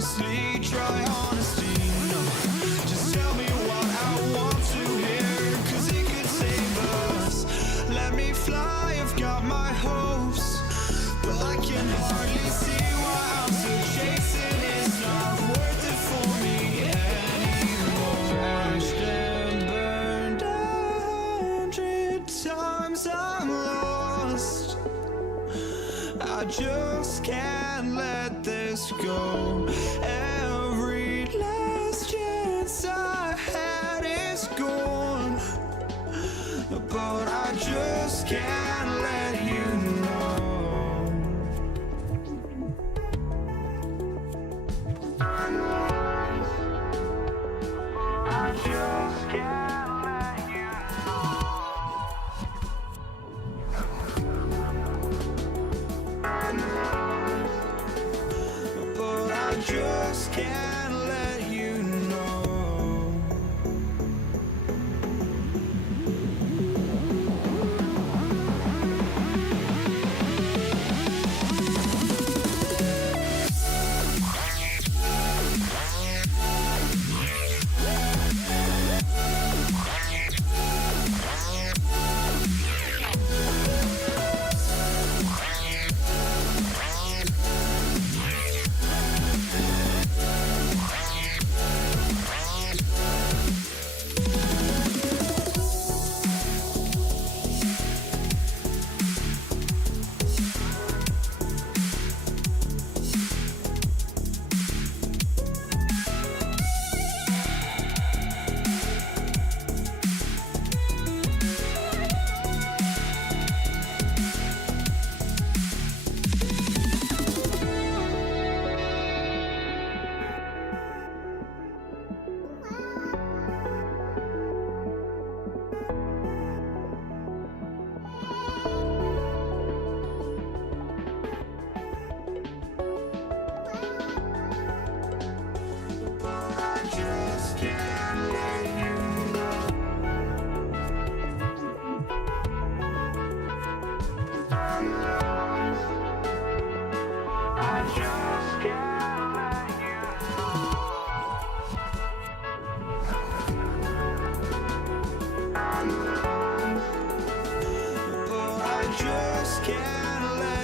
honestly try honesty. No, just tell me what I want to hear, 'cause it could save us. Let me fly, I've got my hopes, but I can hardly see why I'm still chasing. It's not worth it for me anymore. Crashed and burned 100 times, I'm lost. I just can't let this go. Every last chance I had is gone, but I just can't let you know. I just can't let you know. But I just can't let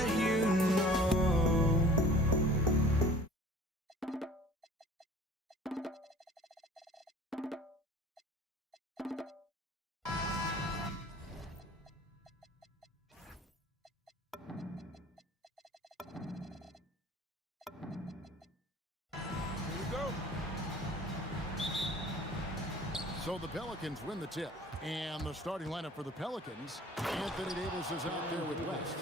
you know. So the Pelicans win the tip. And the starting lineup for the Pelicans, Anthony Davis is out there with West.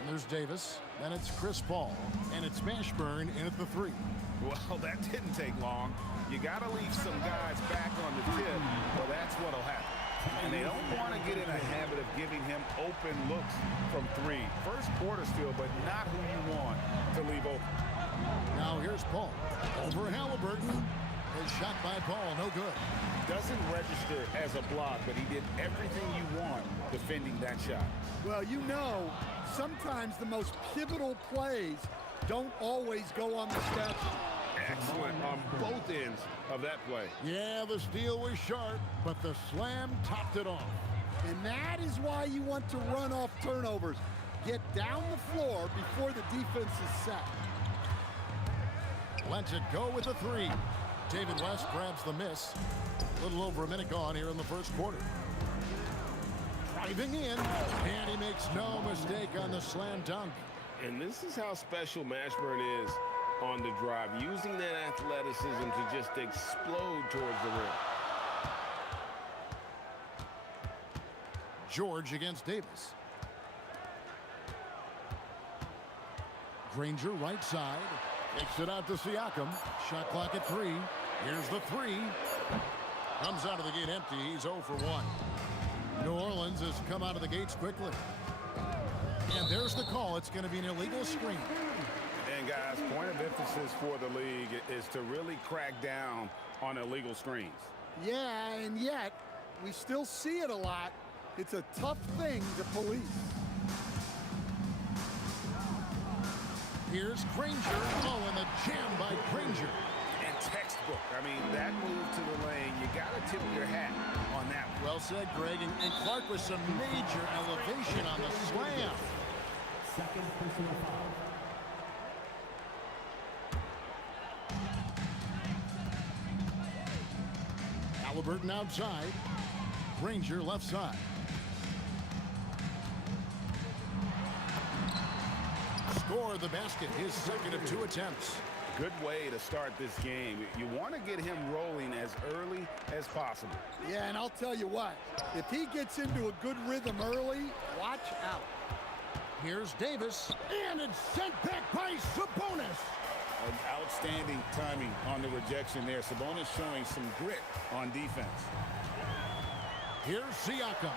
And there's Davis. Then it's Chris Paul. And it's Mashburn in at the 3. Well, that didn't take long. You got to leave some guys back on the tip, or that's what'll happen. And they don't want to get in a habit of giving him open looks from 3. First quarter still, but not who you want to leave open. Now here's Paul. Over Halliburton. His shot by Paul, no good. Doesn't register as a block, but he did everything you want defending that shot. Well, you know, sometimes the most pivotal plays don't always go on the stat sheet. Excellent on both ends of that play. Yeah, the steal was sharp, but the slam topped it off. And that is why you want to run off turnovers. Get down the floor before the defense is set. Lets it go with the 3. David West grabs the miss. A little over a minute gone here in the first quarter. Driving in, and he makes no mistake on the slam dunk. And this is how special Mashburn is on the drive, using that athleticism to just explode towards the rim. George against Davis. Granger right side. Kicks it out to Siakam. Shot clock at 3. Here's the 3. Comes out of the gate empty. He's 0 for 1. New Orleans has come out of the gates quickly. And there's the call. It's going to be an illegal screen. And guys, point of emphasis for the league is to really crack down on illegal screens. Yeah, and yet we still see it a lot. It's a tough thing to police. Here's Granger. Oh, and the jam by Granger. And textbook. I mean, that move to the lane, you got to tip your hat on that one. Well said, Greg. And Clark with some major elevation on the slam. Second personal foul. Halliburton outside. Granger left side. Score the basket, his second of 2 attempts. Good way to start this game. You want to get him rolling as early as possible. Yeah, and I'll tell you what, if he gets into a good rhythm early, watch out. Here's Davis, and it's sent back by Sabonis. An outstanding timing on the rejection there. Sabonis showing some grit on defense. Here's Siakam.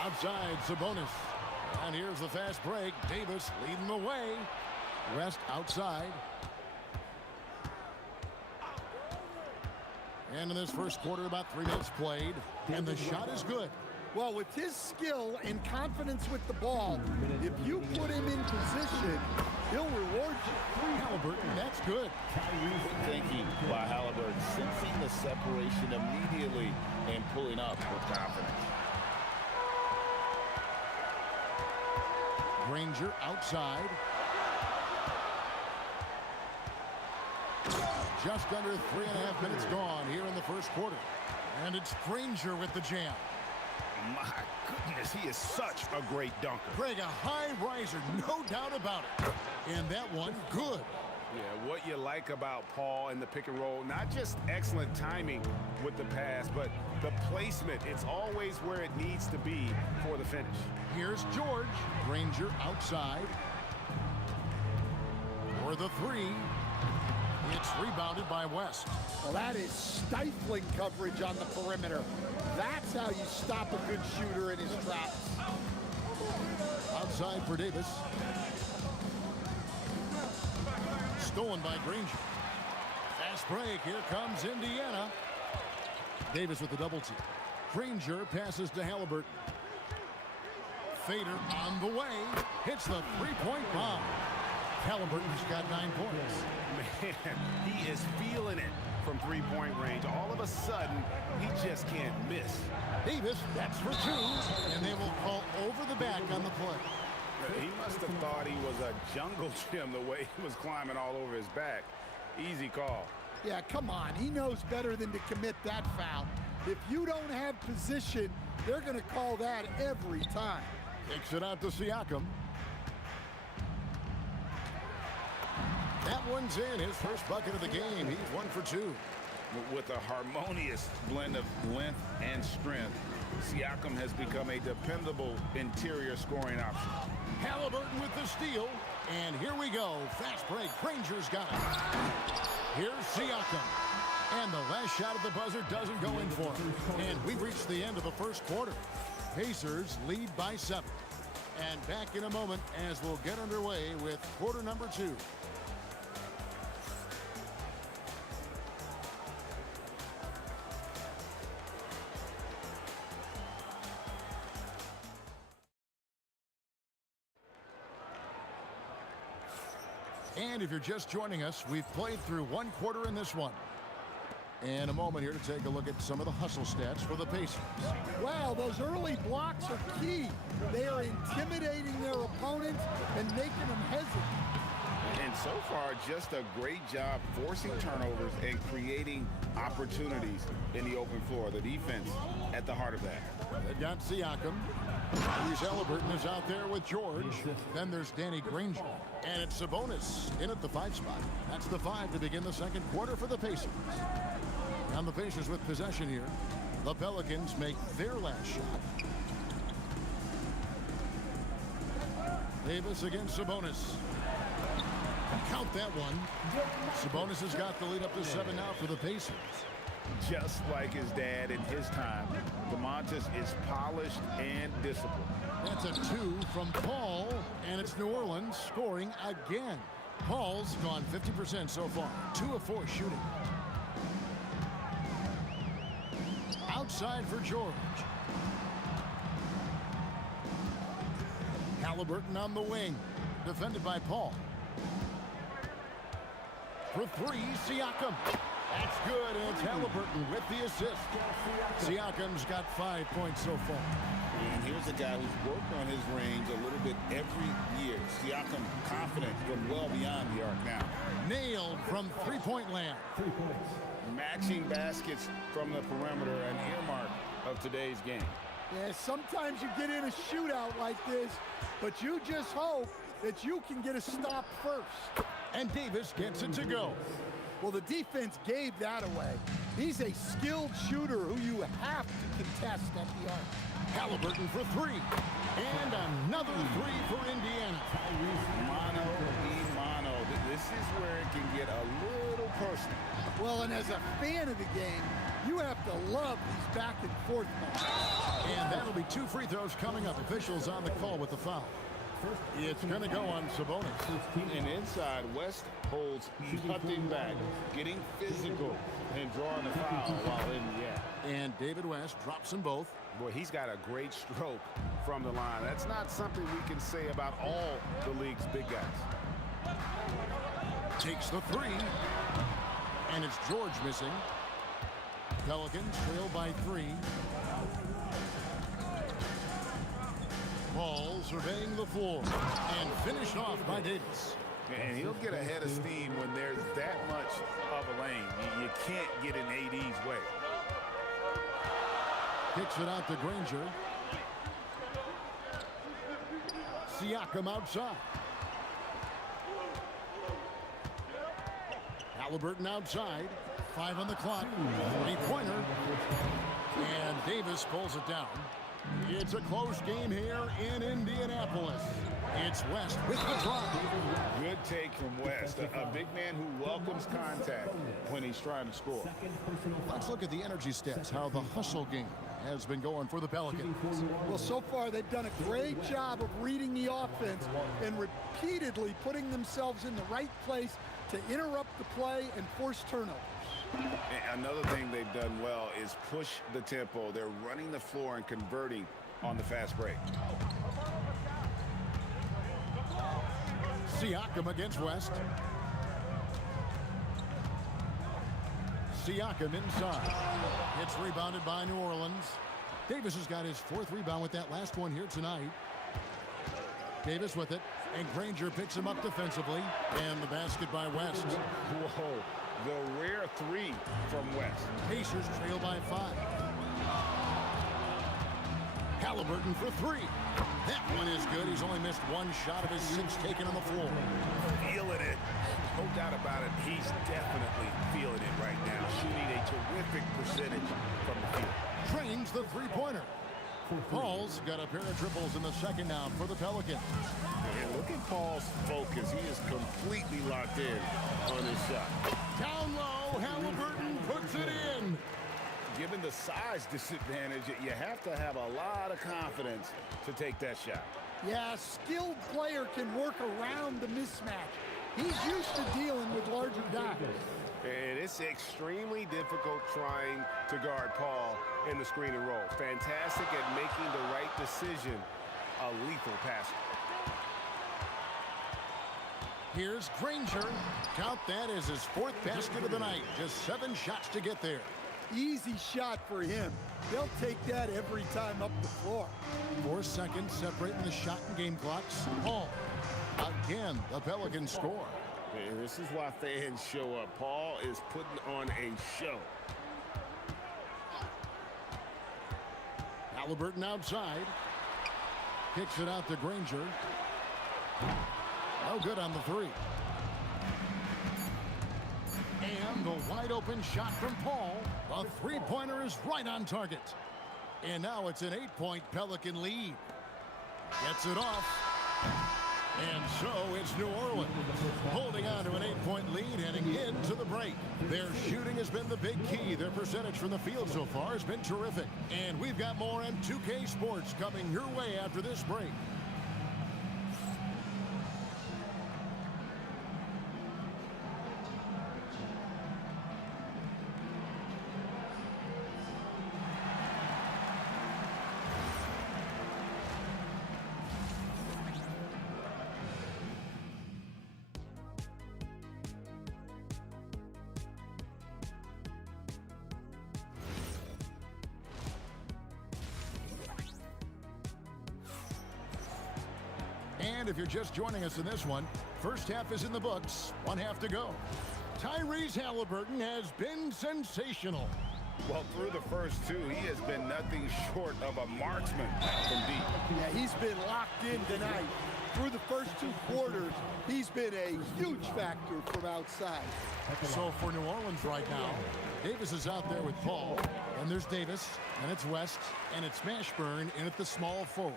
Outside Sabonis. And here's the fast break. Davis leading the way. West outside. And in this first quarter, about 3 minutes played. And the shot is good. Well, with his skill and confidence with the ball, if you put him in position, he'll reward you. Halliburton, that's good. Good thinking by Halliburton, sensing the separation immediately and pulling up with confidence. Granger outside. Just under 3.5 minutes gone here in the first quarter. And it's Granger with the jam. My goodness, he is such a great dunker. Greg, a high riser, no doubt about it. And that one, good. Yeah, what you like about Paul in the pick and roll, not just excellent timing with the pass, but the placement. It's always where it needs to be for the finish. Here's George. Granger outside. For the 3. It's rebounded by West. Well, that is stifling coverage on the perimeter. That's how you stop a good shooter in his tracks. Outside for Davis. Stolen by Granger. Fast break. Here comes Indiana. Davis with the double team. Granger passes to Halliburton. Fader on the way. Hits the three-point bomb. Halliburton's got 9 points. Man, he is feeling it from three-point range. All of a sudden, he just can't miss. Davis, that's for 2. And they will call over the back on the play. He must have thought he was a jungle gym the way he was climbing all over his back. Easy call. Yeah, come on. He knows better than to commit that foul. If you don't have position, they're going to call that every time. Kicks it out to Siakam. That one's in, his first bucket of the game. He's 1 for 2. With a harmonious blend of length and strength, Siakam has become a dependable interior scoring option. Halliburton with the steal. And here we go. Fast break. Granger's got it. Here's Siakam. And the last shot at the buzzer doesn't go in for him. And we've reached the end of the first quarter. Pacers lead by 7. And back in a moment as we'll get underway with quarter number 2. And if you're just joining us, we've played through 1 quarter in this one. And a moment here to take a look at some of the hustle stats for the Pacers. Wow, those early blocks are key. They are intimidating their opponents and making them hesitate. And so far, just a great job forcing turnovers and creating opportunities in the open floor. The defense at the heart of that. They got Siakam. Here's Halliburton is out there with George. Then there's Danny Granger. And it's Sabonis in at the 5 spot. That's the 5 to begin the second quarter for the Pacers. And the Pacers with possession here. The Pelicans make their last shot. Davis against Sabonis. Count that one. Sabonis has got the lead up to 7 now for the Pacers. Just like his dad in his time, DeMontis is polished and disciplined. That's a 2 from Paul, and it's New Orleans scoring again. Paul's gone 50% so far, 2 of 4 shooting. Outside for George. Halliburton on the wing, defended by Paul. for three, Siakam. That's good, and it's Halliburton with the assist. Siakam's got 5 points so far. And here's a guy who's worked on his range a little bit every year. Siakam confident from well beyond the arc now. Nailed from three-point land. 3 points. Matching baskets from the perimeter, an earmark of today's game. Yeah, sometimes you get in a shootout like this, but you just hope that you can get a stop first. And Davis gets it to go. Well, the defense gave that away. He's a skilled shooter who you have to contest at the arc. Halliburton for three. And another three for Indiana. Mano y mano. This is where it can get a little personal. Well, and as a fan of the game, you have to love these back and forth moments. And that'll be 2 free throws coming up. Officials on the call with the foul. It's going to go on Sabonis. And inside, West holds nothing back, getting physical and drawing the foul while in the act. And David West drops them both. Boy, he's got a great stroke from the line. That's not something we can say about all the league's big guys. Takes the three. And it's George missing. Pelicans trail by 3. Paul surveying the floor and finished off by Davis. And he'll get a head of steam when there's that much of a lane. You can't get in AD's way. Kicks it out to Granger. Siakam outside. Halliburton outside. 5 on the clock. 3-pointer. And Davis pulls it down. It's a close game here in Indianapolis. It's West with the drop. Good take from West. A big man who welcomes contact when he's trying to score. Let's look at the energy stats, how the hustle game has been going for the Pelicans. Well, so far they've done a great job of reading the offense and repeatedly putting themselves in the right place to interrupt the play and force turnovers. And another thing they've done well is push the tempo. They're running the floor and converting on the fast break. Siakam against West. Siakam inside. It's rebounded by New Orleans. Davis has got his 4th rebound with that last one here tonight. Davis with it. And Granger picks him up defensively. And the basket by West. Whoa. The rare 3 from West. Pacers trail by 5. Halliburton for 3. That one is good. He's only missed 1 shot of his 6 taken on the floor. Feeling it. No doubt about it. He's definitely feeling it right now. Shooting a terrific percentage from the field. Trains the 3-pointer. Paul's got a pair of triples in the second now for the Pelicans. And look at Paul's focus. He is completely locked in on his shot. Down low, Halliburton puts it in. Given the size disadvantage, you have to have a lot of confidence to take that shot. Yeah, a skilled player can work around the mismatch. He's used to dealing with larger guys. And it's extremely difficult trying to guard Paul in the screen and roll. Fantastic at making the right decision. A lethal passer. Here's Granger. Count that as his 4th basket of the night. Just 7 shots to get there. Easy shot for him. They'll take that every time up the floor. 4 seconds separating the shot and game clocks. Paul. Again, the Pelicans score. And this is why fans show up. Paul is putting on a show. Halliburton outside. Kicks it out to Granger. No good on the 3. And the wide open shot from Paul. The 3-pointer is right on target. And now it's an 8-point Pelican lead. Gets it off. And so it's New Orleans holding on to an 8-point lead heading into the break. Their shooting has been the big key. Their percentage from the field so far has been terrific. And we've got more M2K Sports coming your way after this break. And if you're just joining us in this one, first half is in the books, 1 half to go. Tyrese Halliburton has been sensational. Well, through the first two, he has been nothing short of a marksman from deep. Yeah, he's been locked in tonight. Through the first 2 quarters, he's been a huge factor from outside. So for New Orleans right now, Davis is out there with Paul, and there's Davis, and it's West, and it's Mashburn in at the small forward.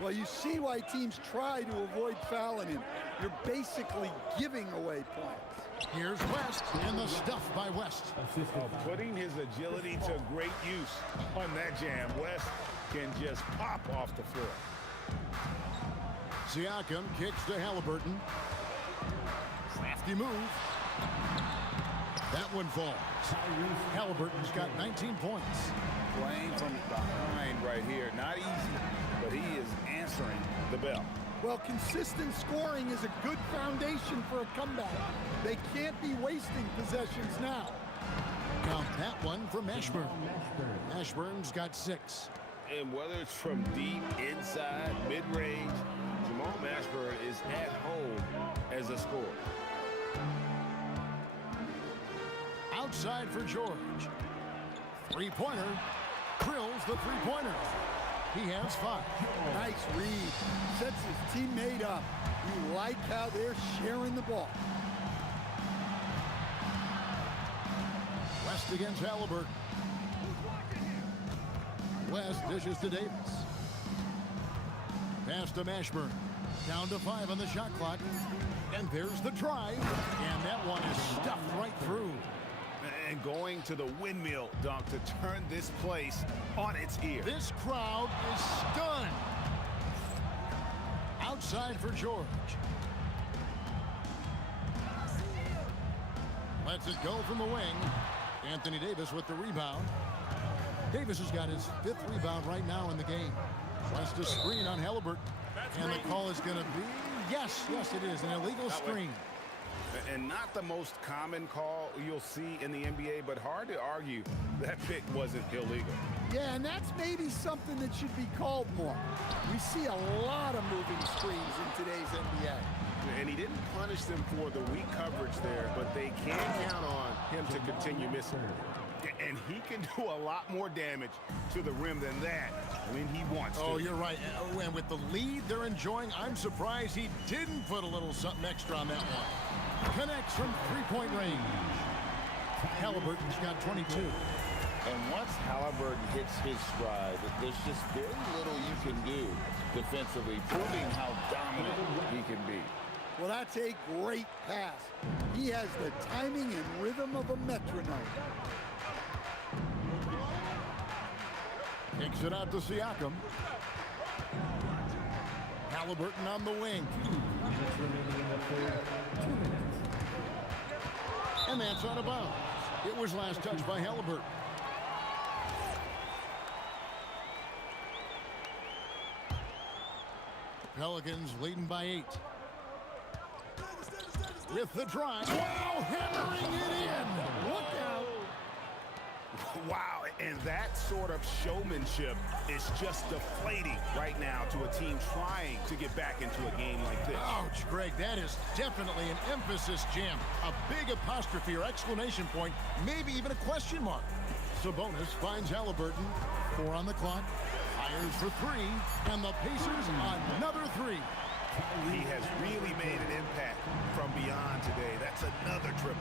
Well, you see why teams try to avoid fouling him. You're basically giving away points. Here's West, and the stuff by West. Putting his agility to great use on that jam. West can just pop off the floor. Siakam kicks to Halliburton. Crafty move. That one falls. Halliburton's got 19 points. Playing from behind right here. Not easy, but he is answering the bell. Well, consistent scoring is a good foundation for a comeback. They can't be wasting possessions now. Count that one for Mashburn. Mashburn's got 6. And whether it's from deep, inside, mid-range, Jamal Mashburn is at home as a scorer. Outside for George. Three-pointer. Drills the three-pointer. He has 5. Nice read. Sets his teammate up. You like how they're sharing the ball. West against Halliburton. West dishes to Davis. Pass to Mashburn. Down to 5 on the shot clock. And there's the drive. And that one is stuffed right through. And going to the windmill dunk to turn this place on its ear. This crowd is stunned. Outside for George. Lets it go from the wing. Anthony Davis with the rebound. Davis has got his 5th rebound right now in the game. West a screen on Halliburton. And the call is going to be, yes, it is, an illegal screen. And not the most common call you'll see in the NBA, but hard to argue that pick wasn't illegal. Yeah, and that's maybe something that should be called more. We see a lot of moving screens in today's NBA. And he didn't punish them for the weak coverage there, but they can count on him to continue missing. And he can do a lot more damage to the rim than that when he wants to. Oh, you're right. And with the lead they're enjoying, I'm surprised he didn't put a little something extra on that one. Connects from three-point range. Halliburton's got 22. And once Halliburton hits his stride, there's just very little you can do defensively, proving how dominant he can be. Well, that's a great pass. He has the timing and rhythm of a metronome. Kicks it out to Siakam. Halliburton on the wing. And that's out of bounds. It was last touched by Halliburton. Pelicans leading by 8. With the drive. Wow, hammering it in. Look out. Wow, and that sort of showmanship is just deflating right now to a team trying to get back into a game like this. Ouch, Greg, that is definitely an emphasis jam. A big apostrophe or exclamation point, maybe even a question mark. Sabonis finds Halliburton. 4 on the clock. Fires for 3, and the Pacers another 3. He has really made an impact from beyond today. That's another triple.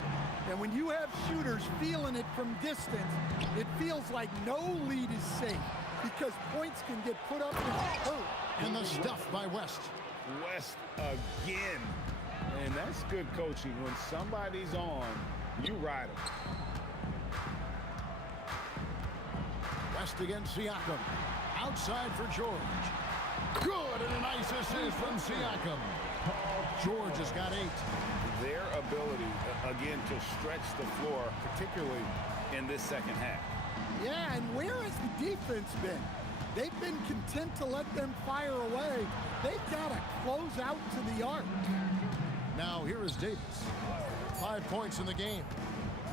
And when you have shooters feeling it from distance, it feels like no lead is safe because points can get put up and hurt. And the stuff by West. West again. And that's good coaching. When somebody's on, you ride them. West against Siakam. Outside for George. Good, and a nice assist from Siakam. George has got 8. Their ability, again, to stretch the floor, particularly in this second half. Yeah, and where has the defense been? They've been content to let them fire away. They've got to close out to the arc. Now here is Davis. 5 points in the game.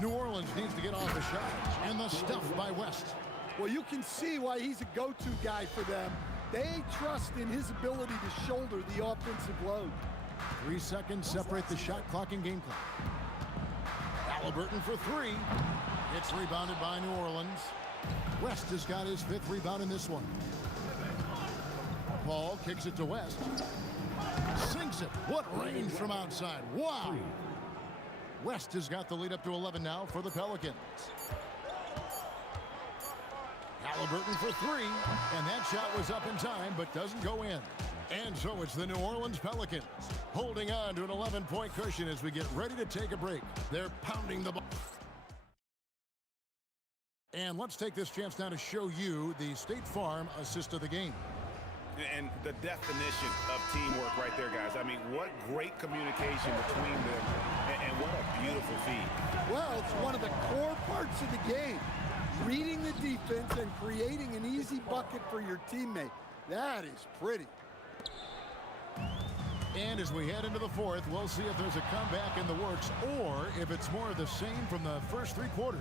New Orleans needs to get off the shot. And the stuff by West. Well, you can see why he's a go-to guy for them. They trust in his ability to shoulder the offensive load. 3 seconds separate the shot clock and game clock. Halliburton for three. It's rebounded by New Orleans. West has got his 5th rebound in this one. Paul kicks it to West. Sinks it. What range from outside. Wow. West has got the lead up to 11 now for the Pelicans. Halliburton for three. And that shot was up in time but doesn't go in. And so it's the New Orleans Pelicans holding on to an 11-point cushion as we get ready to take a break. They're pounding the ball. And let's take this chance now to show you the State Farm assist of the game. And the definition of teamwork right there, guys. I mean, what great communication between them, and what a beautiful feed. Well, it's one of the core parts of the game. Reading the defense and creating an easy bucket for your teammate. That is pretty. And as we head into the fourth, we'll see if there's a comeback in the works or if it's more of the same from the first 3 quarters.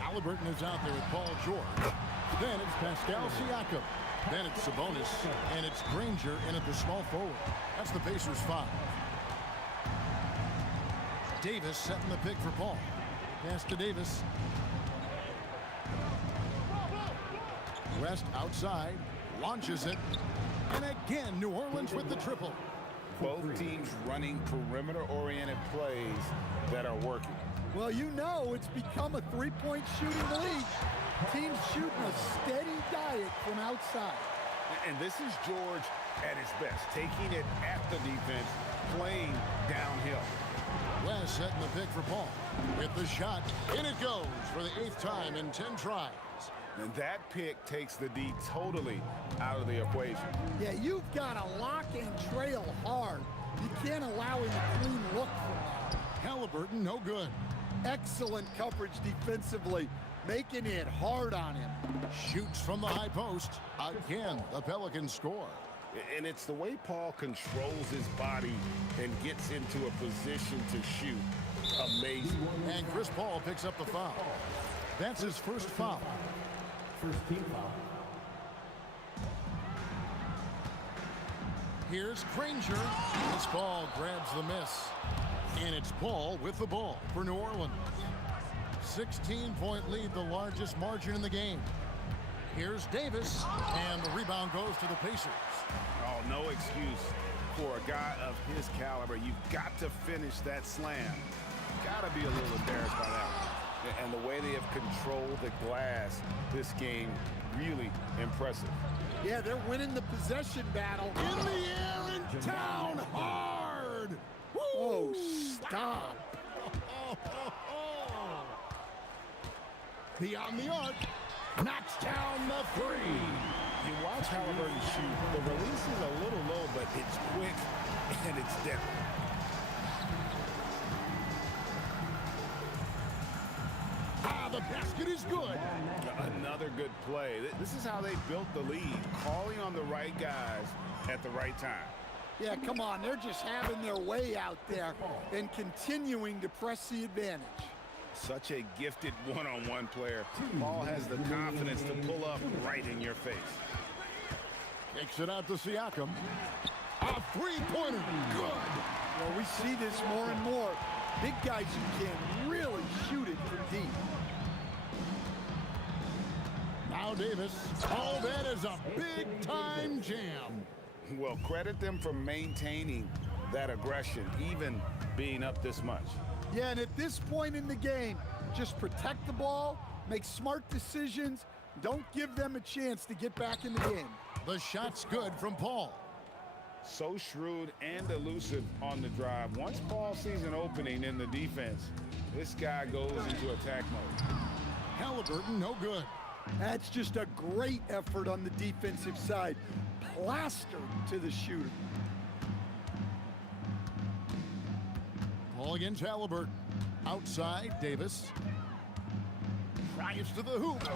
Halliburton is out there with Paul George. Then it's Pascal Siakam. Then it's Sabonis. And it's Granger in at the small forward. That's the Pacers 5. Davis setting the pick for Paul. Pass to Davis. West outside. Launches it. And again, New Orleans with the triple. Both teams running perimeter-oriented plays that are working. Well, you know it's become a three-point shooting league. Teams shooting a steady diet from outside. And this is George at his best, taking it at the defense, playing downhill. West setting the pick for Paul. With the shot, in it goes for the 8th time in 10 tries. And that pick takes the D totally out of the equation. Yeah, you've got to lock and trail hard. You can't allow him a clean look from that. Halliburton, no good. Excellent coverage defensively, making it hard on him. Shoots from the high post. Again, the Pelicans score. And it's the way Paul controls his body and gets into a position to shoot. Amazing. And Chris Paul picks up the foul. That's his first foul. First team foul. Here's Granger. This ball grabs the miss. And it's Paul with the ball for New Orleans. 16-point lead, the largest margin in the game. Here's Davis. And the rebound goes to the Pacers. Oh, no excuse for a guy of his caliber. You've got to finish that slam. Got to be a little embarrassed by that one. And the way they have controlled the glass this game, really impressive. Yeah, they're winning the possession battle. In the air and down hard. Woo! Oh, stop. Beyond the arc. Knocks down the 3. You watch Halliburton shoot. The release is a little low, but it's quick and it's deadly. The basket is good. Another good play. This is how they built the lead, calling on the right guys at the right time. Yeah, come on. They're just having their way out there and continuing to press the advantage. Such a gifted one-on-one player. Paul has the confidence to pull up right in your face. Kicks it out to Siakam. A three-pointer. Good. Well, we see this more and more. Big guys who can really shoot it from deep. Now Davis. Oh, that is a big-time jam. Well, credit them for maintaining that aggression, even being up this much. Yeah, and at this point in the game, just protect the ball, make smart decisions, don't give them a chance to get back in the game. The shot's good from Paul. So shrewd and elusive on the drive. Once Paul sees an opening in the defense, this guy goes into attack mode. Halliburton, no good. That's just a great effort on the defensive side. Plastered to the shooter. Paul against Halliburton. Outside, Davis. Tries to the hoop.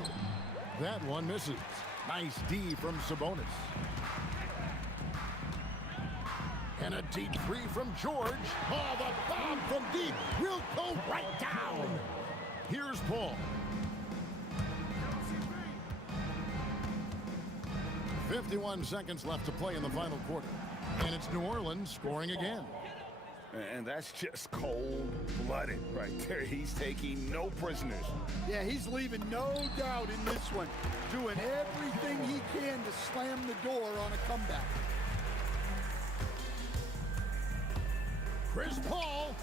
That one misses. Nice D from Sabonis. And a deep three from George. Oh, the bomb from deep will go right down. Here's Paul. 51 seconds left to play in the final quarter. And it's New Orleans scoring again. And that's just cold-blooded right there. He's taking no prisoners. Yeah, he's leaving no doubt in this one. Doing everything he can to slam the door on a comeback. Chris Paul.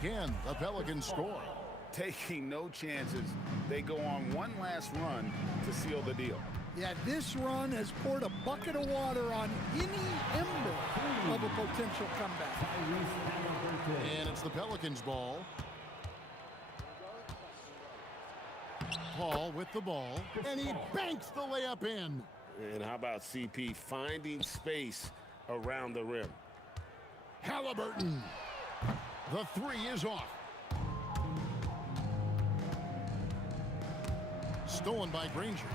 Again, the Pelicans score. Taking no chances. They go on one last run to seal the deal. Yeah, this run has poured a bucket of water on any ember of a potential comeback. And it's the Pelicans' ball. Paul with the ball. And he banks the layup in. And how about CP finding space around the rim? Halliburton. The three is off. Stolen by Granger.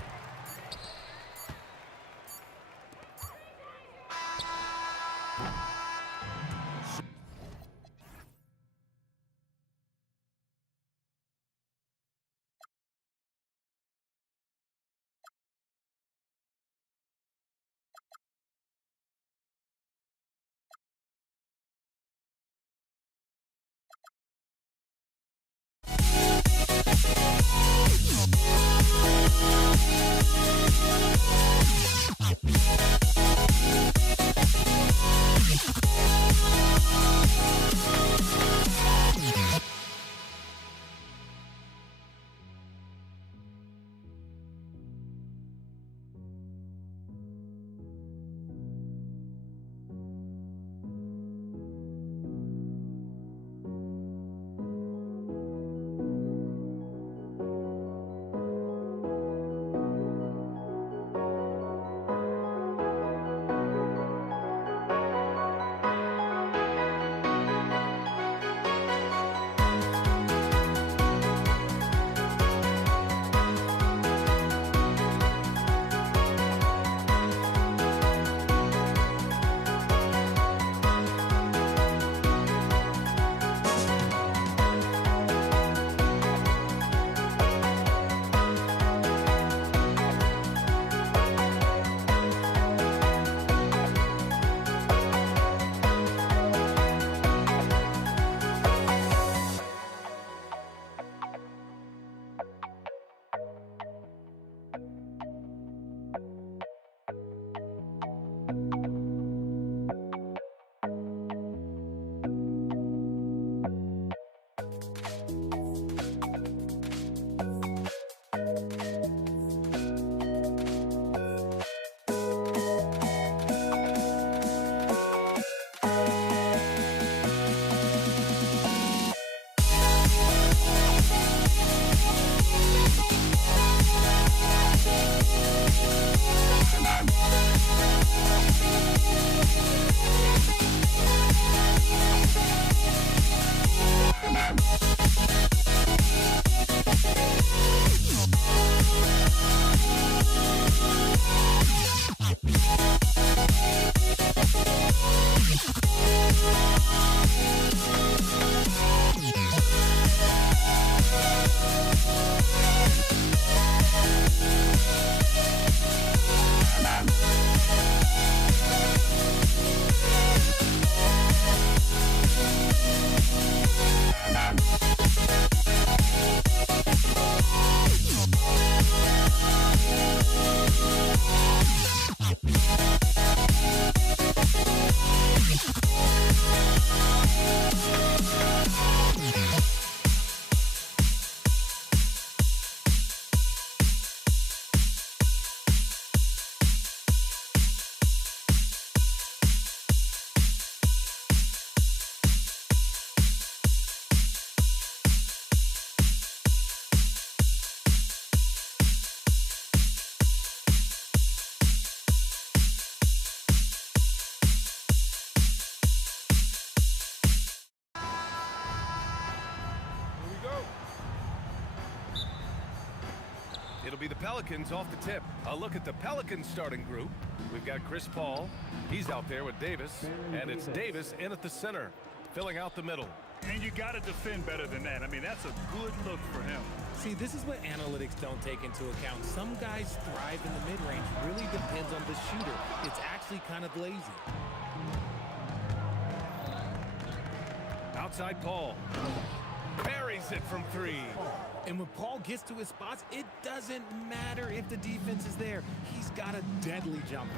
It'll be the Pelicans off the tip. A look at the Pelicans starting group. We've got Chris Paul. He's out there with Davis. And it's Davis in at the center, filling out the middle. And you got to defend better than that. I mean, that's a good look for him. See, this is what analytics don't take into account. Some guys thrive in the mid-range. Really depends on the shooter. It's actually kind of lazy. Outside Paul. Buries it from 3. And when Paul gets to his spots, it doesn't matter if the defense is there. He's got a deadly jumper.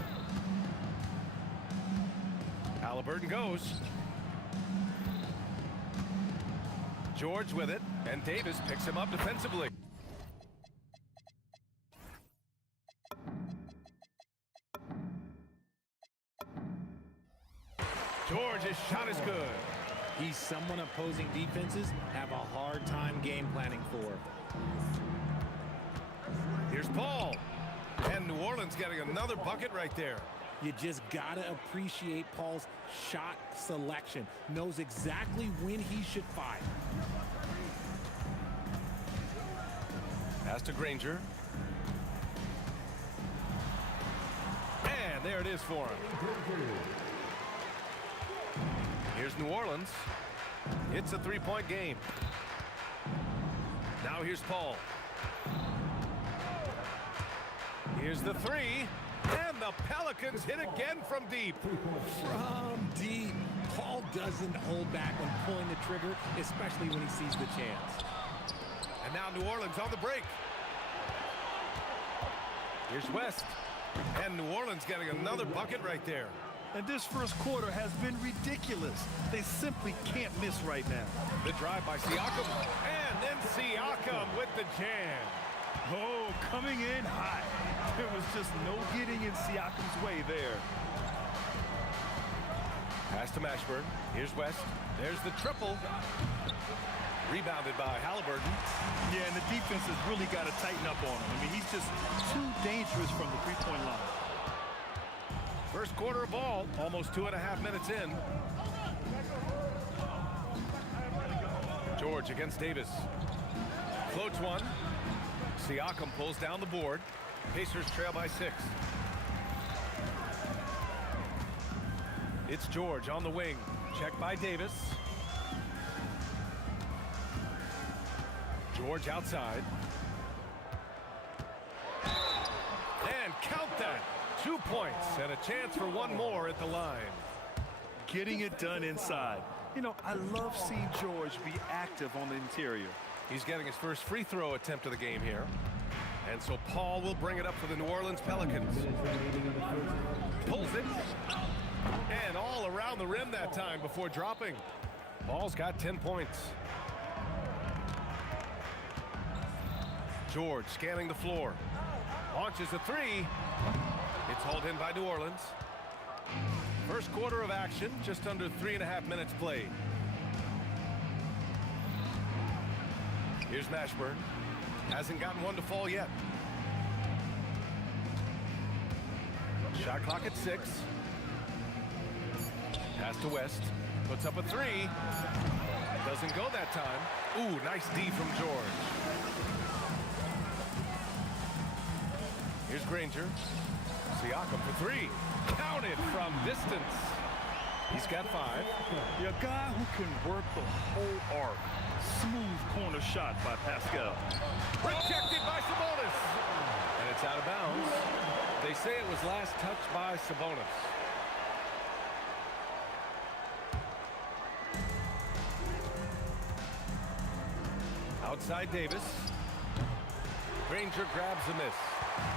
Halliburton goes. George with it, and Davis picks him up defensively. George's shot is good. He's someone opposing defenses have a hard time game planning for. Here's Paul. And New Orleans getting another bucket right there. You just gotta appreciate Paul's shot selection. Knows exactly when he should fire. Pass to Granger. And there it is for him. Here's New Orleans. It's a 3-point game. Now here's Paul. Here's the 3. And the Pelicans hit again from deep. From deep. Paul doesn't hold back when pulling the trigger, especially when he sees the chance. And now New Orleans on the break. Here's West. And New Orleans getting another bucket right there. And this first quarter has been ridiculous. They simply can't miss right now. The drive by Siakam. And then Siakam with the jam. Oh, coming in hot. There was just no getting in Siakam's way there. Pass to Mashburn. Here's West. There's the triple. Rebounded by Halliburton. Yeah, and the defense has really got to tighten up on him. I mean, he's just too dangerous from the three-point line. First quarter of ball, almost 2.5 minutes in. George against Davis. Floats one. Siakam pulls down the board. Pacers trail by 6. It's George on the wing. Checked by Davis. George outside. And count that. 2 points and a chance for one more at the line. Getting it done inside. You know, I love seeing George be active on the interior. He's getting his first free throw attempt of the game here. And so Paul will bring it up for the New Orleans Pelicans. Pulls it. And all around the rim that time before dropping. Paul's got 10 points. George scanning the floor. Launches a 3. It's hauled in by New Orleans. First quarter of action, just under 3.5 minutes played. Here's Mashburn. Hasn't gotten one to fall yet. Shot clock at 6. Pass to West. Puts up a 3. Doesn't go that time. Ooh, nice D from George. Here's Granger. Siakam for 3. Counted from distance. He's got 5. You're a guy who can work the whole arc. Smooth corner shot by Pascal. Rejected by Sabonis. And it's out of bounds. They say it was last touched by Sabonis. Outside Davis. Granger grabs a miss.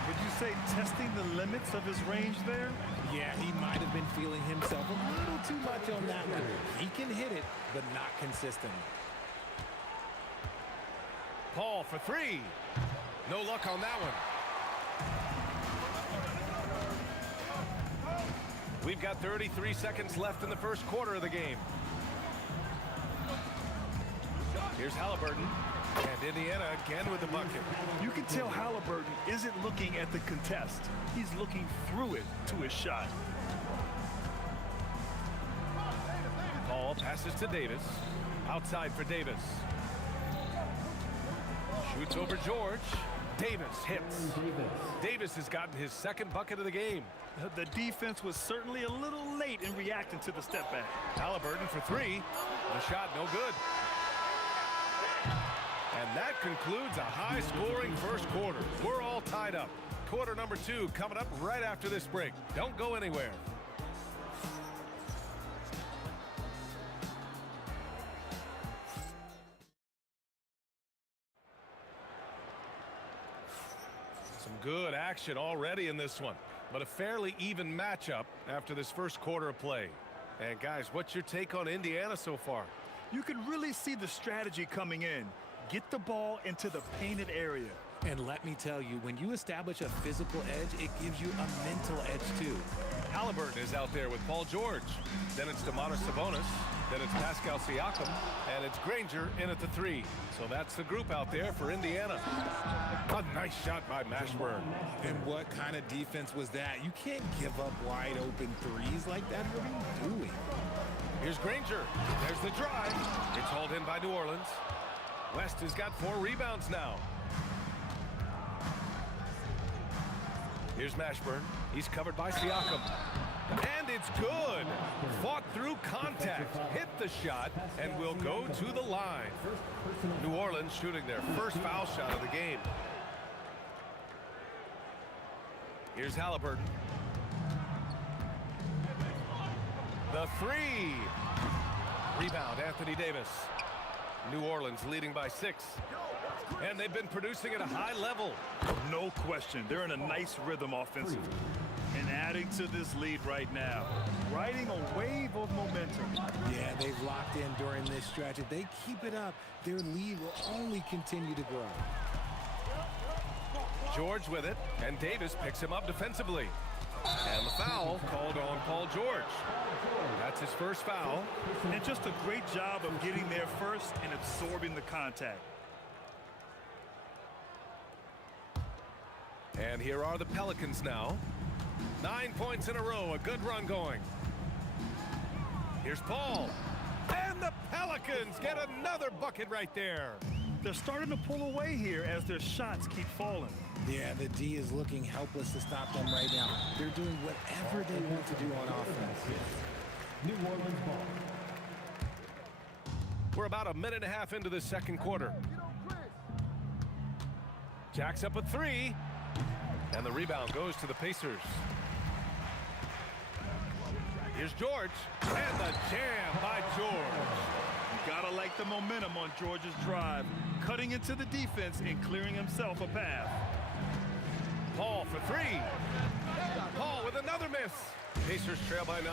Would you say testing the limits of his range there? Yeah, he might have been feeling himself a little too much on that one. He can hit it, but not consistently. Paul for 3. No luck on that one. We've got 33 seconds left in the first quarter of the game. Here's Halliburton. And Indiana again with the bucket. You can tell Halliburton isn't looking at the contest. He's looking through it to his shot. Paul passes to Davis. Outside for Davis. Shoots over George. Davis hits. Davis has gotten his second bucket of the game. The defense was certainly a little late in reacting to the step back. Halliburton for three. The shot no good. And that concludes a high-scoring first quarter. We're all tied up. Quarter number 2 coming up right after this break. Don't go anywhere. Some good action already in this one, but a fairly even matchup after this first quarter of play. And guys, what's your take on Indiana so far? You can really see the strategy coming in. Get the ball into the painted area. And let me tell you, when you establish a physical edge, it gives you a mental edge too. Halliburton is out there with Paul George. Then it's Domantas Sabonis. Then it's Pascal Siakam. And it's Granger in at the 3. So that's the group out there for Indiana. A nice shot by Mashburn. And what kind of defense was that? You can't give up wide open threes like that. What are you doing? Here's Granger. There's the drive. It's hauled in by New Orleans. West has got 4 rebounds now. Here's Mashburn. He's covered by Siakam. And it's good. Fought through contact. Hit the shot and will go to the line. New Orleans shooting their first foul shot of the game. Here's Halliburton. The 3. Rebound, Anthony Davis. New Orleans leading by 6. And they've been producing at a high level. No question. They're in a nice rhythm offensively. And adding to this lead right now. Riding a wave of momentum. Yeah, they've locked in during this stretch. If they keep it up, their lead will only continue to grow. George with it, and Davis picks him up defensively. And the foul called on Paul George. That's his first foul. And just a great job of getting there first and absorbing the contact. And here are the Pelicans now. 9 points in a row, a good run going. Here's Paul. And the Pelicans get another bucket right there. They're starting to pull away here as their shots keep falling. Yeah, the D is looking helpless to stop them right now. They're doing whatever they want to do on offense. New Orleans ball. We're about a minute and a half into the second quarter. Jacks up a 3. And the rebound goes to the Pacers. Here's George. And the jam by George. You gotta like the momentum on George's drive. Cutting into the defense and clearing himself a path. Paul for 3. Paul with another miss. Pacers trail by 9.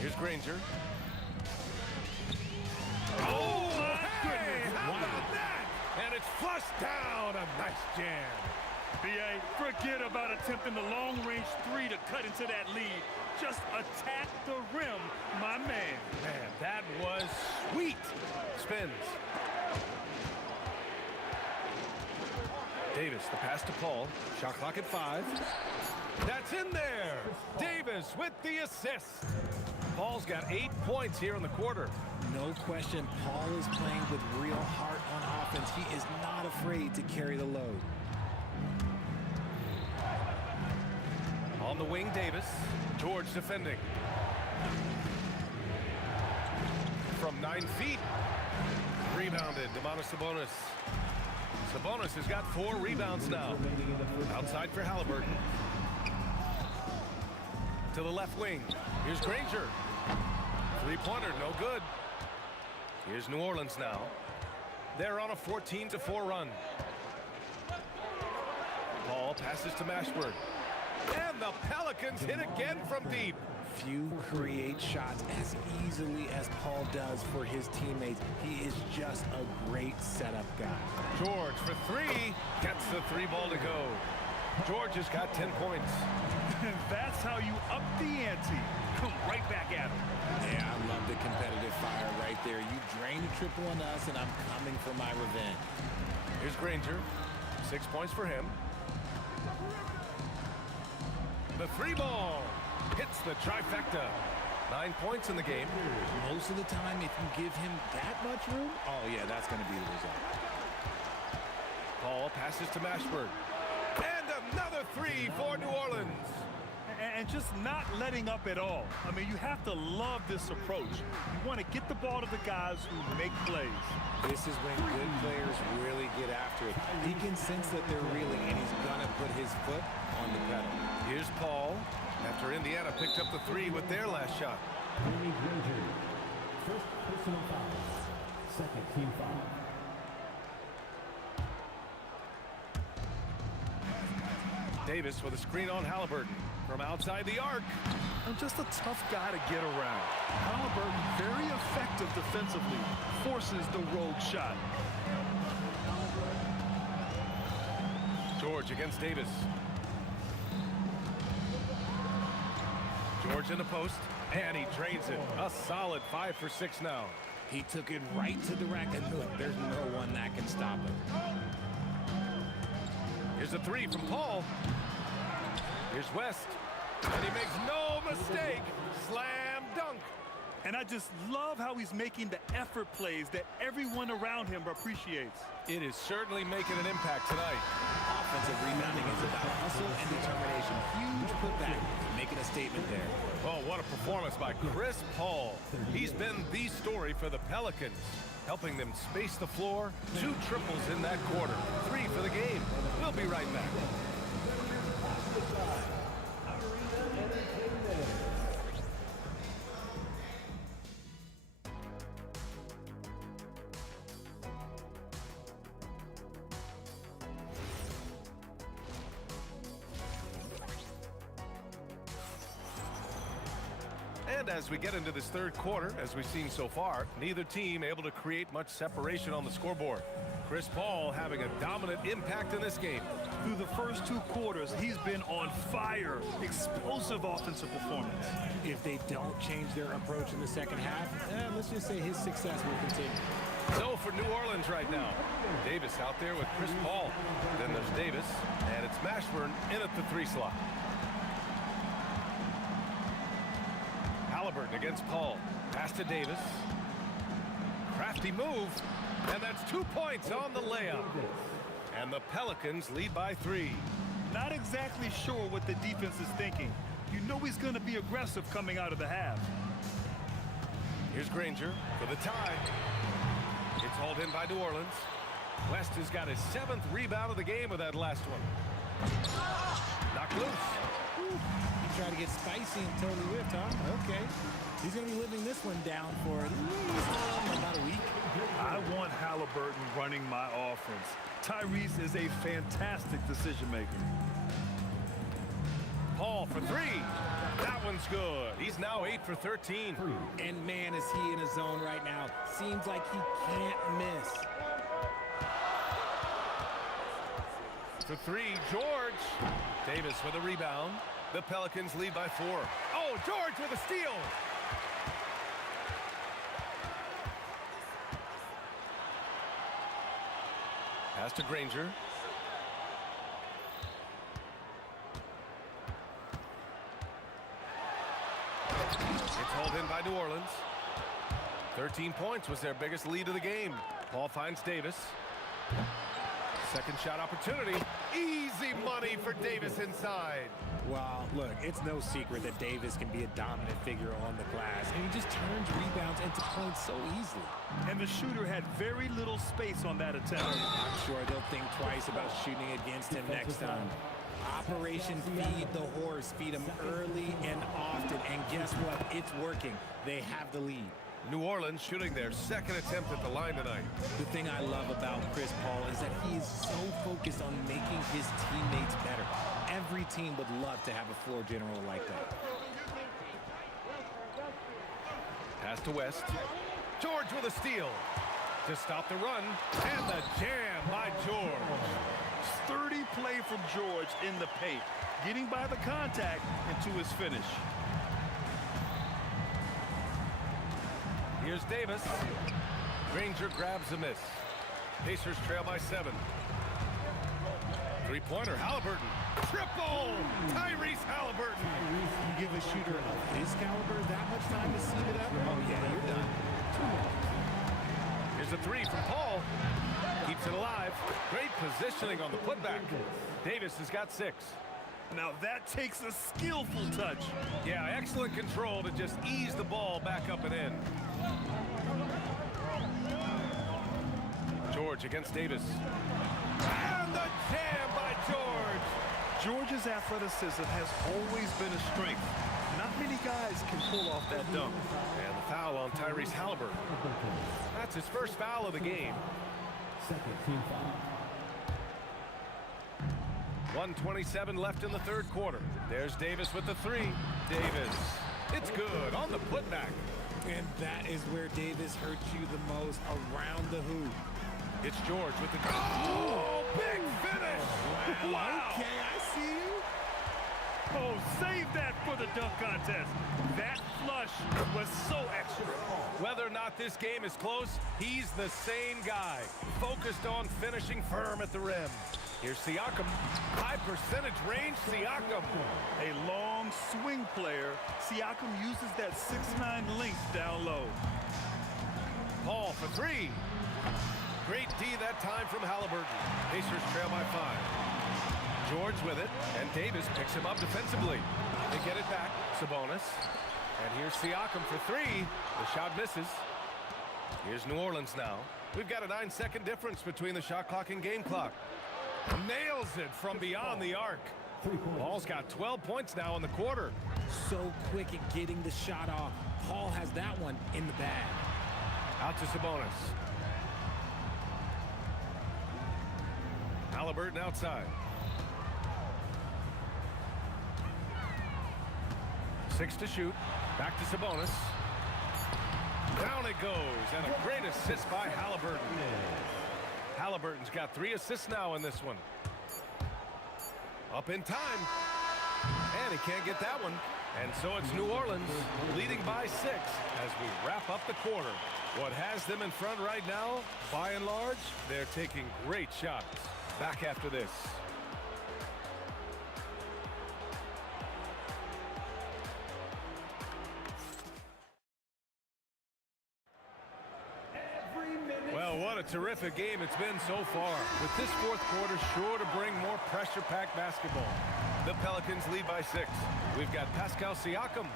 Here's Granger. Oh, my goodness. How about that? And it's flushed down. A nice jam. B.A., forget about attempting the long-range 3 to cut into that lead. Just attack the rim, my man. Man, that was sweet. Spins. Davis, the pass to Paul. Shot clock at 5. That's in there. Davis with the assist. Paul's got 8 points here in the quarter. No question, Paul is playing with real heart on offense. He is not afraid to carry the load. On the wing, Davis. George defending. From 9 feet. Rebounded, Domantas Sabonis. Sabonis has got 4 rebounds now. Outside for Halliburton. To the left wing. Here's Granger. 3-pointer, no good. Here's New Orleans now. They're on a 14-4 run. Paul passes to Mashburn. And the Pelicans hit again from deep. Few create shots as easily as Paul does for his teammates. He is just a great setup guy. George for 3. Gets the 3 ball to go. George has got 10 points. And that's how you up the ante. Come right back at him. Yeah, I love the competitive fire right there. You drain a triple on us, and I'm coming for my revenge. Here's Granger. 6 points for him. The 3 ball hits the trifecta. 9 points in the game. Most of the time, if you give him that much room, oh yeah, that's going to be the result. Paul passes to Mashburn. And another three for New Orleans. And just not letting up at all. I mean, you have to love this approach. You want to get the ball to the guys who make plays. This is when good players really get after it. He can sense that they're reeling, and he's going to put his foot on the pedal. Here's Paul after Indiana picked up the three with their last shot. First personal foul. Second team foul. Davis with a screen on Halliburton from outside the arc. And just a tough guy to get around. Halliburton, very effective defensively, forces the rogue shot. George against Davis. George in the post, and he drains it. A solid 5 for 6 now. He took it right to the rack, and look, there's no one that can stop him. Here's a three from Paul. Here's West, and he makes no mistake. Slam dunk. And I just love how he's making the effort plays that everyone around him appreciates. It is certainly making an impact tonight. Offensive rebounding is about hustle and determination. Huge putback, making a statement there. Oh, what a performance by Chris Paul. He's been the story for the Pelicans, helping them space the floor. 2 triples in that quarter. 3 for the game. We'll be right back. And as we get into this third quarter, as we've seen so far, neither team able to create much separation on the scoreboard. Chris Paul having a dominant impact in this game. Through the first 2 quarters, he's been on fire. Explosive offensive performance. If they don't change their approach in the second half, let's just say his success will continue. So for New Orleans right now, Davis out there with Chris Paul. Then there's Davis, and it's Mashburn in at the 3 slot. Halliburton against Paul. Pass to Davis. Crafty move. And that's 2 points on the layup. And the Pelicans lead by 3. Not exactly sure what the defense is thinking. You know he's going to be aggressive coming out of the half. Here's Granger for the tie. It's hauled in by New Orleans. West has got his 7th rebound of the game with that last one. Knocked loose. He tried to get spicy and totally whiffed, huh? Okay. He's going to be living this one down for at least about a week. I want Halliburton running my offense. Tyrese is a fantastic decision maker. Paul for 3. That one's good. He's now 8 for 13. And man, is he in a zone right now. Seems like he can't miss. For 3, George. Davis with a rebound. The Pelicans lead by 4. Oh, George with a steal. Pass to Granger. It's hauled in by New Orleans. 13 points was their biggest lead of the game. Paul finds Davis. Second shot opportunity. Easy money for Davis inside. Well, look, it's no secret that Davis can be a dominant figure on the glass, and he just turns rebounds into points so easily. And the shooter had very little space on that attempt. I'm sure they'll think twice about shooting against him next time. Operation Feed the Horse. Feed him early and often, and guess what? It's working. They have the lead. New Orleans shooting their 2nd attempt at the line tonight. The thing I love about Chris Paul is that he is so focused on making his teammates better. Every team would love to have a floor general like that. Pass to West. George with a steal to stop the run, and the jam by George. Sturdy play from George in the paint, getting by the contact and to his finish. Here's Davis. Granger grabs a miss. Pacers trail by 7. 3-pointer, Halliburton. Triple! Tyrese Halliburton. You give give a shooter of his caliber that much time to seam it up, oh yeah, you're done. Here's a three from Paul. Keeps it alive. Great positioning on the putback. Davis has got 6. Now that takes a skillful touch. Yeah, excellent control to just ease the ball back up and in. George against Davis. And the jam by George. George's athleticism has always been a strength. Not many guys can pull off that dunk. And the foul on Tyrese Halliburton. That's his first foul of the game. Second team foul. 1:27 left in the third quarter. There's Davis with the 3. Davis. It's good on the putback. And that is where Davis hurts you the most, around the hoop. It's George with the... Oh, big finish! Wow! Okay, I see you. Oh, save that for the dunk contest. That flush was so extra. Whether or not this game is close, he's the same guy. Focused on finishing firm at the rim. Here's Siakam. High percentage range, Siakam. A long swing player, Siakam uses that 6'9" length down low. Paul for 3. Great D that time from Halliburton. Pacers trail by 5. George with it, and Davis picks him up defensively. They get it back, Sabonis. And here's Siakam for 3. The shot misses. Here's New Orleans now. We've got a 9-second difference between the shot clock and game clock. Nails it from beyond the arc. Paul's got 12 points now in the quarter. So quick at getting the shot off. Paul has that one in the bag. Out to Sabonis. Halliburton outside. 6 to shoot. Back to Sabonis. Down it goes, and a great assist by Halliburton. Halliburton's got 3 assists now in this one. Up in time. And he can't get that one. And so it's New Orleans leading by 6 as we wrap up the quarter. What has them in front right now, by and large, they're taking great shots. Back after this. Well, what a terrific game it's been so far. With this fourth quarter sure to bring more pressure-packed basketball. The Pelicans lead by 6. We've got Pascal Siakam.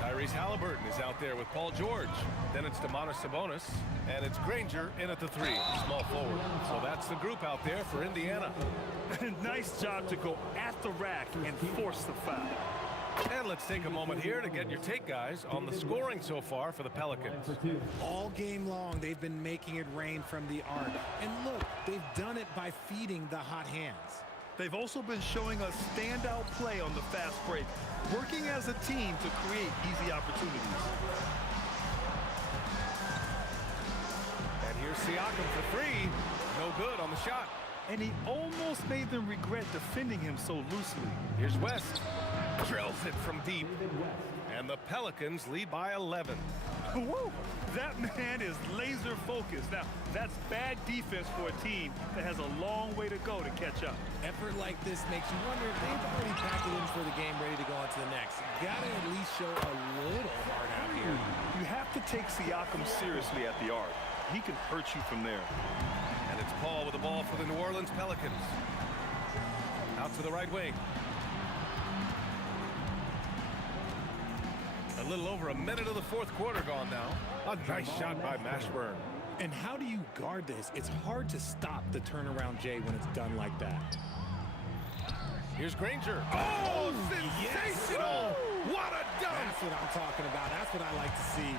Tyrese Halliburton is out there with Paul George. Then it's Domantas Sabonis. And it's Granger in at the 3, small forward. So that's the group out there for Indiana. Nice job to go at the rack and force the foul. And let's take a moment here to get your take, guys, on the scoring so far for the Pelicans. All game long, they've been making it rain from the arc. And look, they've done it by feeding the hot hands. They've also been showing us standout play on the fast break, working as a team to create easy opportunities. And here's Siakam for 3. No good on the shot. And he almost made them regret defending him so loosely. Here's West. Drills it from deep. And the Pelicans lead by 11. Woo! That man is laser focused. Now, that's bad defense for a team that has a long way to go to catch up. Effort like this makes you wonder if they've already packed it in for the game, ready to go on to the next. Gotta at least show a little heart out here. You have to take Siakam seriously at the arc. He can hurt you from there. And it's Paul with the ball for the New Orleans Pelicans. Out to the right wing. A little over a minute of the fourth quarter gone now. A nice shot by Mashburn. And how do you guard this? It's hard to stop the turnaround Jay when it's done like that. Here's Granger. Oh, sensational! Yes. What a dunk! That's what I'm talking about. That's what I like to see.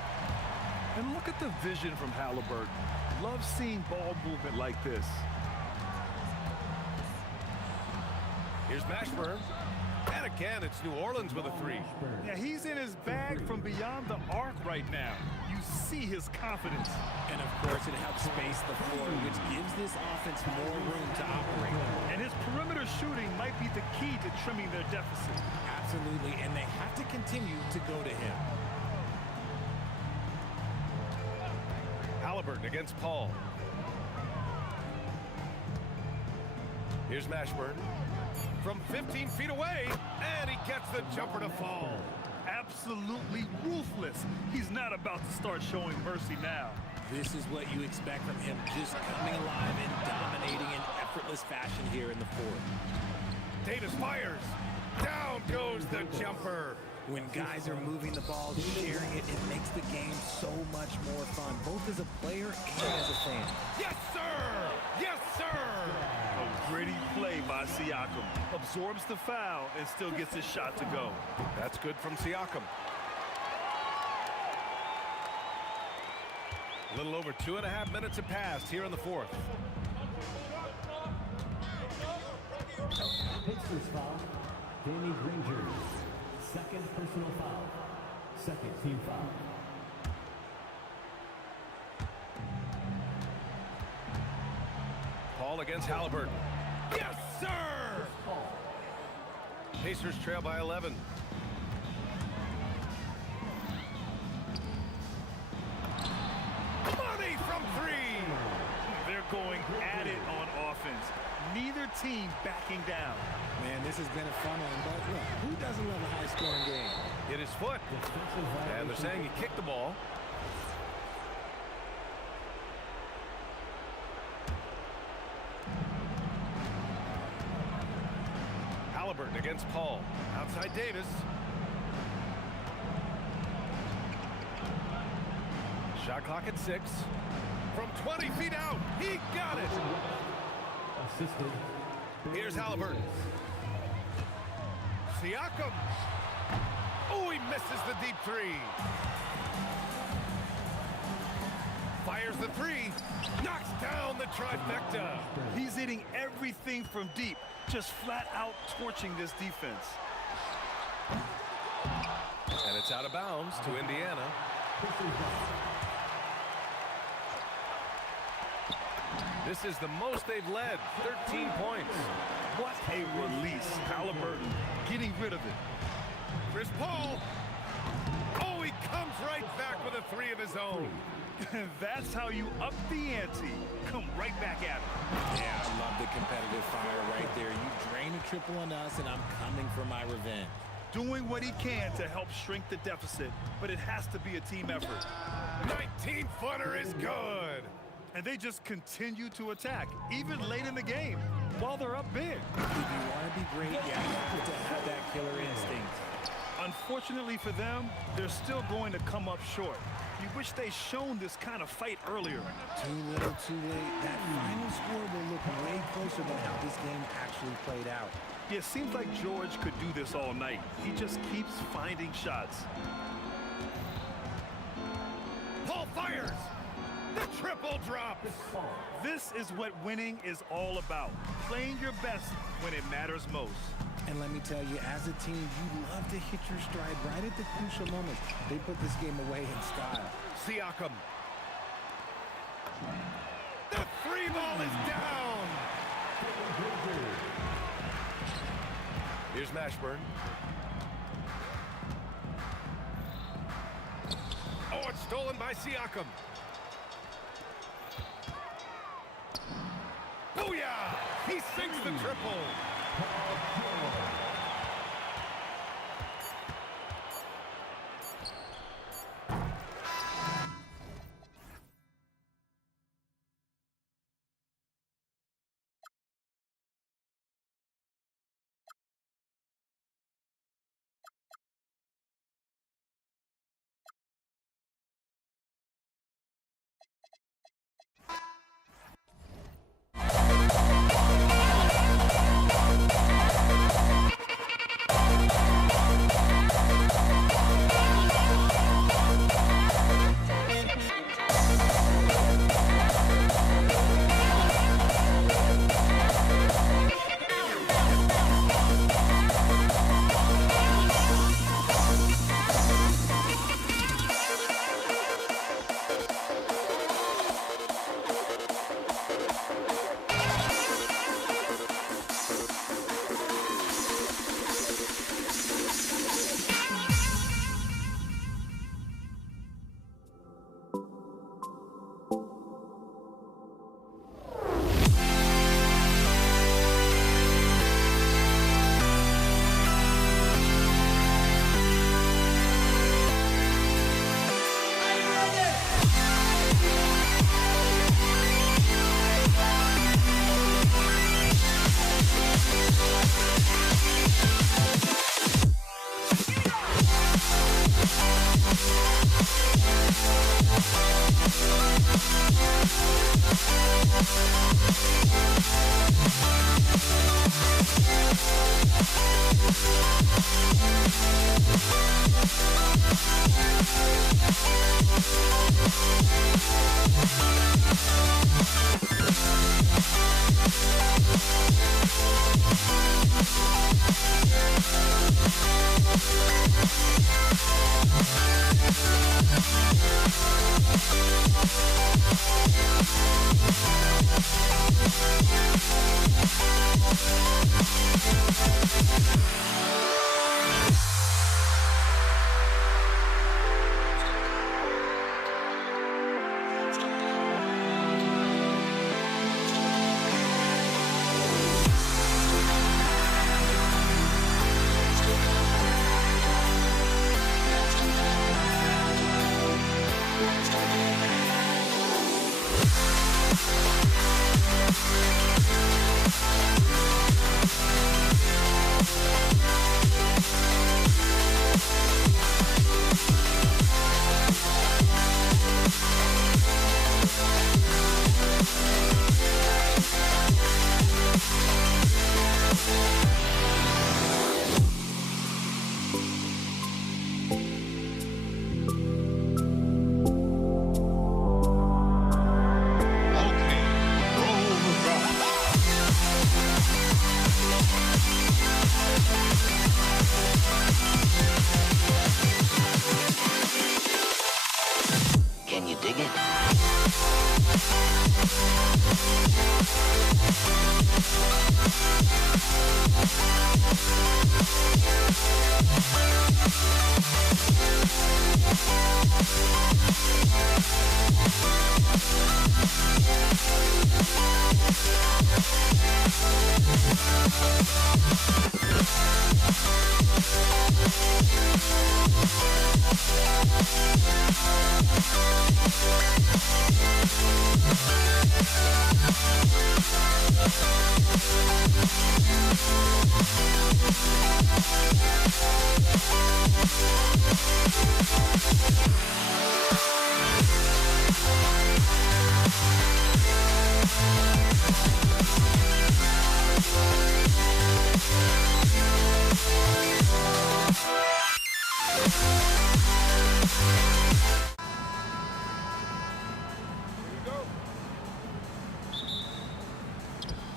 And look at the vision from Halliburton. Love seeing ball movement like this. Here's Mashburn. And again, it's New Orleans with a 3. Yeah, he's in his bag from beyond the arc right now. You see his confidence. And of course, it helps space the floor, which gives this offense more room to operate. And his perimeter shooting might be the key to trimming their deficit. Absolutely, and they have to continue to go to him. Halliburton against Paul. Here's Mashburn. From 15 feet away, and he gets the jumper to fall. ruthless. He's not about to start showing mercy now. This is what you expect from him, just coming alive and dominating in effortless fashion here in the fourth. Davis fires. Down goes the jumper. When guys are moving the ball, sharing it, it makes the game so much more fun, both as a player and as a fan. Yes, sir! Yes, sir! A gritty play by Siakam. Absorbs the foul and still gets his shot to go. That's good from Siakam. A little over 2.5 minutes have passed here in the fourth. Pacers foul. Danny Granger. Second personal foul. Second team foul. Paul against Halliburton. Yes, sir! Pacers trail by 11. Money from three! They're going at it on offense. Neither team backing down. Man, this has been a fun one, but look, who doesn't love a high-scoring game? Hit his foot. And they're saying he kicked the ball. Halliburton against Paul. Outside Davis. Shot clock at 6. From 20 feet out. He got it. Assisted. Here's Halliburton. Siakam. Oh, he misses the deep three. Fires the three. Knocks down the trifecta. He's hitting everything from deep, just flat out torching this defense. And it's out of bounds to Indiana. This is the most they've led, 13 points. What a release. Halliburton getting rid of it. Chris Paul. Oh, he comes right back with a three of his own. That's how you up the ante. Come right back at it. Yeah, I love the competitive fire right there. You drain a triple on us, and I'm coming for my revenge. Doing what he can to help shrink the deficit, but it has to be a team effort. 19-footer is good. And they just continue to attack, even late in the game, while they're up big. If you want to be great, you have to have that killer instinct. Unfortunately for them, they're still going to come up short. You wish they'd shown this kind of fight earlier. Too little, too late. That final score will look way closer than how this game actually played out. Yeah, it seems like George could do this all night. He just keeps finding shots. Paul fires. The triple drops. This is what winning is all about. Playing your best when it matters most. And let me tell you, as a team, you love to hit your stride right at the crucial moments. They put this game away in style. Siakam. The three ball is down. Here's Mashburn. Oh, it's stolen by Siakam. Booyah! He sinks the triple.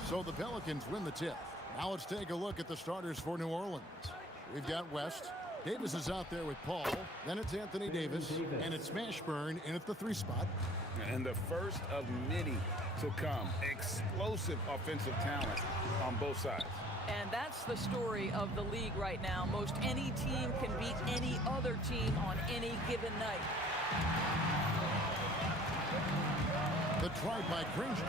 So the Pelicans win the tip. Now let's take a look at the starters for New Orleans. We've got West. Davis is out there with Paul. Then it's Anthony Davis. And it's Mashburn in at the 3 spot. And the first of many to come. Explosive offensive talent on both sides. And that's the story of the league right now. Most any team can beat any other team on any given night. The try by Granger.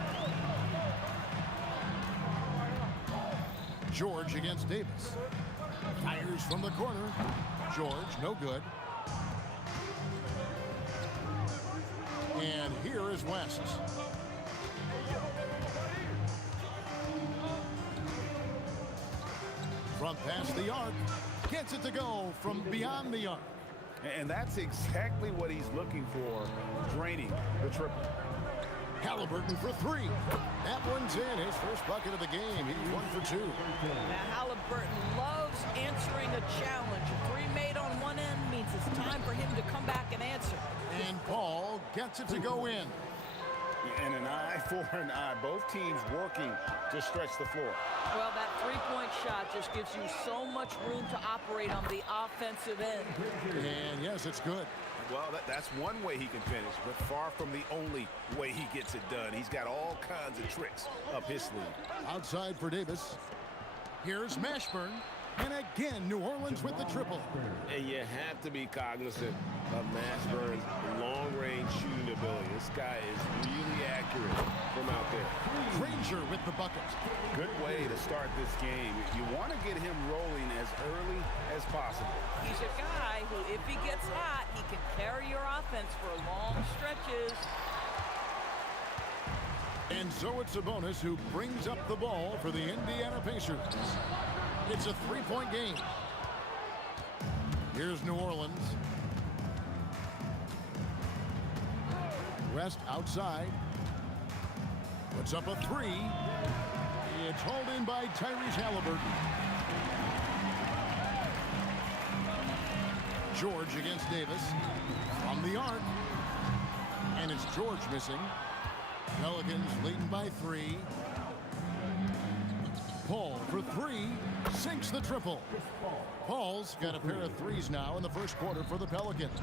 George against Davis. Fires from the corner. George, no good. And here is West. From past the arc. Gets it to go from beyond the arc. And that's exactly what he's looking for, draining the triple. Halliburton for 3. That one's in. His first bucket of the game. He's 1 for 2. Now Halliburton loves answering a challenge. A 3 made on one end means it's time for him to come back and answer. And Paul gets it to go in. And an eye for an eye. Both teams working to stretch the floor. Well, that 3-point shot just gives you so much room to operate on the offensive end. And yes, it's good. Well, that's one way he can finish, but far from the only way he gets it done. He's got all kinds of tricks up his sleeve. Outside for Davis. Here's Mashburn. And again, New Orleans with the triple. And you have to be cognizant of Mashburn's long-range shooting ability. This guy is really accurate from out there. Granger with the bucket. Good way to start this game. You want to get him rolling as early as possible. He's a guy who, if he gets hot, he can carry your offense for long stretches. And so it's Sabonis who brings up the ball for the Indiana Pacers. It's a 3-point game. Here's New Orleans. West outside. Puts up a 3. It's hauled in by Tyrese Halliburton. George against Davis. From the arc. And it's George missing. Pelicans leading by 3. Paul for 3. Sinks the triple. Paul's got a pair of 3s now in the first quarter for the Pelicans.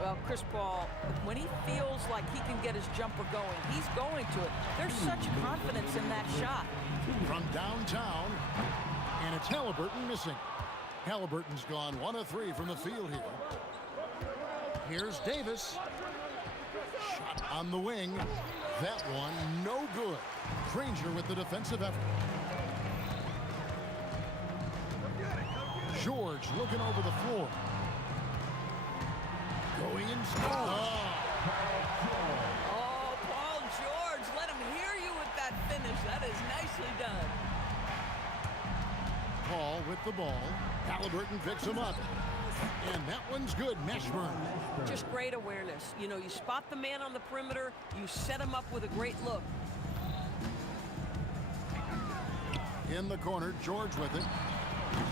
Well, Chris Paul, when he feels like he can get his jumper going, he's going to it. There's such confidence in that shot. From downtown, and it's Halliburton missing. Halliburton's gone 1 of 3 from the field here. Here's Davis. Shot on the wing. That one no good. Granger with the defensive effort. George looking over the floor. Going in. Oh, Paul George, let him hear you with that finish. That is nicely done. Paul with the ball. Halliburton picks him up. And that one's good. Mashburn. Just great awareness. You know, you spot the man on the perimeter, you set him up with a great look. In the corner, George with it.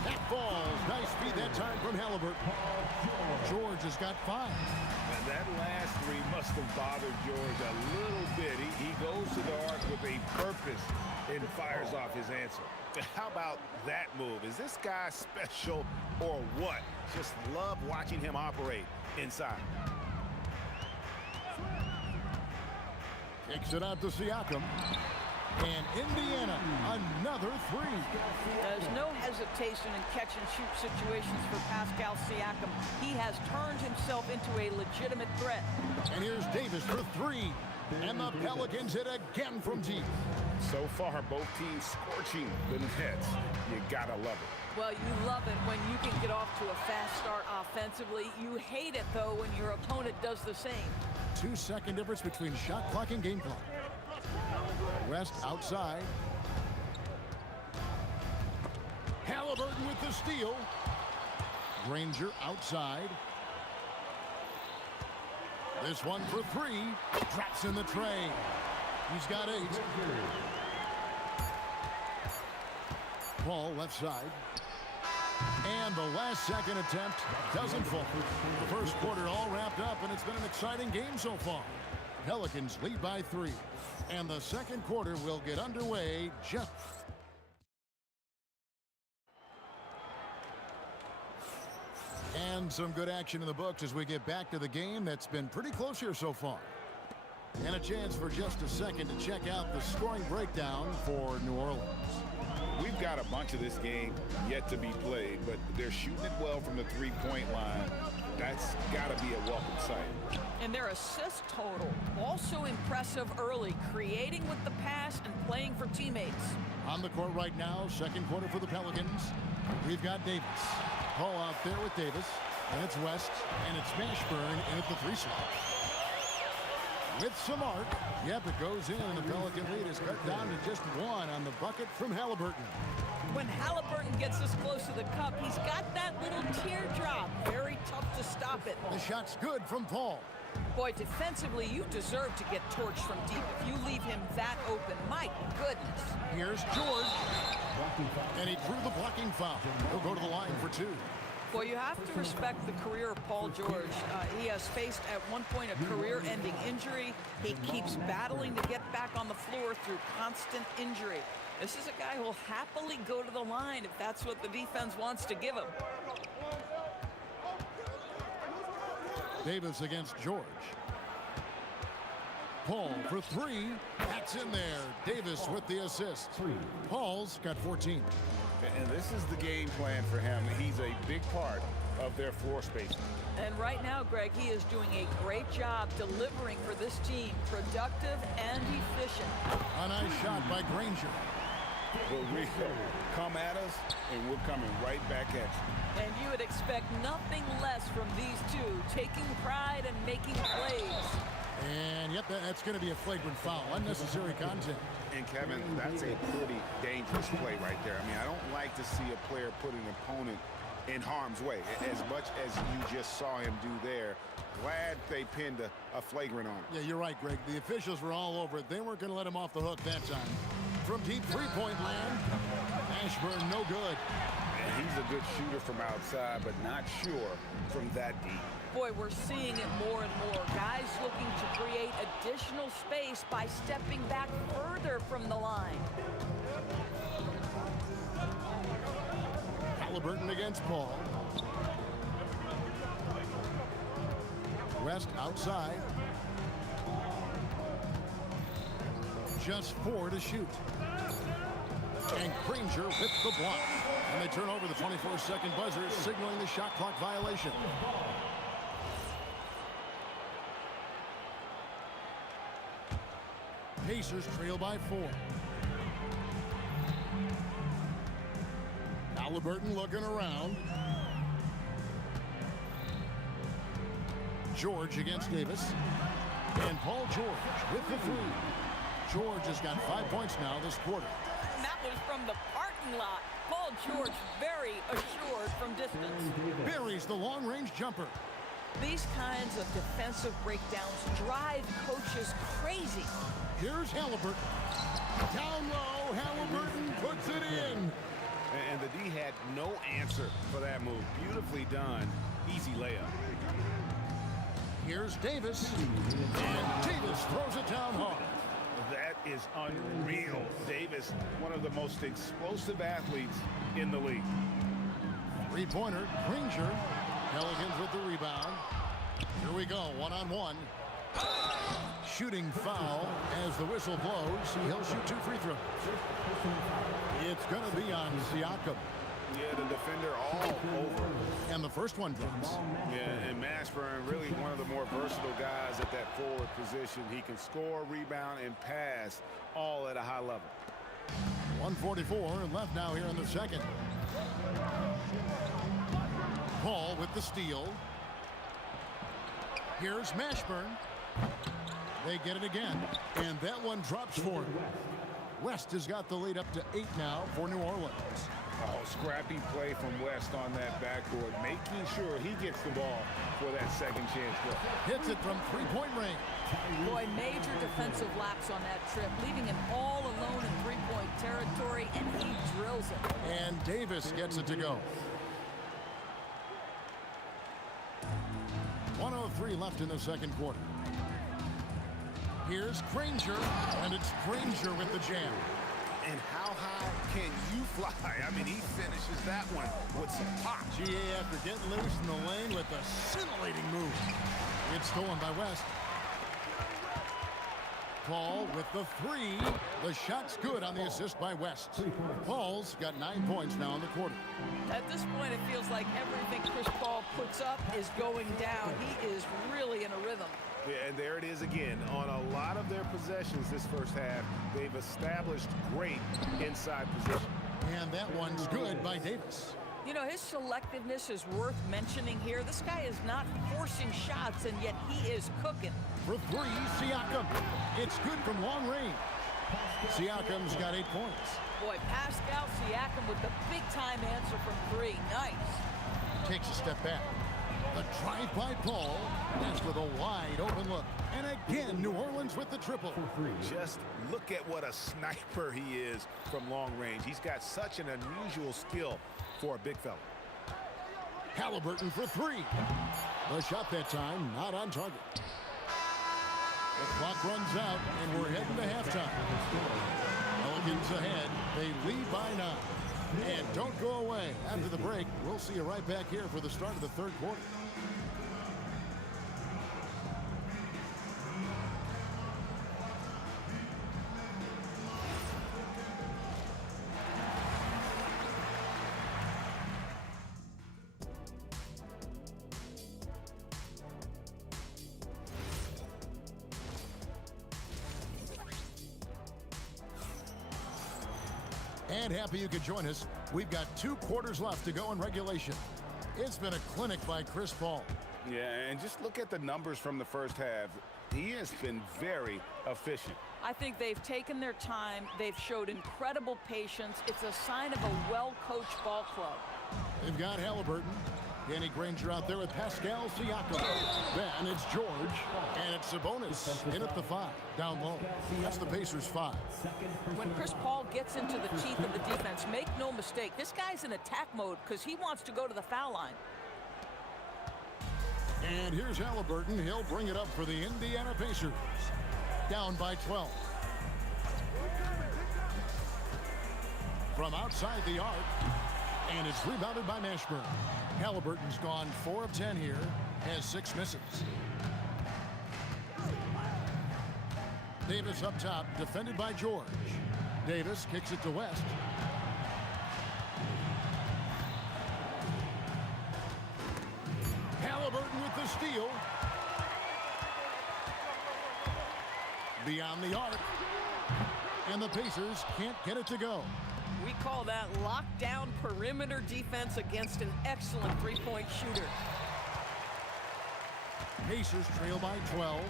That falls. Nice feed that time from Halliburton. George has got 5. And that last 3 must have bothered George a little bit. He goes to the arc with a purpose and fires off his answer. How about that move? Is this guy special or what? Just love watching him operate inside. Kicks it out to Siakam. And Indiana, another 3. There's no hesitation in catch-and-shoot situations for Pascal Siakam. He has turned himself into a legitimate threat. And here's Davis for 3. And the Pelicans hit again from deep. So far, both teams scorching the nets. You gotta love it. Well, you love it when you can get off to a fast start offensively. You hate it, though, when your opponent does the same. 2-second difference between shot clock and game clock. West outside. Halliburton with the steal. Granger outside. This one for three. Drops in the tray. He's got 8. Paul left side. And the last second attempt doesn't fall. The first quarter all wrapped up, and it's been an exciting game so far. Pelicans lead by 3. And the second quarter will get underway just... And some good action in the books as we get back to the game that's been pretty close here so far. And a chance for just a second to check out the scoring breakdown for New Orleans. We've got a bunch of this game yet to be played, but they're shooting it well from the three-point line. That's got to be a welcome sight. And their assist total, also impressive early, creating with the pass and playing for teammates. On the court right now, second quarter for the Pelicans. We've got Davis. Paul out there with Davis. And it's West. And it's Mashburn in at the 3 slot. With some arc. Yep, it goes in, and the Pelican lead is cut down to just 1 on the bucket from Halliburton. When Halliburton gets this close to the cup, he's got that little teardrop. Very tough to stop it. The shot's good from Paul. Boy, defensively, you deserve to get torched from deep if you leave him that open. My goodness. Here's George. And he threw the blocking foul. He'll go to the line for 2. Boy, you have to respect the career of Paul George. He has faced at one point a career-ending injury. He keeps battling to get back on the floor through constant injury. This is a guy who will happily go to the line if that's what the defense wants to give him. Davis against George. Paul for 3. That's in there. Davis with the assist. Paul's got 14. And this is the game plan for him. He's a big part of their floor spacing. And right now, Greg, he is doing a great job delivering for this team. Productive and efficient. A nice shot by Granger. Well, we come at us, and we're coming right back at you. And you would expect nothing less from these two, taking pride and making plays. And, yep, that's going to be a flagrant foul. Unnecessary contact. And, Kevin, that's a pretty dangerous play right there. I mean, I don't like to see a player put an opponent in harm's way, as much as you just saw him do there. Glad they pinned a flagrant on him. Yeah, you're right, Greg. The officials were all over it. They weren't going to let him off the hook that time. From deep three-point land, Ashburn no good. And he's a good shooter from outside, but not sure from that deep. Boy, we're seeing it more and more. Guys looking to create additional space by stepping back further from the line. Halliburton against Paul. West outside. Just 4 to shoot. And Granger with the block. And they turn over the 24-second buzzer, signaling the shot clock violation. Pacers trail by 4. Halliburton looking around. George against Davis. And Paul George with the 3. George has got 5 points now this quarter. And that was from the parking lot. Paul George very assured from distance. Buries the long-range jumper. These kinds of defensive breakdowns drive coaches crazy. Here's Halliburton. Down low, Halliburton puts it in. And the D had no answer for that move. Beautifully done. Easy layup. Here's Davis. And Davis throws it down hard. That is unreal. Davis, one of the most explosive athletes in the league. Three-pointer, Granger. Pelicans with the rebound. Here we go, one-on-one. Shooting foul as the whistle blows. He'll shoot 2 free throws. It's going to be on Siakam. Yeah, the defender all over. And the first one drops. Yeah, and Mashburn, really one of the more versatile guys at that forward position. He can score, rebound, and pass all at a high level. 1:44 left now here in the second. Paul with the steal. Here's Mashburn. They get it again, and that one drops for him. West has got the lead up to 8 now for New Orleans. Oh, scrappy play from West on that backboard, making sure he gets the ball for that second chance look. Hits it from three-point range. Boy, major defensive lapse on that trip, leaving him all alone in three-point territory, and he drills it. And Davis gets it to go. 1:03 left in the second quarter. Here's Granger, and it's Granger with the jam. And how high can you fly? I mean, he finishes that one with some pop. GA after getting loose in the lane with a scintillating move. It's stolen by West. Paul with the three. The shot's good on the assist by West. Paul's got 9 points now in the quarter. At this point, it feels like everything Chris Paul puts up is going down. He is really in a rhythm. Yeah, and there it is again. On a lot of their possessions this first half, they've established great inside position. And that one's good by Davis. You know, his selectiveness is worth mentioning here. This guy is not forcing shots, and yet he is cooking. For three, Siakam. It's good from long range. Siakam's got 8 points. Boy, Pascal Siakam with the big-time answer from three. Nice. Takes a step back. The drive by Paul is with a wide open look. And again, New Orleans with the triple. Just look at what a sniper he is from long range. He's got such an unusual skill for a big fella. Halliburton for three. The shot that time not on target. The clock runs out, and we're heading to halftime. Pelicans ahead. They lead by 9. And don't go away. After the break, we'll see you right back here for the start of the third quarter. And happy you could join us. We've got 2 quarters left to go in regulation. It's been a clinic by Chris Paul. Yeah, and just look at the numbers from the first half. He has been very efficient. I think they've taken their time. They've showed incredible patience. It's a sign of a well-coached ball club. They've got Halliburton. Danny Granger out there with Pascal Siakam. Then it's George, and it's Sabonis in at the 5, down low. That's the Pacers' 5. When Chris Paul gets into the teeth of the defense, make no mistake, this guy's in attack mode because he wants to go to the foul line. And here's Halliburton. He'll bring it up for the Indiana Pacers. Down by 12. From outside the arc, and it's rebounded by Mashburn. Halliburton's gone 4 of 10 here, has 6 misses. Davis up top, defended by George. Davis kicks it to West. Halliburton with the steal. Beyond the arc. And the Pacers can't get it to go. We call that lockdown perimeter defense against an excellent three-point shooter. Pacers trail by 12.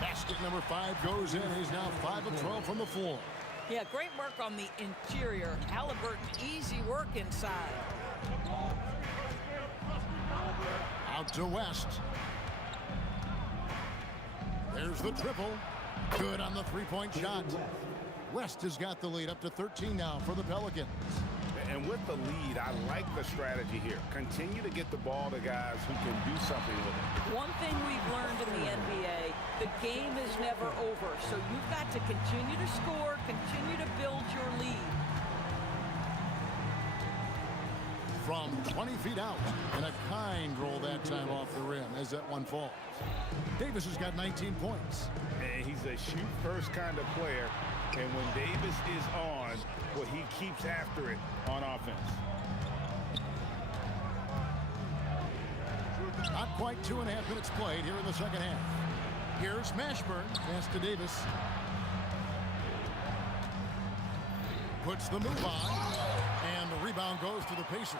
Basket number 5 goes in. He's now 5 of 12 from the floor. Yeah, great work on the interior. Halliburton, easy work inside. Out to West. There's the triple. Good on the three-point shot. West has got the lead up to 13 now for the Pelicans. And with the lead, I like the strategy here. Continue to get the ball to guys who can do something with it. One thing we've learned in the NBA, the game is never over. So you've got to continue to score, continue to build your lead. from 20 feet out. And a kind roll that time off the rim as that one falls. Davis has got 19 points. And he's a shoot-first kind of player. And when Davis is on, well, he keeps after it on offense. Not quite 2.5 minutes played here in the second half. Here's Mashburn. Pass to Davis. Puts the move on. And the rebound goes to the Pacers.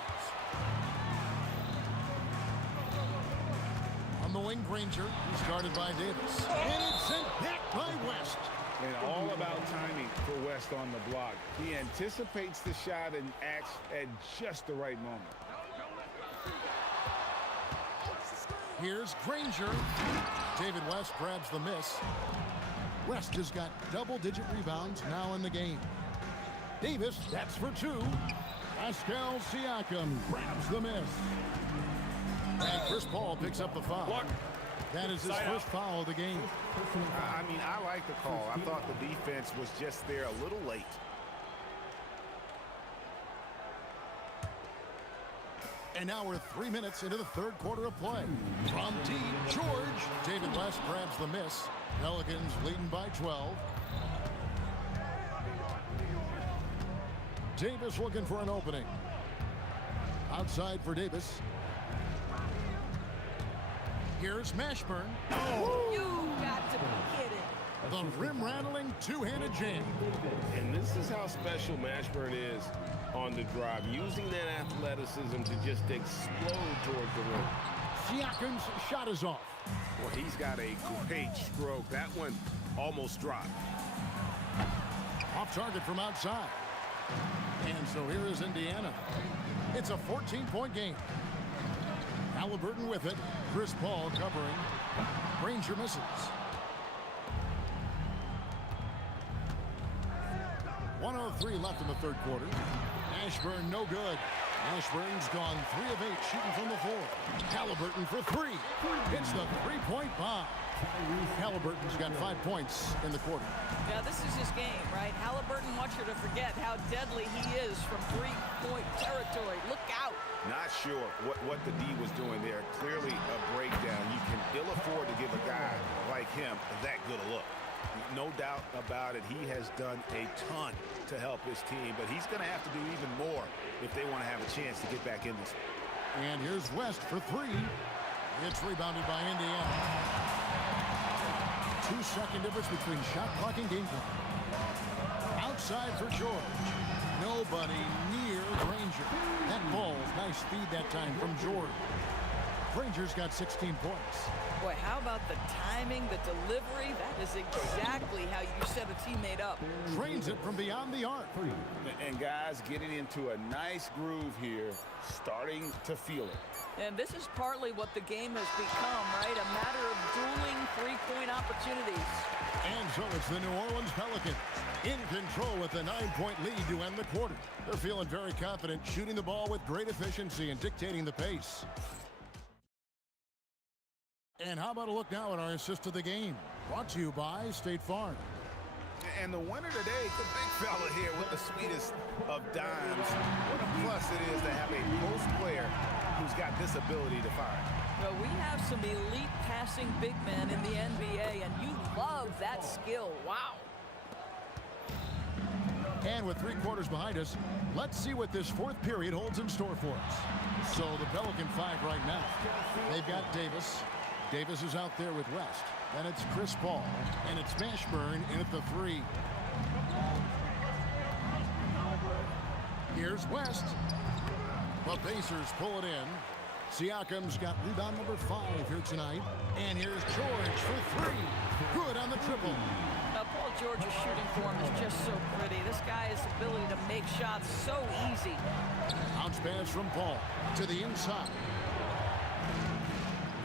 On the wing, Granger. He's guarded by Davis. And it's sent back by West. And all about timing for West on the block. He anticipates the shot and acts at just the right moment. Here's Granger. David West grabs the miss. West has got double-digit rebounds now in the game. Davis, that's for two. Pascal Siakam grabs the miss. And Chris Paul picks up the foul. That is his first foul of the game. I mean, I like the call. I thought the defense was just there a little late. And now we're 3 minutes into the third quarter of play. From deep, George. David West grabs the miss. Pelicans leading by 12. Davis looking for an opening. Outside for Davis. Here's Mashburn. Oh. You got to be kidding. The rim-rattling two-handed jam. And this is how special Mashburn is on the drive, using that athleticism to just explode towards the rim. Siakam's shot is off. Well, he's got a great stroke. That one almost dropped. Off target from outside. And so here is Indiana. It's a 14-point game. Halliburton with it. Chris Paul covering. Granger misses. .103 left in the third quarter. Ashburn no good. Ashburn's gone 3 of 8 shooting from the floor. Halliburton for 3. Hits the three-point bomb. Halliburton's got 5 points in the quarter. Yeah, this is his game, right? Halliburton wants you to forget how deadly he is from three-point territory. Look out. Not sure what the D was doing there. Clearly a breakdown. You can ill afford to give a guy like him that good a look. No doubt about it. He has done a ton to help his team, but he's going to have to do even more if they want to have a chance to get back in this. And here's West for 3. It's rebounded by Indiana. 2-second difference between shot clock and game clock. Outside for George. Nobody near Granger. That ball's nice speed that time from George. Granger's got 16 points. Boy, how about the timing, the delivery? That is exactly how you set a teammate up. Trains it from beyond the arc. And guys getting into a nice groove here, starting to feel it. And this is partly what the game has become, right? A matter of dueling three-point opportunities. And so it's the New Orleans Pelicans in control with a 9-point lead to end the quarter. They're feeling very confident, shooting the ball with great efficiency and dictating the pace. And how about a look now at our assist of the game? Brought to you by State Farm. And the winner today, the big fella here with the sweetest of dimes. What a plus it is to have a post player who's got this ability to fire. Well, we have some elite passing big men in the NBA, and you love that skill. Wow. And with 3 quarters behind us, let's see what this fourth period holds in store for us. So the Pelican 5 right now. They've got Davis. Davis is out there with West. Then it's Chris Paul. And it's Mashburn in at the 3. Here's West. The Pacers pull it in. Siakam's got rebound number 5 here tonight. And here's George for 3. Good on the triple. Paul George's shooting form is just so pretty. This guy has the ability to make shots so easy. Bounce pass from Paul to the inside.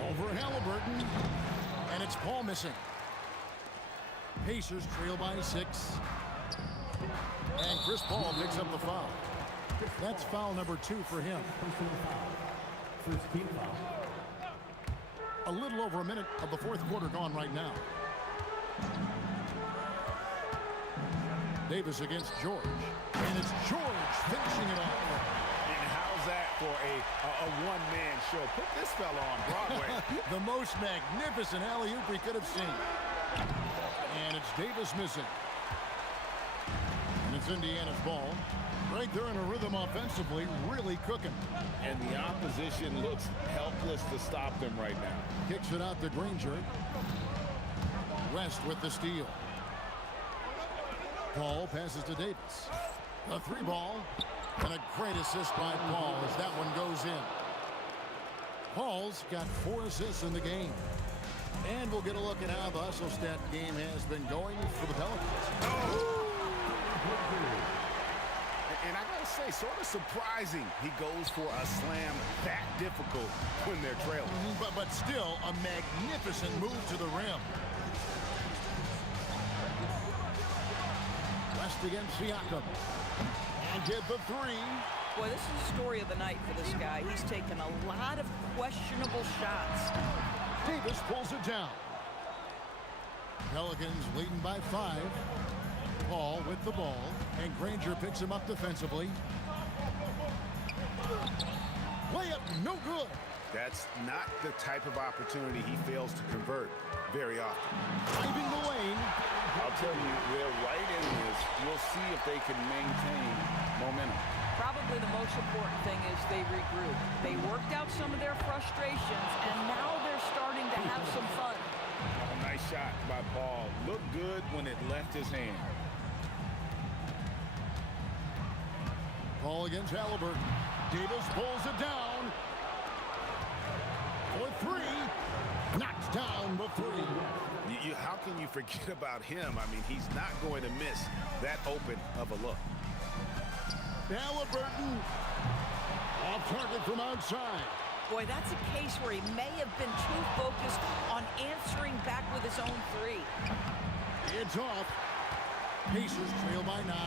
Over Halliburton. And it's Paul missing. Pacers trail by 6. And Chris Paul picks up the foul. That's foul number 2 for him. First team foul. A little over a minute of the fourth quarter gone right now. Davis against George. And it's George finishing it off. And how's that for fella on Broadway. The most magnificent alley-oop we could have seen. And it's Davis missing. And it's Indiana's ball. Right there in a rhythm offensively, really cooking. And the opposition looks helpless to stop them right now. Kicks it out to Granger. West with the steal. Paul passes to Davis. The three ball. And a great assist by Paul as that one goes in. Paul's got 4 assists in the game. And we'll get a look at how the hustle stat game has been going for the Pelicans. And I gotta say, sort of surprising he goes for a slam that difficult when they're trailing. But still a magnificent move to the rim. West against Siakam. And get the three. Boy, this is the story of the night for this guy. He's taken a lot of questionable shots. Davis pulls it down. Pelicans leading by 5. Paul with the ball, and Granger picks him up defensively. Layup, no good. That's not the type of opportunity he fails to convert very often. Driving the lane. I'll tell you, they're right in this. We'll see if they can maintain momentum. Probably the most important thing is they regroup. They worked out some of their frustrations, and now they're starting to have some fun. A nice shot by Paul. Looked good when it left his hand. Paul against Halliburton. Davis pulls it down. For 3. Knocks down the 3. How can you forget about him? I mean, he's not going to miss that open of a look. Halliburton off target from outside. Boy, that's a case where he may have been too focused on answering back with his own 3. It's off. Pacers trail by 9.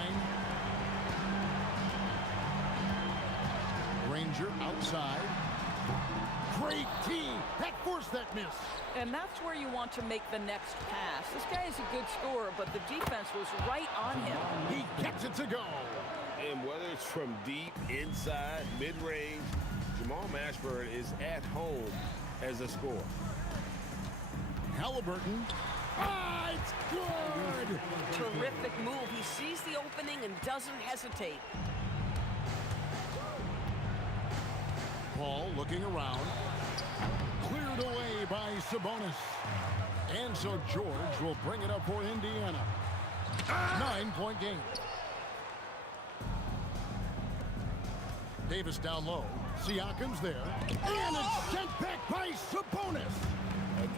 Granger outside. Great team. That forced that miss. And that's where you want to make the next pass. This guy is a good scorer, but the defense was right on him. He gets it to go. And whether it's from deep, inside, mid-range, Jamal Mashburn is at home as a scorer. Halliburton. Ah, it's good. Terrific move. He sees the opening and doesn't hesitate. Paul looking around. Cleared away by Sabonis. And so George will bring it up for Indiana. 9-point game. Davis down low. Siakam's there. And it's sent back by Sabonis.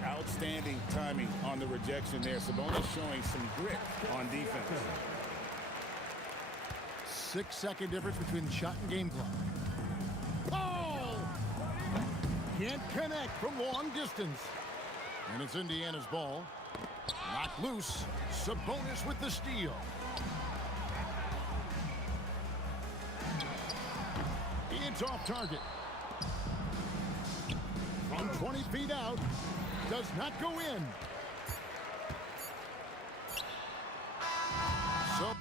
Outstanding timing on the rejection there. Sabonis showing some grit on defense. 6-second difference between the shot and game clock. Paul can't connect from long distance. And it's Indiana's ball. Knocked loose. Sabonis with the steal. It's off target. From 20 feet out. Does not go in. So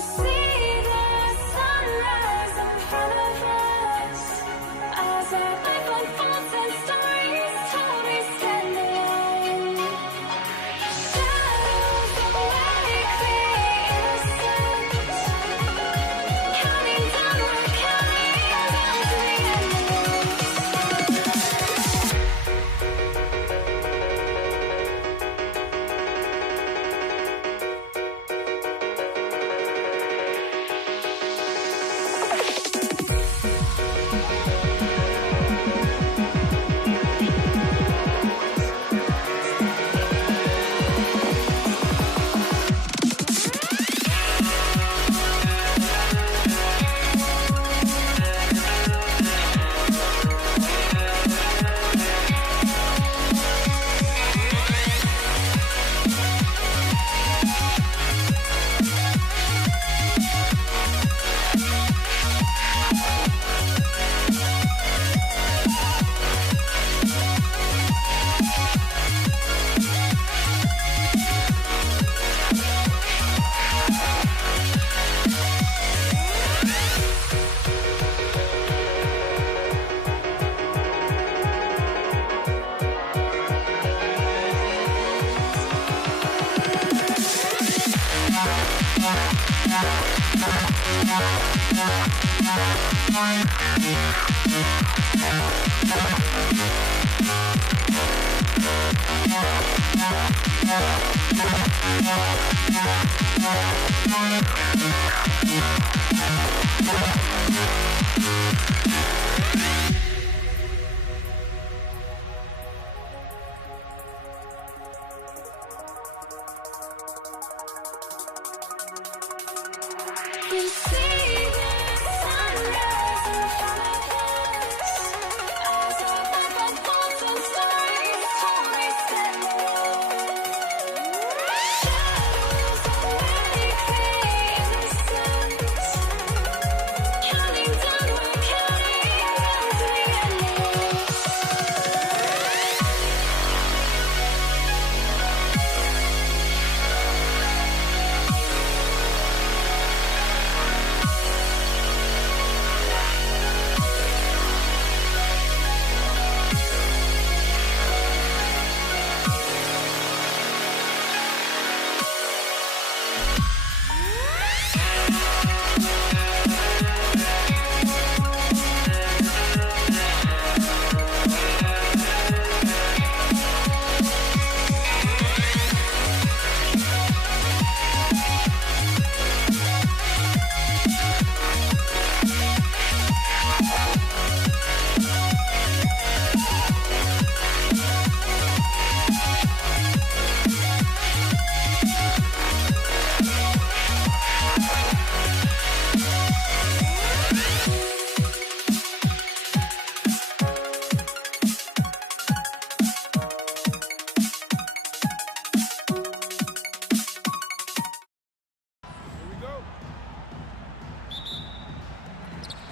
see the sunrise in front of us as our life unfolds and stories told we stand alone. Shadows awake the innocent, counting down, we're counting down to the we see the sunrise in front of us as our life unfolds and stories told we stand alone. Shadows awake the innocent, counting down, we're counting down to the endless.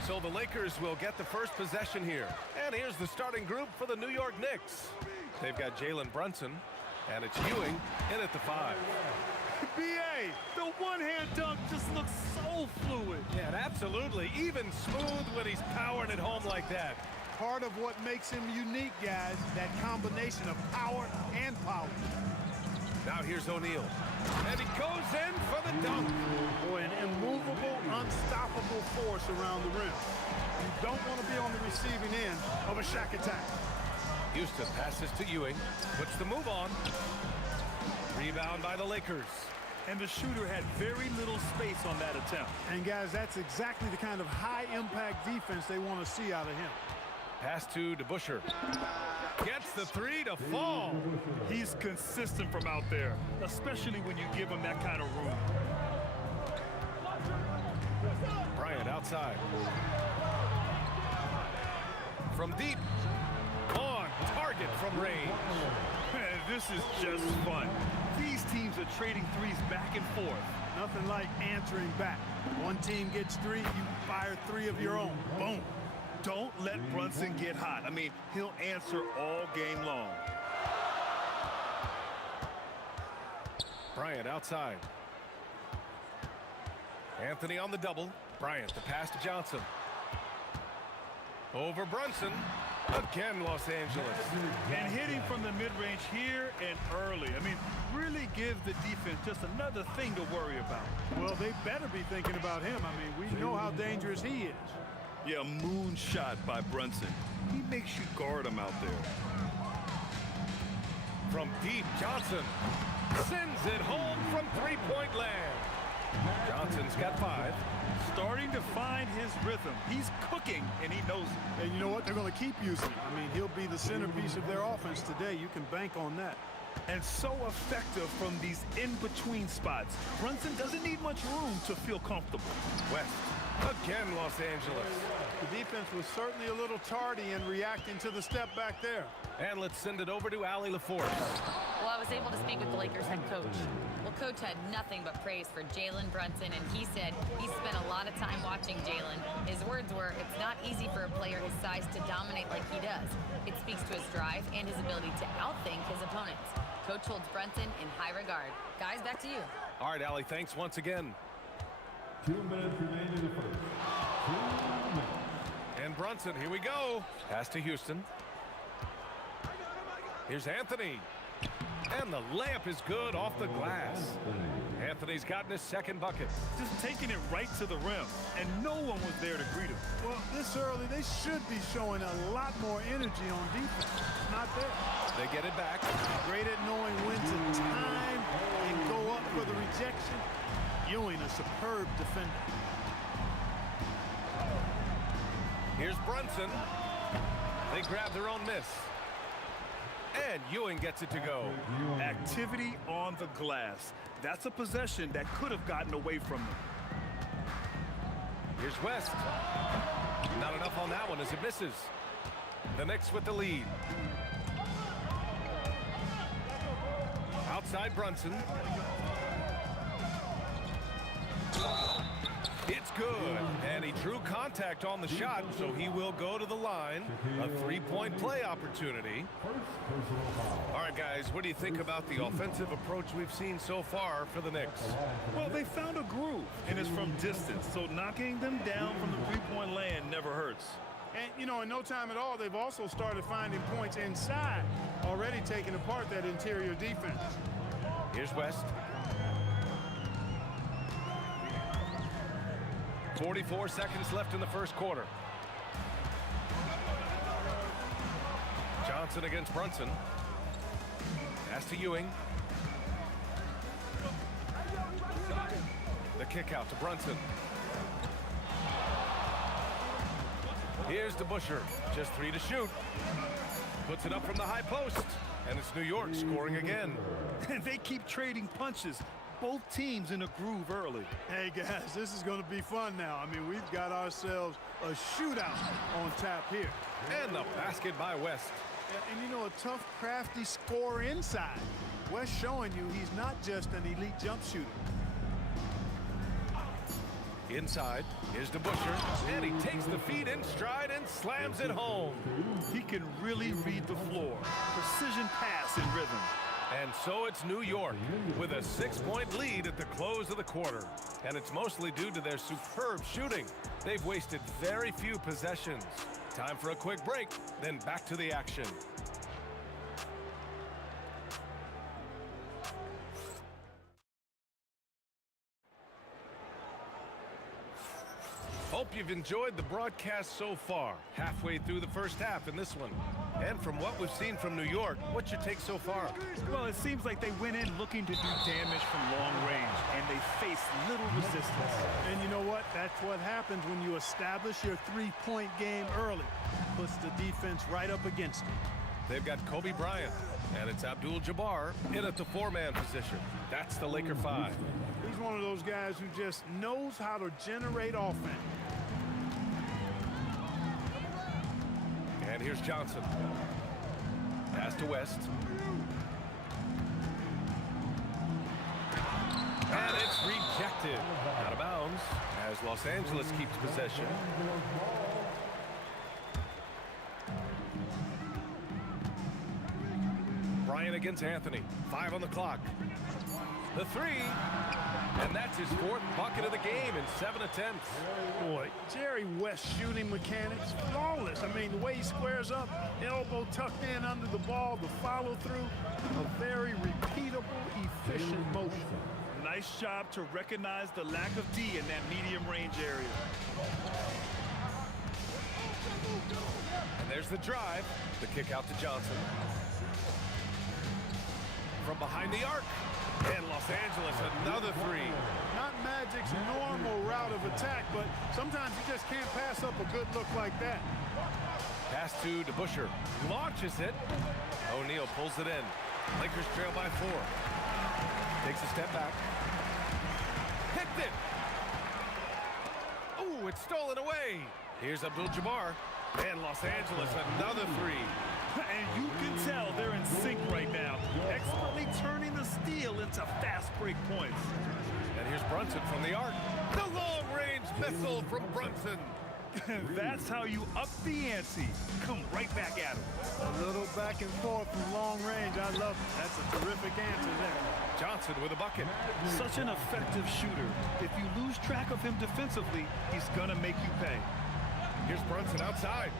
So the Lakers will get the first possession here. And here's the starting group for the New York Knicks. They've got Jalen Brunson, and it's Ewing in at the 5. B.A., the one-hand dunk just looks so fluid. Yeah, absolutely. Even smooth when he's powering it home like that. Part of what makes him unique, guys, that combination of power and power. Now here's O'Neal. And he goes in for the dunk. Boy, an immovable, unstoppable force around the rim. You don't want to be on the receiving end of a Shaq attack. Houston passes to Ewing. Puts the move on. Rebound by the Lakers. And the shooter had very little space on that attempt. And, guys, that's exactly the kind of high-impact defense they want to see out of him. Pass to DeBusschere. Gets the 3 to fall. He's consistent from out there, especially when you give him that kind of room. Bryant outside. From deep. On target from range. This is just fun. These teams are trading threes back and forth. Nothing like answering back. One team gets 3, you fire 3 of your own. Boom. Don't let Brunson get hot. I mean, he'll answer all game long. Bryant outside. Anthony on the double. Bryant, the pass to Johnson. Over Brunson. Again, Los Angeles. And hitting from the mid-range here and early. I mean, really give the defense just another thing to worry about. Well, they better be thinking about him. I mean, we know how dangerous he is. Yeah, moonshot by Brunson. He makes you guard him out there. From deep, Johnson sends it home from three-point land. Johnson's got 5. Starting to find his rhythm. He's cooking, and he knows it. And you know what? They're going to keep using him. I mean, he'll be the centerpiece of their offense today. You can bank on that. And so effective from these in-between spots. Brunson doesn't need much room to feel comfortable. West. Again, Los Angeles. The defense was certainly a little tardy in reacting to the step back there. And let's send it over to Allie LaForce. Well, I was able to speak with the Lakers head coach. Well, coach had nothing but praise for Jalen Brunson, and he said he spent a lot of time watching Jalen. His words were, it's not easy for a player his size to dominate like he does. It speaks to his drive and his ability to outthink his opponents. Coach holds Brunson in high regard. Guys, back to you. All right, Allie, thanks once again. 2 minutes remain in the first. 2 minutes. And Brunson, here we go. Pass to Houston. Here's Anthony. And the layup is good off the glass. Anthony's gotten his second bucket. Just taking it right to the rim, and no one was there to greet him. Well, this early, they should be showing a lot more energy on defense. It's not there. They get it back. Great at knowing when to time and go up for the rejection. Ewing, a superb defender. Here's Brunson. They grab their own miss. And Ewing gets it to go. Activity on the glass. That's a possession that could have gotten away from them. Here's West. Not enough on that one as it misses. The Knicks with the lead. Outside Brunson. It's good, and he drew contact on the shot, so he will go to the line. A three-point play opportunity. All right, guys, what do you think about the offensive approach we've seen so far for the Knicks? Well, they found a groove, and it's from distance, so knocking them down from the three-point land never hurts. And, you know, in no time at all, they've also started finding points inside, already taking apart that interior defense. Here's West. 44 seconds left in the first quarter. Johnson against Brunson. Pass to Ewing. The kick out to Brunson. Here's DeBusschere. Just 3 to shoot. Puts it up from the high post. And it's New York scoring again. And they keep trading punches. Both teams in a groove early. Hey, guys, this is going to be fun now. I mean, we've got ourselves a shootout on tap here. And the basket by West. And you know, a tough, crafty scorer inside. West showing you he's not just an elite jump shooter. Inside, here's DeBusschere, and he takes the feed in stride and slams it home. He can really read the floor. Precision pass in rhythm. And so it's New York with a 6-point lead at the close of the quarter. And it's mostly due to their superb shooting. They've wasted very few possessions. Time for a quick break, then back to the action. Hope you've enjoyed the broadcast so far. Halfway through the first half in this one. And from what we've seen from New York, what's your take so far? Well, it seems like they went in looking to do damage from long range, and they faced little resistance. And you know what? That's what happens when you establish your three-point game early. Puts the defense right up against it. They've got Kobe Bryant, and it's Abdul-Jabbar in at the 4-man position. That's the Laker 5. He's one of those guys who just knows how to generate offense. And here's Johnson. Pass to West. And it's rejected. Out of bounds as Los Angeles keeps possession. Bryant against Anthony. 5 on the clock. The 3. And that's his 4th bucket of the game in 7 attempts. Boy, Jerry West's shooting mechanics, flawless. I mean, the way he squares up, elbow tucked in under the ball, the follow through, a very repeatable, efficient motion. Nice job to recognize the lack of D in that medium range area. And there's the drive. The kick out to Johnson. From behind the arc. And Los Angeles, another 3. Not Magic's normal route of attack, but sometimes you just can't pass up a good look like that. Pass to DeBusschere. Launches it. O'Neal pulls it in. Lakers trail by 4. Takes a step back. Picked it. Ooh, it's stolen away. Here's Abdul-Jabbar. And Los Angeles, another 3. And you can tell they're in sync right now, expertly turning the steal into fast break points. And here's Brunson from the arc. The long-range missile from Brunson. That's how you up the ante. Come right back at him. A little back and forth from long range. I love it. That's a terrific answer there. Johnson with a bucket. Such an effective shooter. If you lose track of him defensively, he's going to make you pay. Here's Brunson outside.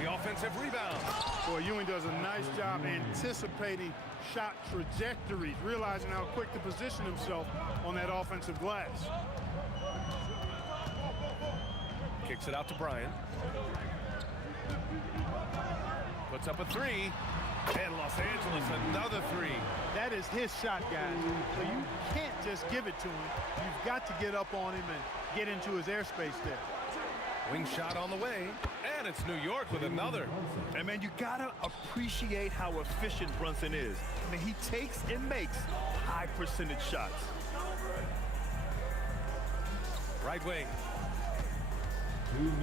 The offensive rebound. Boy, Ewing does a nice job anticipating shot trajectories, realizing how quick to position himself on that offensive glass. Kicks it out to Bryant. Puts up a 3. And Los Angeles, another 3. That is his shot, guys. So you can't just give it to him. You've got to get up on him and get into his airspace there. Wing shot on the way, and it's New York with another. And man, you gotta appreciate how efficient Brunson is. I mean, he takes and makes high percentage shots. Right wing.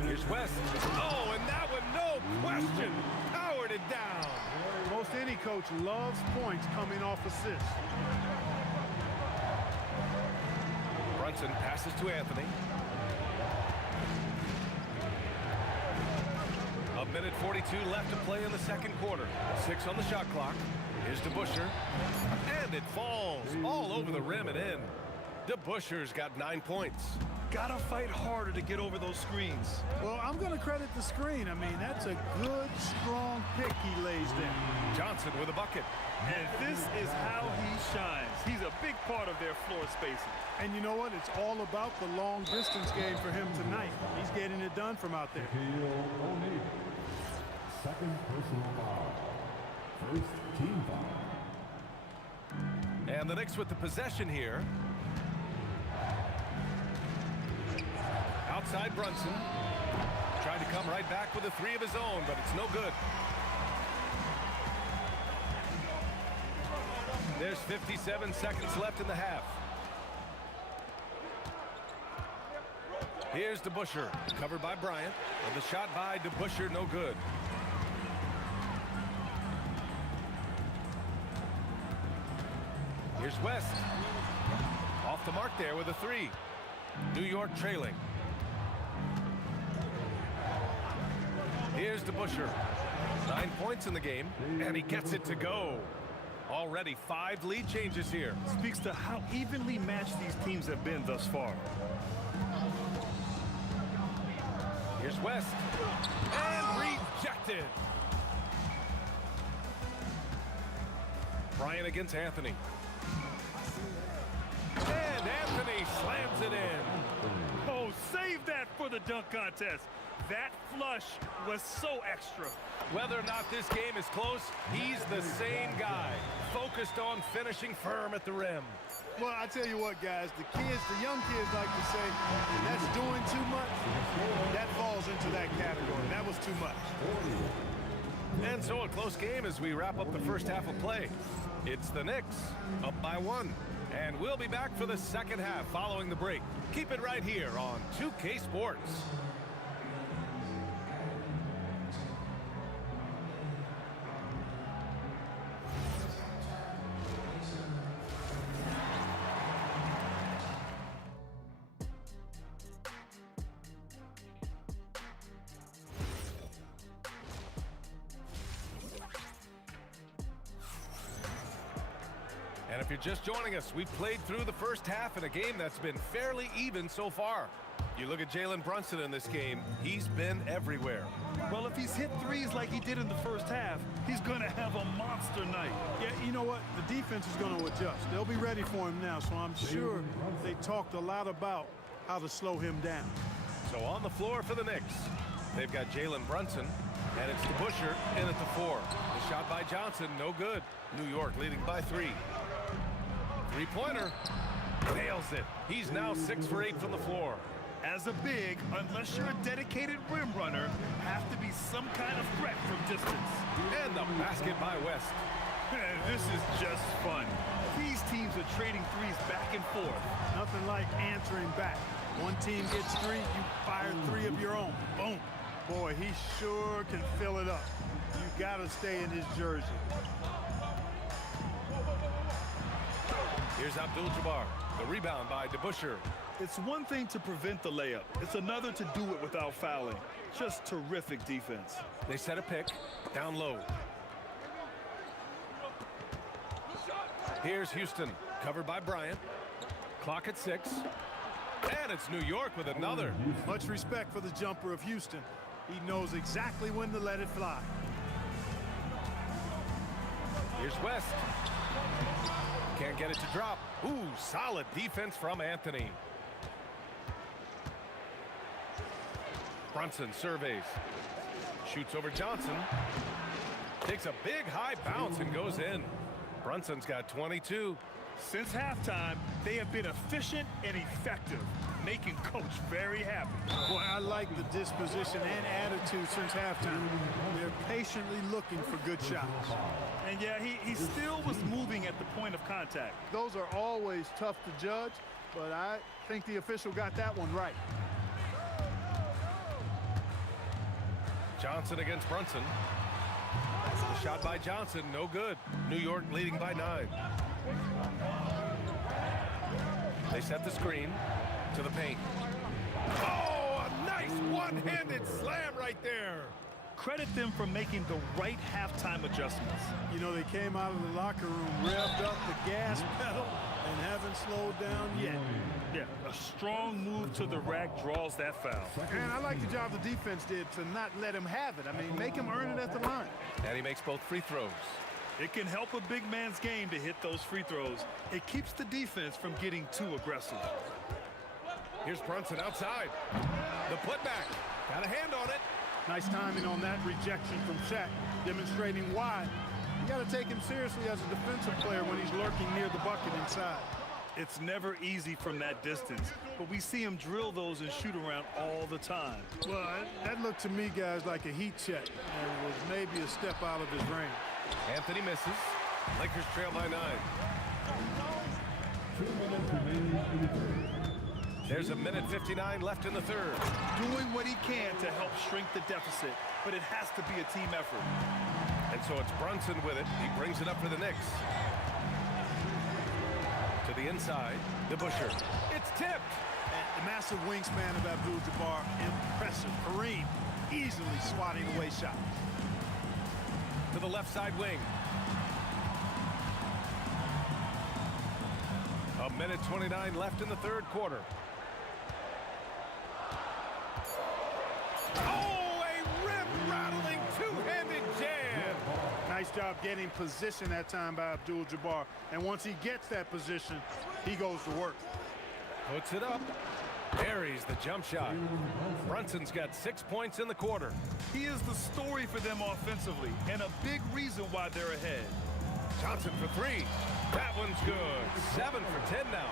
Here's West. Oh, and that one, no question, powered it down. Most any coach loves points coming off assists. Brunson passes to Anthony. A minute 42 left to play in the second quarter. 6 on the shot clock. Here's DeBusschere. And it falls all over the rim and in. DeBusschere's got 9 points. Gotta fight harder to get over those screens. Well, I'm going to credit the screen. I mean, that's a good, strong pick he lays there. Johnson with a bucket. And this is how he shines. He's a big part of their floor spacing. And you know what? It's all about the long distance game for him tonight. He's getting it done from out there. Second personal foul. First team foul. And the Knicks with the possession here. Outside Brunson. Trying to come right back with a 3 of his own, but it's no good. There's 57 seconds left in the half. Here's DeBusschere, covered by Bryant. And the shot by DeBusschere, no good. Here's West. Off the mark there with a 3. New York trailing. Here's DeBusschere. 9 points in the game, and he gets it to go. Already 5 lead changes here. Speaks to how evenly matched these teams have been thus far. Here's West. And rejected. Bryant against Anthony. And Anthony slams it in. Oh, save that for the dunk contest. That flush was so extra. Whether or not this game is close, he's the same guy, focused on finishing firm at the rim. Well, I tell you what, guys, the young kids like to say, that's doing too much. That falls into that category. That was too much. And so a close game as we wrap up the first half of play. It's the Knicks up by 1. And we'll be back for the second half following the break. Keep it right here on 2K Sports. If you're just joining us, we've played through the first half in a game that's been fairly even so far. You look at Jalen Brunson in this game, he's been everywhere. Well, if he's hit threes like he did in the first half, he's going to have a monster night. Yeah, you know what? The defense is going to adjust. They'll be ready for him now, so I'm sure they talked a lot about how to slow him down. So on the floor for the Knicks, they've got Jalen Brunson, and it's DeBusschere in at the 4. The shot by Johnson, no good. New York leading by 3. Three-pointer, nails it. He's now 6 for 8 from the floor. As a big, unless you're a dedicated rim runner, have to be some kind of threat from distance. And the basket by West. This is just fun. These teams are trading threes back and forth. Nothing like answering back. One team gets 3, you fire 3 of your own. Boom. Boy, he sure can fill it up. You got to stay in his jersey. Here's Abdul-Jabbar. The rebound by DeBusschere. It's one thing to prevent the layup. It's another to do it without fouling. Just terrific defense. They set a pick down low. Here's Houston, covered by Bryant. Clock at 6. And it's New York with another. Much respect for the jumper of Houston. He knows exactly when to let it fly. Here's West. Can't get it to drop. Ooh, solid defense from Anthony. Brunson surveys. Shoots over Johnson. Takes a big high bounce and goes in. Brunson's got 22. Since halftime, they have been efficient and effective, making Coach very happy. Boy, I like the disposition and attitude since halftime. They're patiently looking for good shots. And yeah, he still was moving at the point of contact. Those are always tough to judge, but I think the official got that one right. Johnson against Brunson. The shot by Johnson, no good. New York leading by 9. They set the screen to the paint. Oh, a nice one-handed slam right there. Credit them for making the right halftime adjustments. You know, they came out of the locker room, revved up the gas pedal, and haven't slowed down yet. Yeah, a strong move to the rack draws that foul. And I like the job the defense did to not let him have it. I mean, make him earn it at the line. And he makes both free throws. It can help a big man's game to hit those free throws. It keeps the defense from getting too aggressive. Here's Brunson outside. The putback. Got a hand on it. Nice timing on that rejection from Shaq, demonstrating why. You got to take him seriously as a defensive player when he's lurking near the bucket inside. It's never easy from that distance, but we see him drill those and shoot around all the time. Well, that looked to me, guys, like a heat check, and was maybe a step out of his range. Anthony misses. Lakers trail by 9. There's a minute 59 left in the third. Doing what he can to help shrink the deficit, but it has to be a team effort. And so it's Brunson with it. He brings it up for the Knicks. To the inside, DeBusschere. It's tipped. The massive wingspan of Abdul-Jabbar, impressive. Kareem easily swatting away shots. To the left side wing. A minute 29 left in the third quarter. Oh, a rim-rattling two-handed jam. Nice job getting position that time by Abdul-Jabbar. And once he gets that position, he goes to work. Puts it up. Buries the jump shot. Brunson's got 6 points in the quarter. He is the story for them offensively and a big reason why they're ahead. Johnson for 3. That one's good. 7 for 10 now.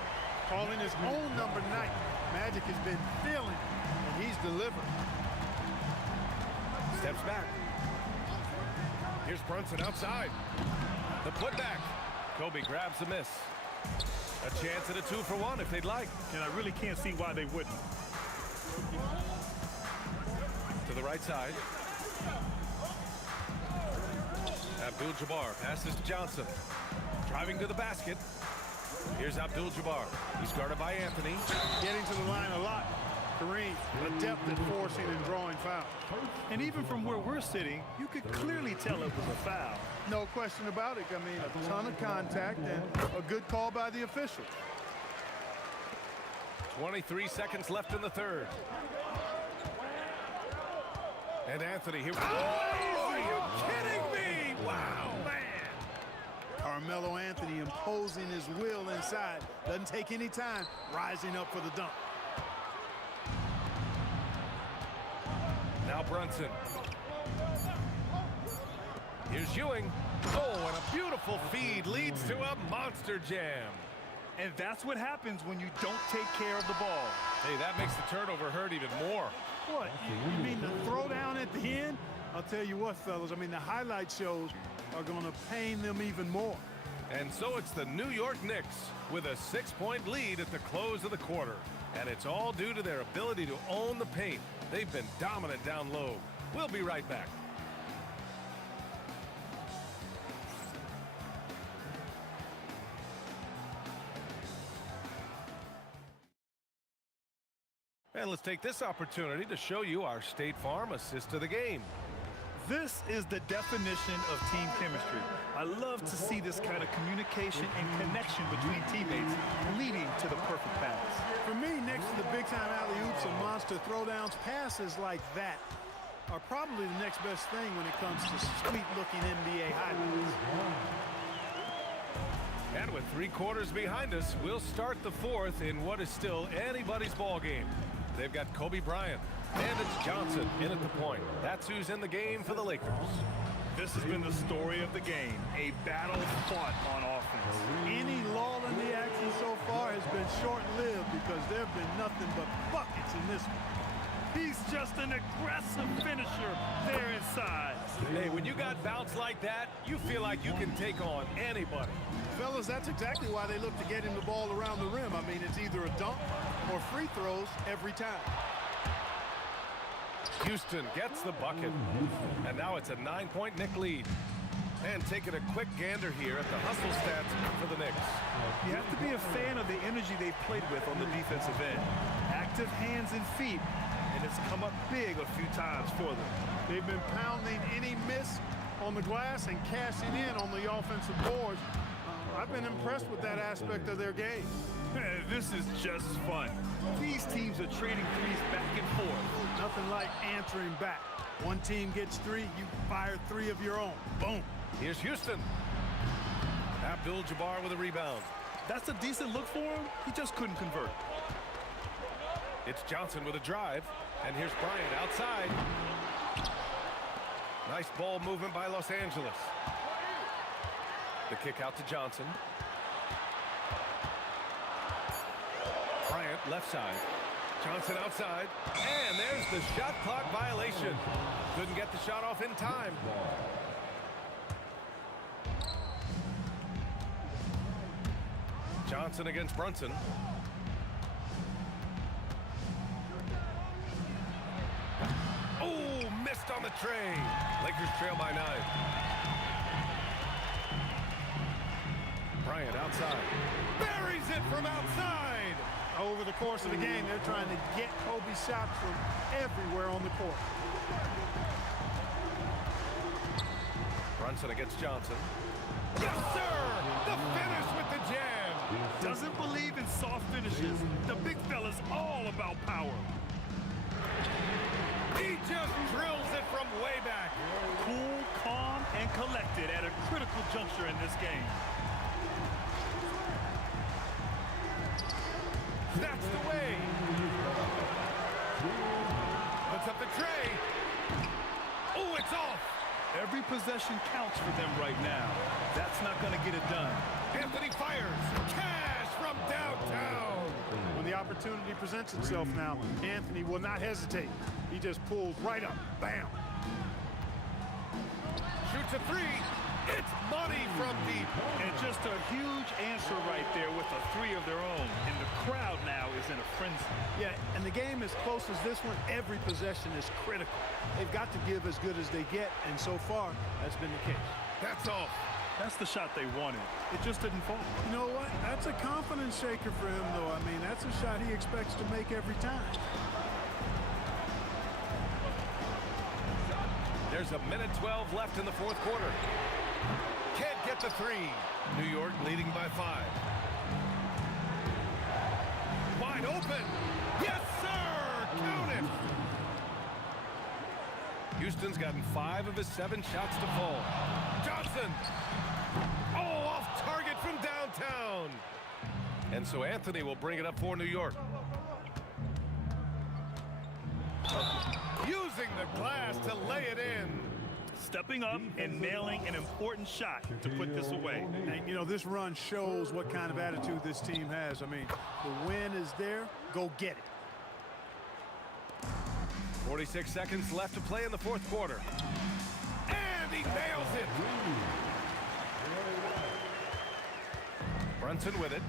Calling his own number 9. Magic has been feeling it, and he's delivered. Steps back. Here's Brunson outside. The putback. Kobe grabs the miss. A chance at a 2 for 1 if they'd like. And I really can't see why they wouldn't. To the right side. Abdul-Jabbar passes to Johnson. Driving to the basket. Here's Abdul-Jabbar. He's guarded by Anthony. Getting to the line a lot. Kareem, adept at forcing and drawing fouls. And even from where we're sitting, you could clearly tell it was a foul. No question about it. I mean, a ton of contact and a good call by the official. 23 seconds left in the third. And Anthony here. Oh, are you kidding me? Wow, man. Carmelo Anthony imposing his will inside. Doesn't take any time, rising up for the dunk. Now Brunson. Here's Ewing. Oh, and a beautiful feed leads to a monster jam. And that's what happens when you don't take care of the ball. Hey, that makes the turnover hurt even more. What? You mean the throwdown at the end? I'll tell you what, fellas. I mean, the highlight shows are going to pain them even more. And so it's the New York Knicks with a 6-point lead at the close of the quarter. And it's all due to their ability to own the paint. They've been dominant down low. We'll be right back. And let's take this opportunity to show you our State Farm assist of the game. This is the definition of team chemistry. I love to see this kind of communication and connection between teammates leading to the perfect pass. For me, next to the big-time alley-oops and monster throwdowns, passes like that are probably the next best thing when it comes to sweet-looking NBA highlights. And with 3 quarters behind us, we'll start the fourth in what is still anybody's ball game. They've got Kobe Bryant, and it's Johnson in at the point. That's who's in the game for the Lakers. This has been the story of the game, a battle fought on offense. Any lull in the action so far has been short-lived because there have been nothing but buckets in this one. He's just an aggressive finisher there inside. Hey, when you got bounce like that, you feel like you can take on anybody. Fellas, that's exactly why they look to get him the ball around the rim. I mean, it's either a dunk or free throws every time. Houston gets the bucket. And now it's a 9-point Knick lead. And taking a quick gander here at the hustle stats for the Knicks. You have to be a fan of the energy they've played with on the defensive end. Active hands and feet. And it's come up big a few times for them. They've been pounding any miss on the glass and cashing in on the offensive boards. I've been impressed with that aspect of their game. This is just fun. These teams are trading threes back and forth. Nothing like answering back. One team gets 3, you fire 3 of your own. Boom. Here's Houston. Abdul-Jabbar with a rebound. That's a decent look for him. He just couldn't convert. It's Johnson with a drive. And here's Bryant outside. Nice ball movement by Los Angeles. The kick out to Johnson. Bryant left side. Johnson outside. And there's the shot clock violation. Couldn't get the shot off in time. Johnson against Brunson. Oh, missed on the tray. Lakers trail by 9. Bryant outside. Buries it from outside. Over the course of the game, they're trying to get Kobe shots from everywhere on the court. Brunson against Johnson. Yes, sir! The finish with the jam. Doesn't believe in soft finishes. The big fella's all about power. He just drills it from way back. Cool, calm, and collected at a critical juncture in this game. That's the way. Puts up the tray. Oh, it's off. Every possession counts for them right now. That's not going to get it done. Anthony fires. Cash from downtown. When the opportunity presents itself now, Anthony will not hesitate. He just pulls right up. Bam. Shoots a 3. It's money from deep. And just a huge answer right there with a 3 of their own. And the crowd now is in a frenzy. Yeah, and the game as close as this one, every possession is critical. They've got to give as good as they get, and so far, that's been the case. That's all. That's the shot they wanted. It just didn't fall. You know what? That's a confidence shaker for him, though. I mean, that's a shot he expects to make every time. There's a minute 12 left in the fourth quarter. Can't get the three. New York leading by 5. Wide open. Yes, sir! Count it! Houston's gotten 5 of his 7 shots to fall. Johnson! Oh, off target from downtown! And so Anthony will bring it up for New York. Using the glass to lay it in. Stepping up and nailing an important shot to put this away. And, you know, this run shows what kind of attitude this team has. I mean, the win is there. Go get it. 46 seconds left to play in the 4th quarter. And he nails it. Brunson with it.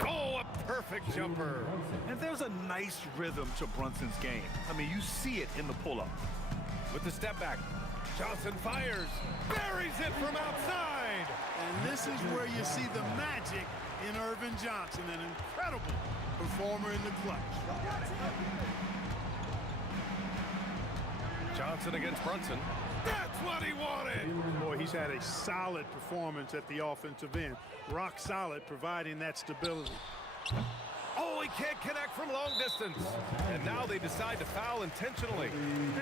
Oh, a perfect jumper. And there's a nice rhythm to Brunson's game. I mean, you see it in the pull-up. With the step back, Johnson fires, buries it from outside. And this is where you see the magic in Irvin Johnson, an incredible performer in the clutch. Johnson against Brunson. That's what he wanted. Boy, he's had a solid performance at the offensive end. Rock solid, providing that stability. Oh, he can't connect from long distance. And now they decide to foul intentionally.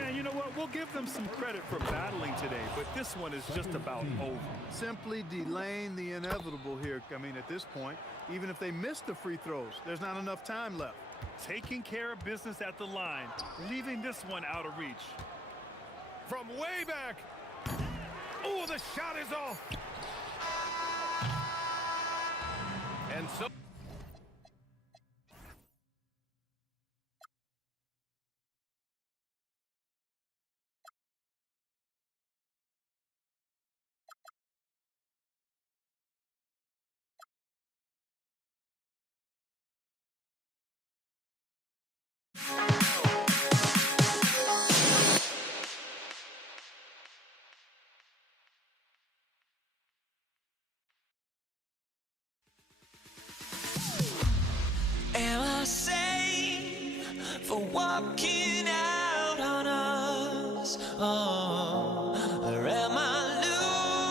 And you know what? We'll give them some credit for battling today, but this one is just about over. Simply delaying the inevitable here. I mean, at this point, even if they miss the free throws, there's not enough time left. Taking care of business at the line, leaving this one out of reach. From way back. Oh, the shot is off. And so... Am I sane for walking out on us? Oh, or am I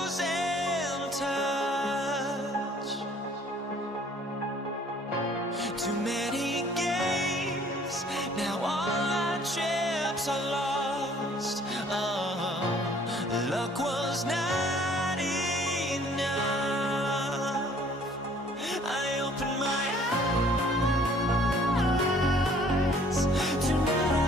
losing touch? Too many games, now all our chips are lost. Oh, luck was not enough. I opened my eyes. Tonight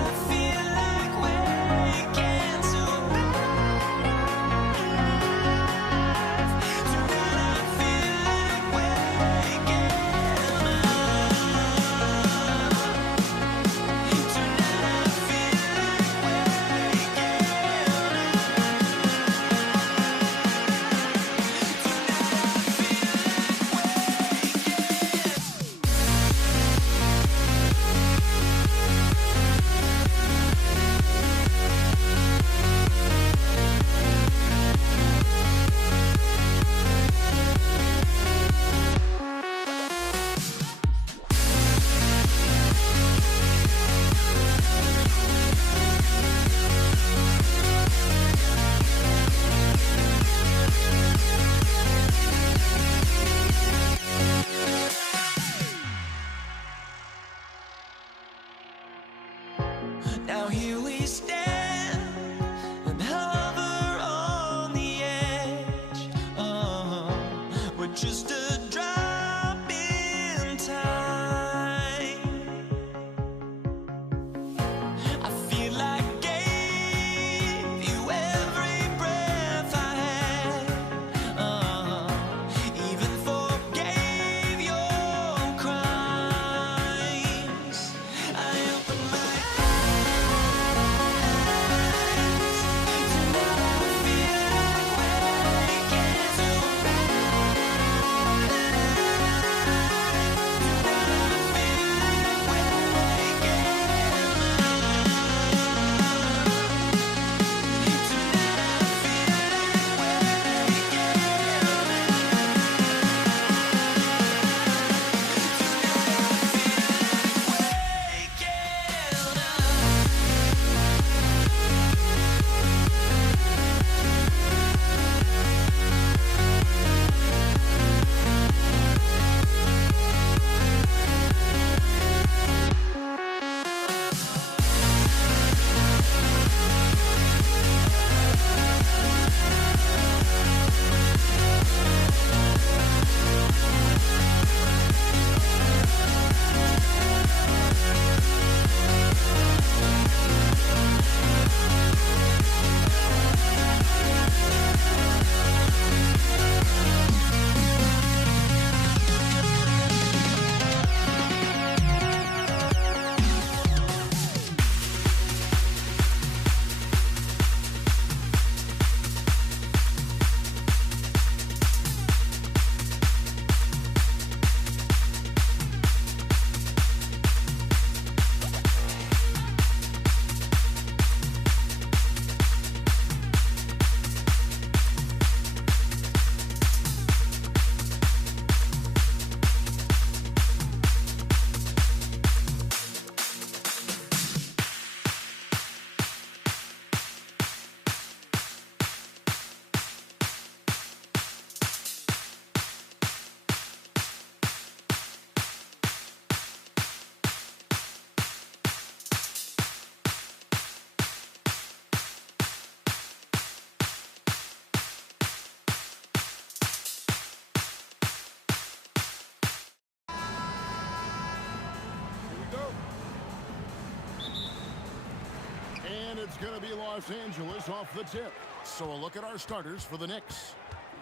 It's going to be Los Angeles off the tip. So a look at our starters for the Knicks.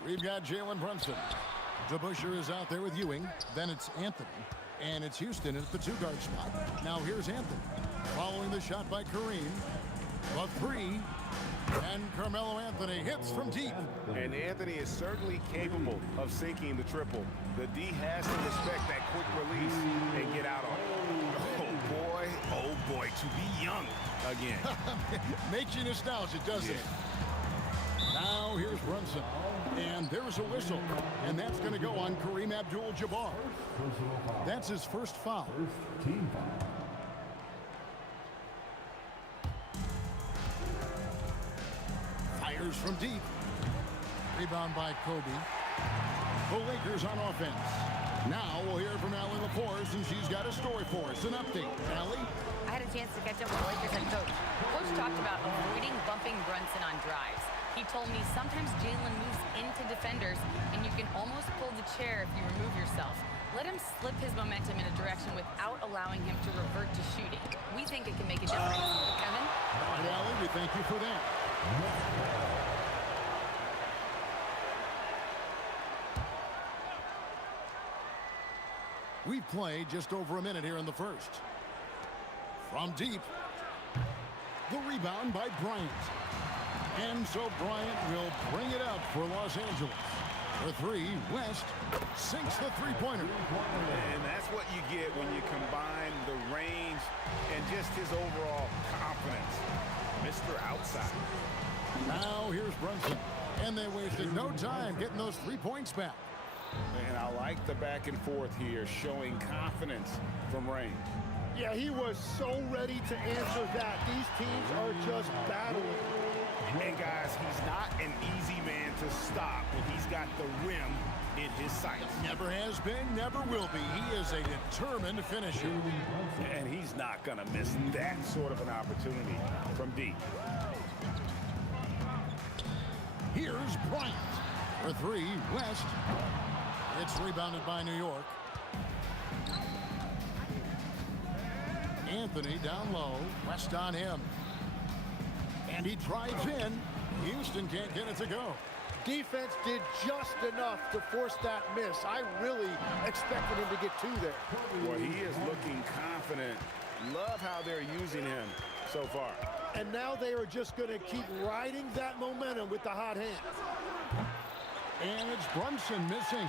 We've got Jalen Brunson. DeBusschere is out there with Ewing. Then it's Anthony. And it's Houston at the 2-guard spot. Now here's Anthony. Following the shot by Kareem. The 3. And Carmelo Anthony hits from deep. And Anthony is certainly capable of sinking the triple. The D has to respect that quick release and get out on it. Oh boy, to be young again. Makes you nostalgic, doesn't it? Now here's Brunson. And there's a whistle. And that's going to go on Kareem Abdul-Jabbar. That's his first foul. Team foul. Fires from deep. Rebound by Kobe. The Lakers on offense. Now we'll hear from Allie LaForce, and she's got a story for us. An update. Allie? I had a chance to catch up with the Lakers head coach. Coach talked about avoiding bumping Brunson on drives. He told me sometimes Jalen moves into defenders, and you can almost pull the chair if you remove yourself. Let him slip his momentum in a direction without allowing him to revert to shooting. We think it can make a difference. Kevin? All right, Allie, we thank you for that. We've played just over a minute here in the first. From deep. The rebound by Bryant. And so Bryant will bring it up for Los Angeles. For 3, West sinks the three-pointer. And that's what you get when you combine the range and just his overall confidence. Mr. Outside. Now here's Brunson. And they wasted no time getting those 3 points back. And I like the back and forth here, showing confidence from range. Yeah, he was so ready to answer that. These teams are just battling. And guys, he's not an easy man to stop when he's got the rim in his sights. Never has been, never will be. He is a determined finisher. And he's not going to miss that sort of an opportunity from deep. Here's Bryant. For 3, West. It's rebounded by New York. Anthony down low. West on him. And he drives in. Houston can't get it to go. Defense did just enough to force that miss. I really expected him to get 2 there. Well, he is looking confident. Love how they're using him so far. And now they are just going to keep riding that momentum with the hot hand. And it's Brunson missing.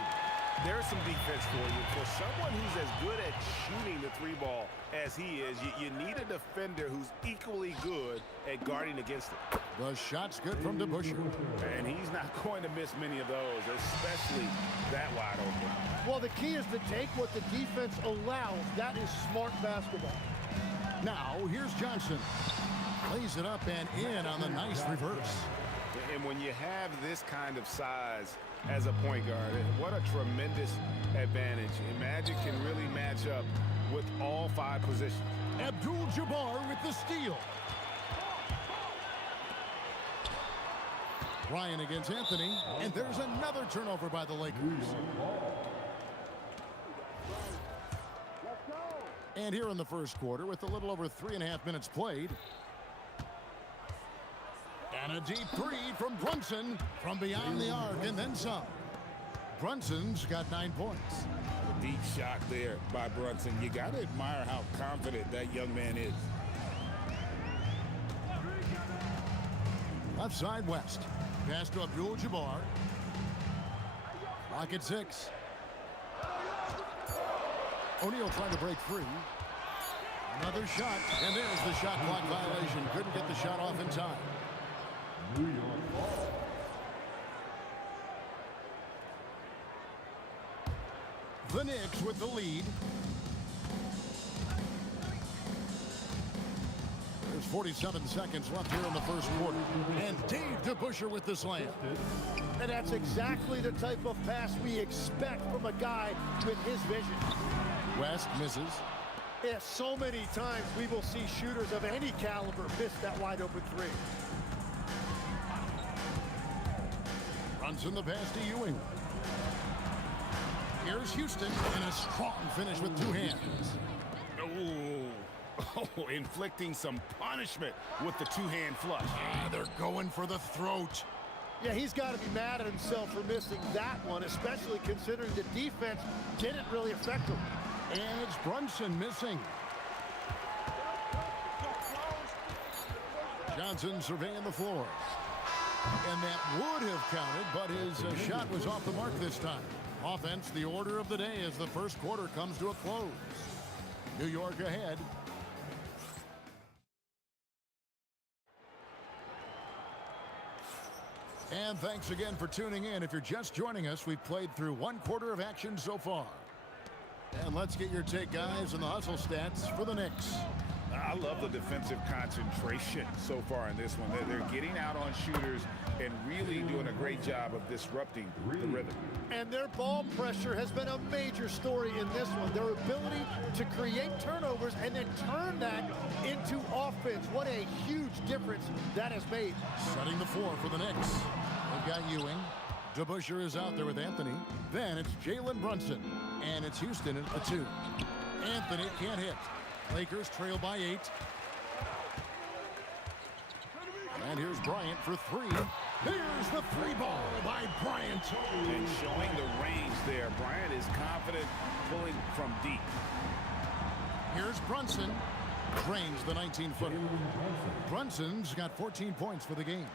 There's some defense for you. For someone who's as good at shooting the 3-ball as he is, you need a defender who's equally good at guarding against it. The shot's good from DeBusschere. And he's not going to miss many of those, especially that wide open. Well, the key is to take what the defense allows. That is smart basketball. Now, here's Johnson. Plays it up and in on the nice reverse. And when you have this kind of size as a point guard, what a tremendous advantage. And Magic can really match up with all 5 positions. Abdul-Jabbar with the steal. Ryan against Anthony, and there's another turnover by the Lakers. And here in the first quarter, with a little over 3.5 minutes played. And a deep 3 from Brunson from beyond the arc, and then some. Brunson's got 9 points. Deep shot there by Brunson. You got to admire how confident that young man is. Left side, West. Pass to Abdul-Jabbar. Clock at 6. O'Neal trying to break free. Another shot, and there's the shot clock violation. Couldn't get the shot off in time. New York ball. The Knicks with the lead. There's 47 seconds left here in the first quarter. And Dave DeBusschere with the slam. And that's exactly the type of pass we expect from a guy with his vision. West misses. Yeah, so many times we will see shooters of any caliber miss that wide open 3. Brunson the pass to Ewing. Here's Houston, and a strong finish with 2 hands. Oh, inflicting some punishment with the two-hand flush. They're going for the throat. Yeah, he's got to be mad at himself for missing that one, especially considering the defense didn't really affect him. And it's Brunson missing. Johnson surveying the floor. And that would have counted, but his shot was off the mark this time. Offense, the order of the day as the first quarter comes to a close. New York ahead. And thanks again for tuning in. If you're just joining us, we've played through one quarter of action so far. And let's get your take, guys, on the hustle stats for the Knicks. I love the defensive concentration so far in this one. They're getting out on shooters and really doing a great job of disrupting the rhythm. And their ball pressure has been a major story in this one. Their ability to create turnovers and then turn that into offense. What a huge difference that has made. Setting the floor for the Knicks. They've got Ewing. DeBusschere is out there with Anthony. Then it's Jalen Brunson. And it's Houston at the 2. Anthony can't hit. Lakers trail by 8. And here's Bryant for 3. Here's the 3 ball by Bryant. And showing the range there. Bryant is confident pulling from deep. Here's Brunson. Drains the 19-footer. Brunson's got 14 points for the game.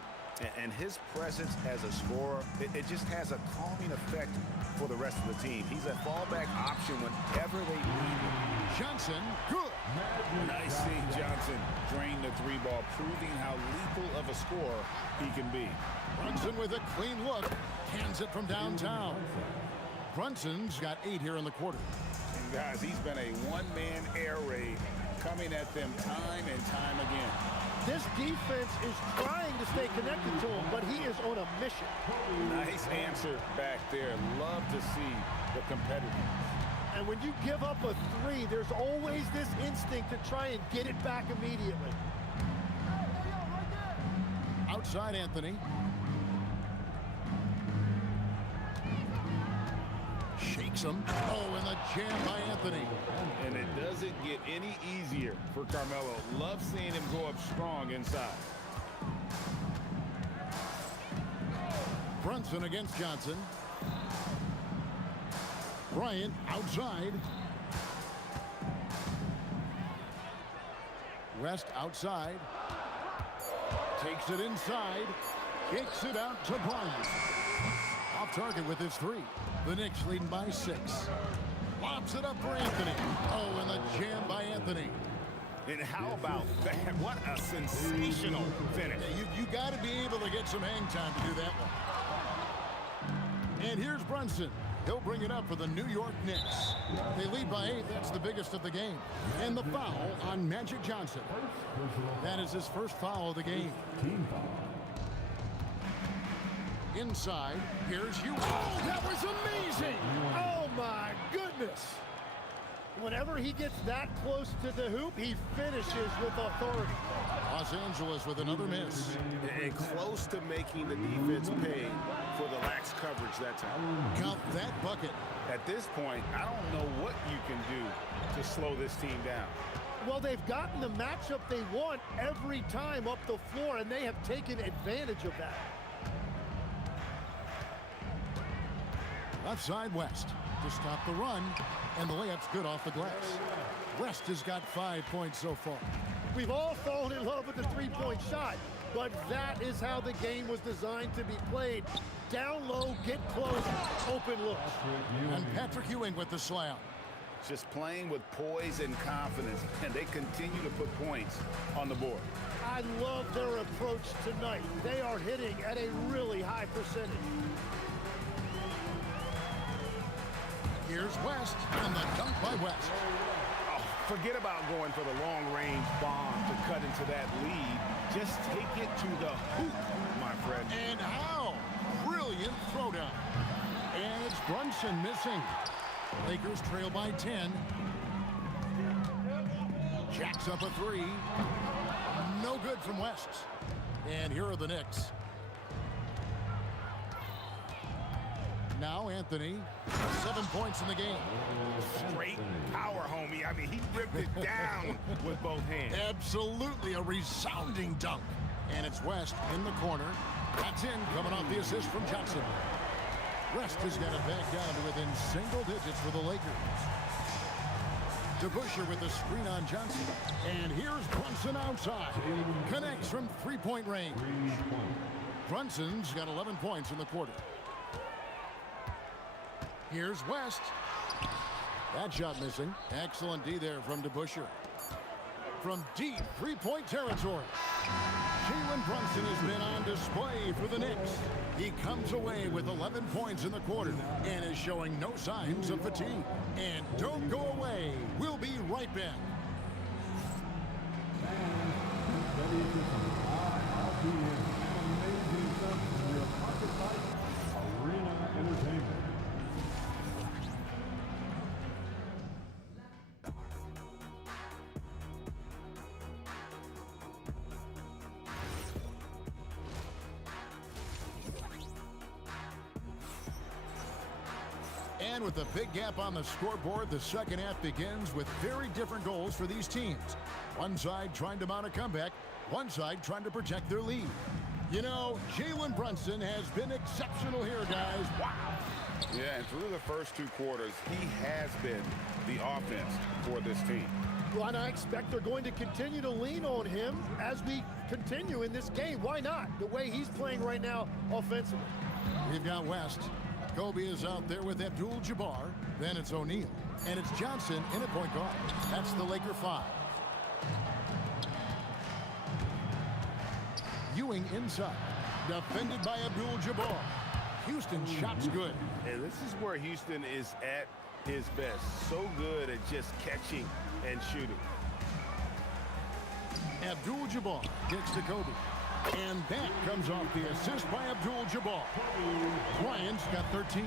And his presence as a scorer, it just has a calming effect for the rest of the team. He's a fallback option whenever they need him. Johnson, good. Nice seeing Johnson drain the 3 ball, proving how lethal of a scorer he can be. Brunson with a clean look. Hands it from downtown. Brunson's got 8 here in the quarter. And guys, he's been a one-man air raid coming at them time and time again. This defense is trying to stay connected to him, but he is on a mission. Nice answer back there. Love to see the competitiveness. And when you give up a 3, there's always this instinct to try and get it back immediately. Outside Anthony. Shakes him. Oh, and the jam by Anthony. And it doesn't get any easier for Carmelo. Love seeing him go up strong inside. Brunson against Johnson. Bryant outside. West outside. Takes it inside. Kicks it out to Bryant. Off target with his 3. The Knicks leading by 6. Lobs it up for Anthony. Oh, and the jam by Anthony. And how about that? What a sensational finish. Yeah, you got to be able to get some hang time to do that one. And here's Brunson. He'll bring it up for the New York Knicks. They lead by 8. That's the biggest of the game. And the foul on Magic Johnson. That is his first foul of the game. Inside, here's Hughes. Oh, that was amazing! Oh, my goodness. Whenever he gets that close to the hoop, he finishes with authority. Los Angeles with another miss. And close to making the defense pay for the lax coverage that time. Count that bucket. At this point, I don't know what you can do to slow this team down. Well, they've gotten the matchup they want every time up the floor, and they have taken advantage of that. Left side, West to stop the run, and the layup's good off the glass. West has got 5 points so far. We've all fallen in love with the three-point shot, but that is how the game was designed to be played. Down low, get close, open looks. And Patrick Ewing with the slam. Just playing with poise and confidence, and they continue to put points on the board. I love their approach tonight. They are hitting at a really high percentage. Here's West, and the dunk by West. Oh, forget about going for the long-range bomb to cut into that lead. Just take it to the hoop, my friend. And how? Brilliant throwdown. And it's Brunson missing. Lakers trail by 10. Jacks up a 3. No good from West. And here are the Knicks. now Anthony. 7 points in the game. Straight power, homie. I mean, he ripped it down with both hands. Absolutely a resounding dunk. And it's West in the corner. That's in, coming off the assist from Johnson. West has got it back down to within single digits for the Lakers. DeBusschere with the screen on Johnson. And here's Brunson outside. Connects from three-point range. Brunson's got 11 points in the quarter. Here's West. That shot missing. Excellent D there from DeBusschere. From deep three-point territory. Jalen Brunson has been on display for the Knicks. He comes away with 11 points in the quarter and is showing no signs of fatigue. And don't go away. We'll be right back. Arena Entertainment. And with a big gap on the scoreboard, the second half begins with very different goals for these teams. One side trying to mount a comeback, one side trying to protect their lead. You know, Jalen Brunson has been exceptional here, guys. Wow. Yeah, and through the first two quarters, he has been the offense for this team. Well, and I expect they're going to continue to lean on him as we continue in this game. Why not? The way he's playing right now offensively. We've got West. Kobe is out there with Abdul-Jabbar. Then it's O'Neal. And it's Johnson in at point guard. That's the Laker 5. Ewing inside. Defended by Abdul-Jabbar. Houston shot's good. And this is where Houston is at his best. So good at just catching and shooting. Abdul-Jabbar gets to Kobe. And that comes off the assist by Abdul-Jabbar. Bryant's got 13.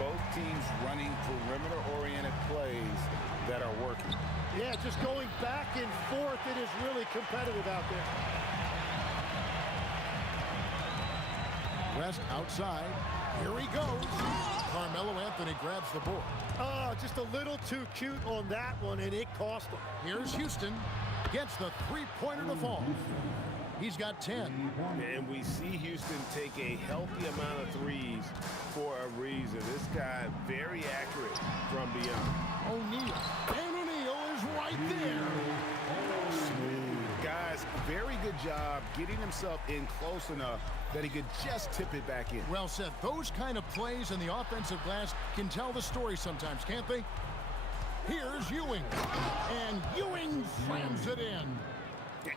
Both teams running perimeter-oriented plays that are working. Yeah, just going back and forth. It is really competitive out there. West outside. Here he goes. Carmelo Anthony grabs the board. Oh, just a little too cute on that one, and it cost him. Here's Houston. Gets the three-pointer to fall. He's got 10. And we see Houston take a healthy amount of threes for a reason. This guy very accurate from beyond. O'Neal. And O'Neal is right there. Smooth. Guys, very good job getting himself in close enough that he could just tip it back in. Well said. Those kind of plays in the offensive glass can tell the story sometimes, can't they? Here's Ewing. And Ewing slams it in.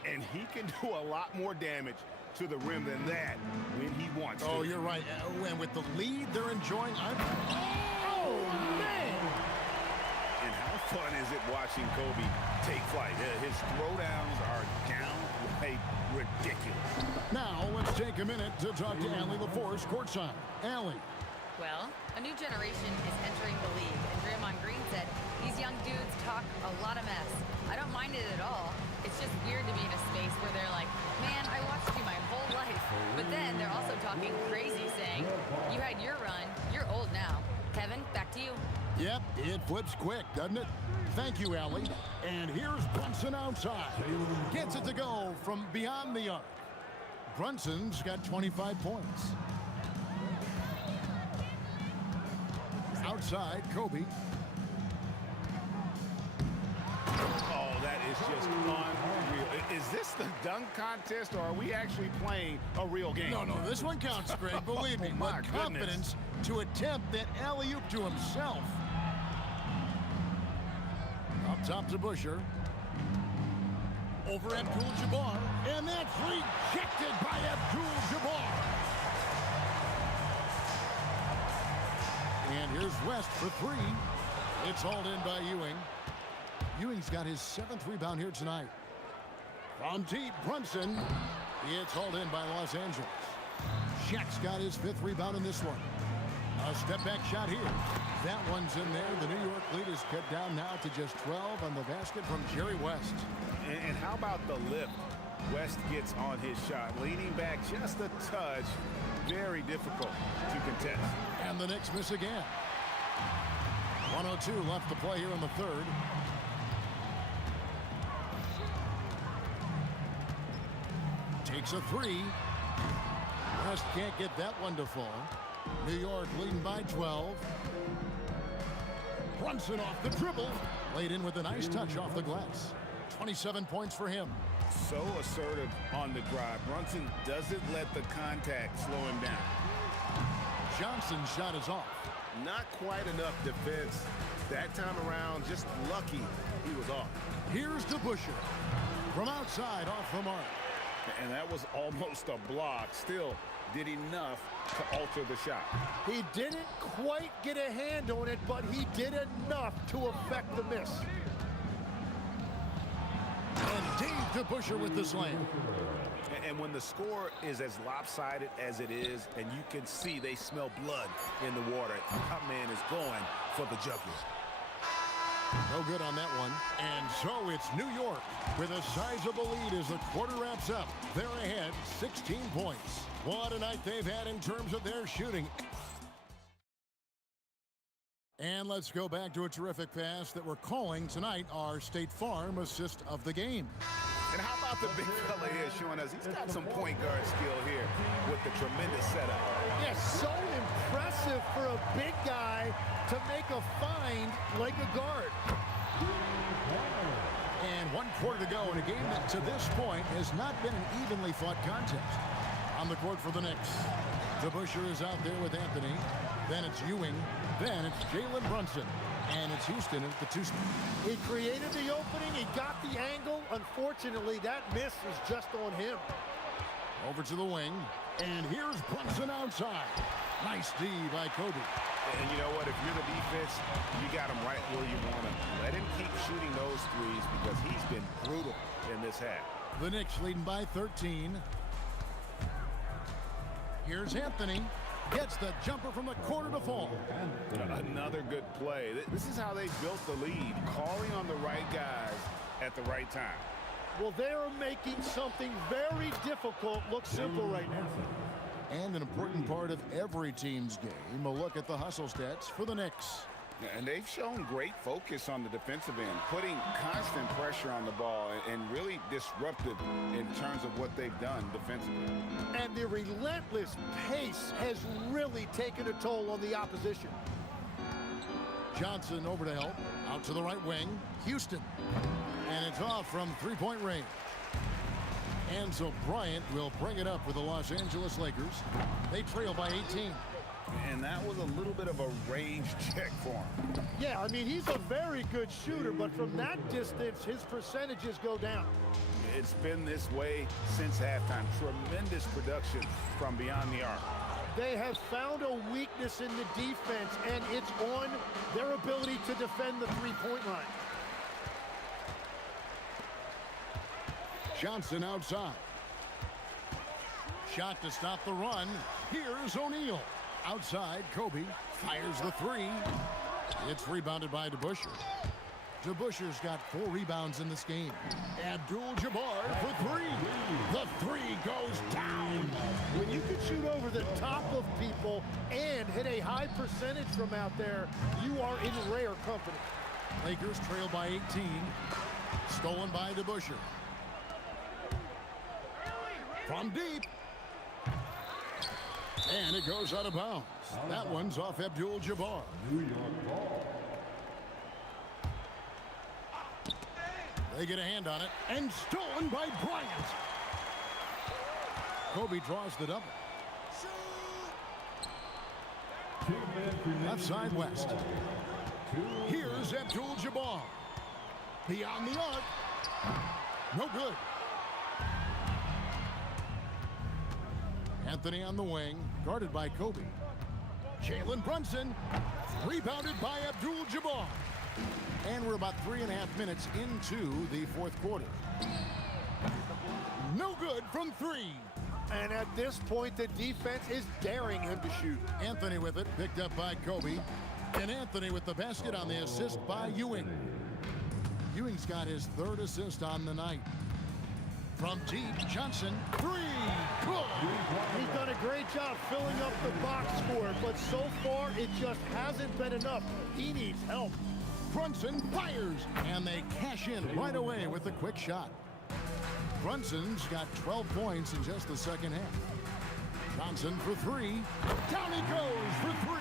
And he can do a lot more damage to the rim than that when he wants to. Oh, you're right. And with the lead they're enjoying, oh, man! And how fun is it watching Kobe take flight? His throwdowns are downright ridiculous. Now, let's take a minute to talk to Allie LaForce courtside. Allie. Well, a new generation is entering the league, and Draymond Green said these young dudes talk a lot of mess. I don't mind it at all. It's just weird to be in a space where they're like, man, I watched you my whole life. But then they're also talking crazy, saying, you had your run, you're old now. Kevin, back to you. Yep, it flips quick, doesn't it? Thank you, Allie. And here's Brunson outside. Gets it to go from beyond the arc. Brunson's got 25 points. Outside, Kobe. Oh, that is just unreal. Is this the dunk contest, or are we actually playing a real game? No, this one counts, Greg. Believe me. My with confidence to attempt that alley-oop to himself. Up top to Busher. Over Abdul-Jabbar. And that's rejected by Abdul-Jabbar. And here's West for three. It's hauled in by Ewing. Ewing's got his 7th rebound here tonight. From deep, Brunson. It's hauled in by Los Angeles. Shaq's got his 5th rebound in this one. A step-back shot here. That one's in there. The New York lead is cut down now to just 12 on the basket from Jerry West. And how about the lift West gets on his shot? Leaning back just a touch. Very difficult to contest. And the Knicks miss again. 1:02 left to play here in the third. Takes a three. West can't get that one to fall. New York leading by 12. Brunson off the dribble. Laid in with a nice touch off the glass. 27 points for him. So assertive on the drive. Brunson doesn't let the contact slow him down. Johnson's shot is off. Not quite enough defense. That time around, just lucky he was off. Here's DeBusschere. From outside off the mark. And that was almost a block. Still did enough to alter the shot. He didn't quite get a hand on it, but he did enough to affect the miss. And Dave DeBusschere with the slam. And when the score is as lopsided as it is, and you can see they smell blood in the water, our man is going for the jugular. No good on that one. And so it's New York with a sizable lead as the quarter wraps up. They're ahead 16 points. What a night they've had in terms of their shooting. And let's go back to a terrific pass that we're calling tonight our State Farm assist of the game. And how about the big fella here showing us he's got some point guard skill here with the tremendous setup. Yeah, so impressive for a big guy to make a find like a guard. And 1 quarter to go in a game that to this point has not been an evenly fought contest. On the court for the Knicks, DeBusschere is out there with Anthony. Then it's Ewing. Then it's Jalen Brunson. And it's Houston at the 2 spot. He created the opening. He got the angle. Unfortunately, that miss is just on him. Over to the wing. And here's Brunson outside. Nice D by Kobe. And you know what? If you're the defense, you got him right where you want him. Let him keep shooting those threes because he's been brutal in this half. The Knicks leading by 13. Here's Anthony. Gets the jumper from the corner to fall. Another good play. This is how they built the lead, calling on the right guys at the right time. Well, they're making something very difficult look simple right now. And an important part of every team's game, a look at the hustle stats for the Knicks. And they've shown great focus on the defensive end, putting constant pressure on the ball and really disruptive in terms of what they've done defensively. And the relentless pace has really taken a toll on the opposition. Johnson over to help. Out to the right wing. Houston. And it's off from three-point range. And so Bryant will bring it up for the Los Angeles Lakers. They trail by 18. And that was a little bit of a range check for him. Yeah, I mean, he's a very good shooter, but from that distance, his percentages go down. It's been this way since halftime. Tremendous production from beyond the arc. They have found a weakness in the defense, and it's on their ability to defend the three-point line. Johnson outside. Shot to stop the run. Here's O'Neal. Outside, Kobe fires the three. It's rebounded by DeBusschere. DeBusschere's got 4 rebounds in this game. Abdul-Jabbar for 3. The 3 goes down. When you can shoot over the top of people and hit a high percentage from out there, you are in rare company. Lakers trail by 18. Stolen by DeBusschere. From deep. And it goes out of bounds. That one's off Abdul-Jabbar. New York ball. They get a hand on it. And stolen by Bryant. Kobe draws the double. Left side West. Here's Abdul-Jabbar. Beyond the arc. No good. Anthony on the wing, guarded by Kobe. Jalen Brunson, rebounded by Abdul-Jabbar. And we're about 3.5 minutes into the fourth quarter. No good from 3. And at this point, the defense is daring him to shoot. Anthony with it, picked up by Kobe. And Anthony with the basket on the assist by Ewing. Ewing's got his third assist on the night. From deep, Johnson, three, good. He's done a great job filling up the box score, but so far it just hasn't been enough. He needs help. Brunson fires, and they cash in right away with a quick shot. Brunson's got 12 points in just the second half. Johnson for three. Down he goes for three.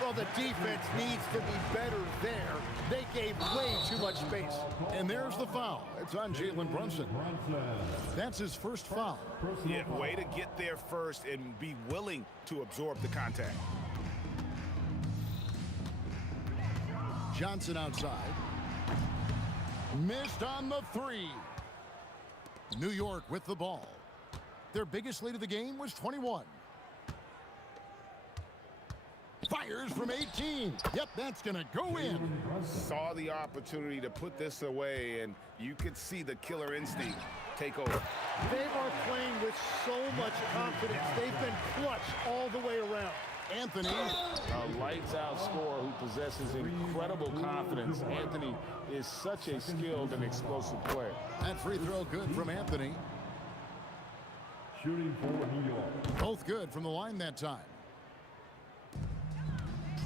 Well, the defense needs to be better there. They gave way too much space. And there's the foul. It's on Jalen Brunson. That's his first foul. Yeah, way to get there first and be willing to absorb the contact. Johnson outside. Missed on the three. New York with the ball. Their biggest lead of the game was 21. Fires from 18. Yep, that's going to go in. Saw the opportunity to put this away, and you could see the killer instinct take over. They are playing with so much confidence. They've been clutch all the way around. Anthony. A lights-out scorer who possesses incredible confidence. Anthony is such a skilled and explosive player. That free throw good from Anthony. Shooting for New York. Both good from the line that time.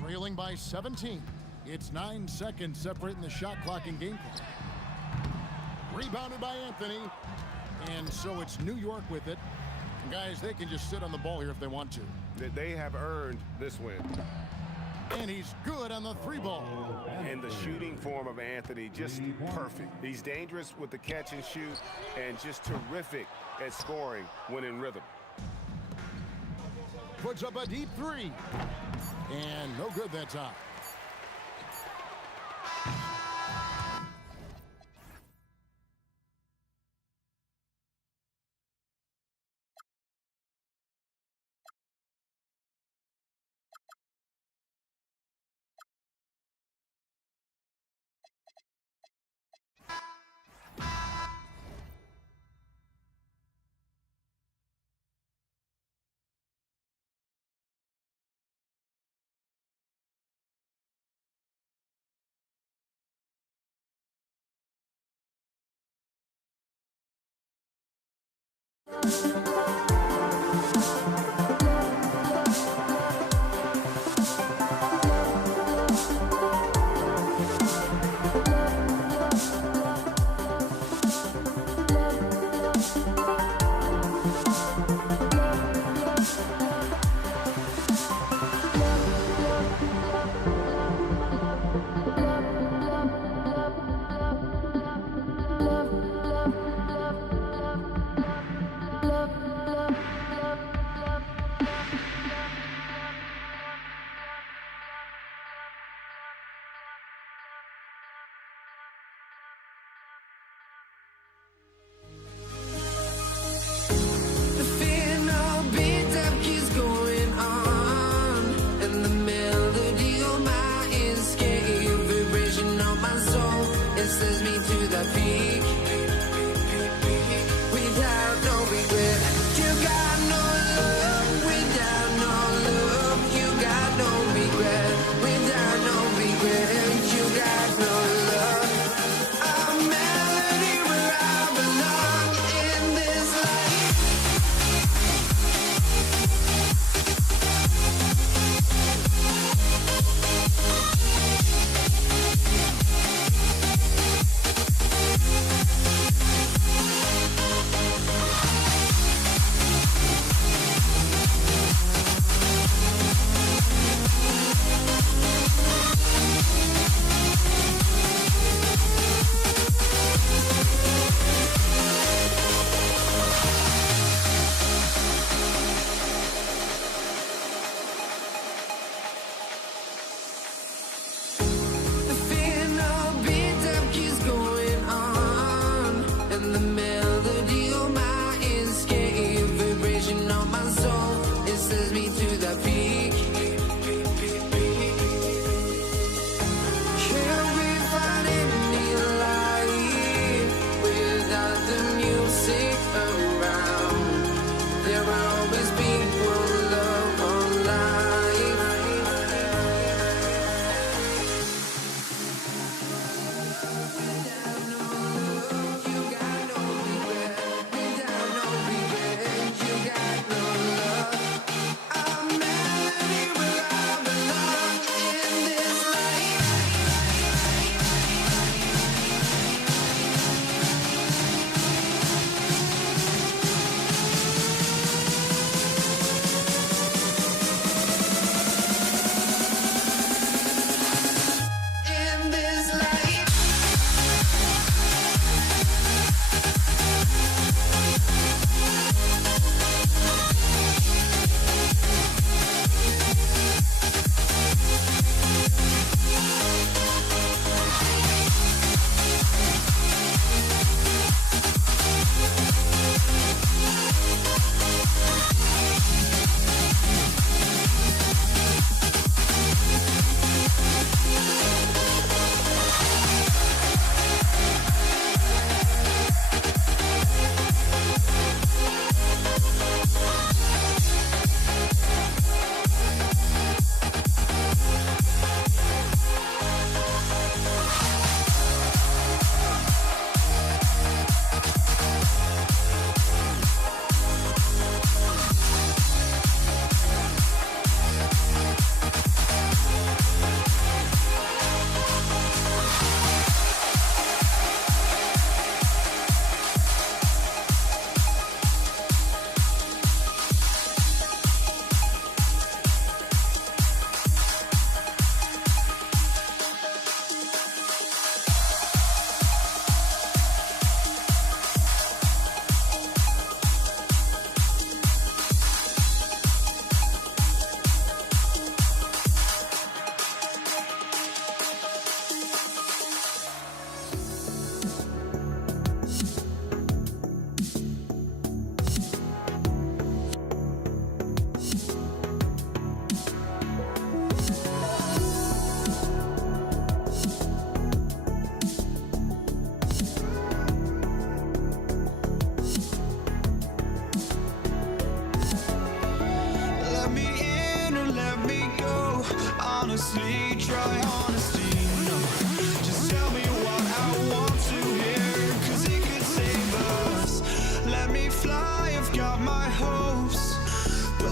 Trailing by 17. It's 9 seconds separating the shot clock and game clock. Rebounded by Anthony. And so it's New York with it. And guys, they can just sit on the ball here if they want to. They have earned this win. And he's good on the three ball. And the shooting form of Anthony, just perfect. He's dangerous with the catch and shoot and just terrific at scoring when in rhythm. Puts up a deep three. And no good that time.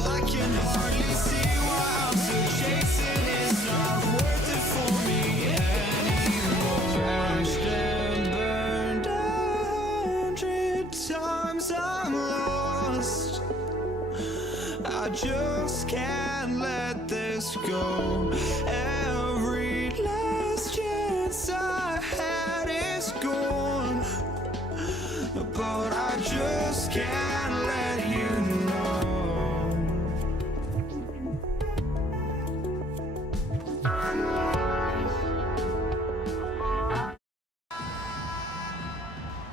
I can hardly see why I'm still chasing. It's not worth it for me anymore. Crashed and burned 100 times, I'm lost. I just can't let this go. Every last chance I had is gone, but I just can't let you know.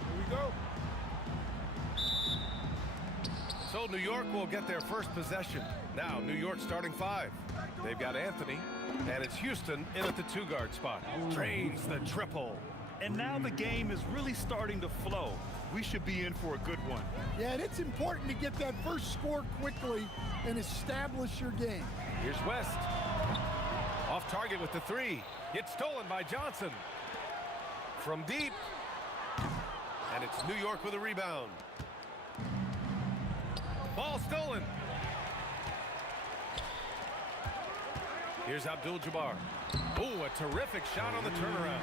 Here we go. So New York will get their first possession. Now New York starting 5. They've got Anthony, and it's Houston in at the 2-guard spot. Drains the triple. And now the game is really starting to flow. We should be in for a good one. Yeah, and it's important to get that first score quickly and establish your game. Here's West. Off target with the 3. It's stolen by Johnson. From deep. And it's New York with a rebound. Ball stolen. Here's Abdul-Jabbar. Oh, a terrific shot on the turnaround.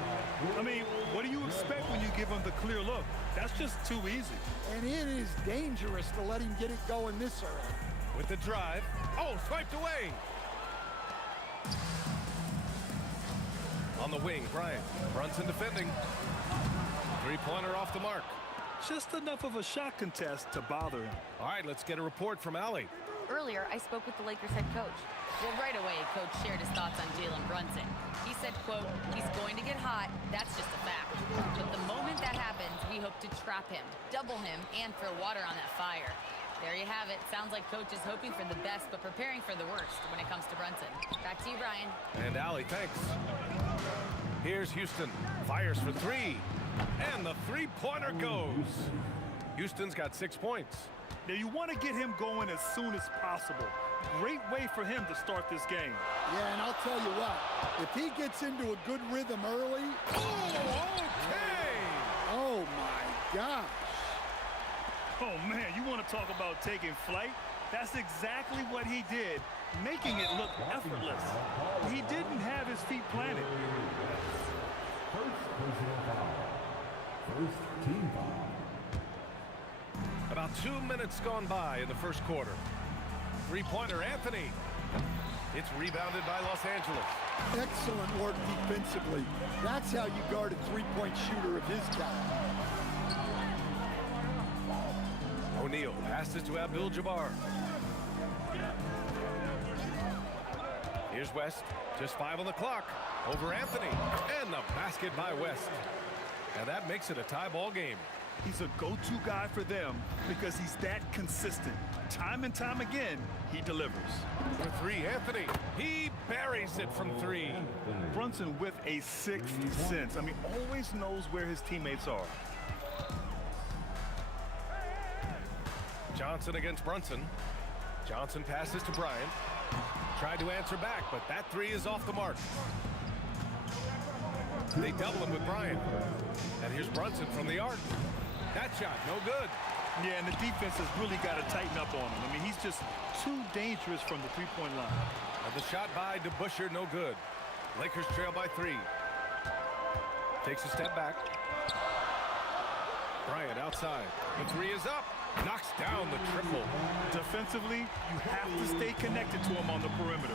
I mean, what do you expect when you give him the clear look? That's just too easy. And it is dangerous to let him get it going this early. With the drive. Oh, swiped away. On the wing, Bryant. Brunson defending. 3-pointer off the mark. Just enough of a shot contest to bother him. All right, let's get a report from Allie. Earlier, I spoke with the Lakers head coach. Well, right away, Coach shared his thoughts on Jalen Brunson. He said, quote, he's going to get hot. That's just a fact. But the moment that happens, we hope to trap him, double him, and throw water on that fire. There you have it. Sounds like Coach is hoping for the best, but preparing for the worst when it comes to Brunson. Back to you, Brian. And Allie, thanks. Here's Houston. Fires for 3. And the 3-pointer goes. Houston's got 6 points. Now, you want to get him going as soon as possible. Great way for him to start this game. Yeah, and I'll tell you what, if he gets into a good rhythm early... Oh, okay! Oh, my gosh. Oh, man, you want to talk about taking flight? That's exactly what he did, making it look effortless. He didn't have his feet planted. First personal foul. First team foul. About 2 minutes gone by in the first quarter. 3-pointer, Anthony. It's rebounded by Los Angeles. Excellent work defensively. That's how you guard a 3-point shooter of his caliber. O'Neal passes to Abdul-Jabbar. Here's West. Just 5 on the clock. Over Anthony. And the basket by West. And that makes it a tie ball game. He's a go-to guy for them because he's that consistent. Time and time again, he delivers. For 3, Anthony. He buries it from 3. Brunson with a sixth sense. I mean, always knows where his teammates are. Johnson against Brunson. Johnson passes to Bryant. Tried to answer back, but that 3 is off the mark. They double him with Bryant. And here's Brunson from the arc. That shot, no good. Yeah, and the defense has really got to tighten up on him. I mean, he's just too dangerous from the 3-point line. And the shot by DeBusschere, no good. Lakers trail by 3. Takes a step back. Bryant outside. The 3 is up. Knocks down the triple. Defensively, you have to stay connected to him on the perimeter.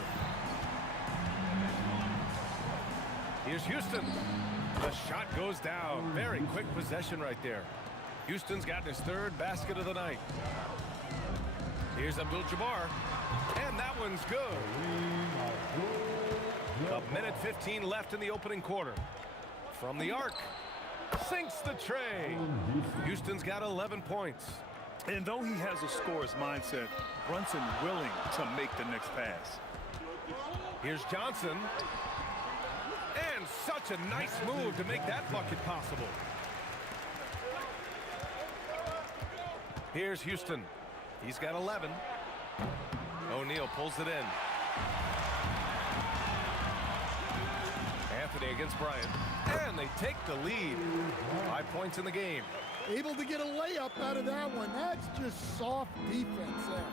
Here's Houston. The shot goes down. Very quick possession right there. Houston's gotten his 3rd basket of the night. Here's Abdul-Jabbar. And that one's good. 1:15 left in the opening quarter. From the arc. Sinks the tray. Houston's got 11 points. And though he has a scorer's mindset, Brunson willing to make the next pass. Here's Johnson. And such a nice move to make that bucket possible. Here's Houston. He's got 11. O'Neal pulls it in. Anthony against Bryant. And they take the lead. 5 points in the game. Able to get a layup out of that one. That's just soft defense there.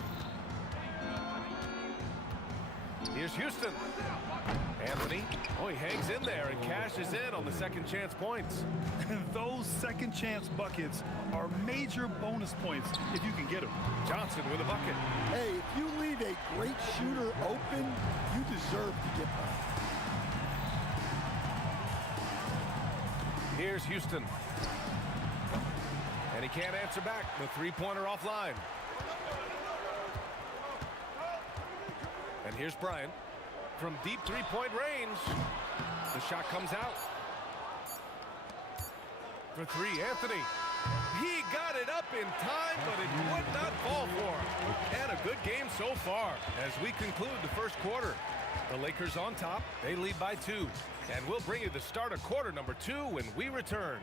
Here's Houston. Anthony. Oh, he hangs in there and cashes in on the second chance points. Those second chance buckets are major bonus points if you can get them. Johnson with a bucket. Hey, if you leave a great shooter open, you deserve to get them. Here's Houston. And he can't answer back. The three-pointer offline. And here's Bryant. From deep three-point range. The shot comes out. For three, Anthony. He got it up in time, but it would not fall for him. And a good game so far as we conclude the first quarter. The Lakers on top. They lead by 2. And we'll bring you the start of quarter number 2 when we return.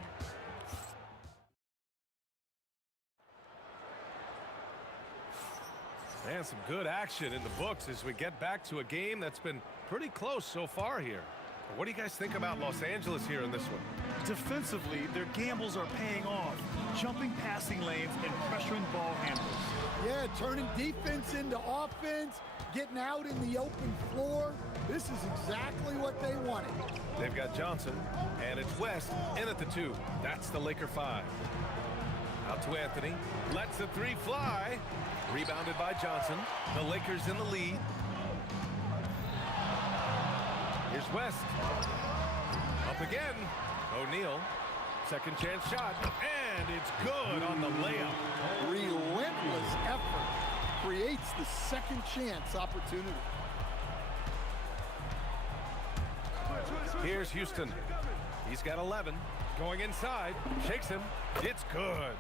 And some good action in the books as we get back to a game that's been pretty close so far here. What do you guys think about Los Angeles here in this one? Defensively, their gambles are paying off. Jumping passing lanes and pressuring ball handlers. Yeah, turning defense into offense, getting out in the open floor. This is exactly what they wanted. They've got Johnson, and it's West in at the 2. That's the Laker 5. Out to Anthony. Lets the 3 fly. Rebounded by Johnson. The Lakers in the lead. Here's West. Up again. O'Neal. Second chance shot. And it's good on the layup. Relentless effort creates the second chance opportunity. Here's Houston. He's got 11. Going inside. Shakes him. It's good.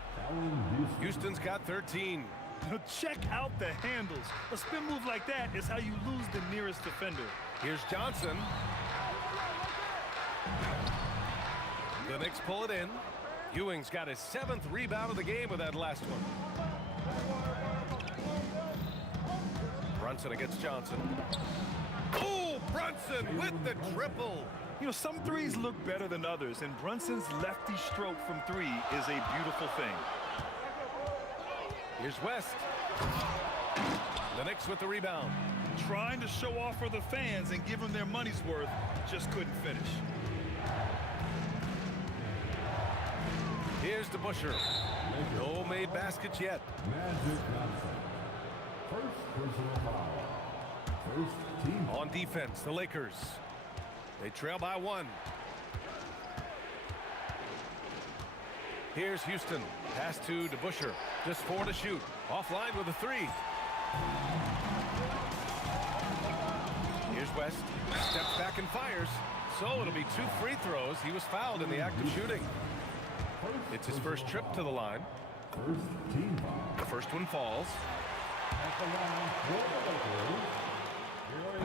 Houston's got 13. Check out the handles. A spin move like that is how you lose the nearest defender. Here's Johnson. The Knicks pull it in. Ewing's got his 7th rebound of the game with that last one. Brunson against Johnson. Oh, Brunson with the triple. You know, some threes look better than others, and Brunson's lefty stroke from 3 is a beautiful thing. Here's West. The Knicks with the rebound. Trying to show off for the fans and give them their money's worth, just couldn't finish. Here's DeBusschere. No made baskets yet. First personal foul. First team. On defense, the Lakers. They trail by 1. Here's Houston. Pass to DeBusschere. Just 4 to shoot. Offline with a 3. Here's West. Steps back and fires. So it'll be 2 free throws. He was fouled in the act of shooting. It's his first trip to the line. First team foul. The first one falls.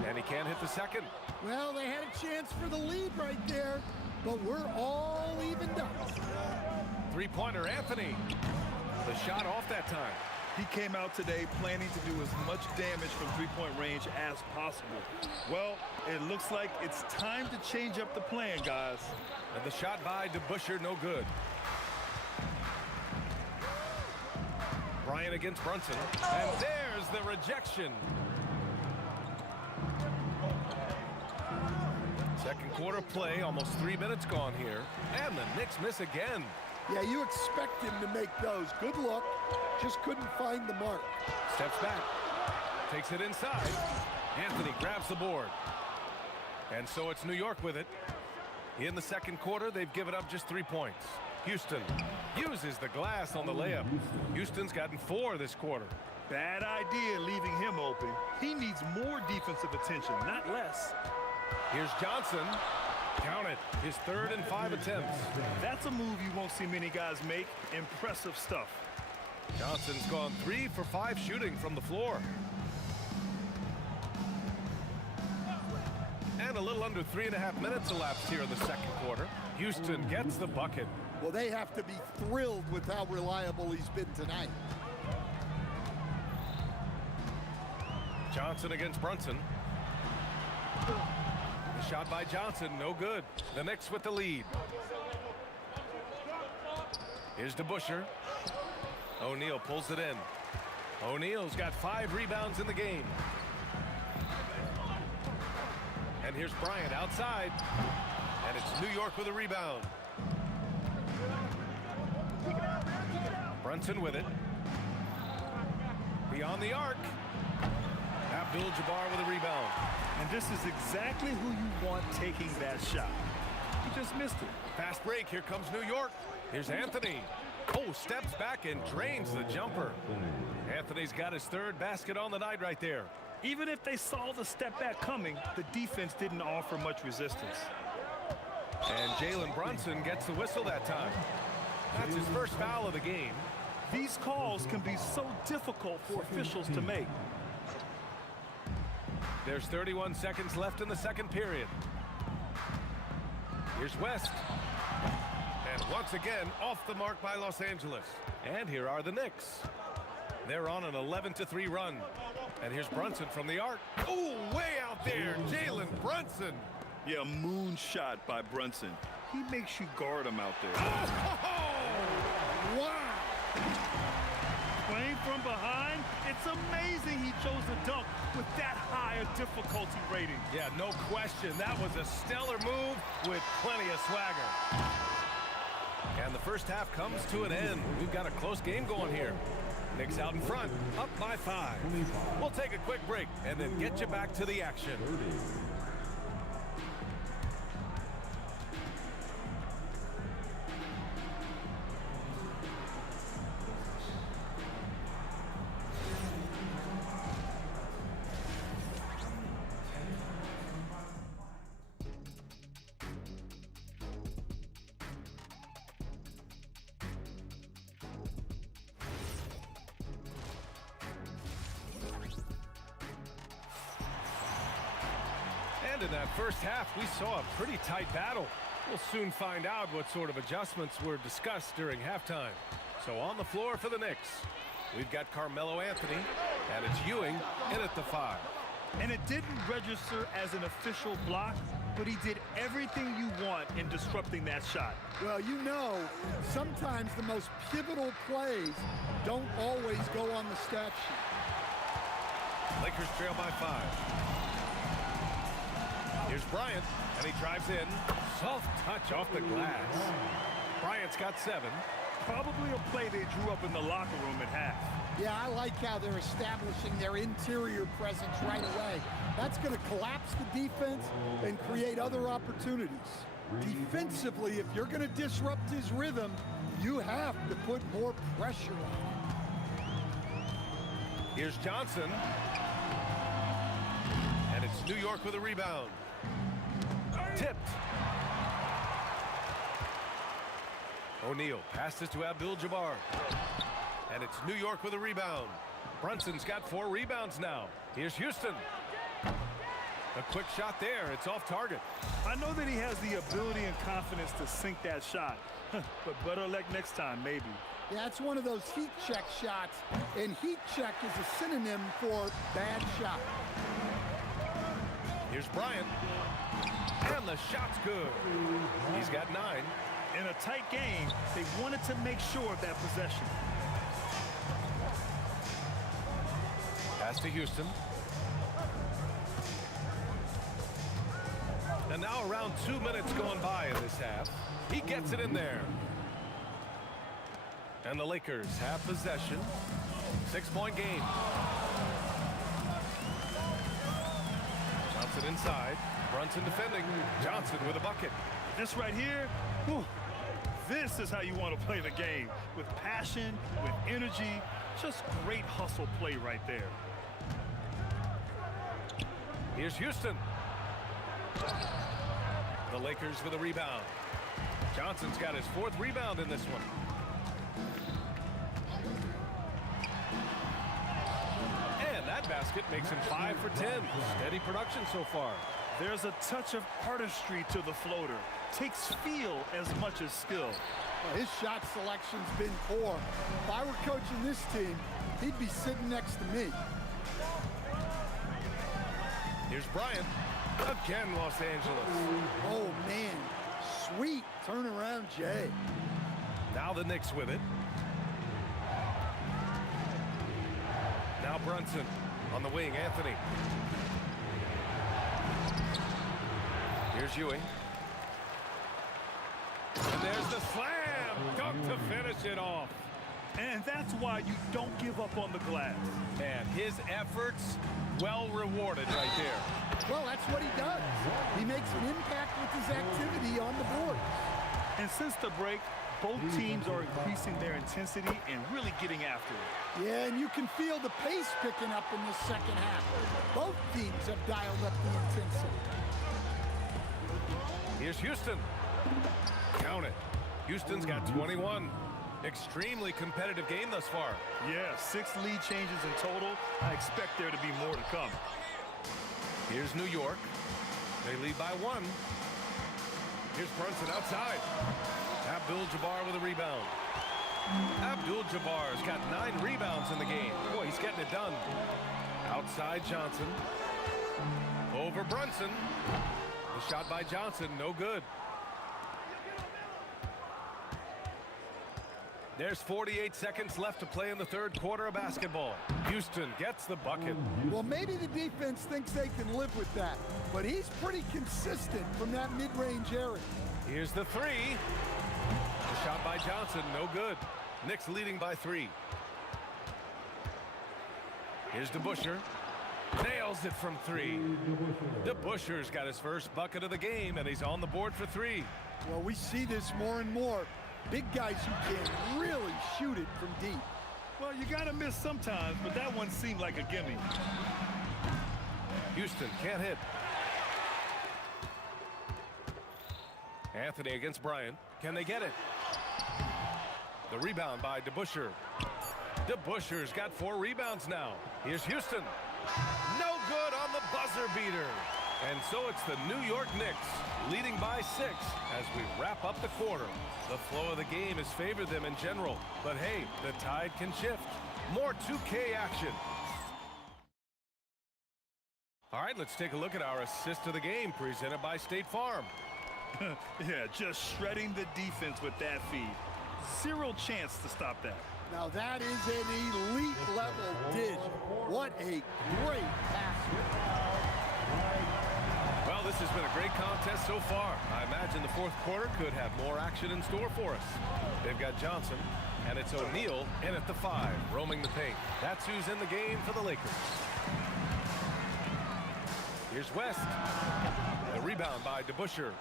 And he can't hit the second. Well, they had a chance for the lead right there, but we're all evened up. Three-pointer, Anthony. The shot off that time. He came out today planning to do as much damage from three-point range as possible. Well, it looks like it's time to change up the plan, guys. And the shot by DeBusschere, no good. Bryant against Brunson. And there's the rejection. Second quarter play, almost 3 minutes gone here. And the Knicks miss again. Yeah, you expect him to make those. Good look. Just couldn't find the mark. Steps back. Takes it inside. Anthony grabs the board. And so it's New York with it. In the second quarter, they've given up just 3 points. Houston uses the glass on the layup. Houston's gotten 4 this quarter. Bad idea leaving him open. He needs more defensive attention, not less. Here's Johnson. Count it. His 3rd and 5 attempts. That's a move you won't see many guys make. Impressive stuff. Johnson's gone 3 for 5 shooting from the floor. And a little under 3.5 minutes elapsed here in the second quarter. Houston gets the bucket. Well, they have to be thrilled with how reliable he's been tonight. Johnson against Brunson. The shot by Johnson, no good. The Knicks with the lead. Here's DeBusschere. O'Neal pulls it in. O'Neal's got 5 rebounds in the game. And here's Bryant outside. And it's New York with a rebound. Brunson with it. Beyond the arc. Abdul-Jabbar with a rebound. And this is exactly who you want taking that shot. He just missed it. Fast break. Here comes New York. Here's Anthony. Oh, steps back and drains the jumper. Anthony's got his third basket on the night right there. Even if they saw the step back coming, the defense didn't offer much resistance. And Jalen Brunson gets the whistle that time. That's his first foul of the game. These calls can be so difficult for officials to make. There's 31 seconds left in the second period. Here's West. And once again, off the mark by Los Angeles. And here are the Knicks. They're on an 11-3 run. And here's Brunson from the arc. Oh, way out there, Jalen Brunson. Yeah, moon shot by Brunson. He makes you guard him out there. Oh! Wow! Playing from behind, it's amazing he chose a dunk with that high a difficulty rating. Yeah, no question. That was a stellar move with plenty of swagger. And the first half comes to an end. We've got a close game going here. Knicks out in front, up by 5. We'll take a quick break and then get you back to the action. And in that first half, we saw a pretty tight battle. We'll soon find out what sort of adjustments were discussed during halftime. So on the floor for the Knicks, we've got Carmelo Anthony, and it's Ewing in at the 5. And it didn't register as an official block, but he did everything you want in disrupting that shot. Well, you know, sometimes the most pivotal plays don't always go on the stat sheet. Lakers trail by 5. Here's Bryant, and he drives in. Soft touch off the glass. Bryant's got 7. Probably a play they drew up in the locker room at half. Yeah, I like how they're establishing their interior presence right away. That's going to collapse the defense and create other opportunities. Defensively, if you're going to disrupt his rhythm, you have to put more pressure on him. Here's Johnson. And it's New York with a rebound. Tipped. O'Neal passes to Abdul-Jabbar. And it's New York with a rebound. Brunson's got 4 rebounds now. Here's Houston. A quick shot there. It's off target. I know that he has the ability and confidence to sink that shot. But better luck next time, maybe. Yeah, it's one of those heat check shots. And heat check is a synonym for bad shot. Here's Bryant. And the shot's good. He's got 9. In a tight game, they wanted to make sure of that possession. Pass to Houston. And now around 2 minutes going by in this half. He gets it in there. And the Lakers have possession. 6-point game. Johnson inside. Brunson defending. Johnson with a bucket. This right here, whew, this is how you want to play the game. With passion, with energy, just great hustle play right there. Here's Houston. The Lakers with a rebound. Johnson's got his 4th rebound in this one. And that basket makes him 5 for 10. Steady production so far. There's a touch of artistry to the floater. Takes feel as much as skill. Well, his shot selection's been poor. If I were coaching this team, he'd be sitting next to me. Here's Bryant. Again, Los Angeles. Oh, man. Sweet turnaround, Jay. Now the Knicks with it. Now Brunson on the wing. Anthony. Here's Ewing. And there's the slam. Dunk to finish it off. And that's why you don't give up on the glass. And his efforts well rewarded right there. Well, that's what he does. He makes an impact with his activity on the board. And since the break, both teams are increasing their intensity and really getting after it. Yeah, and you can feel the pace picking up in this second half. Both teams have dialed up the intensity. Here's Houston. Count it. Houston's got 21. Extremely competitive game thus far. Yeah, 6 lead changes in total. I expect there to be more to come. Here's New York. They lead by 1. Here's Brunson outside. Abdul-Jabbar with a rebound. Abdul-Jabbar's got 9 rebounds in the game. Boy, he's getting it done. Outside Johnson. Over Brunson. The shot by Johnson, no good. There's 48 seconds left to play in the third quarter of basketball. Houston gets the bucket. Well, maybe the defense thinks they can live with that, but he's pretty consistent from that mid-range area. Here's the 3. The shot by Johnson, no good. Knicks leading by 3. Here's DeBusschere. Nails it from 3. DeBusschere's got his first bucket of the game, and he's on the board for 3. Well, we see this more and more. Big guys who can really shoot it from deep. Well, you got to miss sometimes, but that one seemed like a gimme. Houston can't hit. Anthony against Bryant. Can they get it? The rebound by DeBusschere. DeBusschere's got 4 rebounds now. Here's Houston. No good on the buzzer beater. And so it's the New York Knicks leading by 6 as we wrap up the quarter. The flow of the game has favored them in general, but hey, the tide can shift. More 2K action. All right, let's take a look at our assist of the game presented by State Farm. Yeah, just shredding the defense with that feed. 0 chance to stop that. Now that is an elite level dish. What a great pass. Well, this has been a great contest so far. I imagine the fourth quarter could have more action in store for us. They've got Johnson, and it's O'Neal in at the 5, roaming the paint. That's who's in the game for the Lakers. Here's West. The rebound by DeBusschere.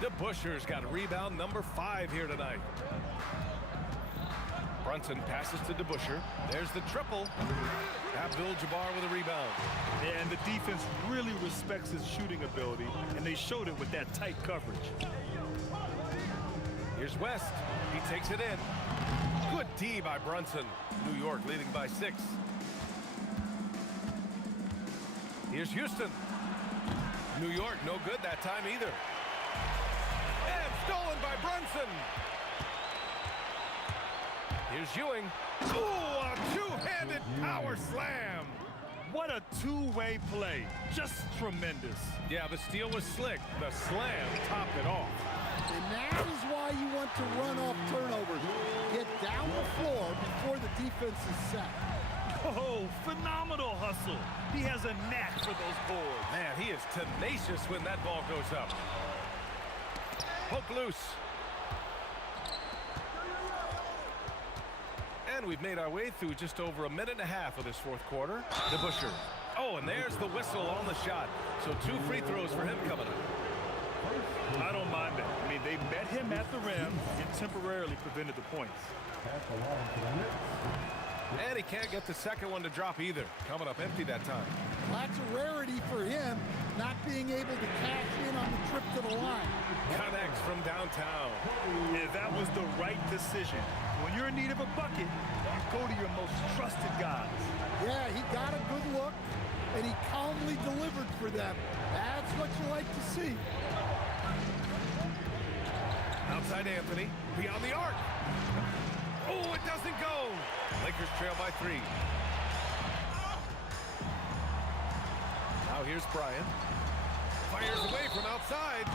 DeBusschere's got rebound number 5 here tonight. Brunson passes to DeBusschere. There's the triple. Abdul-Jabbar with a rebound. Yeah, and the defense really respects his shooting ability, and they showed it with that tight coverage. Here's West. He takes it in. Good D by Brunson. New York leading by 6. Here's Houston. New York no good that time either. And stolen by Brunson. Here's Ewing. Ooh, a 2-handed power slam. What a 2-way play. Just tremendous. Yeah, the steal was slick. The slam topped it off. And that is why you want to run off turnovers. Get down the floor before the defense is set. Oh, phenomenal hustle. He has a knack for those boards. Man, he is tenacious when that ball goes up. Poke loose. And we've made our way through just over a minute and a half of this fourth quarter. DeBusschere. Oh, and there's the whistle on the shot. So 2 free throws for him coming up. I don't mind that. I mean, they met him at the rim and temporarily prevented the points. And he can't get the second one to drop either. Coming up empty that time. That's a rarity for him, not being able to cash in on the trip to the line. Connects from downtown. Yeah, that was the right decision. When you're in need of a bucket, you go to your most trusted guys. Yeah, he got a good look, and he calmly delivered for them. That's what you like to see. Outside Anthony, beyond the arc. Oh, it doesn't go. Lakers trail by 3. Now here's Bryant. Fires away from outside.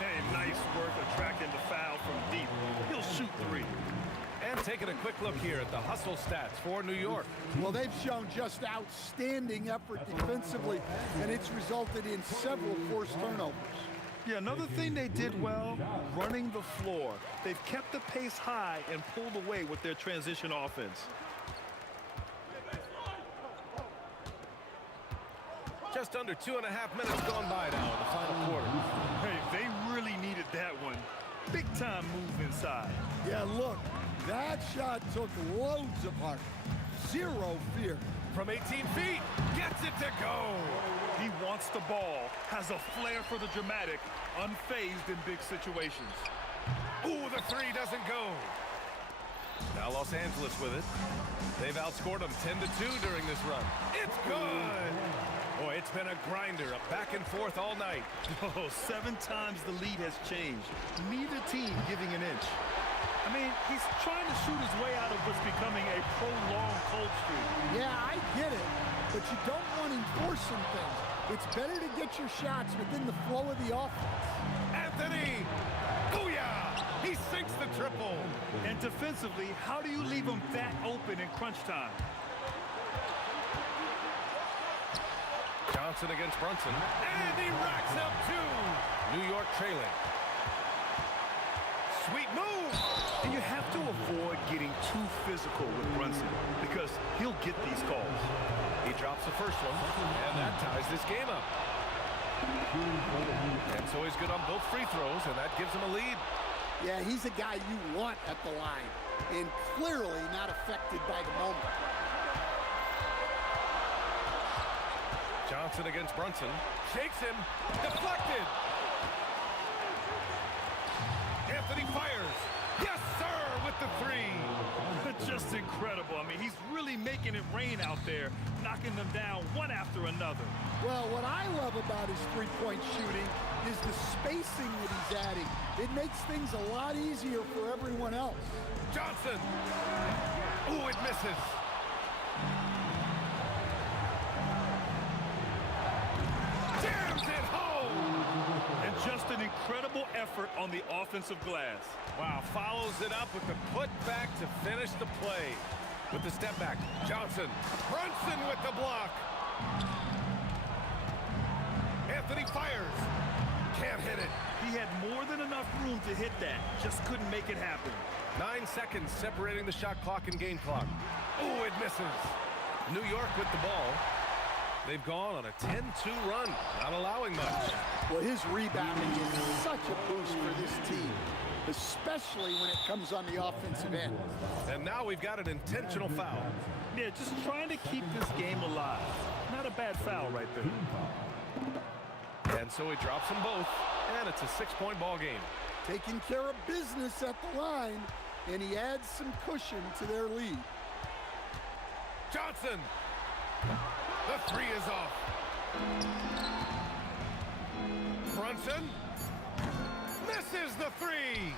Hey, nice work attracting the foul from deep. He'll shoot 3. And taking a quick look here at the hustle stats for New York. Well, they've shown just outstanding effort defensively, and it's resulted in several forced turnovers. Yeah, another thing they did well, running the floor. They've kept the pace high and pulled away with their transition offense. Just under 2.5 minutes gone by now in the final quarter. Hey, they really needed that one. Big time move inside. Yeah, look, that shot took loads of heart. Zero fear. From 18 feet, gets it to go. He wants the ball, has a flair for the dramatic, unfazed in big situations. Ooh, the three doesn't go. Now Los Angeles with it. They've outscored them 10-2 during this run. It's good. Boy, it's been a grinder, a back and forth all night. Oh, 7 times the lead has changed. Neither team giving an inch. I mean, he's trying to shoot his way out of what's becoming a prolonged cold streak. Yeah, I get it, but you don't want him forcing things. It's better to get your shots within the flow of the offense. Anthony! Booyah! He sinks the triple. And defensively, how do you leave him that open in crunch time? Johnson against Brunson. And he racks up 2. New York trailing. Sweet move! And you have to avoid getting too physical with Brunson because he'll get these calls. He drops the first one, and that ties this game up. And so he's good on both free throws, and that gives him a lead. Yeah, he's a guy you want at the line, and clearly not affected by the moment. Johnson against Brunson. Shakes him. Deflected. Anthony fires. Yes, sir, with the 3. Just incredible. I mean, he's really making it rain out there, knocking them down one after another. Well, what I love about his three-point shooting is the spacing that he's adding. It makes things a lot easier for everyone else. Johnson. Ooh, it misses. Jams it home. And just an incredible effort on the offensive glass. Wow, follows it up with the putback to finish the play. With the step back, Johnson. Brunson with the block. Anthony fires. Can't hit it. He had more than enough room to hit that. Just couldn't make it happen. 9 seconds separating the shot clock and game clock. Oh, it misses. New York with the ball. They've gone on a 10-2 run, not allowing much. Well, his rebounding is such a boost for this team, especially when it comes on the offensive end. And now we've got an intentional foul. Yeah, just trying to keep this game alive. Not a bad foul right there. And so he drops them both, and it's a 6-point ball game. Taking care of business at the line, and he adds some cushion to their lead. Johnson! The 3 is off. Brunson misses the 3.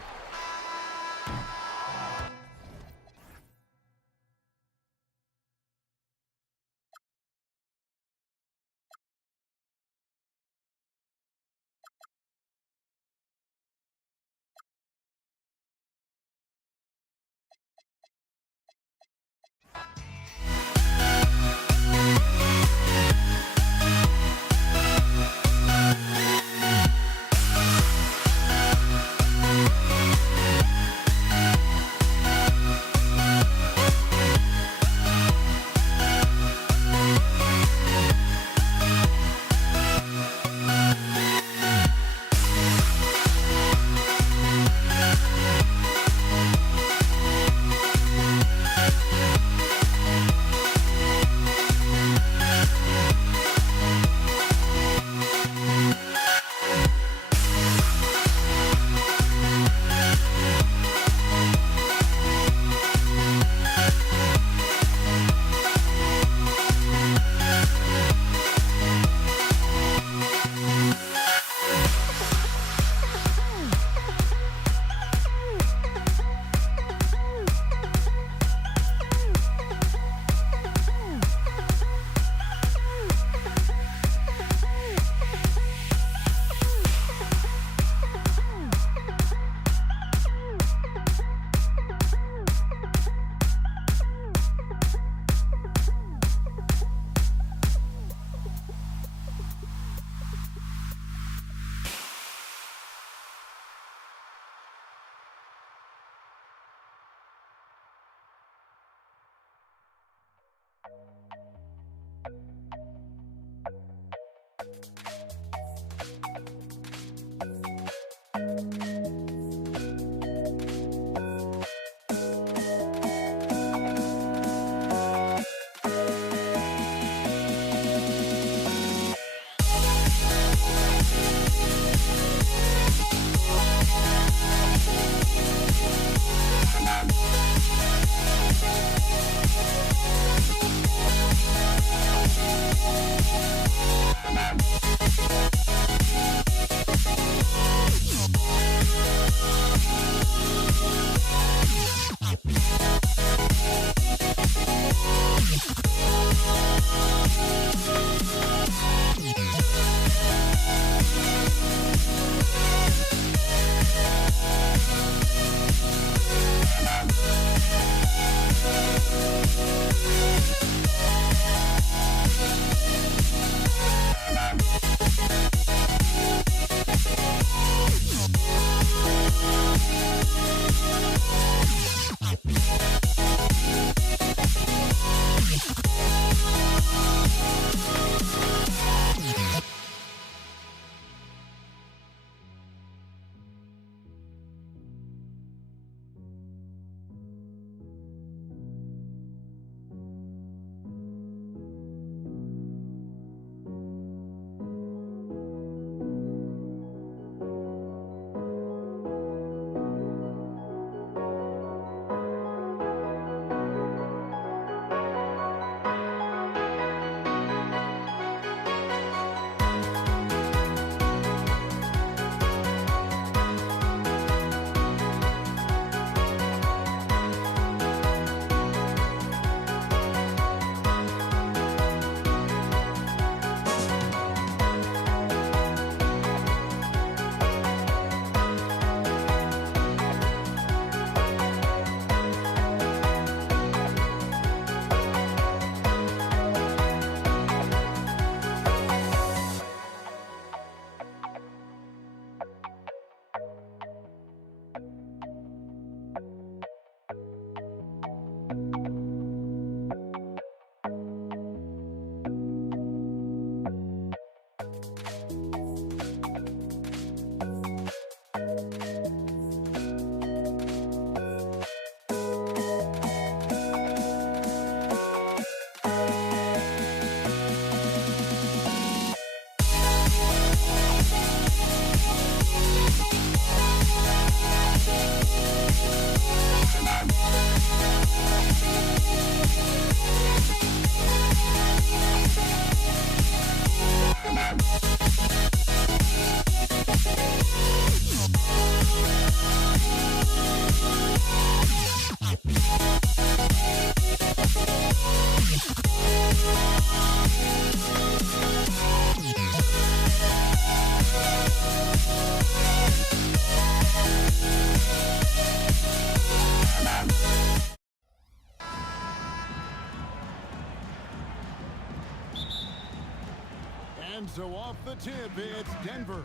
so off the tip, it's Denver.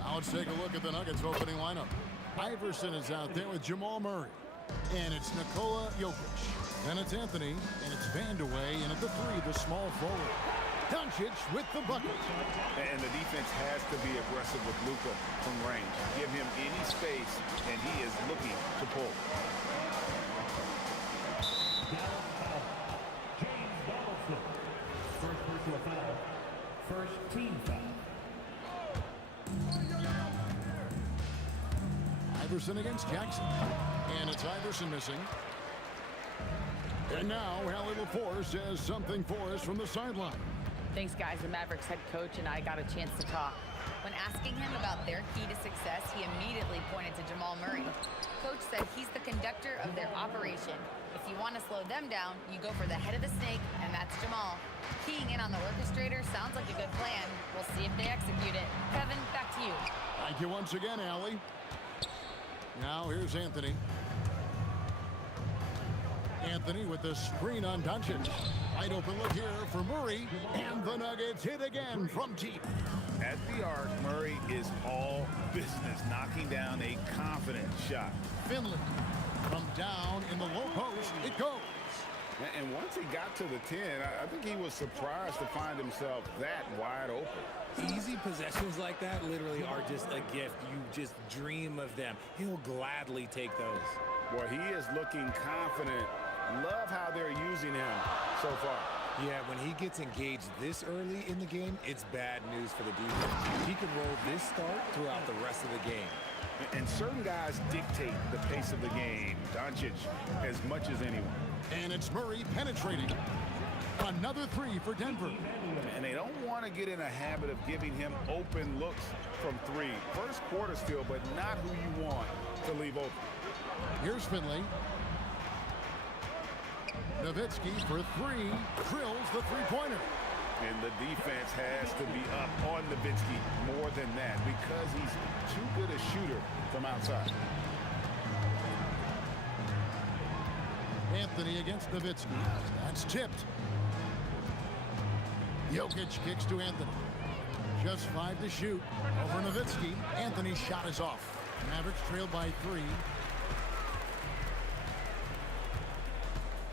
Now let's take a look at the Nuggets opening lineup. Iverson is out there with Jamal Murray. And it's Nikola Jokic. Then it's Anthony, and it's Vandeweghe, and at the 3, the small forward. Doncic with the bucket. And the defense has to be aggressive with Luka from range. Give him any space, and he is looking to pull. James Donaldson. First personal foul. First team foul. Iverson against Jackson. And it's Iverson missing. And now Hallie LaForce says something for us from the sideline. Thanks, guys. The Mavericks head coach and I got a chance to talk. When asking him about their key to success, he immediately pointed to Jamal Murray. Coach said he's the conductor of their operation. If you want to slow them down, you go for the head of the snake, and that's Jamal. Keying in on the orchestrator sounds like a good plan. We'll see if they execute it. Kevin, back to you. Thank you once again, Allie. Now here's Anthony. Anthony with the screen on Doncic. Wide open look here for Murray. And the Nuggets hit again from deep. At the arc, Murray is all business, knocking down a confident shot. Finley from down in the low post. It goes. And once he got to the 10, I think he was surprised to find himself that wide open. Easy possessions like that literally are just a gift. You just dream of them. He'll gladly take those. Boy, he is looking confident. Love how they're using him so far. Yeah, when he gets engaged this early in the game, it's bad news for the defense. He can roll this start throughout the rest of the game. And certain guys dictate the pace of the game. Doncic as much as anyone. And it's Murray penetrating. Another 3 for Denver. And they don't want to get in a habit of giving him open looks from 3. First quarter still, but not who you want to leave open. Here's Finley. Nowitzki for 3. Drills the three-pointer. And the defense has to be up on Nowitzki more than that because he's too good a shooter from outside. Anthony against Nowitzki. That's tipped. Jokic kicks to Anthony. Just 5 to shoot. Over Nowitzki. Anthony's shot is off. Mavericks trail by 3.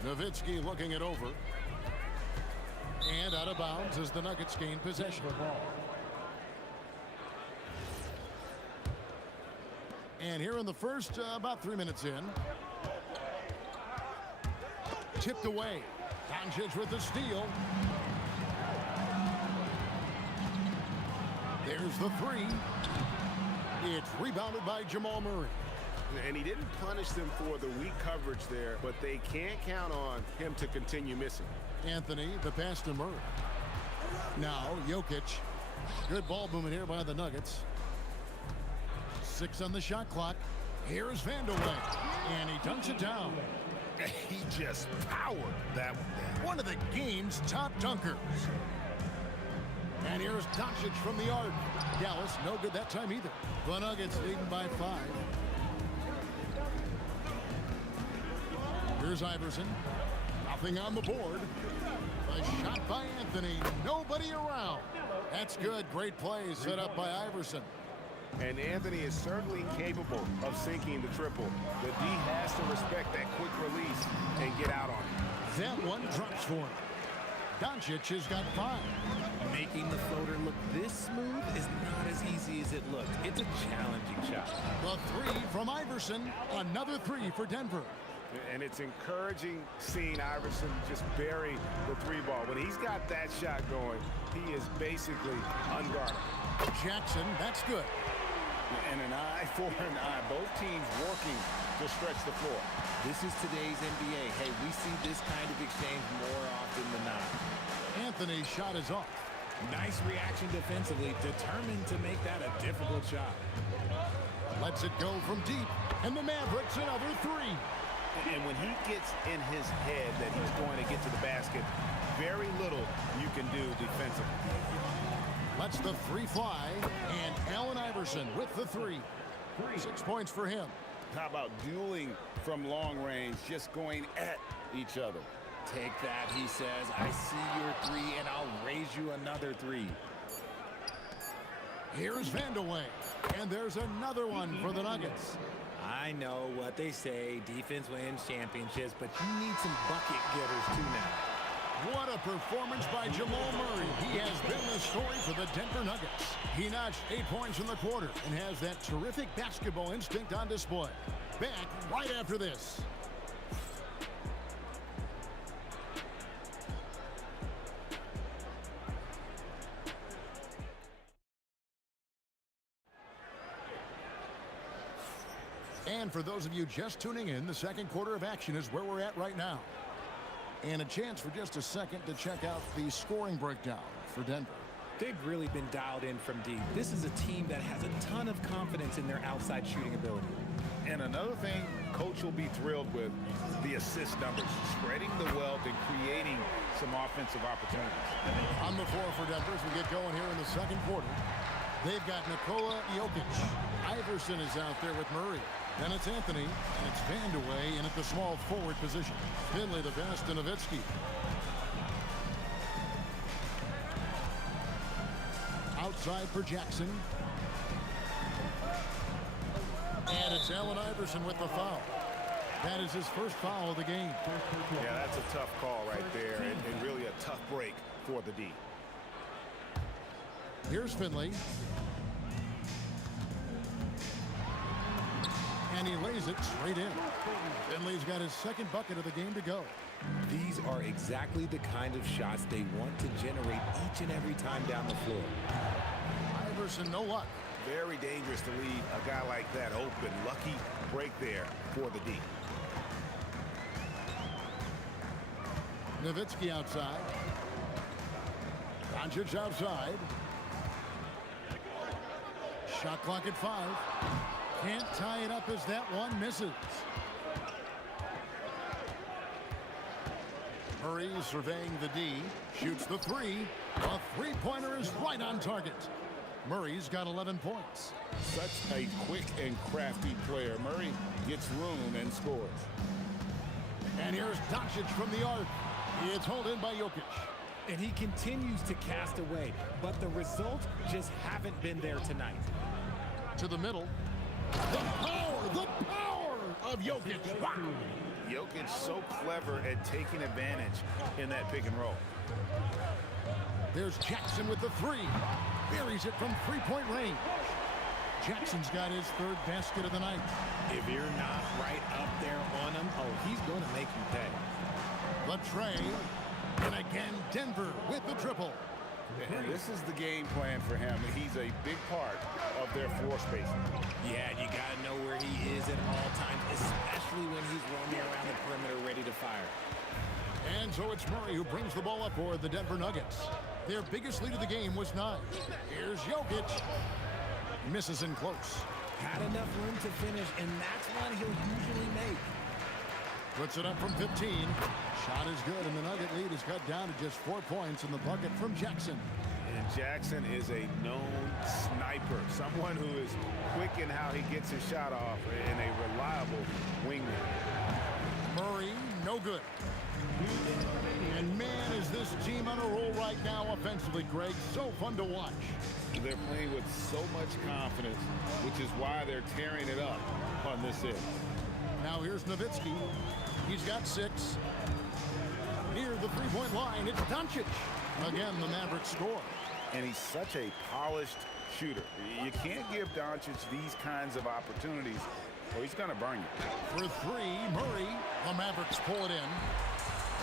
Nowitzki looking it over. And out of bounds as the Nuggets gain possession. And here in the first, about 3 minutes in. Tipped away. Doncic with the steal. There's the 3. It's rebounded by Jamal Murray. And he didn't punish them for the weak coverage there, but they can't count on him to continue missing. Anthony, the pass to Murray. Now, Jokic. Good ball movement here by the Nuggets. 6 on the shot clock. Here's Vandeweghe. And he dunks it down. He just powered that one down. One of the game's top dunkers. And here's Doncic from the arc. Dallas, no good that time either. The Nuggets leading by 5. Here's Iverson. Nothing on the board. A shot by Anthony. Nobody around. That's good. Great play set up by Iverson. And Anthony is certainly capable of sinking the triple. The D has to respect that quick release and get out on it. That one drops for him. Doncic has got 5. Making the floater look this smooth is not as easy as it looked. It's a challenging shot. The 3 from Iverson. Another 3 for Denver. And it's encouraging seeing Iverson just bury the 3 ball. When he's got that shot going, he is basically unguarded. Jackson, that's good. And an eye for an eye. Both teams working to stretch the floor. This is today's NBA. Hey, we see this kind of exchange more often than not. Anthony's shot is off. Nice reaction defensively, determined to make that a difficult shot. Lets it go from deep. And the Mavericks another 3. And when he gets in his head that he's going to get to the basket, very little you can do defensively. Lets the 3 fly, and Allen Iverson with the 3. 6 points for him. How about dueling from long range, just going at each other? Take that, he says. I see your 3, and I'll raise you another 3. Here's Vandeweghe. And there's another one for the Nuggets. I know what they say, defense wins championships, but you need some bucket getters too now. What a performance by Jamal Murray. He has been the story for the Denver Nuggets. He notched 8 points in the quarter and has that terrific basketball instinct on display. Back right after this. And for those of you just tuning in, the second quarter of action is where we're at right now. And a chance for just a second to check out the scoring breakdown for Denver. They've really been dialed in from deep. This is a team that has a ton of confidence in their outside shooting ability. And another thing Coach will be thrilled with, the assist numbers, spreading the wealth and creating some offensive opportunities. On the floor for Denver as we get going here in the second quarter. They've got Nikola Jokic. Iverson is out there with Murray. Then it's Anthony, and it's Vandeweghe in at the small forward position. Finley the best, and Nowitzki. Outside for Jackson. And it's Allen Iverson with the foul. That is his first foul of the game. Yeah, that's a tough call right there, and really a tough break for the D. Here's Finley. And he lays it straight in. Finley's got his second bucket of the game to go. These are exactly the kind of shots they want to generate each and every time down the floor. Iverson, no luck. Very dangerous to leave a guy like that open. Lucky break there for the D. Nowitzki outside. Doncic outside. Shot clock at 5. Can't tie it up as that one misses. Murray surveying the D. Shoots the 3. A three-pointer is right on target. Murray's got 11 points. Such a quick and crafty player. Murray gets room and scores. And here's Doncic from the arc. It's hauled in by Jokic. And he continues to cast away, but the results just haven't been there tonight. To the middle. The power of Jokic. Wow. Jokic so clever at taking advantage in that pick and roll. There's Jackson with the 3. Buries it from three-point range. Jackson's got his third basket of the night. If you're not right up there on him, oh, he's going to make you pay. The tray. And again, Denver with the triple. And this is the game plan for him. He's a big part of their floor spacing. Yeah, you got to know where he is at all times, especially when he's roaming around the perimeter ready to fire. And so it's Murray who brings the ball up for the Denver Nuggets. Their biggest lead of the game was 9. Here's Jokic. Misses in close. Had enough room to finish, and that's one he'll usually make. Puts it up from 15. Shot is good, and the Nugget lead is cut down to just 4 points in the bucket from Jackson. And Jackson is a known sniper, someone who is quick in how he gets his shot off, and a reliable wingman. Murray, no good. And man, is this team on a roll right now offensively, Greg. So fun to watch. They're playing with so much confidence, which is why they're tearing it up on this end. Now here's Nowitzki. He's got 6. Near the three-point line, it's Doncic. Again, the Mavericks score. And he's such a polished shooter. You can't give Doncic these kinds of opportunities, or he's going to burn you. For 3, Murray. The Mavericks pull it in.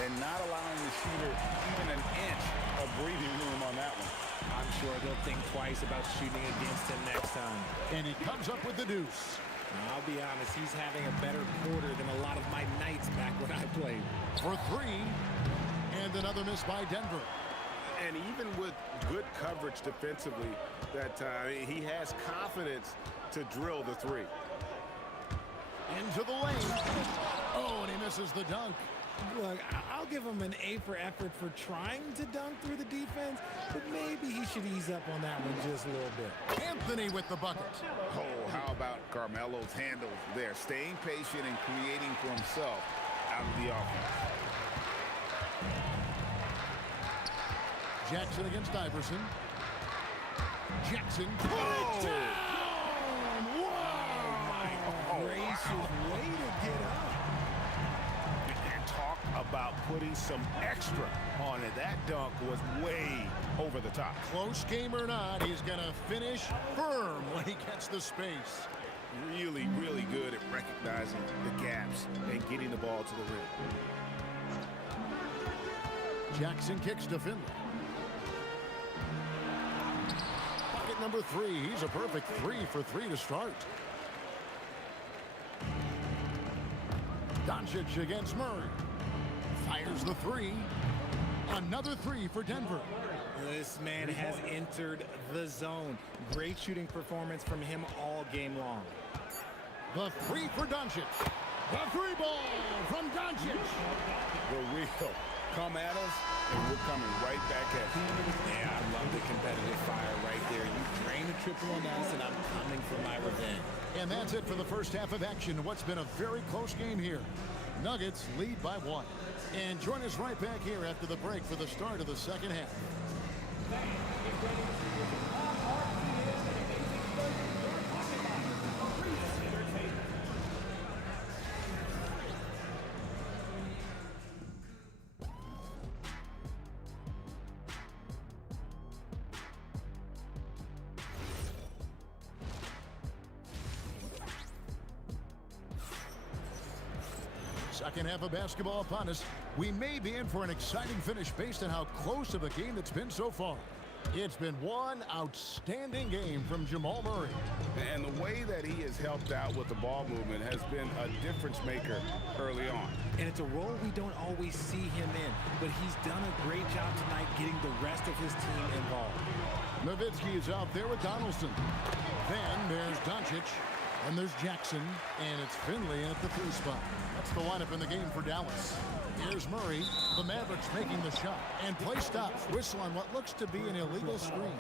And not allowing the shooter even an inch of breathing room on that one. I'm sure they'll think twice about shooting against him next time. And he comes up with the deuce. I'll be honest, he's having a better quarter than a lot of my nights back when I played. For 3. And another miss by Denver. And even with good coverage defensively that time, he has confidence to drill the 3. Into the lane. Oh, and he misses the dunk. Look, I'll give him an A for effort for trying to dunk through the defense, but maybe he should ease up on that one just a little bit. Anthony with the bucket. Oh, how about Carmelo's handles there, staying patient and creating for himself out of the offense. Jackson against Iverson. Jackson. Oh! Down! Wow! Gracious way to get up. And talk about putting some extra on it. That dunk was way over the top. Close game or not, he's going to finish firm when he gets the space. Really, really good at recognizing the gaps and getting the ball to the rim. Jackson kicks to Finley. Bucket number 3. He's a perfect 3 for 3 to start. Doncic against Murray. Fires the 3. Another 3 for Denver. This man has entered the zone. Great shooting performance from him all game long. The 3 for Doncic. The 3 ball from Doncic. The real come at us, and we're coming right back at you. Yeah, I love the competitive fire right there. You drain a triple on us, and I'm coming for my revenge. And that's it for the first half of action. What's been a very close game here. Nuggets lead by 1. And join us right back here after the break for the start of the second half. Second half of basketball upon us. We may be in for an exciting finish based on how close of a game it's been so far. It's been one outstanding game from Jamal Murray. And the way that he has helped out with the ball movement has been a difference maker early on. And it's a role we don't always see him in, but he's done a great job tonight getting the rest of his team involved. Nowitzki is out there with Donaldson. Then there's Doncic, and there's Jackson, and it's Finley in at the 3 spot. That's the lineup in the game for Dallas. Here's Murray. The Mavericks making the shot. And play stops. Whistle on what looks to be an illegal screen.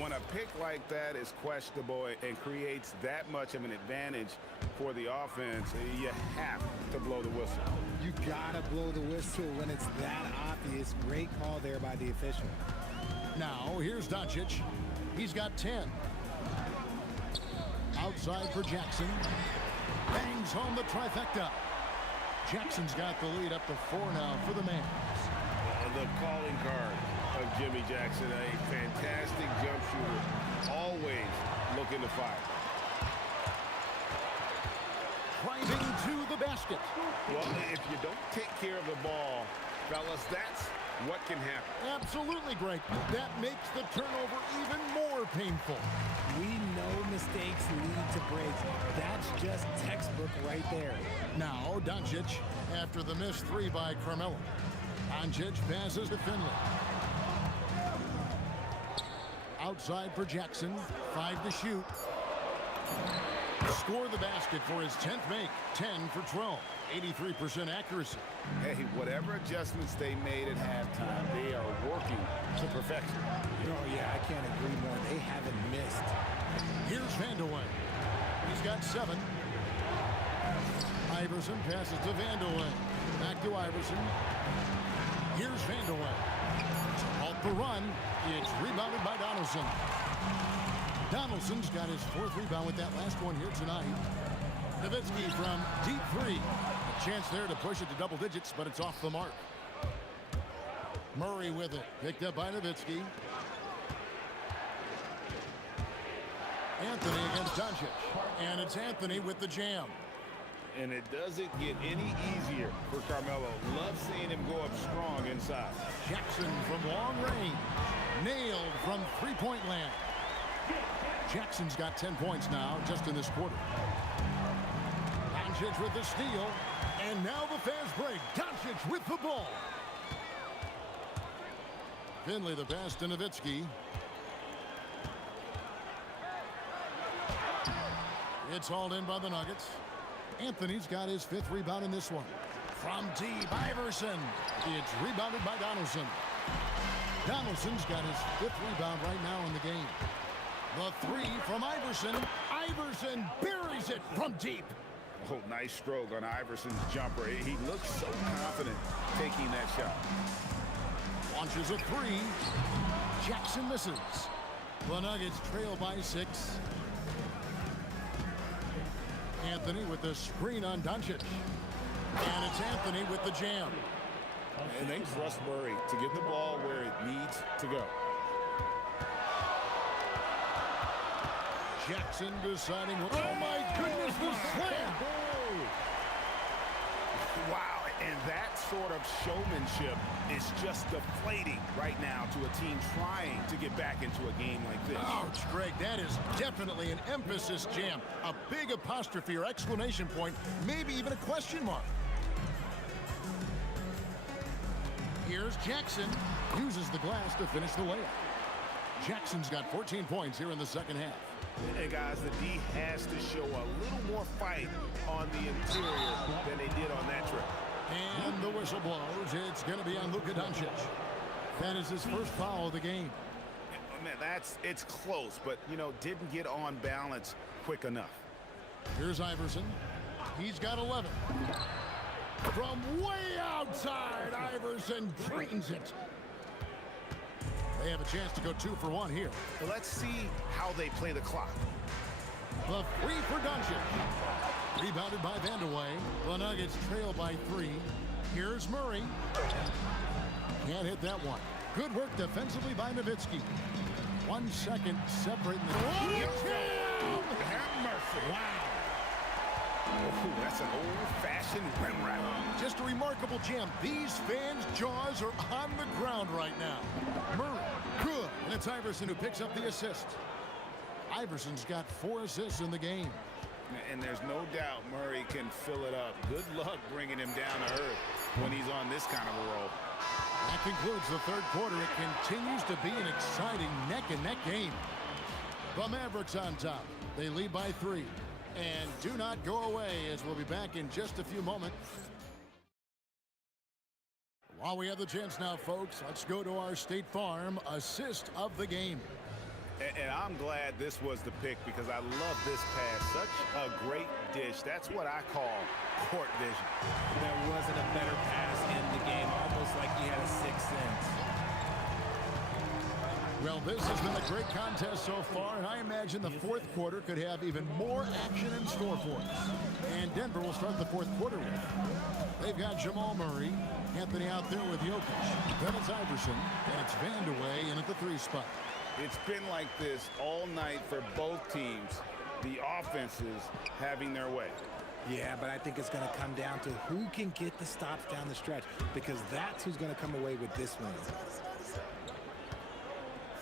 When a pick like that is questionable and creates that much of an advantage for the offense, you have to blow the whistle. You gotta blow the whistle when it's that obvious. Great call there by the official. Now, here's Doncic. He's got 10. Outside for Jackson. Bangs home the trifecta. Jackson's got the lead up to 4 now for the Mavs. The calling card of Jimmy Jackson, a fantastic jump shooter, always looking to fire. Driving to the basket. Well, if you don't take care of the ball, fellas, that's what can happen. Absolutely great. That makes the turnover even more painful. We know mistakes lead to breaks. That's just textbook right there. Now, Doncic, after the missed 3 by Carmelo. Doncic passes to Finley. Outside for Jackson. 5 to shoot. Score the basket for his 10th make. 10 for 12. 83% accuracy. Hey, whatever adjustments they made at halftime, they are working to perfection. Oh, yeah, I can't agree more. They haven't missed. Here's Vandeweghe. He's got 7. Iverson passes to Vandeweghe. Back to Iverson. Here's Vandeweghe. Off the run. It's rebounded by Donaldson. Donaldson's got his 4th rebound with that last one here tonight. Nowitzki from deep 3. A chance there to push it to double digits, but it's off the mark. Murray with it. Picked up by Nowitzki. Anthony against Doncic. And it's Anthony with the jam. And it doesn't get any easier for Carmelo. Love seeing him go up strong inside. Jackson from long range. Nailed from 3-point land. Jackson's got 10 points now just in this quarter. Doncic with the steal. And now the fast break. Doncic with the ball. Finley the pass to Nowitzki. It's hauled in by the Nuggets. Anthony's got his 5th rebound in this one. From deep, Iverson. It's rebounded by Donaldson. Donaldson's got his 5th rebound right now in the game. The 3 from Iverson. Iverson buries it from deep. Oh, nice stroke on Iverson's jumper. He looks so confident taking that shot. Launches a 3. Jackson misses. The Nuggets trail by 6. Anthony with the screen on Doncic. And it's Anthony with the jam. And they trust Murray to get the ball where it needs to go. Jackson deciding, oh my goodness, the slam! Wow, and that sort of showmanship is just deflating right now to a team trying to get back into a game like this. Ouch, Greg, that is definitely an emphasis jam. A big apostrophe or exclamation point, maybe even a question mark. Here's Jackson. Uses the glass to finish the layup. Jackson's got 14 points here in the second half. And guys, the D has to show a little more fight on the interior than they did on that trip. And the whistle blows. It's going to be on Luka Doncic. That is his first foul of the game. Man, it's close, but, you know, didn't get on balance quick enough. Here's Iverson. He's got 11. From way outside, Iverson drains it. They have a chance to go 2 for 1 here. Let's see how they play the clock. The free for Doncic. Rebounded by Vandeweghe. The Nuggets trail by 3. Here's Murray. Can't hit that one. Good work defensively by Nowitzki. 1 second separating the... Have mercy. Wow. Oh, that's an old-fashioned rim wrap. Just a remarkable jam. These fans' jaws are on the ground right now. Murray, good. And it's Iverson who picks up the assist. Iverson's got 4 assists in the game. And there's no doubt Murray can fill it up. Good luck bringing him down to earth when he's on this kind of a roll. That concludes the third quarter. It continues to be an exciting neck-and-neck game. The Mavericks on top. They lead by 3. And do not go away, as we'll be back in just a few moments. While we have the chance now, folks, let's go to our State Farm assist of the game. And I'm glad this was the pick because I love this pass. Such a great dish. That's what I call court vision. There wasn't a better pass in the game, almost like he had a sixth sense. Well, this has been a great contest so far, and I imagine the fourth quarter could have even more action in store for us. And Denver will start the fourth quarter with. They've got Jamal Murray, Anthony out there with Jokic. Then it's Iverson, and it's Vandeweghe in at the 3 spot. It's been like this all night for both teams. The offenses having their way. Yeah, but I think it's going to come down to who can get the stops down the stretch, because that's who's going to come away with this one.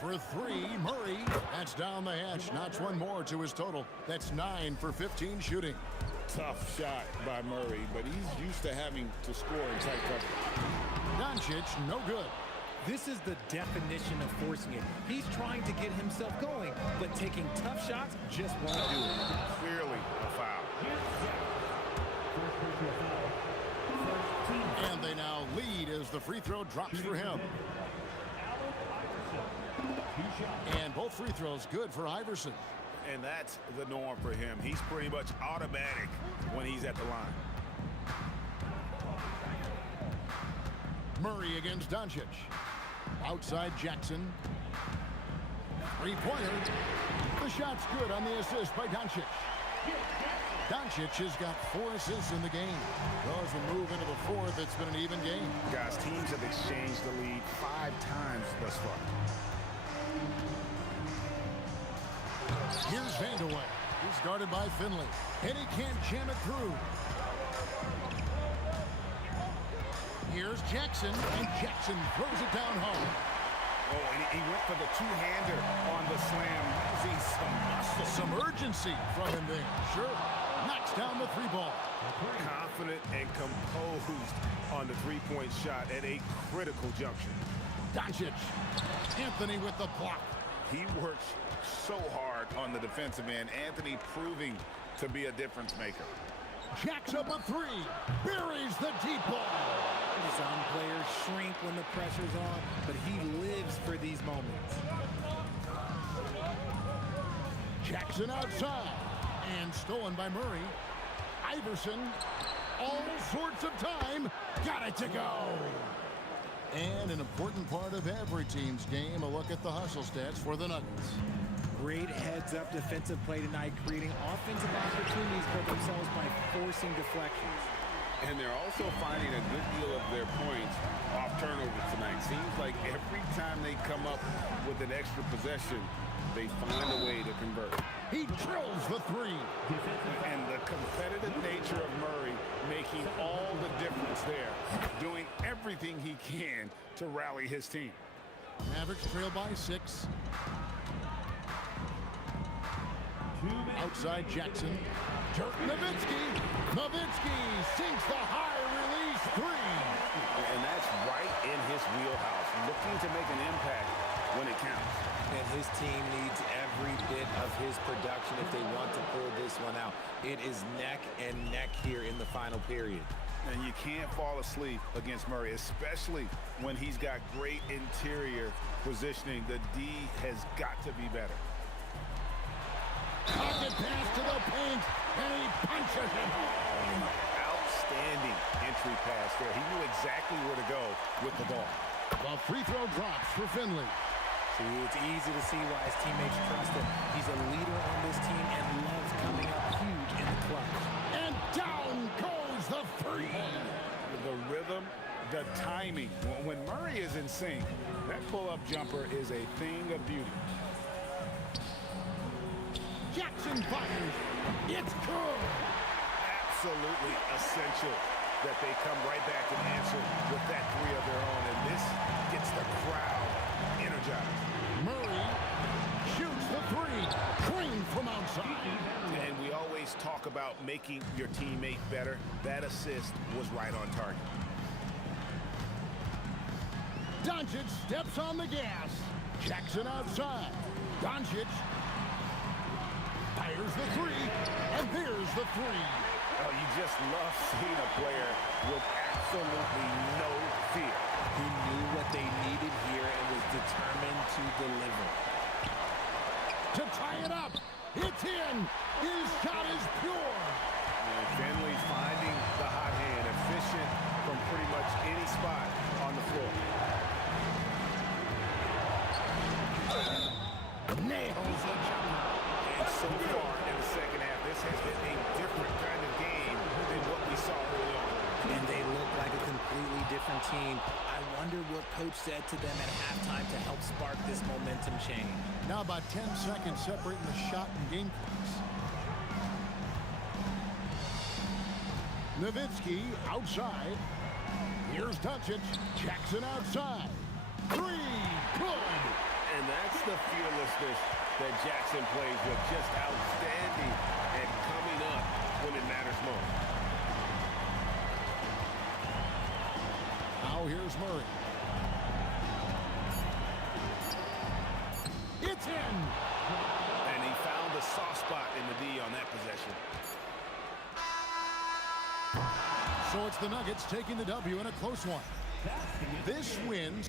For 3, Murray. That's down the hatch. Knocks 1 more to his total. That's 9 for 15 shooting. Tough shot by Murray, but he's used to having to score in tight cover. Doncic, no good. This is the definition of forcing it. He's trying to get himself going, but taking tough shots just won't do it. Clearly a foul. And they now lead as the free throw drops for him. And both free throws good for Iverson. And that's the norm for him. He's pretty much automatic when he's at the line. Murray against Doncic. Outside Jackson. 3-pointer. The shot's good on the assist by Doncic. Doncic has got 4 assists in the game. Well, as we move into the fourth, it's been an even game. Guys, teams have exchanged the lead 5 times thus far. Here's Vandeweghe. He's guarded by Finley. And he can't jam it through. Here's Jackson. And Jackson throws it down home. Oh, and he went for the 2-hander on the slam, using some muscle. Some urgency from him there. Sure. Knocks down the 3-ball. Confident and composed on the 3-point shot at a critical juncture. Doncic. Anthony with the block. He works so hard on the defensive end. Anthony proving to be a difference maker. Jacks up a 3. Buries the deep ball. Some players shrink when the pressure's on, but he lives for these moments. Jackson outside. And stolen by Murray. Iverson. All sorts of time. Got it to go. And an important part of every team's game, a look at the hustle stats for the Nuggets. Great heads-up defensive play tonight, creating offensive opportunities for themselves by forcing deflections. And they're also finding a good deal of their points off turnovers tonight. Seems like every time they come up with an extra possession, they find a way to convert. He drills the three. And the competitive nature of Murray making all the difference there, doing everything he can to rally his team. Mavericks trail by 6. Outside Jackson. Dirk Nowitzki. Nowitzki sinks the high release three. And that's right in his wheelhouse, looking to make an impact when it counts. And his team needs every bit of his production if they want to pull this one out. It is neck and neck here in the final period. And you can't fall asleep against Murray, especially when he's got great interior positioning. The D has got to be better. Pocket pass to the paint, and he punches it home. Outstanding entry pass there. He knew exactly where to go with the ball. The free throw drops for Finley. See, it's easy to see why his teammates trust him. He's a leader on this team and loves coming up huge in the clutch. And down goes the three. The rhythm, the timing. When Murray is in sync, that pull-up jumper is a thing of beauty. Jackson fires. It's good. Absolutely essential that they come right back and answer with that three of their own. And this gets the crowd energized. Murray shoots the three. Clean from outside. And we always talk about making your teammate better. That assist was right on target. Doncic steps on the gas. Jackson outside. Doncic fires the three, and there's the three. Oh, you just love seeing a player with absolutely no fear. He knew what they needed here and was determined to deliver. To tie it up, it's in. His shot is pure. And Finley finding the hot hand, efficient from pretty much any spot on the floor. Nails the jumper. And so far in the second half, this has been a different kind of game than what we saw early on. And they look like a completely different team. I wonder what coach said to them at halftime to help spark this momentum change. Now about 10 seconds separating the shot and game clocks. Nowitzki outside. Here's Doncic. Jackson outside. Three. Good. And that's the fearlessness that Jackson plays with. Just outstanding and coming up when it matters most. Now here's Murray. It's in. And he found the soft spot in the D on that possession. So it's the Nuggets taking the W in a close one. This wins.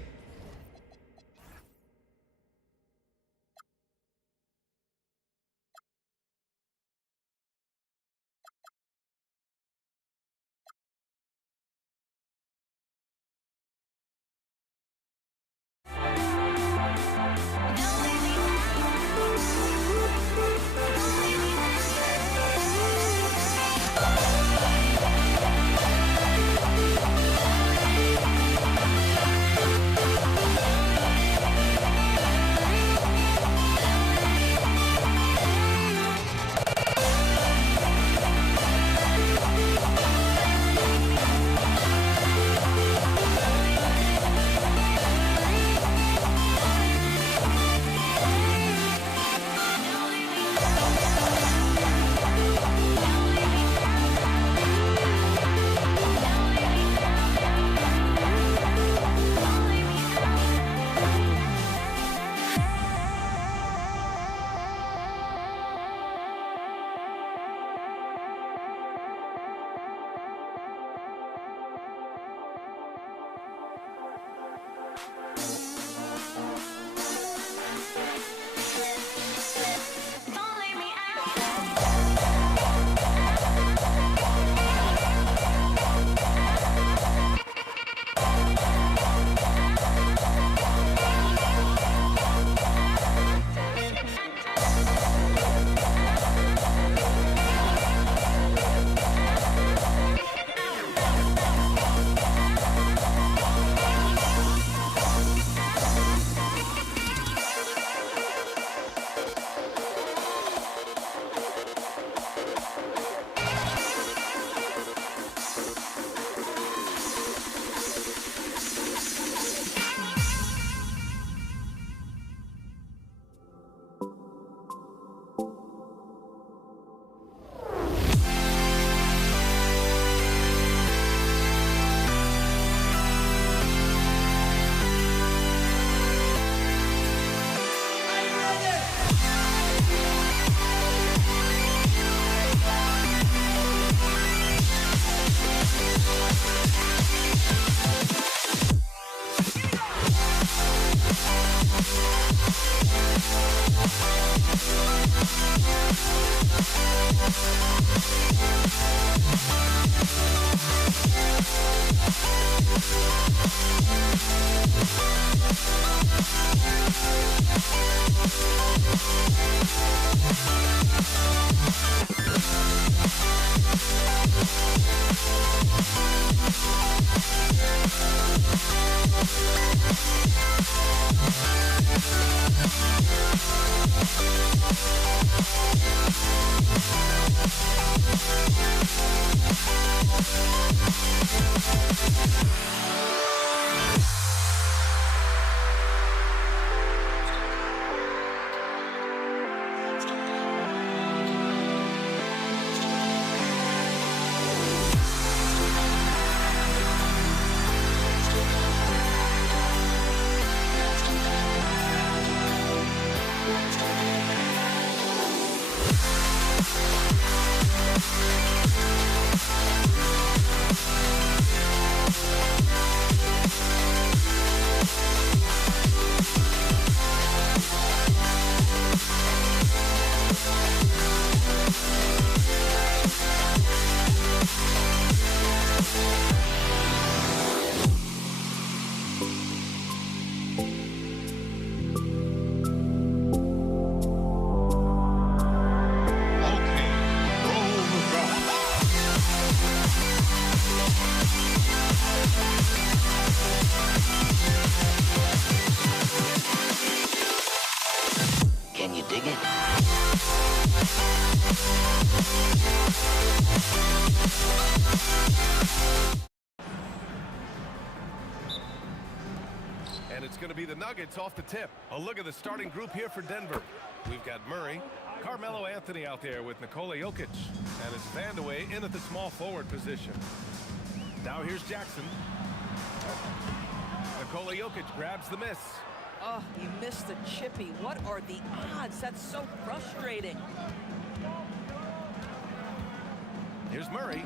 going to be the Nuggets off the tip. A look at the starting group here for Denver. We've got Murray, Carmelo Anthony out there with Nikola Jokic, and it's Vandeweghe in at the small forward position. Now here's Jackson. Nikola Jokic grabs the miss. Oh, he missed the chippy. What are the odds? That's so frustrating. Here's Murray.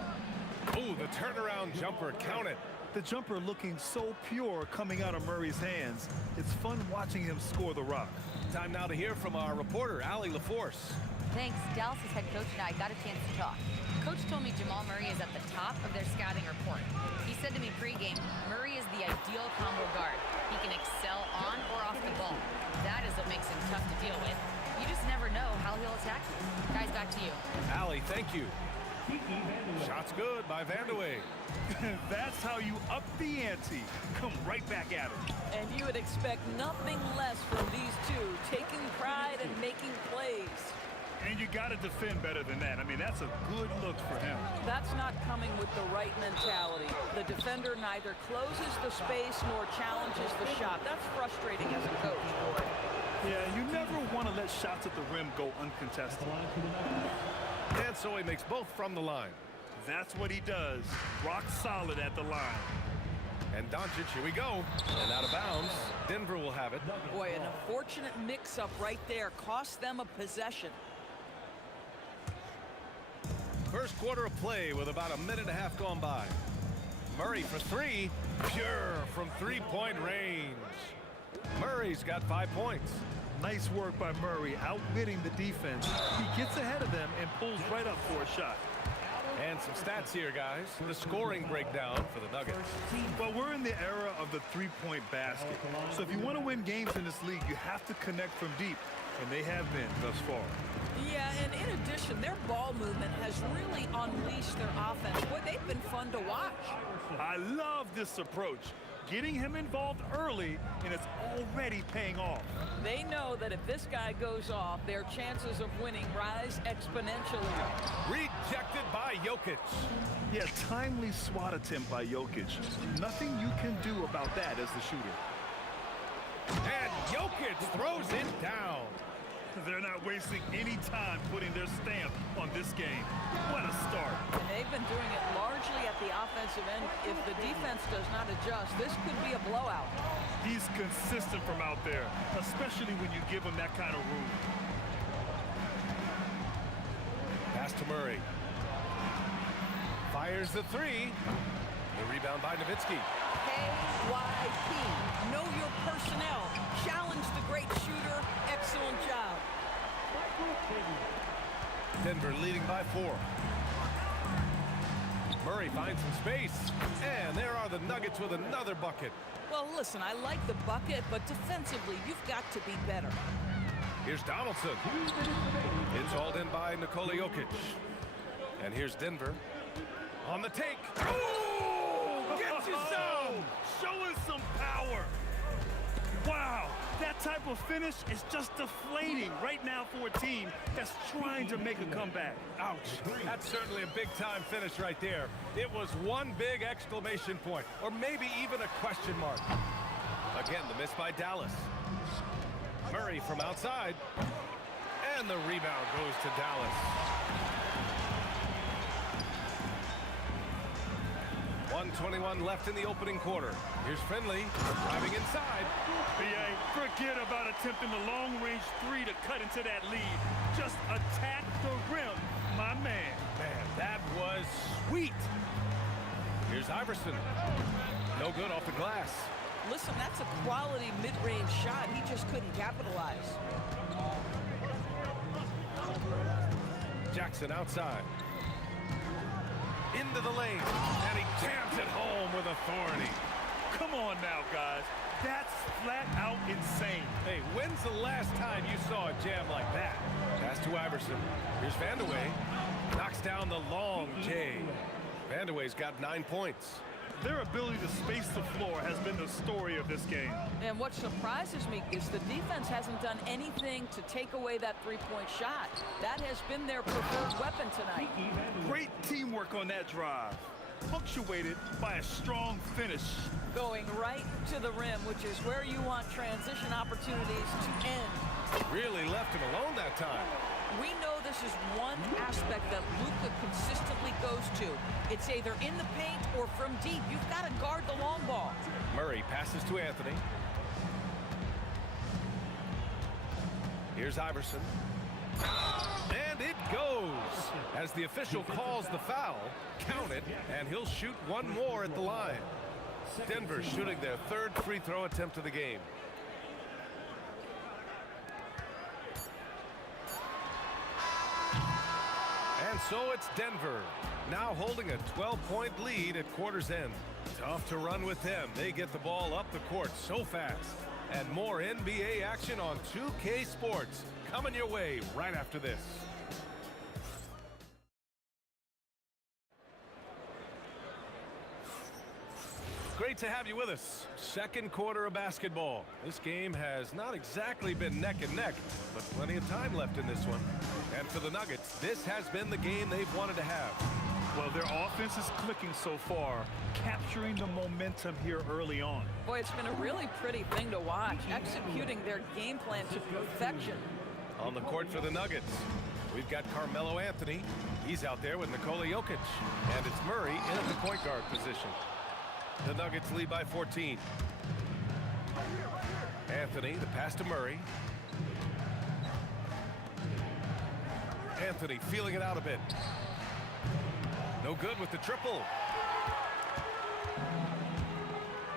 Oh, the turnaround jumper, count it. The jumper looking so pure coming out of Murray's hands. It's fun watching him score the rock. Time now to hear from our reporter, Allie LaForce. Thanks. Dallas' head coach and I got a chance to talk. Coach told me Jamal Murray is at the top of their scouting report. He said to me pregame, Murray is the ideal combo guard. He can excel on or off the ball. That is what makes him tough to deal with. You just never know how he'll attack you. Guys, back to you. Allie, thank you. Shots good by Vandeweghe. That's how you up the ante. Come right back at him. And you would expect nothing less from these two, taking pride and making plays. And you got to defend better than that. I mean, that's a good look for him. That's not coming with the right mentality. The defender neither closes the space nor challenges the shot. That's frustrating as a coach. Yeah, you never want to let shots at the rim go uncontested. And so he makes both from the line. That's what he does. Rock solid at the line. And Doncic, here we go. And out of bounds. Denver will have it. Boy, an unfortunate mix-up right there. Cost them a possession. First quarter of play with about a minute and a half gone by. Murray for three. Pure from three-point range. Murray's got 5 points. Nice work by Murray, outwitting the defense. He gets ahead of them and pulls right up for a shot. And some stats here, guys. The scoring breakdown for the Nuggets. Well, we're in the era of the three-point basket. So if you want to win games in this league, you have to connect from deep. And they have been thus far. Yeah, and in addition, their ball movement has really unleashed their offense. Boy, they've been fun to watch. I love this approach. Getting him involved early, and it's already paying off. They know that if this guy goes off, their chances of winning rise exponentially. Rejected by Jokic. Yeah, timely swat attempt by Jokic. Nothing you can do about that as the shooter. And Jokic throws it down. They're not wasting any time putting their stamp on this game. What a start. And they've been doing it largely at the offensive end. If the defense does not adjust, this could be a blowout. He's consistent from out there, especially when you give him that kind of room. Pass to Murray. Fires the three. The rebound by Nowitzki. KYP. Know your personnel. Challenge the great shooter. Excellent job. Denver leading by 4. Murray finds some space. And there are the Nuggets with another bucket. Well, listen, I like the bucket, but defensively, you've got to be better. Here's Donaldson. It's hauled in by Nikola Jokic. And here's Denver on the take. Oh, get you some! Show us some power. Wow, that type of finish is just deflating right now for a team that's trying to make a comeback. Ouch. That's certainly a big-time finish right there. It was one big exclamation point, or maybe even a question mark. Again, the miss by Dallas. Murray from outside. And the rebound goes to Dallas. 1:21 left in the opening quarter. Here's Finley driving inside. BA, forget about attempting the long-range three to cut into that lead. Just attack the rim, my man. Man, that was sweet. Here's Iverson. No good off the glass. Listen, that's a quality mid-range shot. He just couldn't capitalize. Jackson outside. Into the lane, and he jams it home with authority. Come on now, guys. That's flat out insane. Hey, when's the last time you saw a jam like that? Pass to Iverson. Here's Vandeweghe. Knocks down the long J. Vandeweghe's got 9 points. Their ability to space the floor has been the story of this game. And what surprises me is the defense hasn't done anything to take away that three-point shot. That has been their preferred weapon tonight. Great teamwork on that drive. punctuated by a strong finish. Going right to the rim, which is where you want transition opportunities to end. Really left him alone that time. We know this is one aspect that Luka consistently goes to. It's either in the paint or from deep. You've got to guard the long ball. Murray passes to Anthony. Here's Iverson. And it goes. As the official calls the foul, count it, and he'll shoot one more at the line. Denver shooting their third free throw attempt of the game. And so it's Denver, now holding a 12-point lead at quarter's end. Tough to run with them. They get the ball up the court so fast. And more NBA action on 2K Sports coming your way right after this. Great to have you with us. Second quarter of basketball. This game has not exactly been neck and neck, but plenty of time left in this one. And for the Nuggets, this has been the game they've wanted to have. Well, their offense is clicking so far, capturing the momentum here early on. Boy, it's been a really pretty thing to watch, executing their game plan to perfection. On the court for the Nuggets, we've got Carmelo Anthony. He's out there with Nikola Jokic. And it's Murray in at the point guard position. The Nuggets lead by 14. Anthony, the pass to Murray. Anthony feeling it out a bit. No good with the triple.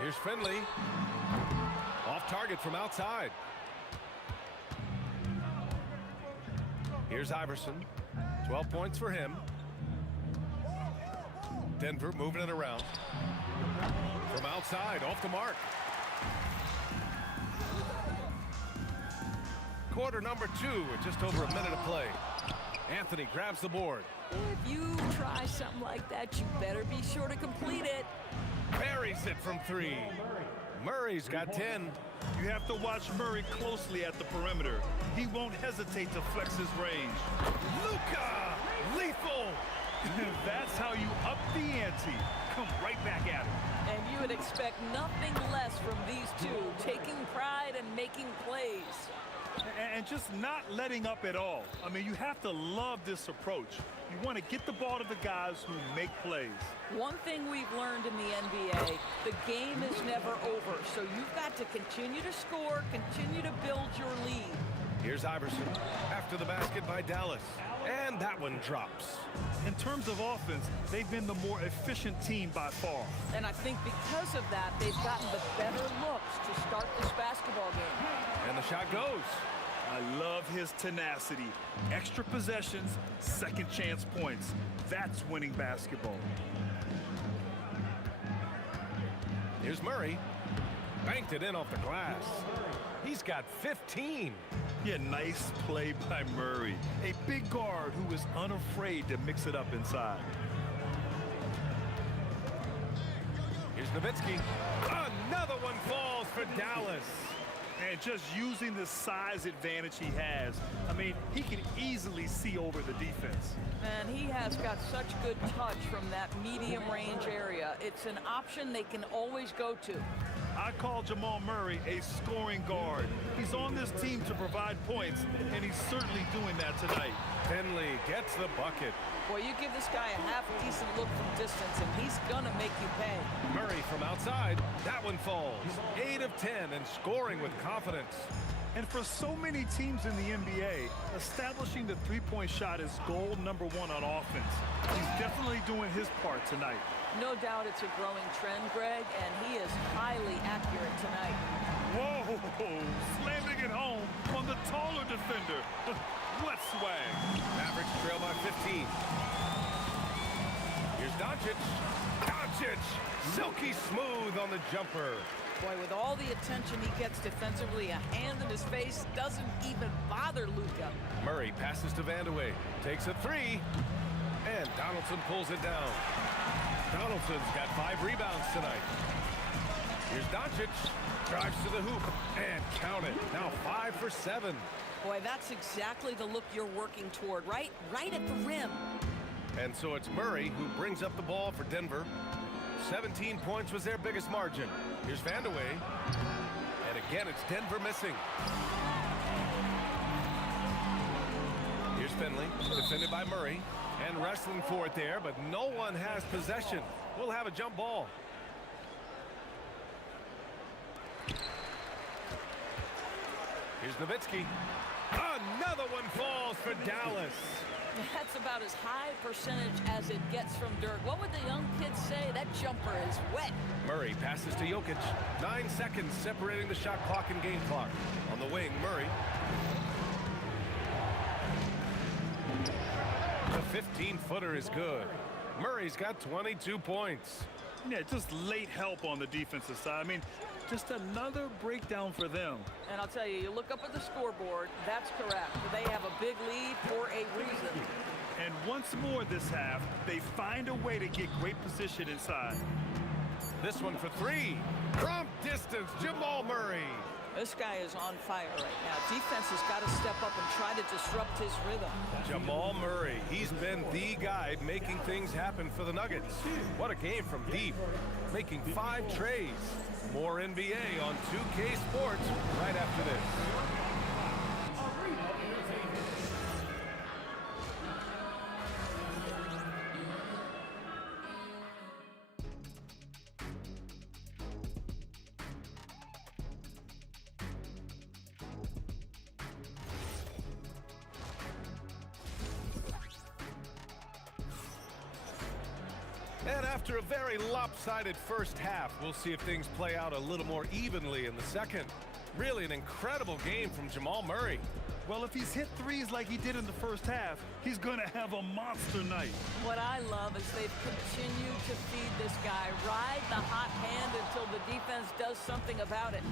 Here's Finley. Off target from outside. Here's Iverson. 12 points for him. Denver moving it around. From outside, off the mark. Quarter number 2 with just over a minute of play. Anthony grabs the board. If you try something like that, you better be sure to complete it. Buries it from 3. Murray's got 10. You have to watch Murray closely at the perimeter. He won't hesitate to flex his range. Luka! Lethal! That's how you up the ante. Come right back at him. And you would expect nothing less from these two, taking pride and making plays. And just not letting up at all. I mean, you have to love this approach. You want to get the ball to the guys who make plays. One thing we've learned in the NBA, the game is never over. So you've got to continue to score, continue to build your lead. Here's Iverson after the basket by Dallas. And that one drops. In terms of offense, they've been the more efficient team by far. And I think because of that, they've gotten the better looks to start this basketball game. And the shot goes. I love his tenacity. Extra possessions, second chance points. That's winning basketball. Here's Murray. Banked it in off the glass. He's got 15. Yeah, nice play by Murray. A big guard who is unafraid to mix it up inside. Here's Nowitzki. Another one falls for Dallas. And just using the size advantage he has, I mean, he can easily see over the defense. And he has got such good touch from that medium range area. It's an option they can always go to. I call Jamal Murray a scoring guard. He's on this team to provide points, and he's certainly doing that tonight. Finley gets the bucket. Boy, you give this guy a half-decent look from distance, and he's gonna make you pay. Murray from outside. That one falls. 8 of 10 and scoring with confidence. And for so many teams in the NBA, establishing the three-point shot is goal number 1 on offense. He's definitely doing his part tonight. No doubt it's a growing trend, Greg, and he is highly accurate tonight. Whoa! Slamming it home on the taller defender. What swag! Mavericks trail by 15. Here's Doncic. Doncic! Silky smooth on the jumper. Boy, with all the attention he gets defensively, a hand in his face doesn't even bother Luka. Murray passes to Vandeweghe. Takes a 3. And Donaldson pulls it down. Donaldson's got 5 rebounds tonight. Here's Doncic. Drives to the hoop. And count it. Now 5 for 7. Boy, that's exactly the look you're working toward, right? Right at the rim. And so it's Murray who brings up the ball for Denver. 17 points was their biggest margin. Here's Vandeweghe. And again, it's Denver missing. Here's Finley, defended by Murray. And wrestling for it there, but no one has possession. We'll have a jump ball. Here's Nowitzki. Another one falls for Dallas. That's about as high percentage as it gets from Dirk. What would the young kids say? That jumper is wet. Murray passes to Jokic. 9 seconds separating the shot clock and game clock. On the wing, Murray. The 15-footer is good. Murray's got 22 points. Yeah, just late help on the defensive side. I mean, just another breakdown for them. And I'll tell you, you look up at the scoreboard, that's correct. They have a big lead for a reason. And once more this half, they find a way to get great position inside. This one for three. From distance, Jamal Murray. This guy is on fire right now. Defense has got to step up and try to disrupt his rhythm. Jamal Murray, he's been the guy making things happen for the Nuggets. What a game from deep, making 5 trays. More NBA on 2K Sports right after this. And after a very lopsided first half, we'll see if things play out a little more evenly in the second. Really an incredible game from Jamal Murray. Well, if he's hit threes like he did in the first half, he's going to have a monster night. What I love is they've continued to feed this guy, ride the hot hand until the defense does something about it.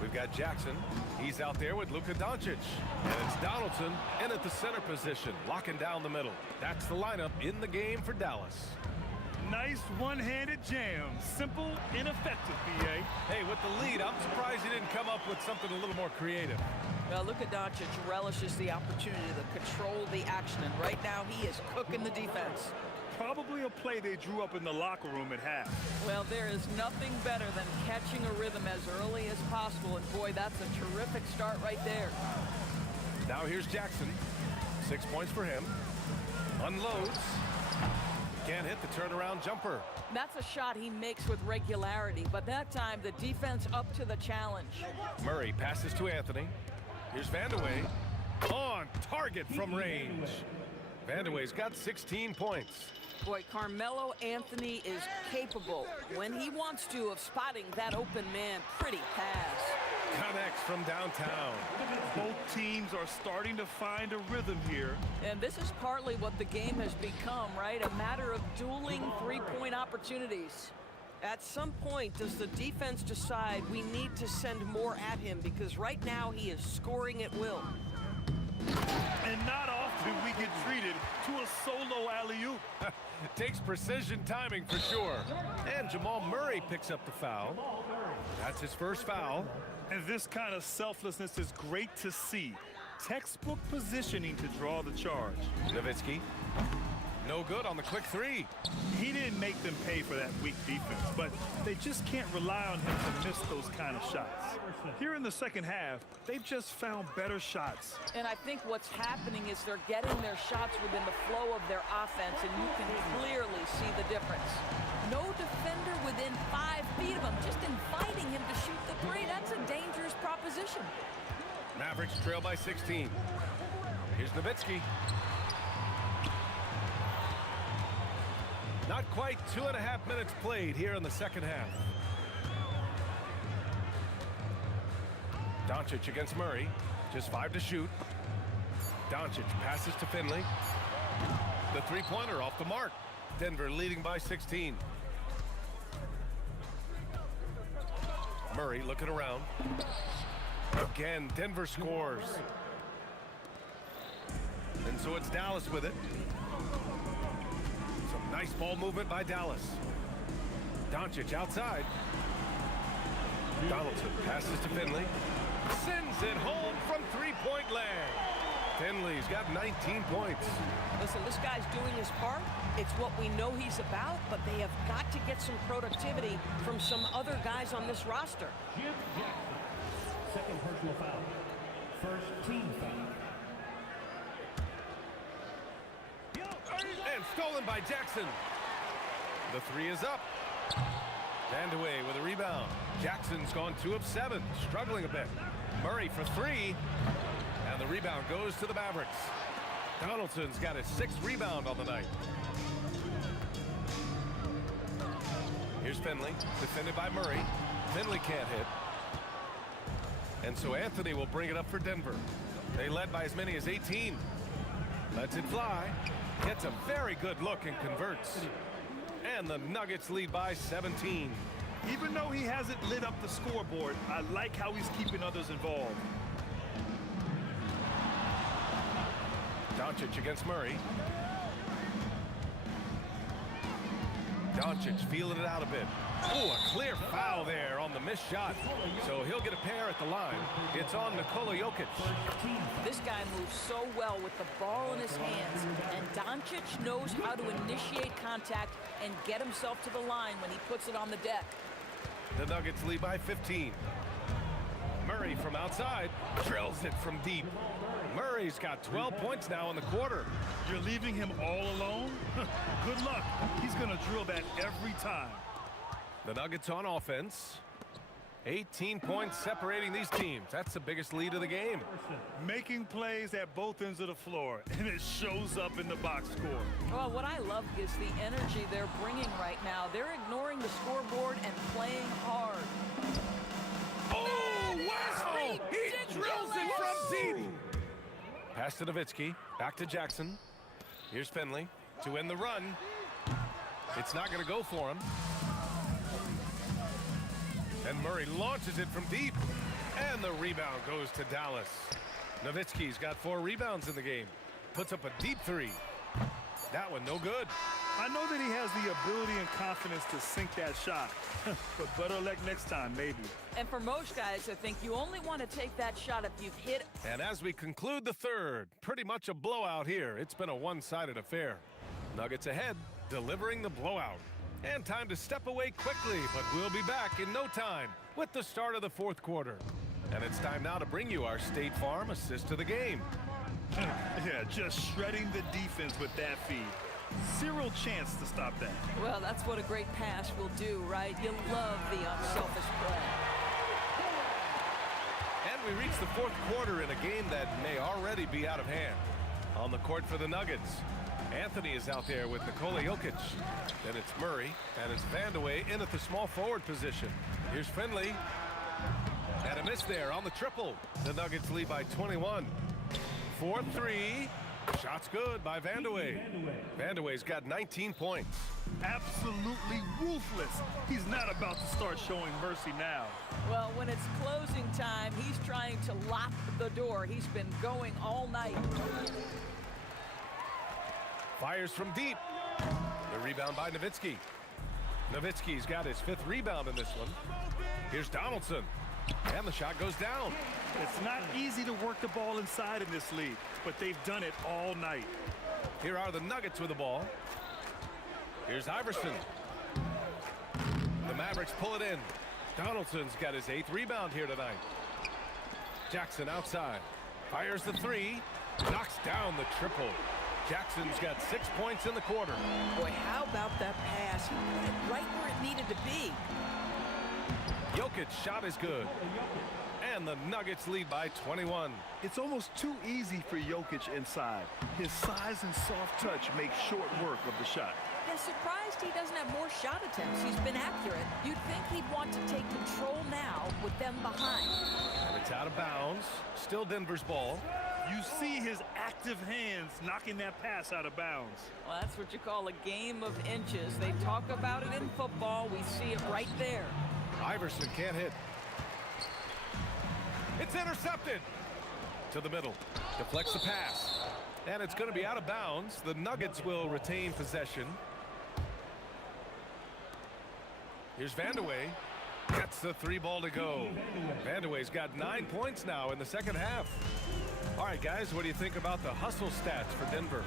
We've got Jackson. He's out there with Luka Doncic. And it's Donaldson in at the center position, locking down the middle. That's the lineup in the game for Dallas. Nice one-handed jam. Simple, ineffective, B.A. Hey, with the lead, I'm surprised he didn't come up with something a little more creative. Well, Luka Doncic relishes the opportunity to control the action, and right now he is cooking the defense. Probably a play they drew up in the locker room at half. Well, there is nothing better than catching a rhythm as early as possible, and boy, that's a terrific start right there. Now here's Jackson. 6 points for him. Unloads. Can't hit the turnaround jumper. That's a shot he makes with regularity, but that time the defense up to the challenge. Murray passes to Anthony. Here's Vandeweghe. On target from range. Vandeweghe's got 16 points. Boy, Carmelo Anthony is capable, when he wants to, of spotting that open man. Pretty pass. Connects from downtown. Both teams are starting to find a rhythm here. And this is partly what the game has become, right? A matter of dueling three-point opportunities. At some point, does the defense decide we need to send more at him? Because right now he is scoring at will. And not often we get treated to a solo alley-oop. Takes precision timing for sure. And Jamal Murray picks up the foul. That's his first foul. And this kind of selflessness is great to see. Textbook positioning to draw the charge. Nowitzki. No good on the quick three. He didn't make them pay for that weak defense, but they just can't rely on him to miss those kind of shots. Here in the second half, they've just found better shots. And I think what's happening is they're getting their shots within the flow of their offense, and you can clearly see the difference. No defender within 5 feet of him, just inviting him to shoot the three. That's a dangerous proposition. Mavericks trail by 16. Here's Nowitzki. Not quite 2.5 minutes played here in the second half. Doncic against Murray. Just 5 to shoot. Doncic passes to Finley. The three-pointer off the mark. Denver leading by 16. Murray looking around. Again, Denver scores. And so it's Dallas with it. Some nice ball movement by Dallas. Doncic outside. Donaldson passes to Finley. Sends it home from three-point land. Finley's got 19 points. Listen, this guy's doing his part. It's what we know he's about, but they have got to get some productivity from some other guys on this roster. Jim Jackson. Second personal foul. First team foul. And stolen by Jackson. The three is up. Vandeweghe with a rebound. Jackson's gone 2 of 7, struggling a bit. Murray for 3. And the rebound goes to the Mavericks. Donaldson's got his 6th rebound on the night. Here's Finley, defended by Murray. Finley can't hit. And so Anthony will bring it up for Denver. They led by as many as 18. Lets it fly. Gets a very good look and converts. And the Nuggets lead by 17. Even though he hasn't lit up the scoreboard, I like how he's keeping others involved. Doncic against Murray. Doncic feeling it out a bit. Oh, a clear foul there on the missed shot. So he'll get a pair at the line. It's on Nikola Jokic. This guy moves so well with the ball in his hands, and Doncic knows how to initiate contact and get himself to the line when he puts it on the deck. The Nuggets lead by 15. Murray from outside drills it from deep. Murray's got 12 points now in the quarter. You're leaving him all alone? Good luck. He's going to drill that every time. The Nuggets on offense. 18 points separating these teams. That's the biggest lead of the game. Making plays at both ends of the floor, and it shows up in the box score. Well, what I love is the energy they're bringing right now. They're ignoring the scoreboard and playing hard. Oh, wow! He drills it from deep. Pass to Nowitzki. Back to Jackson. Here's Finley to end the run. It's not going to go for him. And Murray launches it from deep. And the rebound goes to Dallas. Nowitzki's got 4 rebounds in the game. Puts up a deep 3. That one no good. I know that he has the ability and confidence to sink that shot. But better luck next time, maybe. And for most guys, I think you only want to take that shot if you've hit. And as we conclude the third, pretty much a blowout here. It's been a one-sided affair. Nuggets ahead, delivering the blowout. And time to step away quickly, but we'll be back in no time with the start of the fourth quarter. And it's time now to bring you our State Farm assist to the game. Yeah, just shredding the defense with that feed. Zero chance to stop that. Well, that's what a great pass will do, right? You love the unselfish play. And we reach the fourth quarter in a game that may already be out of hand. On the court for the Nuggets, Anthony is out there with Nikola Jokic. Then it's Murray, and it's Vandeweghe in at the small forward position. Here's Finley. And a miss there on the triple. The Nuggets lead by 21. 4-3. Shot's good by Vandeweghe. Vandeweghe's got 19 points. Absolutely ruthless. He's not about to start showing mercy now. Well, when it's closing time, he's trying to lock the door. He's been going all night. Fires from deep. The rebound by Nowitzki. Nowitzki's got his 5th rebound in this one. Here's Donaldson. And the shot goes down. It's not easy to work the ball inside in this league, but they've done it all night. Here are the Nuggets with the ball. Here's Iverson. The Mavericks pull it in. Donaldson's got his 8th rebound here tonight. Jackson outside. Fires the 3. Knocks down the triple. Jackson's got 6 points in the quarter. Boy, how about that pass? He put it right where it needed to be. Jokic's shot is good. And the Nuggets lead by 21. It's almost too easy for Jokic inside. His size and soft touch make short work of the shot. Yeah, surprised he doesn't have more shot attempts. He's been accurate. You'd think he'd want to take control now with them behind. And it's out of bounds. Still Denver's ball. You see his active hands knocking that pass out of bounds. Well, that's what you call a game of inches. They talk about it in football. We see it right there. Iverson can't hit. It's intercepted. To the middle. Deflects the pass. And it's going to be out of bounds. The Nuggets will retain possession. Here's Vandeweghe. Gets the 3 ball to go. Vandeweghe's got 9 points now in the second half. All right, guys, what do you think about the hustle stats for Denver?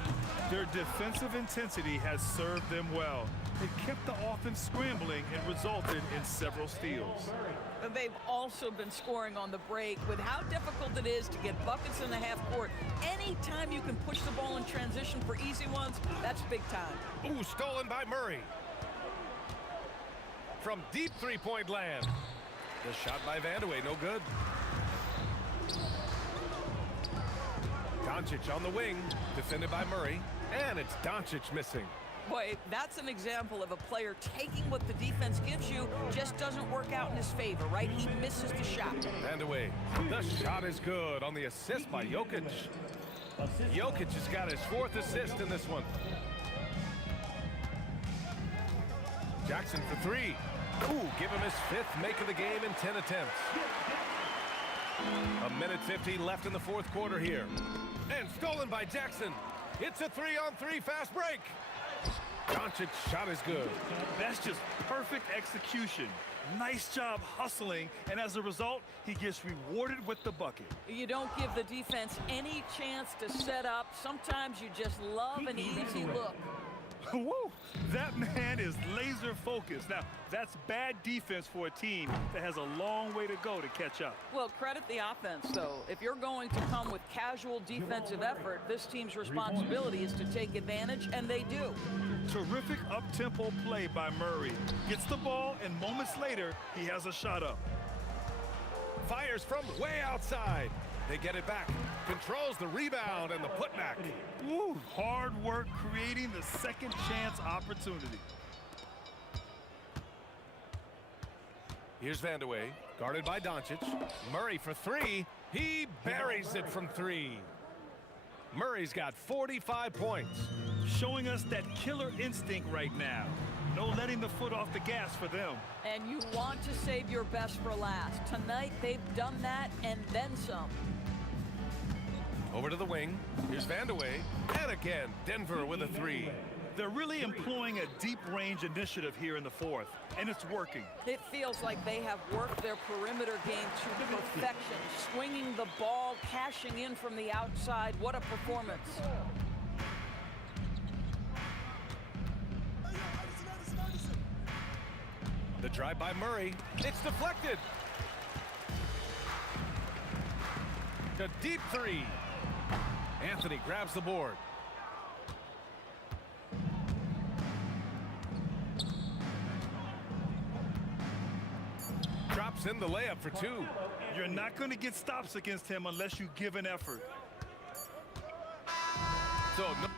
Their defensive intensity has served them well. It kept the offense scrambling and resulted in several steals. They've also been scoring on the break. With how difficult it is to get buckets in the half court, anytime you can push the ball in transition for easy ones, that's big time. Ooh, stolen by Murray. From deep three-point land. The shot by Vandeweghe, no good. Doncic on the wing, defended by Murray, and it's Doncic missing. Boy, that's an example of a player taking what the defense gives you, just doesn't work out in his favor, right? He misses the shot. Vandeweghe, the shot is good on the assist by Jokic. Jokic has got his 4th assist in this one. Jackson for 3. Ooh, give him his 5th make of the game in 10 attempts. A minute 15 left in the 4th quarter here. And stolen by Jackson. It's a 3-on-3 fast break. Doncic's shot is good. That's just perfect execution. Nice job hustling, and as a result, he gets rewarded with the bucket. You don't give the defense any chance to set up. Sometimes you just love an easy look. Woo! That man is laser focused. Now, that's bad defense for a team that has a long way to go to catch up. Well, credit the offense, though. If you're going to come with casual defensive effort, this team's responsibility is to take advantage, and they do. Terrific up-tempo play by Murray. Gets the ball, and moments later, he has a shot up. Fires from way outside. They get it back. Controls the rebound and the putback. Woo! Hard work creating the second chance opportunity. Here's Vandeweghe, guarded by Doncic. Murray for 3. He buries it from 3. Murray's got 45 points. Showing us that killer instinct right now. No letting the foot off the gas for them. And you want to save your best for last. Tonight, they've done that and then some. Over to the wing. Here's Vandeweghe. And again, Denver with a 3. They're really employing a deep range initiative here in the 4th, and it's working. It feels like they have worked their perimeter game to perfection. Swinging the ball, cashing in from the outside. What a performance. The drive by Murray. It's deflected. A deep 3. Anthony grabs the board. Drops in the layup for 2. You're not going to get stops against him unless you give an effort. So no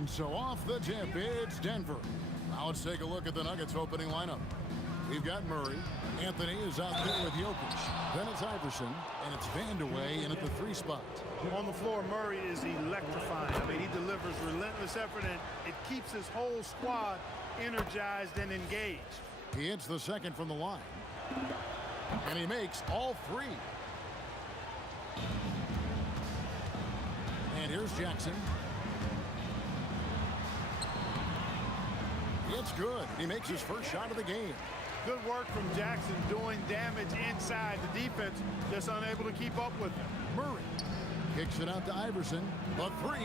And so off the tip, it's Denver. Now let's take a look at the Nuggets opening lineup. We've got Murray. Anthony is out there with Jokic. Then it's Iverson, and it's Vandeweghe in at the 3 spot. On the floor, Murray is electrifying. I mean, he delivers relentless effort, and it keeps his whole squad energized and engaged. He hits the second from the line. And he makes all 3. And here's Jackson. It's good. He makes his first shot of the game. Good work from Jackson doing damage inside. The defense just unable to keep up with him. Murray kicks it out to Iverson. The 3.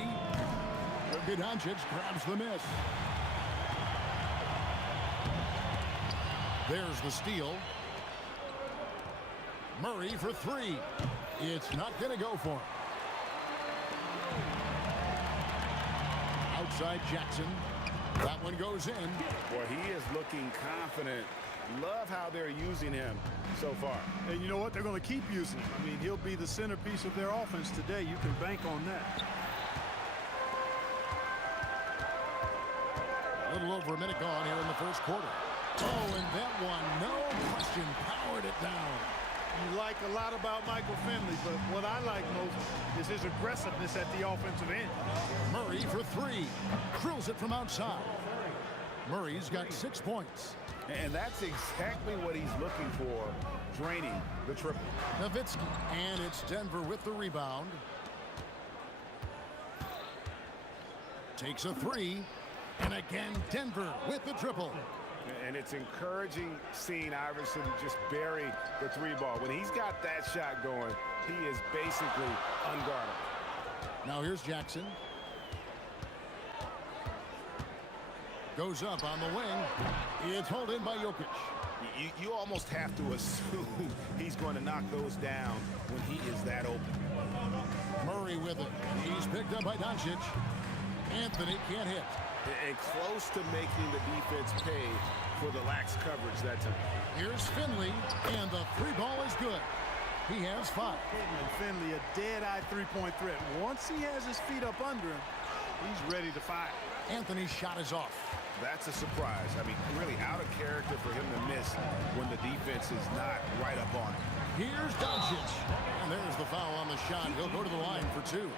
Doncic grabs the miss. There's the steal. Murray for 3. It's not going to go for him. Outside Jackson. That one goes in. Boy, he is looking confident. Love how they're using him so far. And you know what? They're going to keep using him. I mean, he'll be the centerpiece of their offense today. You can bank on that. A little over a minute gone here in the first quarter. Oh, and that one, no question, powered it down. You like a lot about Michael Finley, but what I like most is his aggressiveness at the offensive end. Murray for 3. Drills it from outside. Murray's got 6 points. And that's exactly what he's looking for, draining the triple. Nowitzki, and it's Denver with the rebound. Takes a 3, and again Denver with the triple. And it's encouraging seeing Iverson just bury the 3 ball. When he's got that shot going, he is basically unguardable. Now here's Jackson. Goes up on the wing. It's hauled in by Jokic. You almost have to assume he's going to knock those down when he is that open. Murray with it. He's picked up by Doncic. Anthony can't hit. And close to making the defense pay for the lax coverage that time. Here's Finley, and the 3 ball is good. He has 5. And Finley, a dead-eye three-point threat. Once he has his feet up under him, he's ready to fire. Anthony's shot is off. That's a surprise. I mean, really out of character for him to miss when the defense is not right up on him. Here's Doncic. And there's the foul on the shot. He'll go to the line for 2.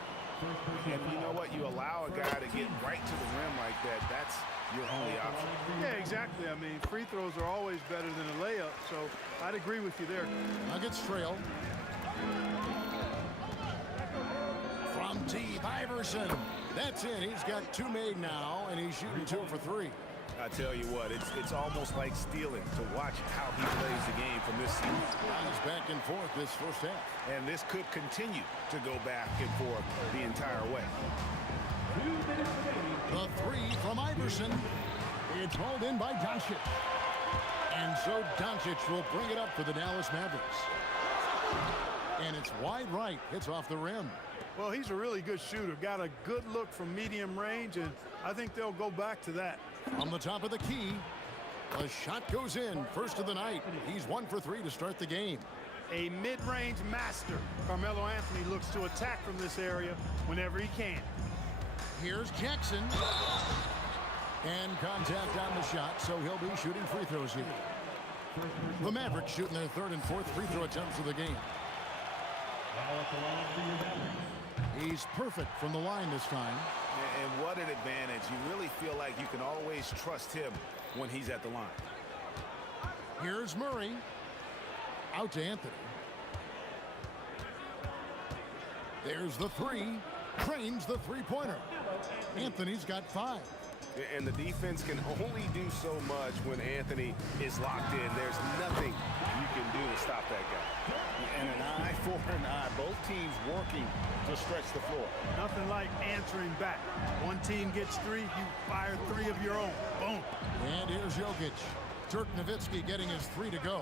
And you know what? You allow a guy to get right to the rim like that. That's your only option. Yeah, exactly. I mean, free throws are always better than a layup, so I'd agree with you there. Nuggets trail. From deep, Iverson. That's it. He's got 2 made now, and he's shooting 2 for 3. I tell you what, it's almost like stealing to watch how he plays the game from this season. He's back and forth this first half. And this could continue to go back and forth the entire way. The 3 from Iverson. It's hauled in by Doncic. And so Doncic will bring it up for the Dallas Mavericks. And it's wide right. It's off the rim. Well, he's a really good shooter. Got a good look from medium range, and I think they'll go back to that. From the top of the key, a shot goes in. First of the night. He's 1 for 3 to start the game. A mid-range master. Carmelo Anthony looks to attack from this area whenever he can. Here's Jackson. And contact on the shot, so he'll be shooting free throws here. The Mavericks shooting their 3rd and 4th free throw attempts of the game. He's perfect from the line this time. And what an advantage. You really feel like you can always trust him when he's at the line. Here's Murray. Out to Anthony. There's the 3. Trains the three-pointer. Anthony's got 5. And the defense can only do so much when Anthony is locked in. There's nothing you can do to stop that guy. And an eye for an eye. Both teams working to stretch the floor. Nothing like answering back. One team gets 3, you fire 3 of your own. Boom. And here's Jokic. Dirk Nowitzki getting his 3 to go.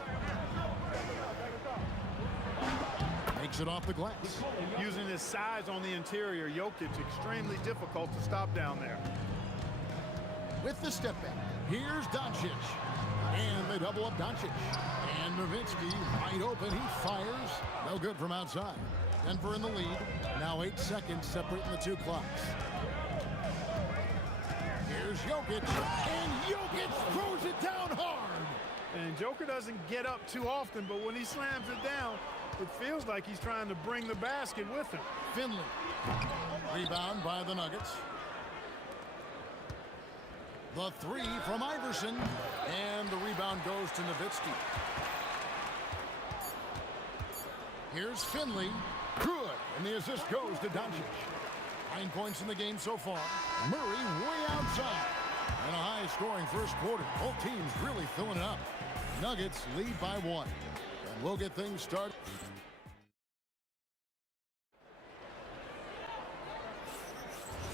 Makes it off the glass. Using his size on the interior, Jokic extremely difficult to stop down there. With the step back, here's Doncic. And they double up Doncic. And Nowitzki wide open. He fires. No good from outside. Denver in the lead. Now 8 seconds separating the 2 clocks. Here's Jokic. And Jokic throws it down hard. And Joker doesn't get up too often, but when he slams it down, it feels like he's trying to bring the basket with him. Finley. Rebound by the Nuggets. The 3 from Iverson. And the rebound goes to Nowitzki. Here's Finley. Good. And the assist goes to Doncic. 9 points in the game so far. Murray way outside. And a high-scoring first quarter. Both teams really filling it up. Nuggets lead by 1. And we'll get things started.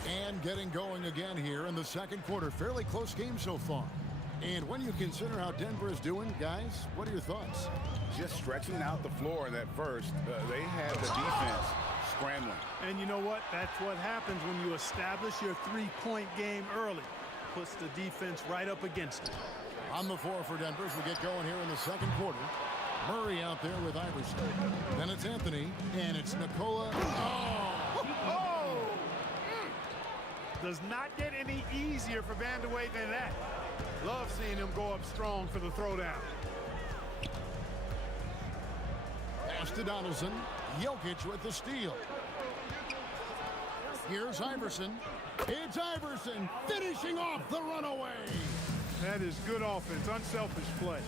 And getting going again here in the second quarter. Fairly close game so far. And when you consider how Denver is doing, guys, what are your thoughts? Just stretching out the floor in that first. They had the defense scrambling. And you know what? That's what happens when you establish your 3-point game early. Puts the defense right up against it. On the floor for Denver as we get going here in the second quarter. Murray out there with Iverson. Then it's Anthony, and it's Nikola. Oh! Does not get any easier for Van der Waal than that. Love seeing him go up strong for the throwdown. Pass to Donaldson. Jokic with the steal. Here's Iverson. It's Iverson finishing off the runaway. That is good offense, unselfish play.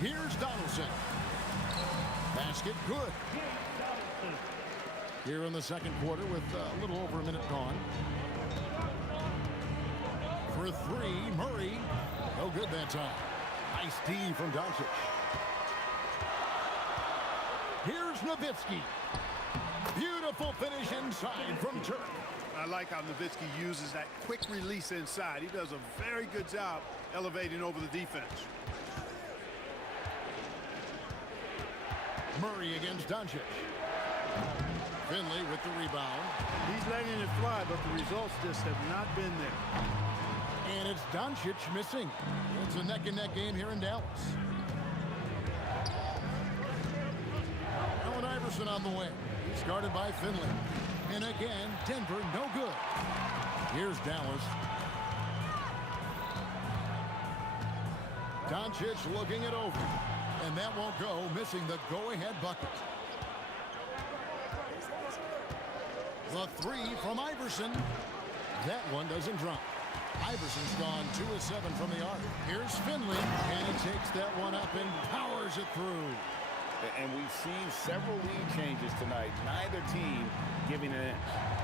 Here's Donaldson. Basket good. Here in the second quarter with a little over a minute gone. For 3, Murray. No good that time. Nice D from Doncic. Here's Nowitzki. Beautiful finish inside from Turk. I like how Nowitzki uses that quick release inside. He does a very good job elevating over the defense. Murray against Doncic. Finley with the rebound. He's letting it fly, but the results just have not been there. And it's Doncic missing. It's a neck-and-neck game here in Dallas. Allen on the wing. He's guarded by Finley. And again, Denver no good. Here's Dallas. Doncic looking it over. And that won't go, missing the go-ahead bucket. The three from Iverson. That one doesn't drop. Iverson's gone 2 of 7 from the arc. Here's Finley, and he takes that one up and powers it through. And we've seen several lead changes tonight. Neither team giving an inch.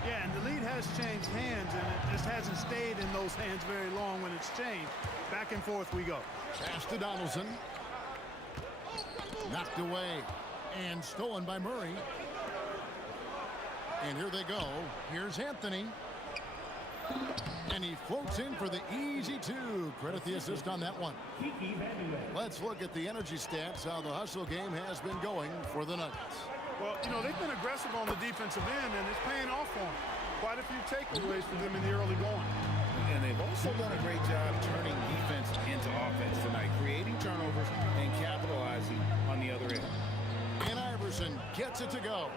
Yeah, and the lead has changed hands, and it just hasn't stayed in those hands very long when it's changed. Back and forth we go. Pass to Donaldson. Knocked away and stolen by Murray. And here they go. Here's Anthony. And he floats in for the easy two. Credit the assist on that one. Let's look at the energy stats, how the hustle game has been going for the Nuggets. Well, you know, they've been aggressive on the defensive end, and it's paying off for them. Quite a few takeaways for them in the early going. And they've also done a great job turning defense into offense tonight, creating turnovers and capitalizing on the other end. And Iverson gets it to go.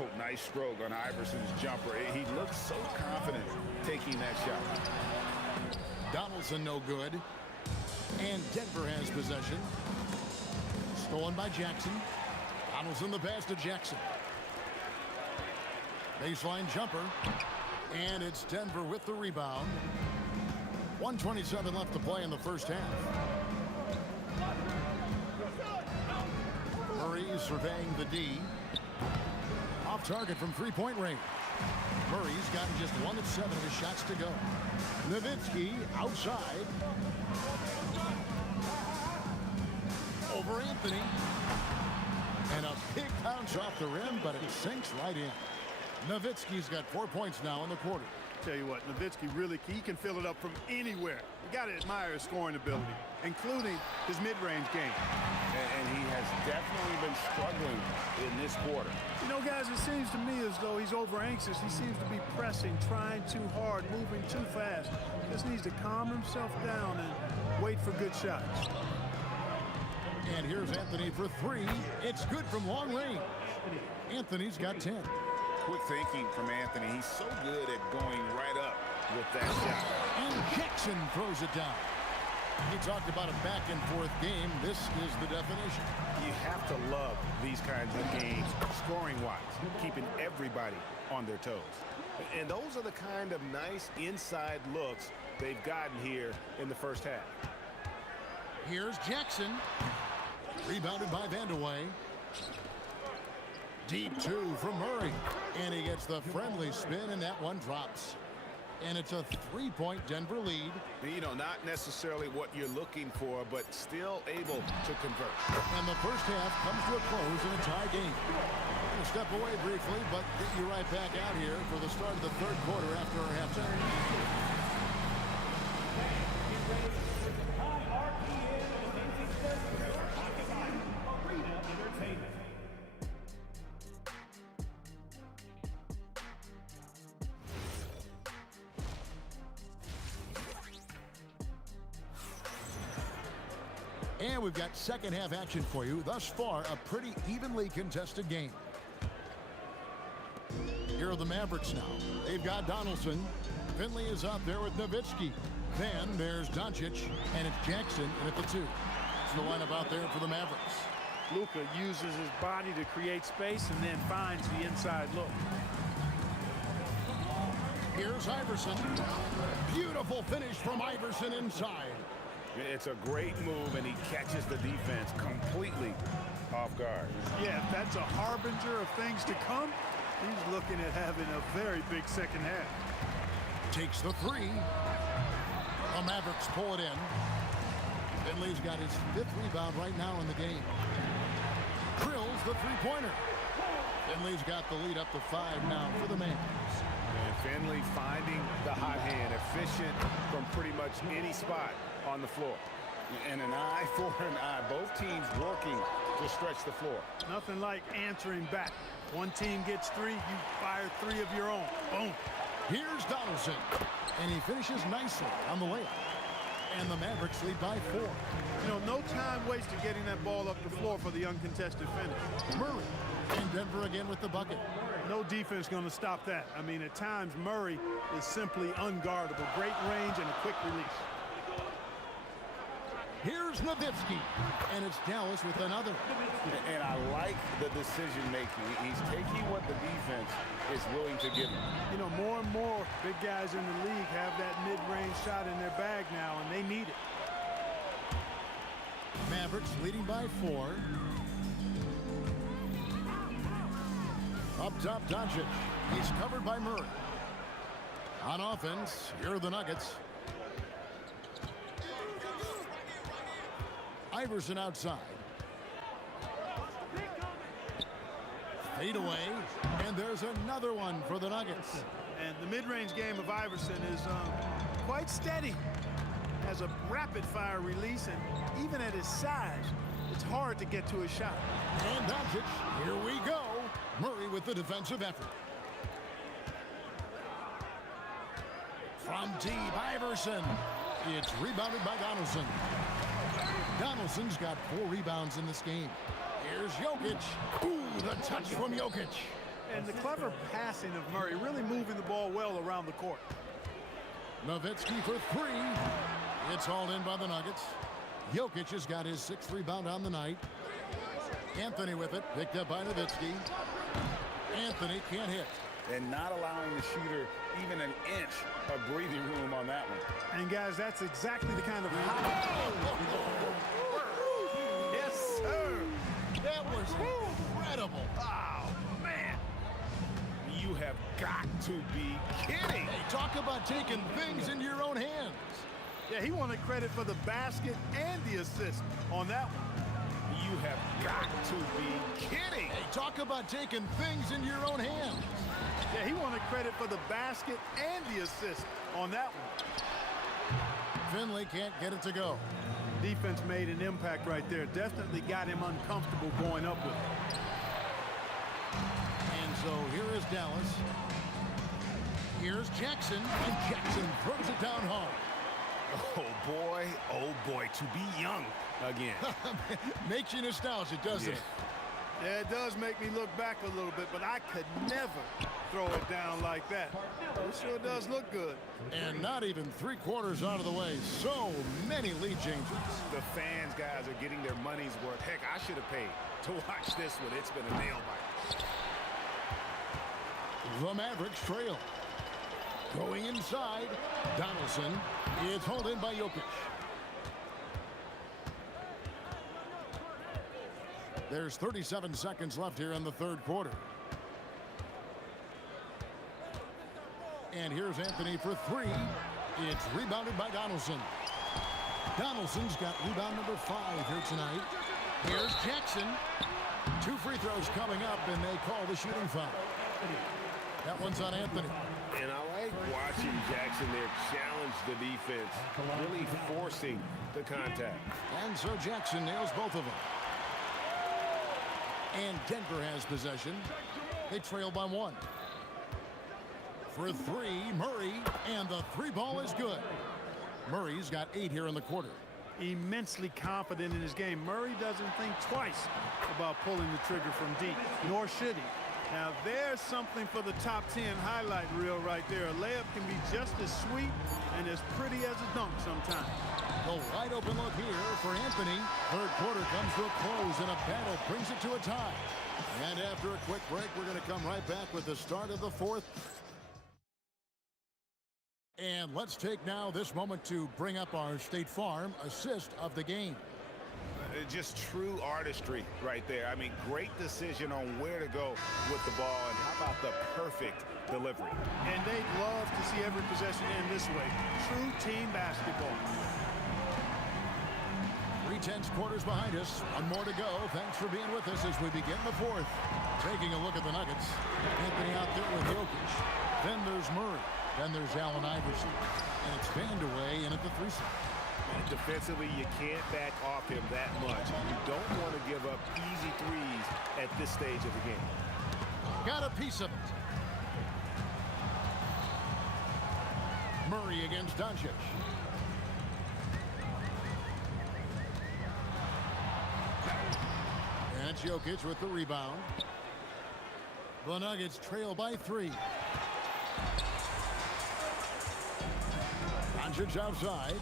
Oh, nice stroke on Iverson's jumper. He looks so confident taking that shot. Donaldson no good. And Denver has possession. Stolen by Jackson. Donaldson the pass to Jackson. Baseline jumper. And it's Denver with the rebound. 1:27 left to play in the first half. Murray surveying the D. Off target from three-point range. Murray's gotten just 1 of 7 of his shots to go. Nowitzki outside. Over Anthony. And a big bounce off the rim, but it sinks right in. Nowitzki's got 4 points now in the quarter. Tell you what, Nowitzki really, he can fill it up from anywhere. You got to admire his scoring ability, including his mid-range game. And he has definitely been struggling in this quarter. You know, guys, it seems to me as though he's over-anxious. He seems to be pressing, trying too hard, moving too fast. Just needs to calm himself down and wait for good shots. And here's Anthony for 3. It's good from long range. Anthony's got 10. Quick thinking from Anthony. He's so good at going right up with that shot. And Jackson throws it down. He talked about a back-and-forth game. This is the definition. You have to love these kinds of games, scoring-wise, keeping everybody on their toes. And those are the kind of nice inside looks they've gotten here in the first half. Here's Jackson. Rebounded by Vandeweghe. Deep 2 from Murray. And he gets the friendly spin, and that one drops. And it's a 3-point Denver lead. You know, not necessarily what you're looking for, but still able to convert. And the first half comes to a close in a tie game. We're going to step away briefly, but get you right back out here for the start of the third quarter after our halftime. And we've got second half action for you. Thus far, a pretty evenly contested game. Here are the Mavericks now. They've got Donaldson. Finley is out there with Nowitzki. Then there's Doncic, and it's Jackson in at the 2. It's the lineup out there for the Mavericks. Luka uses his body to create space and then finds the inside look. Here's Iverson. Beautiful finish from Iverson inside. It's a great move, and he catches the defense completely off guard. Yeah, if that's a harbinger of things to come, he's looking at having a very big second half. Takes the 3. The Mavericks pull it in. Finley's got his 5th rebound right now in the game. Drills the 3-pointer. Finley's got the lead up to 5 now for the Mavs. And Finley finding the hot hand, efficient from pretty much any spot on the floor. And an eye for an eye. Both teams working to stretch the floor. Nothing like answering back. One team gets 3, you fire 3 of your own. Boom. Here's Donaldson. And he finishes nicely on the layup. And the Mavericks lead by 4. You know, no time wasted getting that ball up the floor for the uncontested finish. Murray. And Denver again with the bucket. No defense going to stop that. I mean, at times, Murray is simply unguardable. Great range and a quick release. Here's Nowitzki, and it's Dallas with another. And I like the decision-making. He's taking what the defense is willing to give him. You know, more and more big guys in the league have that mid-range shot in their bag now, and they need it. Mavericks leading by 4. Up top, Doncic. He's covered by Murray. On offense, here are the Nuggets. Iverson outside. Fade away, and there's another one for the Nuggets. And the mid-range game of Iverson is quite steady. Has a rapid-fire release, and even at his size, it's hard to get to his shot. And Doncic, here we go. Murray with the defensive effort. From deep, Iverson. It's rebounded by Donaldson. Donaldson's got 4 rebounds in this game. Here's Jokic. Ooh, the touch from Jokic. And the clever passing of Murray, really moving the ball well around the court. Nowitzki for 3. It's hauled in by the Nuggets. Jokic has got his 6th rebound on the night. Anthony with it, picked up by Nowitzki. Anthony can't hit. And not allowing the shooter even an inch of breathing room on that one. And guys, that's exactly the kind of... Yes, sir. That was incredible. Oh, man. You have got to be kidding. Hey, talk about taking things into your own hands. Yeah, he wanted credit for the basket and the assist on that one. You have got to be kidding. Hey, talk about taking things into your own hands. Yeah, he wanted credit for the basket and the assist on that one. Finley can't get it to go. Defense made an impact right there. Definitely got him uncomfortable going up with it. And so here is Dallas. Here's Jackson, and Jackson throws it down hard. Oh boy, to be young again. Makes you nostalgic, doesn't it? Yeah, it does make me look back a little bit, but I could never throw it down like that. It sure does look good. And not even 3/4 out of the way. So many lead changes. The fans, guys, are getting their money's worth. Heck, I should have paid to watch this one. It's been a nail biter. The Mavericks trail. Going inside, Donaldson is hauled in by Jokic. There's 37 seconds left here in the 3rd quarter. And here's Anthony for 3. It's rebounded by Donaldson. Donaldson's got rebound number 5 here tonight. Here's Jackson. 2 free throws coming up, and they call the shooting foul. That one's on Anthony. And I like watching Jackson there challenge the defense, really forcing the contact. And so Jackson nails both of them. And Denver has possession. They trail by 1. For 3, Murray, and the 3 ball is good. Murray's got 8 here in the quarter. Immensely confident in his game. Murray doesn't think twice about pulling the trigger from deep, nor should he. Now, there's something for the top 10 highlight reel right there. A layup can be just as sweet and as pretty as a dunk sometimes. The wide open look here for Anthony. 3rd quarter comes to a close, and a battle brings it to a tie. And after a quick break, we're going to come right back with the start of the 4th. And let's take now this moment to bring up our State Farm assist of the game. Just true artistry right there. I mean, great decision on where to go with the ball, and how about the perfect delivery. And they'd love to see every possession end this way. True team basketball. 3/10 quarters behind us. 1 more to go. Thanks for being with us as we begin the 4th. Taking a look at the Nuggets. Anthony out there with Jokic. Then there's Murray. Then there's Allen Iverson. And it's Vandeweghe in at the 3 spot. And defensively, you can't back off him that much. You don't want to give up easy threes at this stage of the game. Got a piece of it. Murray against Doncic. It's Jokic with the rebound. The Nuggets trail by 3. Doncic outside.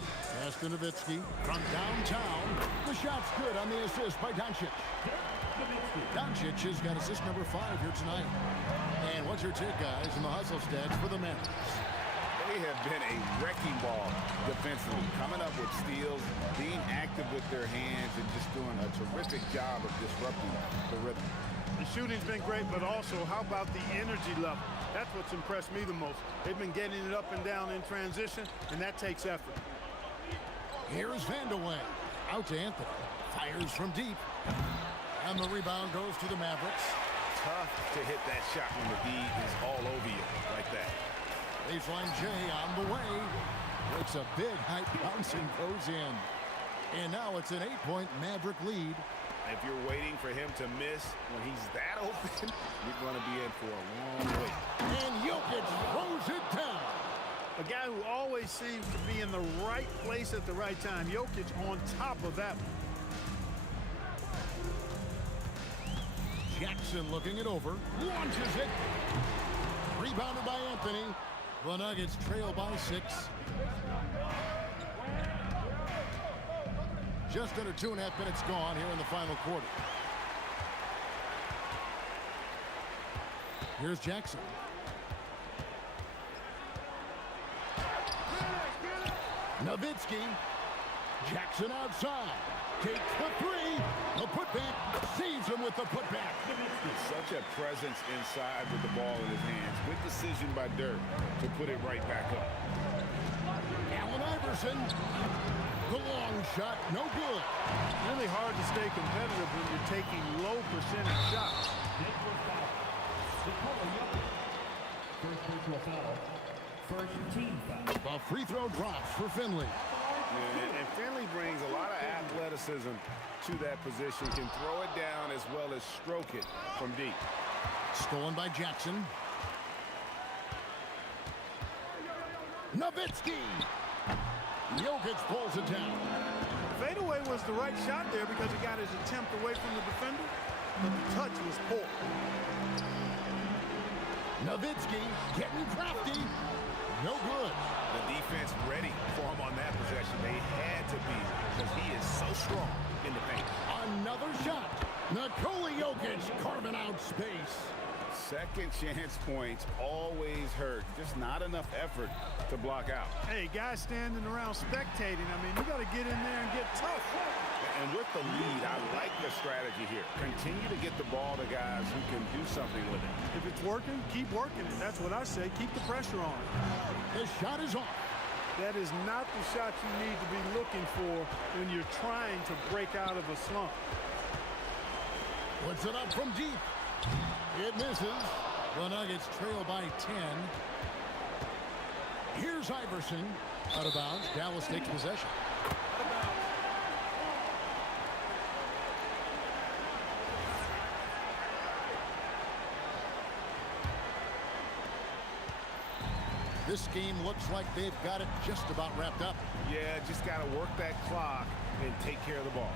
Pass to Nowitzki from downtown. The shot's good on the assist by Doncic. Doncic has got assist number 5 here tonight. And what's your take, guys, in the hustle stats for the Mavericks? They have been a wrecking ball defensively, coming up with steals, being active with their hands, and just doing a terrific job of disrupting the rhythm. The shooting's been great, but also, how about the energy level? That's what's impressed me the most. They've been getting it up and down in transition, and that takes effort. Here's Vandeweghe. Out to Anthony. Fires from deep. And the rebound goes to the Mavericks. Tough to hit that shot when the D is all over you like that. Baseline J on the way. Makes a big high bounce and goes in. And now it's an 8-point Maverick lead. If you're waiting for him to miss when he's that open, you're going to be in for a long wait. And Jokic throws it down. A guy who always seems to be in the right place at the right time. Jokic on top of that one. Jackson looking it over. Launches it. Rebounded by Anthony. The Nuggets trail by 6. Just under 2.5 minutes gone here in the final quarter. Here's Jackson. Nowitzki. Jackson outside. Takes the 3. The putback. Sees him with the putback. Such a presence inside with the ball in his hands. Good decision by Dirk to put it right back up. Allen Iverson. The long shot, no good. Really hard to stay competitive when you're taking low percentage shots. First personal foul. First team foul. The free throw drops for Finley. And Finley brings a lot of athleticism to that position. Can throw it down as well as stroke it from deep. Stolen by Jackson. Nowitzki. Jokic pulls it down. Fadeaway was the right shot there because he got his attempt away from the defender, but the touch was poor. Nowitzki getting crafty. No good. The defense ready for him on that possession. They had to be because he is so strong in the paint. Another shot. Nikola Jokic carving out space. Second chance points always hurt. Just not enough effort to block out. Hey, guys standing around spectating. I mean, you got to get in there and get tough. And with the lead, I like the strategy here. Continue to get the ball to guys who can do something with it. If it's working, keep working it. That's what I say. Keep the pressure on. The shot is off. That is not the shot you need to be looking for when you're trying to break out of a slump. Puts it up from deep. It misses. The Nuggets trail by 10. Here's Iverson. Out of bounds. Dallas takes possession. This game looks like they've got it just about wrapped up. Yeah, just got to work that clock and take care of the ball.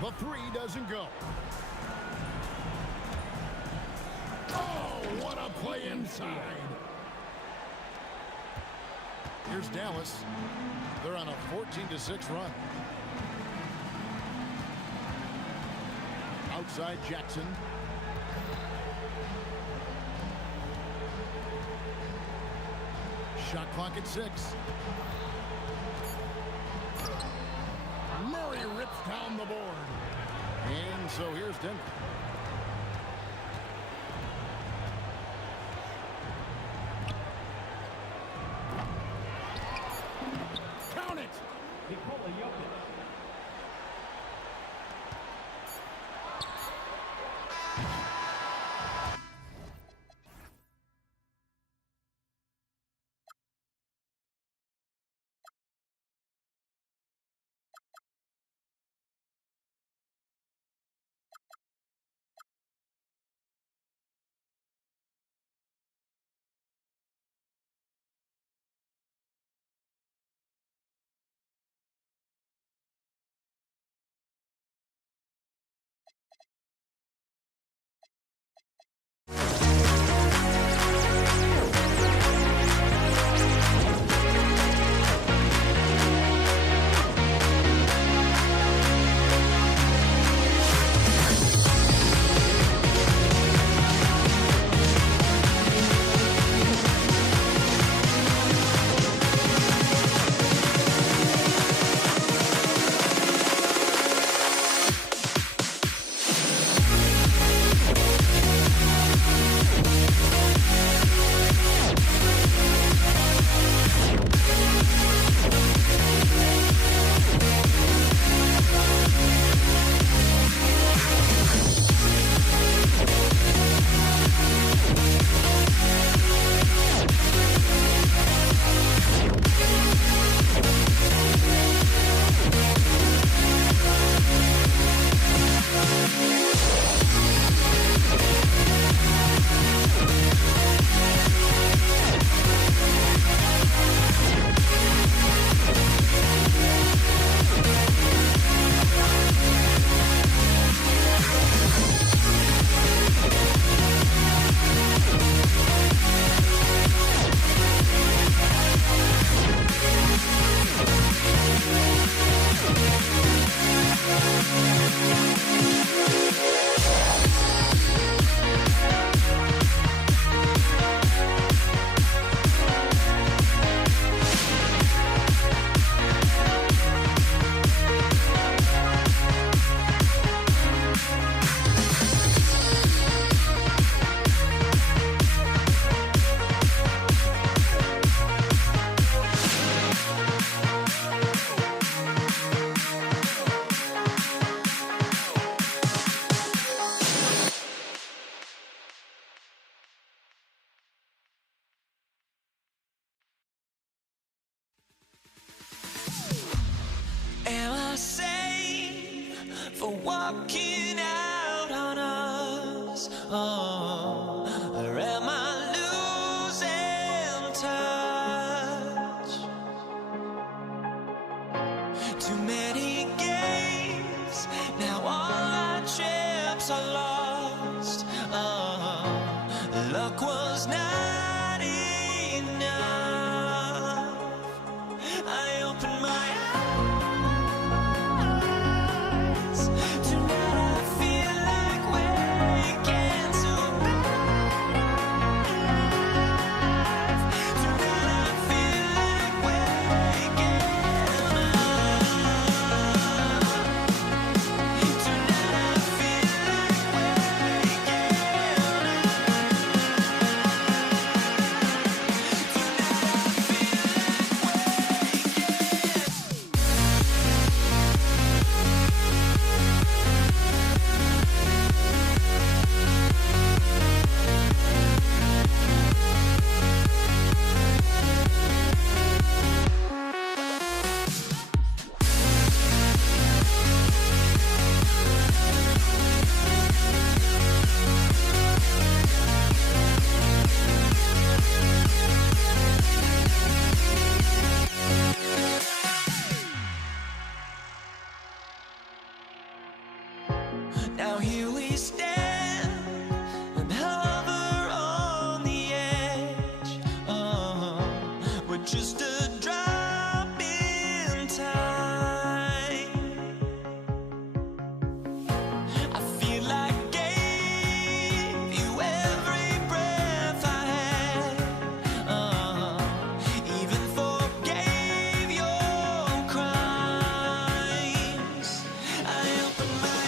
The 3 doesn't go. Oh, what a play inside. Here's Dallas. They're on a 14-6 run. Outside Jackson. Shot clock at 6. Murray rips down the board. And so here's Denver. walking out on us? Oh, or am I losing touch? Too many games, now all our chips are lost. Oh, luck was not enough. I opened my eyes. Tonight I feel like waking to life. Tonight I feel like waking up. Tonight I feel like waking Now here we stand and hover on the edge. Oh, we're just a drop in time. I feel like I gave you every breath I had. Even forgave your crimes. I opened my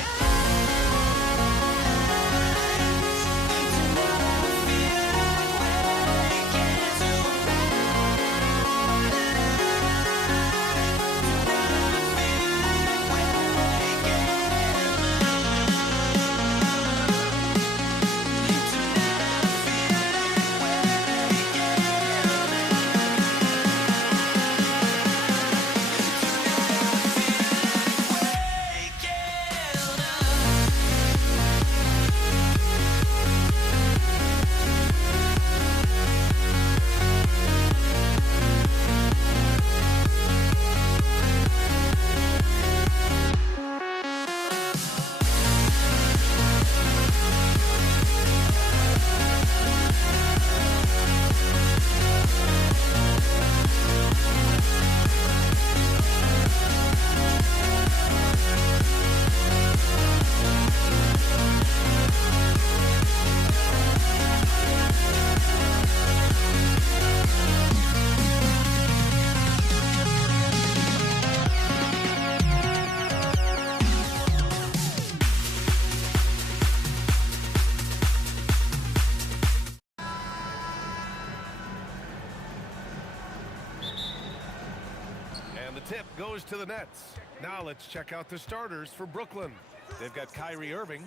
And the tip goes to the Nets. Now let's check out the starters for Brooklyn. They've got Kyrie Irving.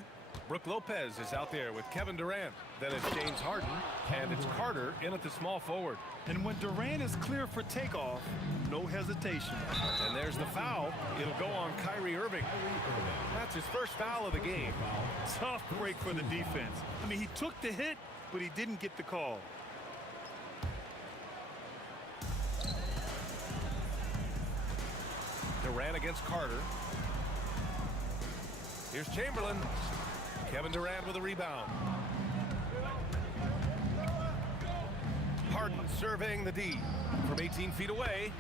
Brooke Lopez is out there with Kevin Durant. Then it's James Harden, and it's Carter in at the small forward. And when Durant is clear for takeoff, no hesitation. And there's the foul. It'll go on Kyrie Irving. That's his first foul of the game. Tough break for the defense. I mean, he took the hit, but he didn't get the call. Durant against Carter. Here's Chamberlain. Kevin Durant with a rebound. Harden surveying the D from 18 feet away,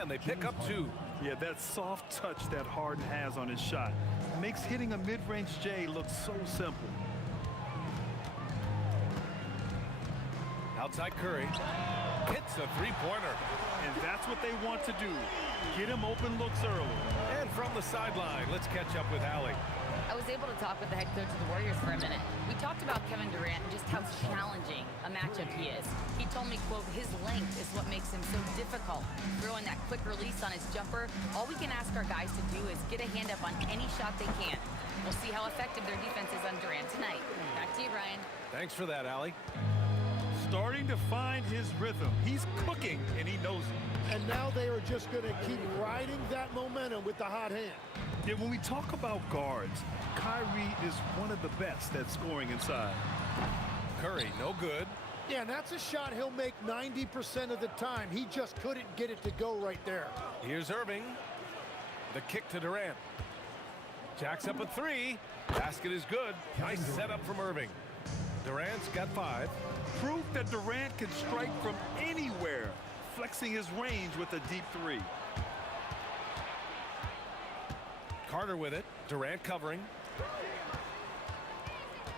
and they pick up two. Yeah, that soft touch that Harden has on his shot makes hitting a mid-range J look so simple. Outside Curry. Hits a three-pointer. And that's what they want to do. Get him open looks early. And from the sideline, let's catch up with Allie. I was able to talk with the head coach of the Warriors for a minute. We talked about Kevin Durant and just how challenging a matchup he is. He told me, quote, his length is what makes him so difficult. Throwing that quick release on his jumper, all we can ask our guys to do is get a hand up on any shot they can. We'll see how effective their defense is on Durant tonight. Back to you, Brian. Thanks for that, Allie. Starting to find his rhythm. He's cooking, and he knows it. And now they are just going to keep riding that momentum with the hot hand. Yeah, when we talk about guards, Kyrie is one of the best at scoring inside. Curry, no good. Yeah, and that's a shot he'll make 90% of the time. He just couldn't get it to go right there. Here's Irving. The kick to Durant. Jacks up a three. Basket is good. Nice setup from Irving. Durant's got 5. Proof that Durant can strike from anywhere, flexing his range with a deep 3. Carter with it. Durant covering.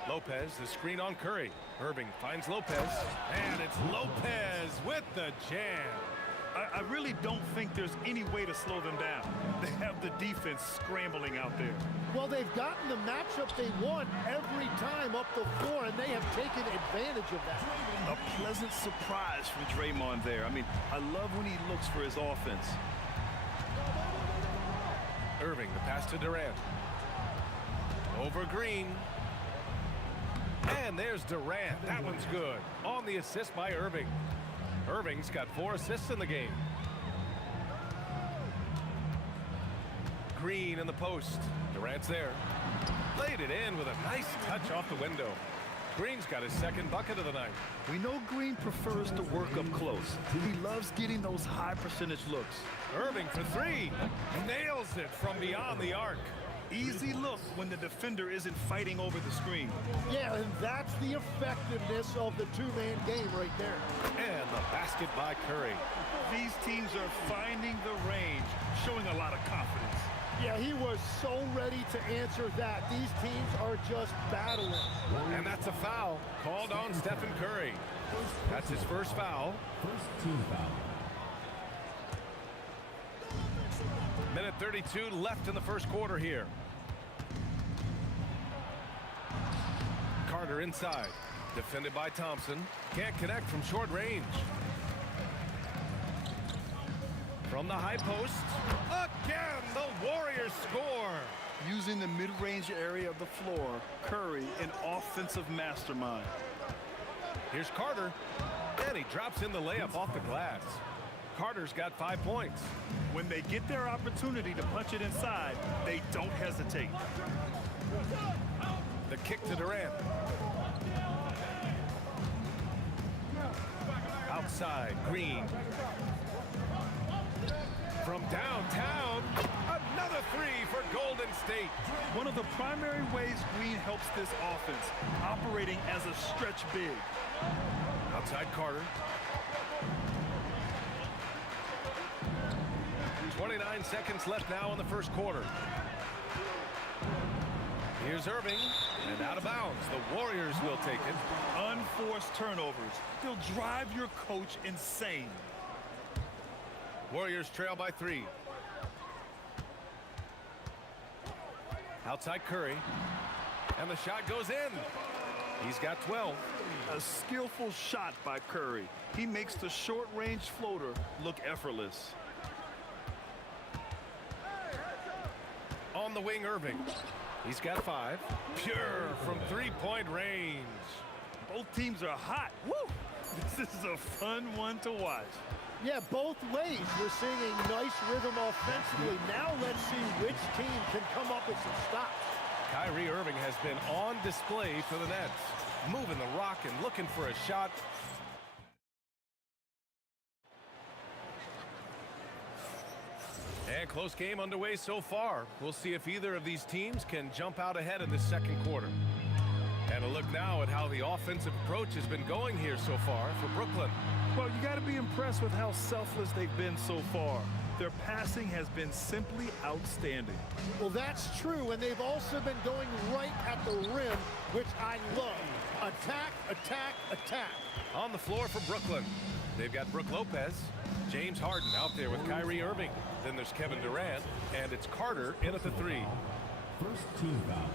Lopez, the screen on Curry. Irving finds Lopez, and it's Lopez with the jam. I really don't think there's any way to slow them down. They have the defense scrambling out there. Well, they've gotten the matchup they want every time up the floor, and they have taken advantage of that. A pleasant surprise from Draymond there. I mean, I love when he looks for his offense. Irving, the pass to Durant. Over Green. And there's Durant. That one's good. On the assist by Irving. Irving's got 4 assists in the game. Green in the post. Durant's there. Laid it in with a nice touch off the window. Green's got his 2nd bucket of the night. We know Green prefers to work up close. He loves getting those high percentage looks. Irving for 3. Nails it from beyond the arc. Easy look when the defender isn't fighting over the screen. Yeah, and that's the effectiveness of the two-man game right there. And the basket by Curry. These teams are finding the range, showing a lot of confidence. Yeah, he was so ready to answer that. These teams are just battling. And that's a foul called on Stephen Curry. That's his first foul. First team foul. Minute 32 left in the first quarter here. Carter inside. Defended by Thompson. Can't connect from short range. From the high post. Again, the Warriors score. Using the mid-range area of the floor, Curry, an offensive mastermind. Here's Carter. And he drops in the layup off the glass. Carter's got 5 points. When they get their opportunity to punch it inside, they don't hesitate. The kick to Durant. Outside, Green. From downtown, another 3 for Golden State. One of the primary ways Green helps this offense, operating as a stretch big. Outside Carter. 29 seconds left now in the first quarter. Here's Irving, and out of bounds. The Warriors will take it. Unforced turnovers. They'll drive your coach insane. Warriors trail by 3. Outside Curry. And the shot goes in. He's got 12. A skillful shot by Curry. He makes the short-range floater look effortless. On the wing, Irving. He's got 5. Pure from 3-point range. Both teams are hot. Woo! This is a fun one to watch. Yeah, both ways. We're seeing a nice rhythm offensively. Now let's see which team can come up with some stops. Kyrie Irving has been on display for the Nets. Moving the rock and looking for a shot. And close game underway so far. We'll see if either of these teams can jump out ahead in the second quarter. And a look now at how the offensive approach has been going here so far for Brooklyn. Well, you got to be impressed with how selfless they've been so far. Their passing has been simply outstanding. Well, that's true, and they've also been going right at the rim, which I love. Attack, attack, attack. On the floor for Brooklyn, they've got Brook Lopez, James Harden out there with Kyrie Irving. Then there's Kevin Durant, and it's Carter in at the 3. First team foul.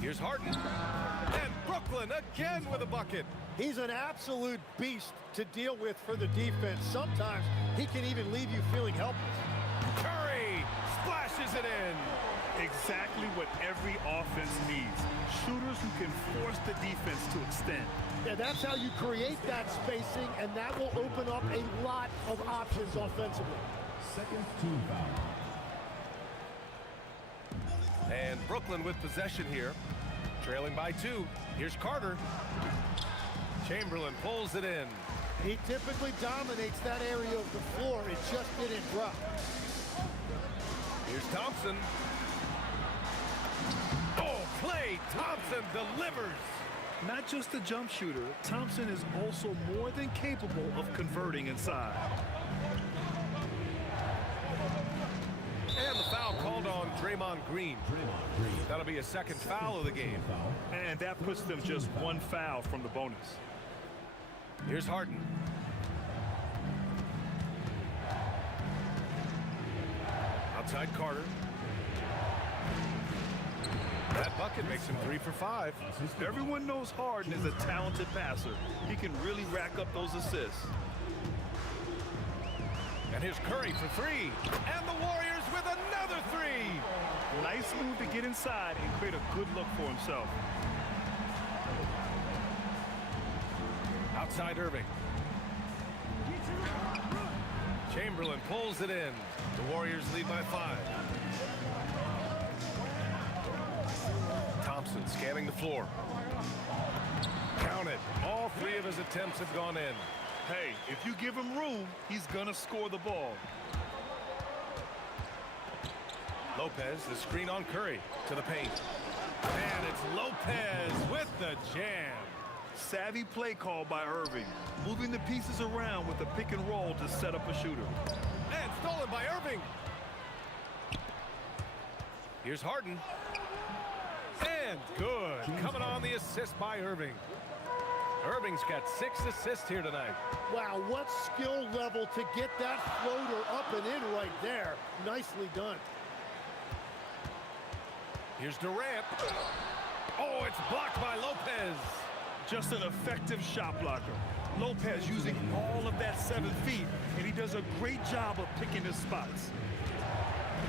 Here's Harden. And Brooklyn again with a bucket. He's an absolute beast to deal with for the defense. Sometimes he can even leave you feeling helpless. Curry splashes it in. exactly what every offense needs. Shooters who can force the defense to extend. Yeah, that's how you create that spacing, and that will open up a lot of options offensively. Second team foul. And Brooklyn with possession here. Trailing by 2. Here's Carter. Chamberlain pulls it in. He typically dominates that area of the floor. It just didn't drop. Here's Thompson. Oh, Klay Thompson delivers. Not just a jump shooter, Thompson is also more than capable of converting inside. And the foul called on Draymond Green. That'll be a second foul of the game. And that puts them just one foul from the bonus. Here's Harden. Outside Carter. That bucket makes him 3 for 5. Everyone knows Harden is a talented passer. He can really rack up those assists. And here's Curry for 3. And the Warriors with another 3. Nice move to get inside and create a good look for himself. Outside Irving. Chamberlain pulls it in. The Warriors lead by 5. Thompson scanning the floor. Count it. All 3 of his attempts have gone in. Hey, if you give him room, he's gonna score the ball. Lopez, the screen on Curry to the paint. And it's Lopez with the jam. Savvy play call by Irving, moving the pieces around with a pick and roll to set up a shooter. And stolen by Irving. Here's Harden. And good. Coming on the assist by Irving. Irving's got 6 assists here tonight. Wow, what skill level to get that floater up and in right there. Nicely done. Here's Durant. Oh, it's blocked by Lopez. Just an effective shot blocker. Lopez using all of that 7 feet, and he does a great job of picking his spots.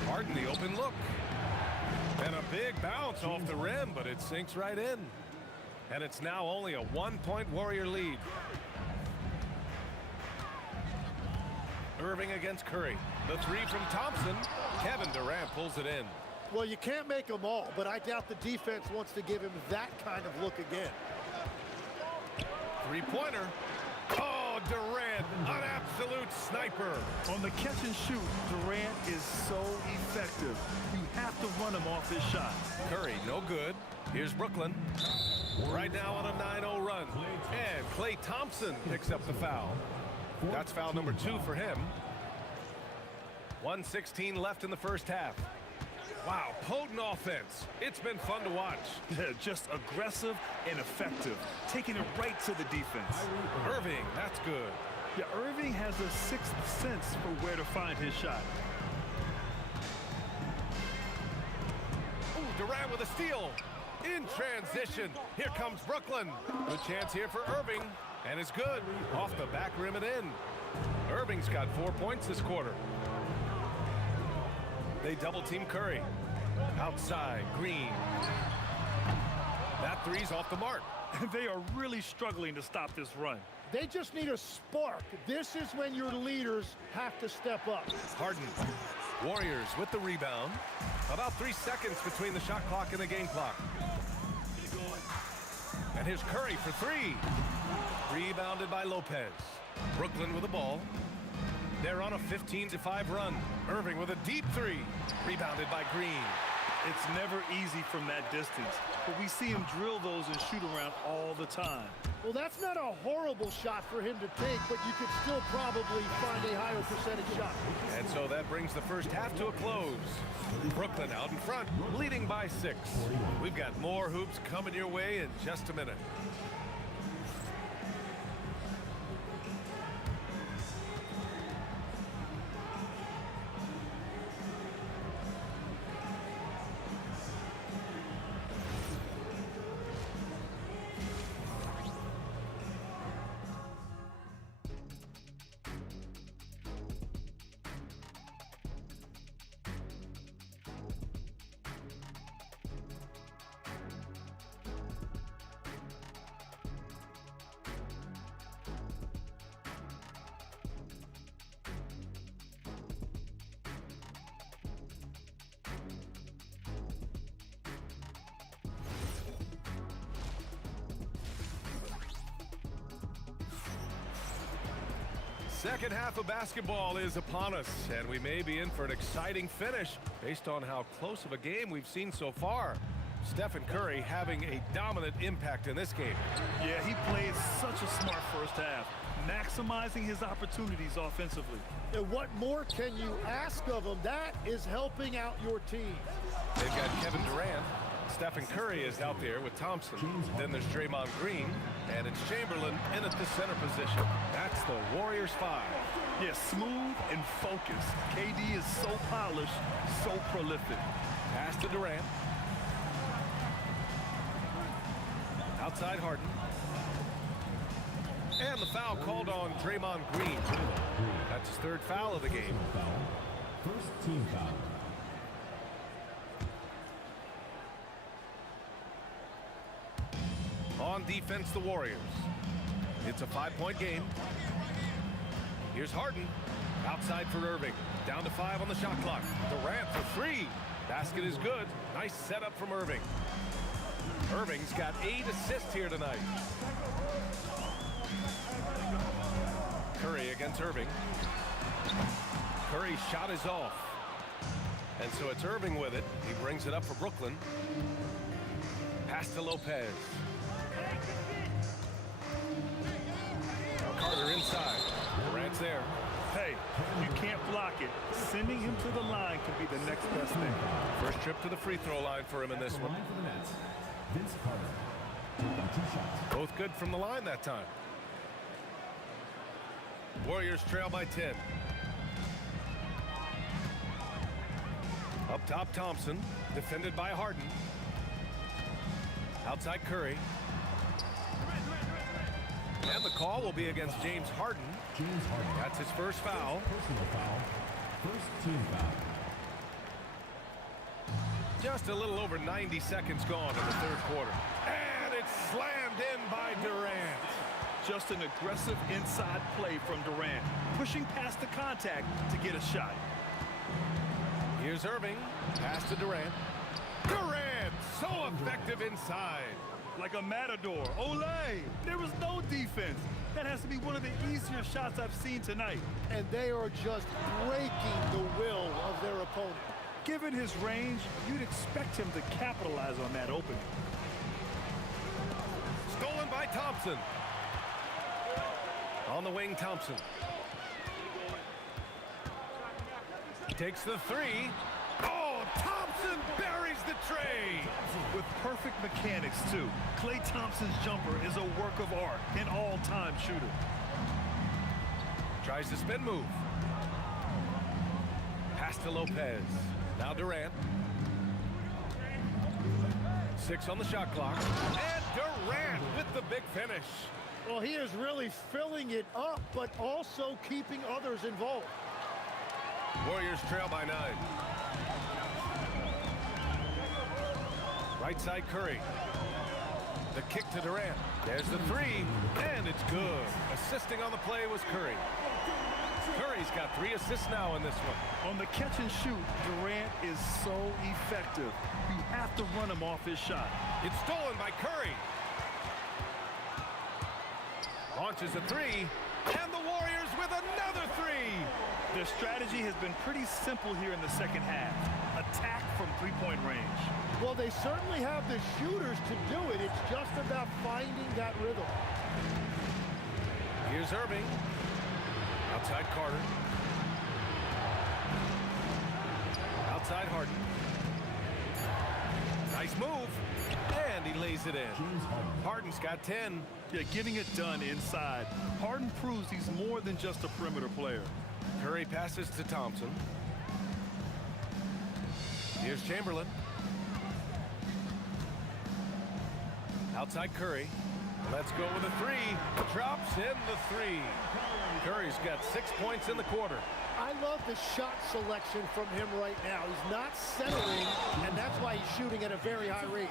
Harden, the open look. And a big bounce off the rim, but it sinks right in. And it's now only a 1-point Warrior lead. Irving against Curry. The 3 from Thompson. Kevin Durant pulls it in. Well, you can't make them all, but I doubt the defense wants to give him that kind of look again. 3-pointer. Oh, Durant, an absolute sniper. On the catch and shoot, Durant is so effective. You have to run him off his shot. Curry, no good. Here's Brooklyn. Right now on a 9-0 run. And Klay Thompson picks up the foul. That's foul number 2 for him. 1:16 left in the first half. Wow, potent offense. It's been fun to watch. Just aggressive and effective, taking it right to the defense. Irving, that's good. Yeah, Irving has a 6th sense for where to find his shot. Ooh, Durant with a steal. In transition, here comes Brooklyn. Good chance here for Irving, and it's good. Off the back rim and in. Irving's got 4 points this quarter. They double-team Curry. Outside, Green. That 3's off the mark. They are really struggling to stop this run. They just need a spark. This is when your leaders have to step up. Harden. Warriors with the rebound. About 3 seconds between the shot clock and the game clock. And here's Curry for 3. Rebounded by Lopez. Brooklyn with the ball. They're on a 15-5 run. Irving with a deep 3. Rebounded by Green. It's never easy from that distance, but we see him drill those and shoot around all the time. Well, that's not a horrible shot for him to take, but you could still probably find a higher percentage shot. And so that brings the first half to a close. Brooklyn out in front, leading by 6. We've got more hoops coming your way in just a minute. Second half of basketball is upon us, and we may be in for an exciting finish based on how close of a game we've seen so far. Stephen Curry having a dominant impact in this game. Yeah, he played such a smart first half, maximizing his opportunities offensively. And what more can you ask of him? That is helping out your team. They've got Kevin Durant. Stephen Curry is out there with Thompson. Then there's Draymond Green, and it's Chamberlain in at the center position. That's the Warriors 5. Yeah, smooth and focused. KD is so polished, so prolific. Pass to Durant. Outside Harden. And the foul called on Draymond Green. That's his third foul of the game. First team foul. On defense, the Warriors. It's a 5-point game. Here's Harden. Outside for Irving. Down to 5 on the shot clock. Durant for 3. Basket is good. Nice setup from Irving. Irving's got 8 assists here tonight. Curry against Irving. Curry's shot is off. And so it's Irving with it. He brings it up for Brooklyn. Pass to Lopez. Carter inside. Durant's there. Hey, you can't block it. Sending him to the line can be the next best thing. First trip to the free throw line for him in this one. Vince Carter. 2 shots. Both good from the line that time. Warriors trail by 10. Up top, Thompson. Defended by Harden. Outside Curry. And the call will be against James Harden. James Harden. That's his first foul. Personal foul. First team foul. Just a little over 90 seconds gone in the third quarter. And it's slammed in by Durant. Just an aggressive inside play from Durant, pushing past the contact to get a shot. Here's Irving. Pass to Durant. Durant, so effective inside. Like a matador. Olay! There was no defense. That has to be one of the easier shots I've seen tonight. And they are just breaking the will of their opponent. Given his range, you'd expect him to capitalize on that opening. Stolen by Thompson. On the wing, Thompson. Takes the 3. Oh, Thompson buries the tray. With perfect mechanics, too. Klay Thompson's jumper is a work of art, an all-time shooter. Tries the spin move. Pass to Lopez. Now Durant. 6 on the shot clock. And Durant with the big finish. Well, he is really filling it up, but also keeping others involved. Warriors trail by 9. Right side Curry. The kick to Durant. There's the 3, and it's good. Assisting on the play was Curry. Curry's got 3 assists now in this one. On the catch and shoot, Durant is so effective. You have to run him off his shot. It's stolen by Curry. Launches a 3, and the Warriors with another 3. Their strategy has been pretty simple here in the second half. Attack from three-point range. Well, they certainly have the shooters to do it. It's just about finding that rhythm. Here's Irving. Outside Carter. Outside Harden. Nice move. And he lays it in. Harden's got 10. Yeah, getting it done inside. Harden proves he's more than just a perimeter player. Curry passes to Thompson. Here's Chamberlain. Outside Curry. Let's go with a 3. Drops in the 3. Curry's got 6 points in the quarter. I love the shot selection from him right now. He's not settling, and that's why he's shooting at a very high rate.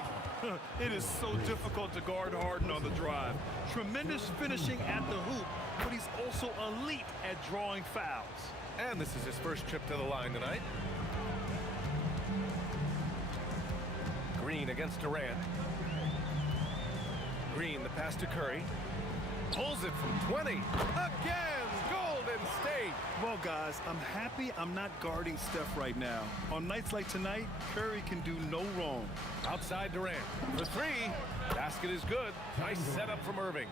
It is so difficult to guard Harden on the drive. Tremendous finishing at the hoop, but he's also elite at drawing fouls. And this is his first trip to the line tonight. Green against Durant. Green, the pass to Curry. Pulls it from 20. Again, gold State. Well, guys, I'm happy I'm not guarding Steph right now. On nights like tonight, Curry can do no wrong. Outside Durant for three. Basket is good. Nice setup from Irving.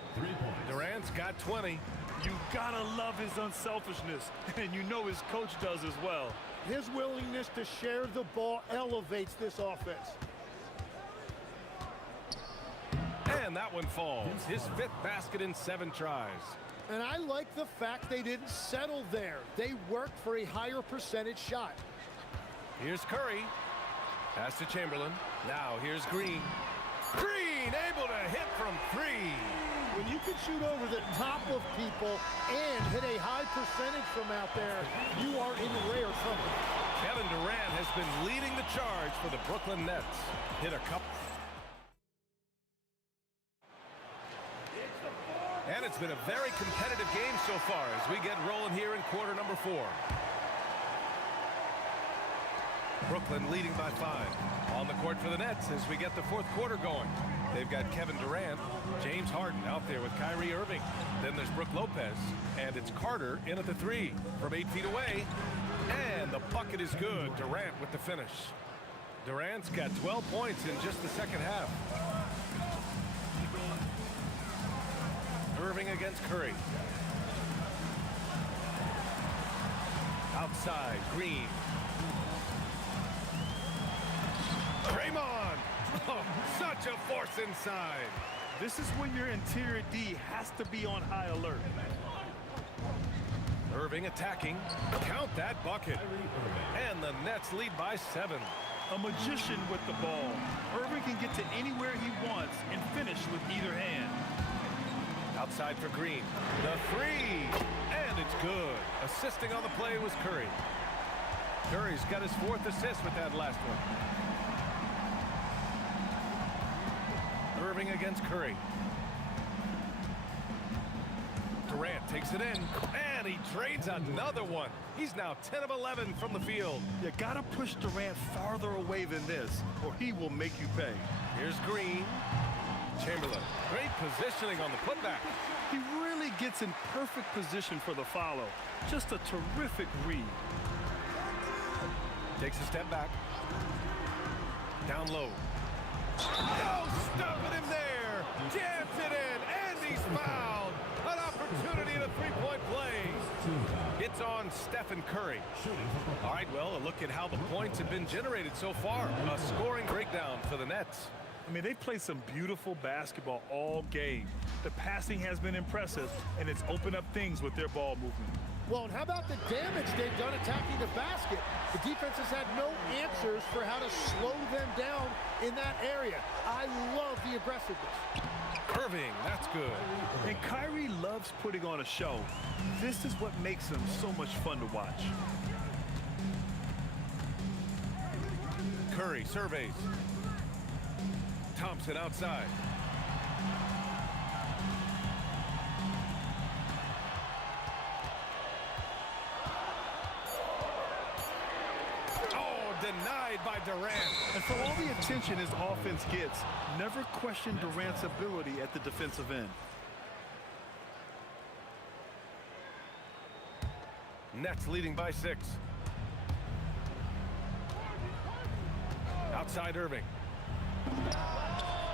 Durant's got 20. You gotta love his unselfishness, and you know his coach does as well. His willingness to share the ball elevates this offense. And that one falls. His 5th basket in 7 tries. And I like the fact they didn't settle there. They worked for a higher percentage shot. Here's Curry. Pass to Chamberlain. Now here's Green. Green able to hit from 3. When you can shoot over the top of people and hit a high percentage from out there, you are in rare company. Kevin Durant has been leading the charge for the Brooklyn Nets. Hit a couple. And it's been a very competitive game so far as we get rolling here in quarter number 4. Brooklyn leading by 5. On the court for the Nets as we get the 4th quarter going. They've got Kevin Durant, James Harden out there with Kyrie Irving. Then there's Brook Lopez, and it's Carter in at the 3 from 8 feet away. And the bucket is good. Durant with the finish. Durant's got 12 points in just the second half. Irving against Curry. Outside, Green. Draymond! Oh, such a force inside. This is when your interior D has to be on high alert. Irving attacking. Count that bucket. And the Nets lead by 7. A magician with the ball. Irving can get to anywhere he wants and finish with either hand. Outside for Green. The 3. And it's good. Assisting on the play was Curry. Curry's got his 4th assist with that last one. Irving against Curry. Durant takes it in, and he trades another one. He's now 10 of 11 from the field. You gotta push Durant farther away than this, or he will make you pay. Here's Green. Chamberlain, great positioning on the putback. He really gets in perfect position for the follow. Just a terrific read. Takes a step back. Down low. No, stopping him there. Jams it in, and he's fouled. An opportunity at a 3-point play. It's on Stephen Curry. All right, well, a look at how the points have been generated so far. A scoring breakdown for the Nets. I mean, they played some beautiful basketball all game. The passing has been impressive, and it's opened up things with their ball movement. Well, and how about the damage they've done attacking the basket? The defense has had no answers for how to slow them down in that area. I love the aggressiveness. Irving, that's good. And Kyrie loves putting on a show. This is what makes him so much fun to watch. Curry surveys. Thompson outside. Oh, denied by Durant. And for all the attention his offense gets, never question Durant's ability at the defensive end. Nets leading by 6. Outside Irving.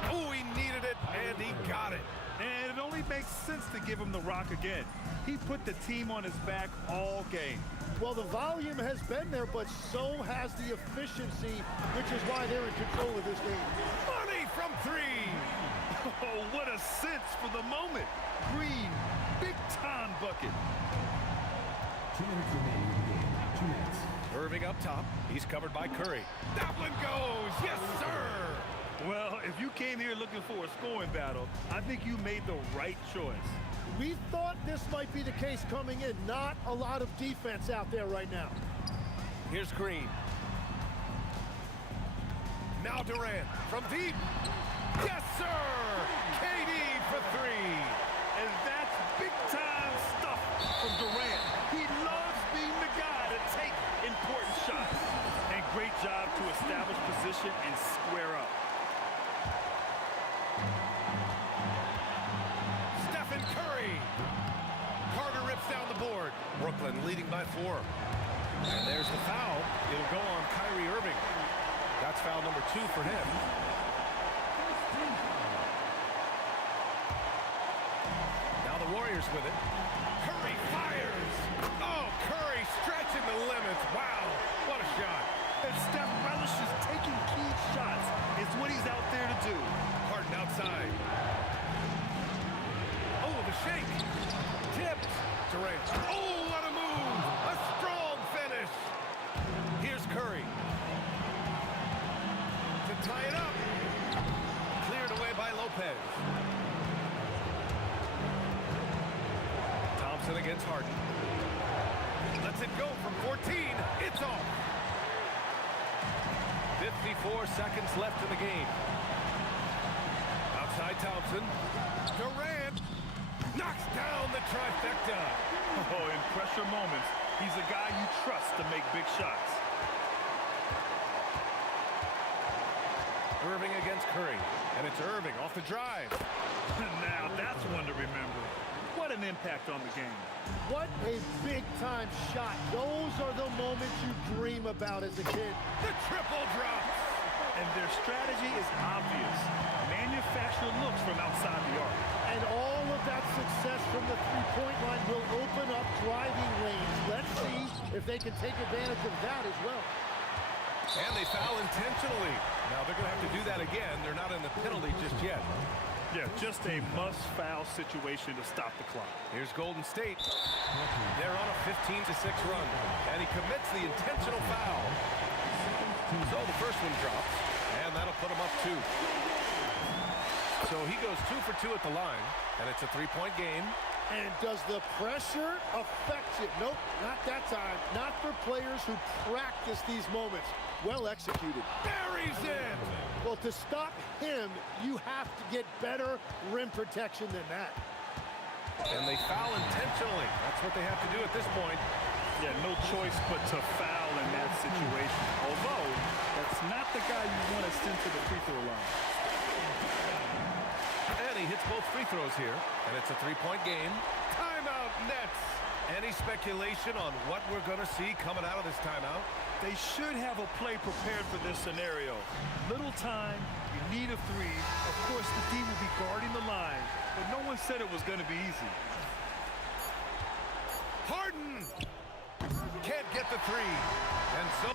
Oh, he needed it, and he got it. And it only makes sense to give him the rock again. He put the team on his back all game. Well, the volume has been there, but so has the efficiency, which is why they're in control of this game. Money from 3. Oh, what a sense for the moment. Green, big-time bucket. 2 minutes remaining in the game. 2 minutes. Irving up top. He's covered by Curry. That one goes. Yes, sir. Well, if you came here looking for a scoring battle, I think you made the right choice. We thought this might be the case coming in. Not a lot of defense out there right now. Here's Green. Now Durant from deep. Yes, sir. KD for 3. And that's big-time stuff from Durant. He loves being the guy to take important shots. And great job to establish position and square up. Stephen Curry. Carter rips down the board. Brooklyn leading by 4. And there's the foul. It'll go on Kyrie Irving. That's foul number 2 for him. Now the Warriors with it. Curry fires. Oh, Curry stretching the limits. Wow, what a shot. And Steph relishes taking key shots. It's what he's out there to do. Harden outside. Oh, the shake. Tipped. Durant. Oh, what a move. A strong finish. Here's Curry. To tie it up. Cleared away by Lopez. Thompson against Harden. Lets it go from 14. It's off. 54 seconds left in the game. Outside Thompson. Durant knocks down the trifecta. Oh, in pressure moments, he's a guy you trust to make big shots. Irving against Curry. And it's Irving off the drive. Now that's one to remember. What an impact on the game. What a big-time shot. Those are the moments you dream about as a kid. The triple drop. And their strategy is obvious. Manufacture looks from outside the arc. And all of that success from the three-point line will open up driving lanes. Let's see if they can take advantage of that as well. And they foul intentionally. Now they're going to have to do that again. They're not in the penalty just yet. Yeah, just a must-foul situation to stop the clock. Here's Golden State. They're on a 15-6 run. And he commits the intentional foul. So the first one drops. And that'll put him up 2. So he goes 2 for 2 at the line. And it's a 3-point game. And does the pressure affect it? Nope, not that time. Not for players who practice these moments. Well executed. Buries it! Well, to stop him, you have to get better rim protection than that. And they foul intentionally. That's what they have to do at this point. Yeah, no choice but to foul in that situation. Although, that's not the guy you want to send to the free throw line. And he hits both free throws here. And it's a 3-point game. Timeout Nets. Any speculation on what we're going to see coming out of this timeout? They should have a play prepared for this scenario. Little time, you need a 3. Of course, the D will be guarding the line, but no one said it was going to be easy. Harden can't get the 3. And so...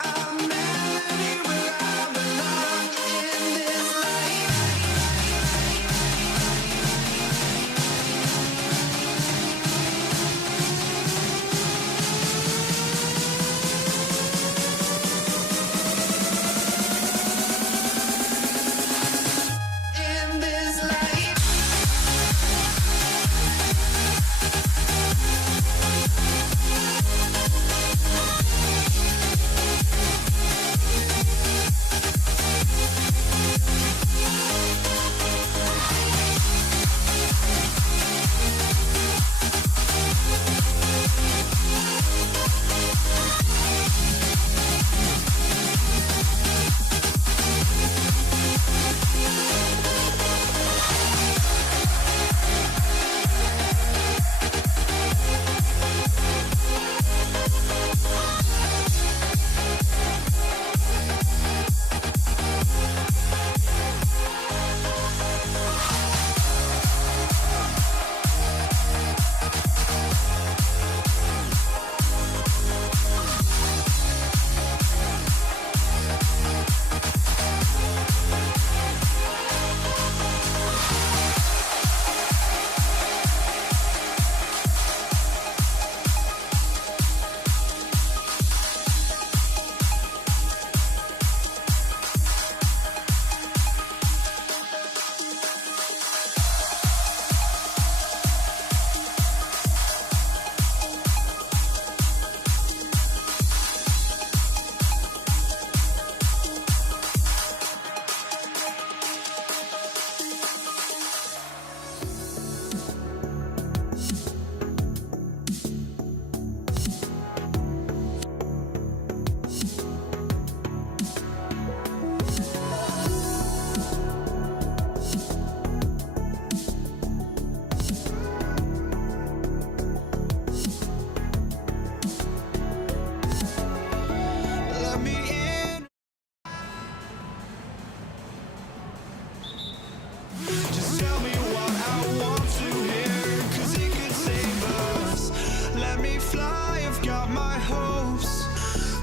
I'm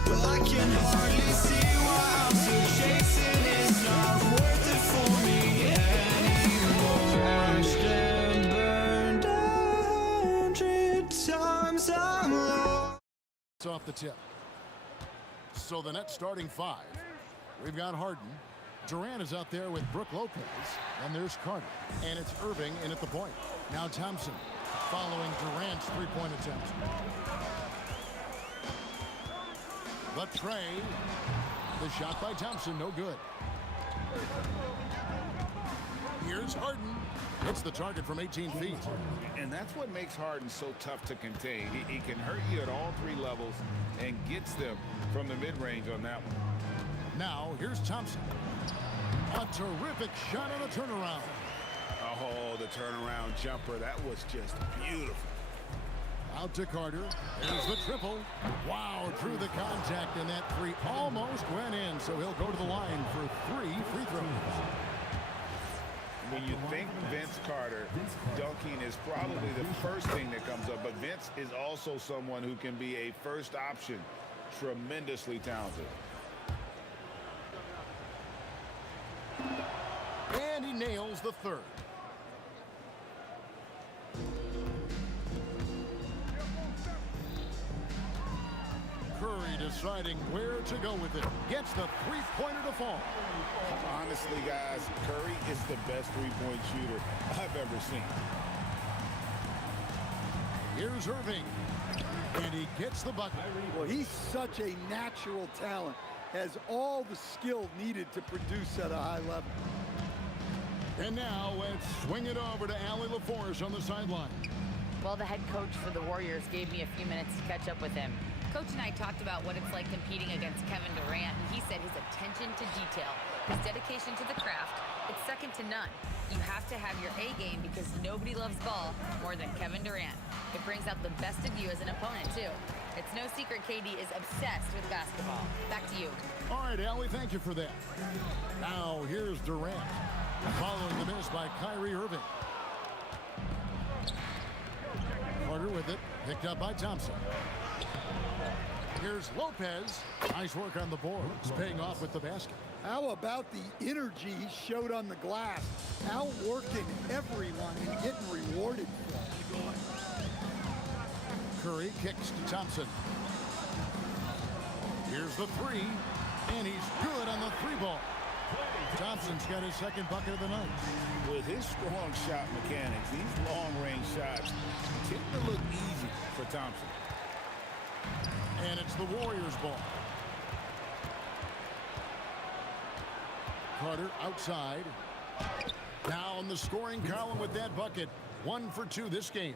but I can hardly see why I'm still chasing. It's not worth it for me anymore. Crashed and burned 100 times I'm lost. It's off the tip. So the net starting 5. We've got Harden. Durant is out there with Brook Lopez. And there's Carter. And it's Irving in at the point. Now Thompson following Durant's three-point attempt. The tray. The shot by Thompson, no good. Here's Harden. Hits the target from 18 feet. And that's what makes Harden so tough to contain. He can hurt you at all 3 levels and gets them from the mid-range on that one. Now, here's Thompson. A terrific shot on a turnaround. Oh, the turnaround jumper. That was just beautiful. Out to Carter. There's the triple. Wow, through the contact, and that 3 almost went in, so he'll go to the line for 3 free throws. When you think Vince Carter, dunking is probably the first thing that comes up, but Vince is also someone who can be a first option. Tremendously talented. And he nails the 3rd. Curry deciding where to go with it. Gets the three-pointer to fall. Honestly, guys, Curry is the best three-point shooter I've ever seen. Here's Irving. And he gets the bucket. Well, he's such a natural talent. Has all the skill needed to produce at a high level. And now let's swing it over to Allie LaForce on the sideline. Well, the head coach for the Warriors gave me a few minutes to catch up with him. Coach and I talked about what it's like competing against Kevin Durant, and he said his attention to detail, his dedication to the craft, it's second to none. You have to have your A game because nobody loves ball more than Kevin Durant. It brings out the best of you as an opponent, too. It's no secret KD is obsessed with basketball. Back to you. All right, Allie, thank you for that. Now, here's Durant. Following the miss by Kyrie Irving. Carter with it. Picked up by Thompson. Here's Lopez. Nice work on the boards. Paying off with the basket. How about the energy he showed on the glass? Outworking everyone and getting rewarded for it. Curry kicks to Thompson. Here's the 3. And he's good on the 3-ball. Thompson's got his 2nd bucket of the night. With his strong shot mechanics, these long-range shots tend to look easy for Thompson. And it's the Warriors' ball. Carter outside. Now in the scoring column with that bucket. 1 for 2 this game.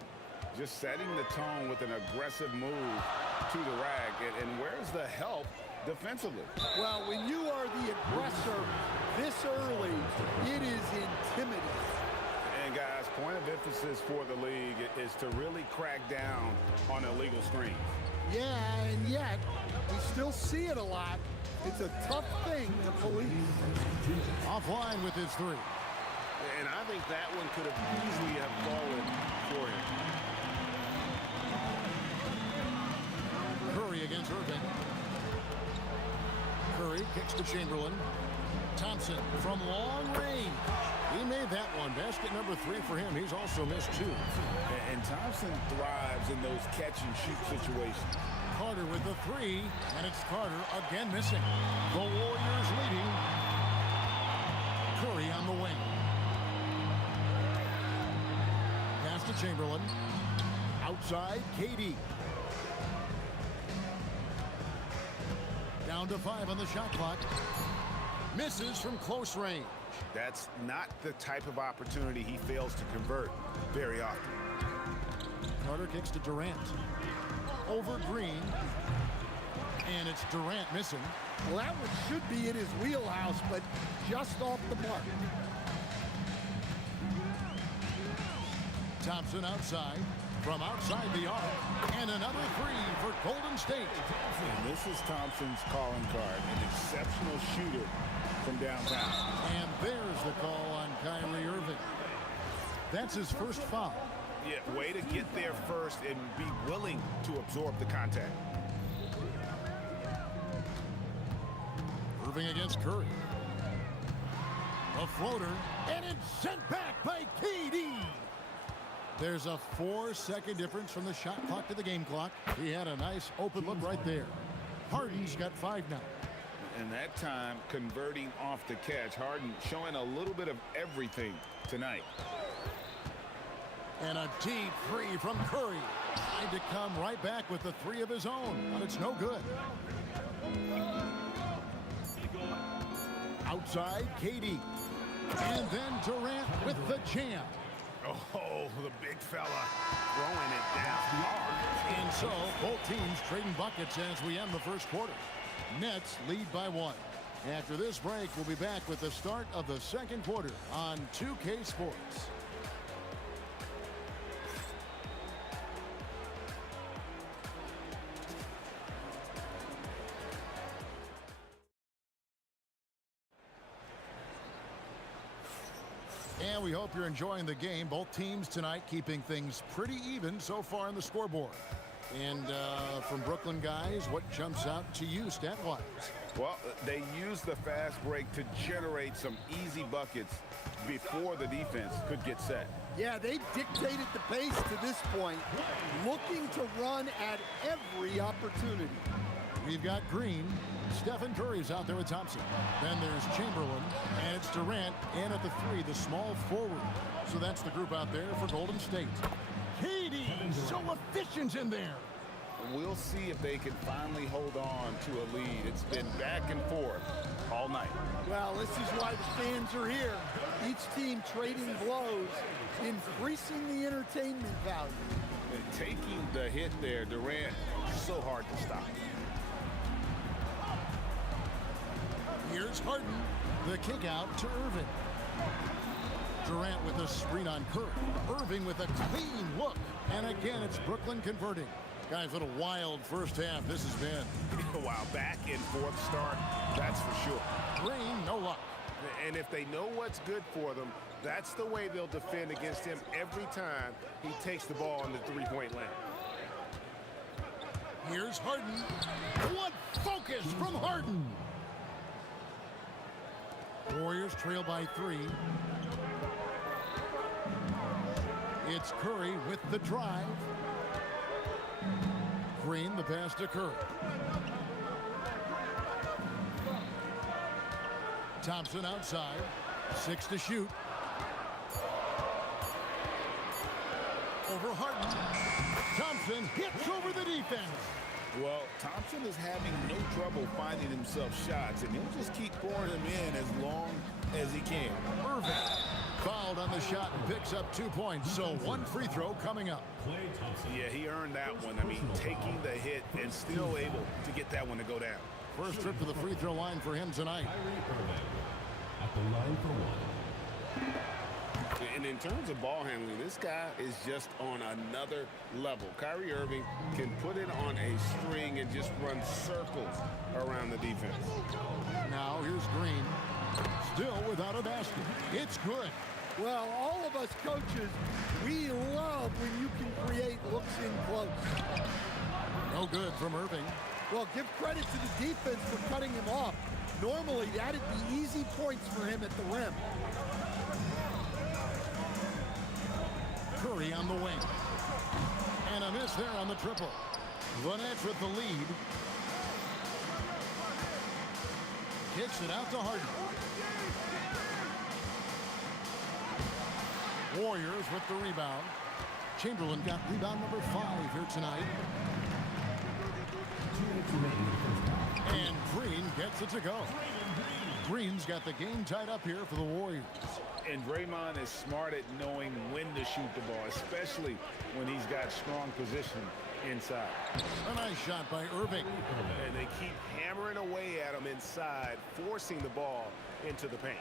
Just setting the tone with an aggressive move to the rack. And where's the help defensively? Well, when you are the aggressor this early, it is intimidating. And guys, point of emphasis for the league is to really crack down on illegal screens. Yeah, and yet we still see it a lot. It's a tough thing to police. Offline with his 3. And I think that one could have easily have fallen for him. Curry against Irving. Curry kicks to Chamberlain. Thompson from long range. He made that one. Basket number 3 for him. He's also missed 2. And Thompson thrives in those catch-and-shoot situations. Carter with the 3, and it's Carter again missing. The Warriors leading. Curry on the wing. Pass to Chamberlain. Outside, KD. Down to 5 on the shot clock. Misses from close range. That's not the type of opportunity he fails to convert very often. Carter kicks to Durant. Over Green. And it's Durant missing. Well, that one should be in his wheelhouse, but just off the mark. Thompson outside. From outside the arc. And another 3 for Golden State. And this is Thompson's calling card. An exceptional shooter from downtown. And there's the call on Kyrie Irving. That's his first foul. Yeah, way to get there first and be willing to absorb the contact. Irving against Curry. A floater, and it's sent back by KD. There's a 4-second difference from the shot clock to the game clock. He had a nice open look right there. Harden's got 5 now. And that time, converting off the catch. Harden showing a little bit of everything tonight. And a deep three from Curry. Tried to come right back with the 3 of his own, but it's no good. Outside, KD. And then Durant with the jam. Oh, the big fella throwing it down hard. And so, both teams trading buckets as we end the first quarter. Nets lead by 1. After this break, we'll be back with the start of the second quarter on 2K Sports. And we hope you're enjoying the game. Both teams tonight keeping things pretty even so far on the scoreboard. And from Brooklyn guys, what jumps out to you stat-wise? Well, they used the fast break to generate some easy buckets before the defense could get set. Yeah, they dictated the pace to this point, looking to run at every opportunity. We've got Green. Stephen Curry's out there with Thompson. Then there's Chamberlain, and it's Durant in at the 3, the small forward. So that's the group out there for Golden State. KD, so efficient in there. We'll see if they can finally hold on to a lead. It's been back and forth all night. Well, this is why the fans are here. Each team trading blows, increasing the entertainment value. And taking the hit there, Durant, so hard to stop. Here's Harden. The kick out to Irving. Durant with a screen on Curry. Irving with a clean look. And again, it's Brooklyn converting. Guys, what a wild first half this has been. Wow, back and forth start, that's for sure. Green, no luck. And if they know what's good for them, that's the way they'll defend against him every time he takes the ball in the three-point lane. Here's Harden. What focus from Harden. Warriors trail by 3. It's Curry with the drive. Green, the pass to Curry. Thompson outside. 6 to shoot. Over Harden. Thompson hits over the defense. Well, Thompson is having no trouble finding himself shots, and he'll just keep pouring them in as long as he can. Irving fouled on the shot and picks up 2 points, so 1 free throw coming up. Yeah, he earned that one. I mean, taking the hit and still able to get that one to go down. First trip to the free throw line for him tonight. At the line for 1. And in terms of ball handling, this guy is just on another level. Kyrie Irving can put it on a string and just run circles around the defense. Now here's Green. Still without a basket. It's good. Well, all of us coaches, we love when you can create looks in close. No good from Irving. Well, give credit to the defense for cutting him off. Normally, that'd be easy points for him at the rim. Curry on the wing. And a miss there on the triple. The Nets with the lead. Kicks it out to Harden. Warriors with the rebound. Chamberlain got rebound number 5 here tonight. And Green gets it to go. Green's got the game tied up here for the Warriors. And Draymond is smart at knowing when to shoot the ball, especially when he's got strong position inside. A nice shot by Irving. And they keep hammering away at him inside, forcing the ball into the paint.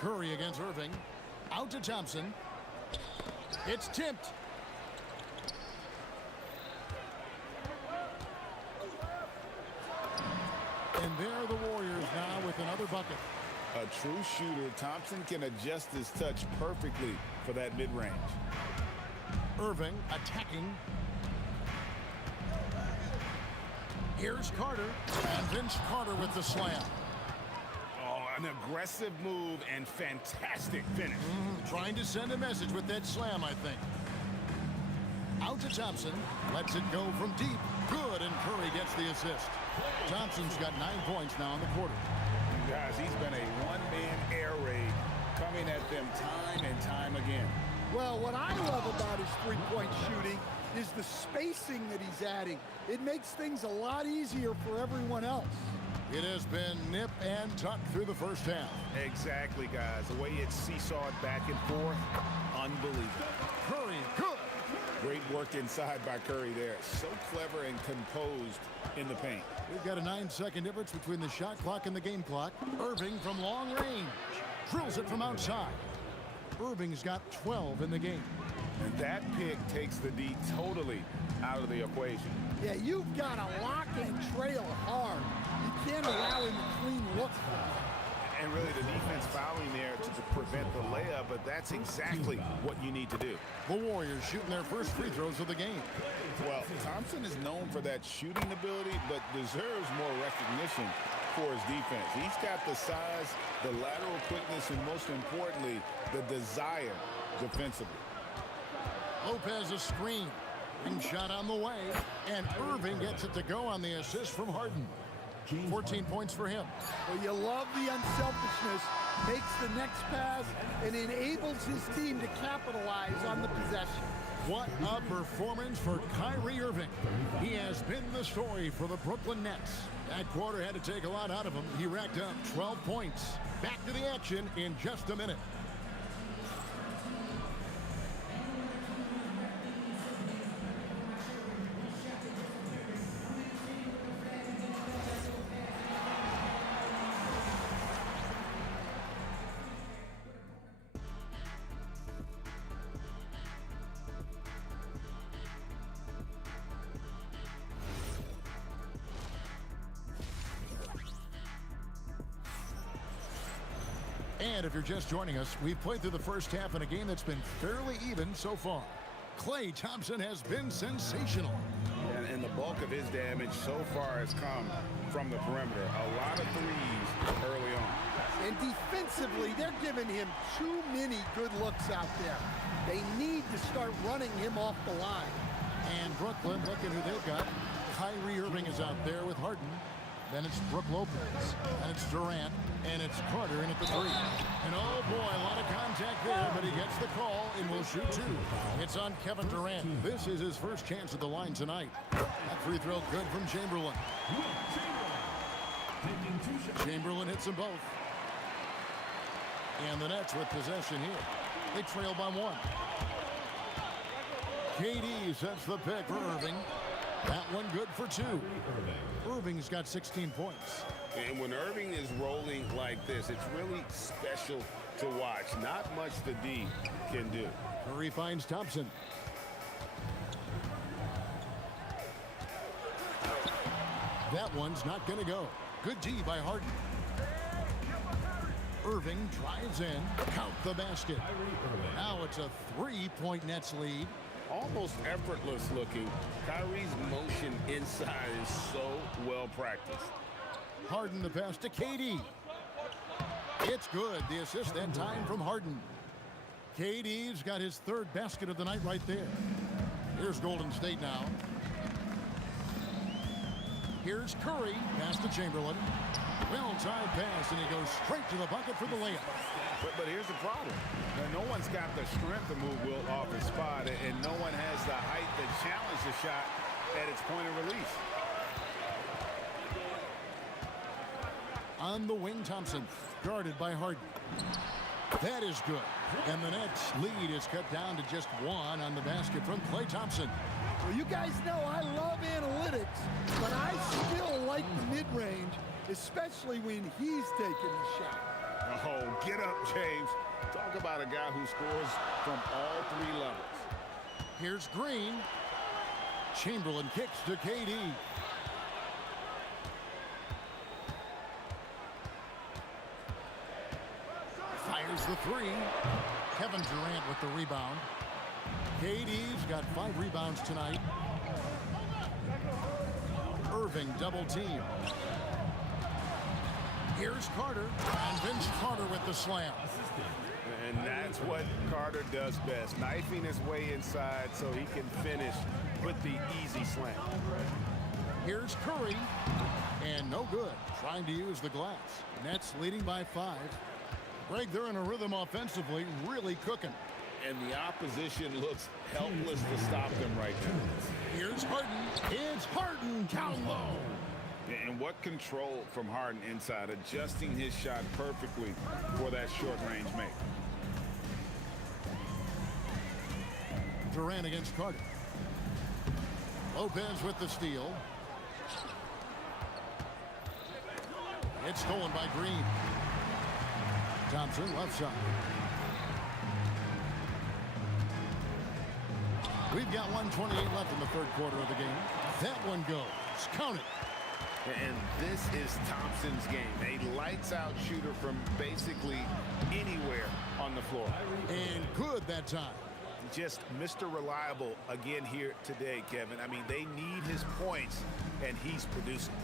Curry against Irving. Out to Thompson. It's tipped. And there are the Warriors now with another bucket. A true shooter, Thompson can adjust his touch perfectly for that mid-range. Irving attacking. Here's Carter, and Vince Carter with the slam. Oh, an aggressive move and fantastic finish. Trying to send a message with that slam, I think. Out to Thompson, lets it go from deep. Good, and Curry gets the assist. Thompson's got 9 points now in the quarter. Guys, he's been a one-man air raid coming at them time and time again. Well, what I love about his three-point shooting is the spacing that he's adding. It makes things a lot easier for everyone else. It has been nip and tuck through the first half. Exactly, guys. The way it's seesawed back and forth, unbelievable. Curry, good. Great work inside by Curry there. So clever and composed in the paint. We've got a 9-second difference between the shot clock and the game clock. Irving from long range. Drills it from outside. Irving's got 12 in the game. And that pick takes the D totally out of the equation. Yeah, you've got to lock and trail hard. You can't allow him to clean look. And really the defense fouling there to prevent the layup, but that's exactly what you need to do. The Warriors shooting their first free throws of the game. Well, Thompson is known for that shooting ability, but deserves more recognition for his defense. He's got the size, the lateral quickness, and most importantly, the desire defensively. Lopez a screen. Ring shot on the way, and Irving gets it to go on the assist from Harden. 14 points for him. Well, you love the unselfishness. Makes the next pass and enables his team to capitalize on the possession. What a performance for Kyrie Irving. He has been the story for the Brooklyn Nets. That quarter had to take a lot out of him. He racked up 12 points. Back to the action in just a minute. And if you're just joining us, we've played through the first half in a game that's been fairly even so far. Klay Thompson has been sensational. And the bulk of his damage so far has come from the perimeter. A lot of threes early on. And defensively, they're giving him too many good looks out there. They need to start running him off the line. And Brooklyn, look at who they've got. Kyrie Irving is out there with Harden. Then it's Brook Lopez. And it's Durant. And it's Carter in at the three. And oh boy, a lot of contact there, but he gets the call and will shoot two. It's on Kevin Durant. This is his first chance at the line tonight. That free throw good from Chamberlain. Chamberlain hits them both. And the Nets with possession here. They trail by one. KD sets the pick for Irving. That one good for two. Irving's got 16 points. And when Irving is rolling like this, it's really special to watch. Not much the D can do. Curry finds Thompson. That one's not going to go. Good D by Harden. Irving drives in. Count the basket. Now it's a 3-point Nets lead. Almost effortless looking. Kyrie's motion inside is so well practiced. Harden the pass to KD. It's good. The assist that time from Harden. KD's got his third basket of the night right there. Here's Golden State now. Here's Curry. Pass to Chamberlain. Well-timed pass, and he goes straight to the bucket for the layup. But here's the problem. Now, no one's got the strength to move Wilt off his spot, and no one has the height to challenge the shot at its point of release. On the wing, Thompson, guarded by Harden. That is good. And the Nets lead is cut down to just one on the basket from Klay Thompson. Well, you guys know I love analytics, but I still like the mid-range, especially when he's taking the shot. Oh, get up, James. Talk about a guy who scores from all three levels. Here's Green. Chamberlain kicks to KD. Fires the three. Kevin Durant with the rebound. KD's got 5 rebounds tonight. Irving Irving double team. Here's Carter, and Vince Carter with the slam. And that's what Carter does best, knifing his way inside so he can finish with the easy slam. Here's Curry, and no good, trying to use the glass. Nets leading by 5. Greg, they're in a rhythm offensively, really cooking. And the opposition looks helpless to stop them right now. Here's Harden. It's Harden down low. And what control from Harden inside, adjusting his shot perfectly for that short-range make. Durant against Carter. Lopez with the steal. It's stolen by Green. Thompson left side. We've got 1:28 left in the third quarter of the game. That one goes. Count it. And this is Thompson's game. A lights-out shooter from basically anywhere on the floor. And good that time. Just Mr. Reliable again here today, Kevin. I mean, they need his points, and he's producing.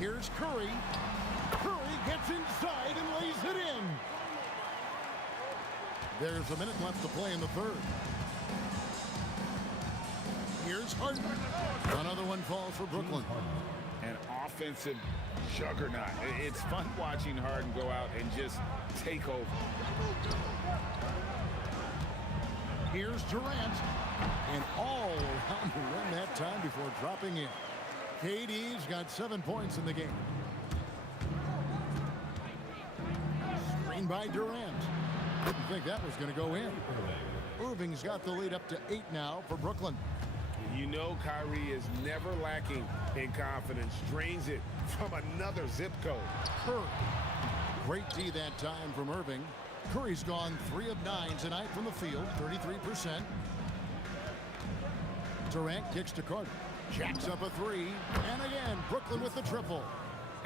Here's Curry. Curry gets inside and lays it in. There's a minute left to play in the third. Here's Harden. Another one falls for Brooklyn. An offensive juggernaut. It's fun watching Harden go out and just take over. Here's Durant. And all around the rim that time before dropping in. KD's got 7 points in the game. Screen by Durant. Didn't think that was going to go in. Irving's got the lead up to 8 now for Brooklyn. You know Kyrie is never lacking in confidence. Drains it from another zip code. Curry. Great D that time from Irving. Curry's gone 3 of 9 tonight from the field, 33%. Durant kicks to Carter. Jacks up a 3. And again, Brooklyn with the triple.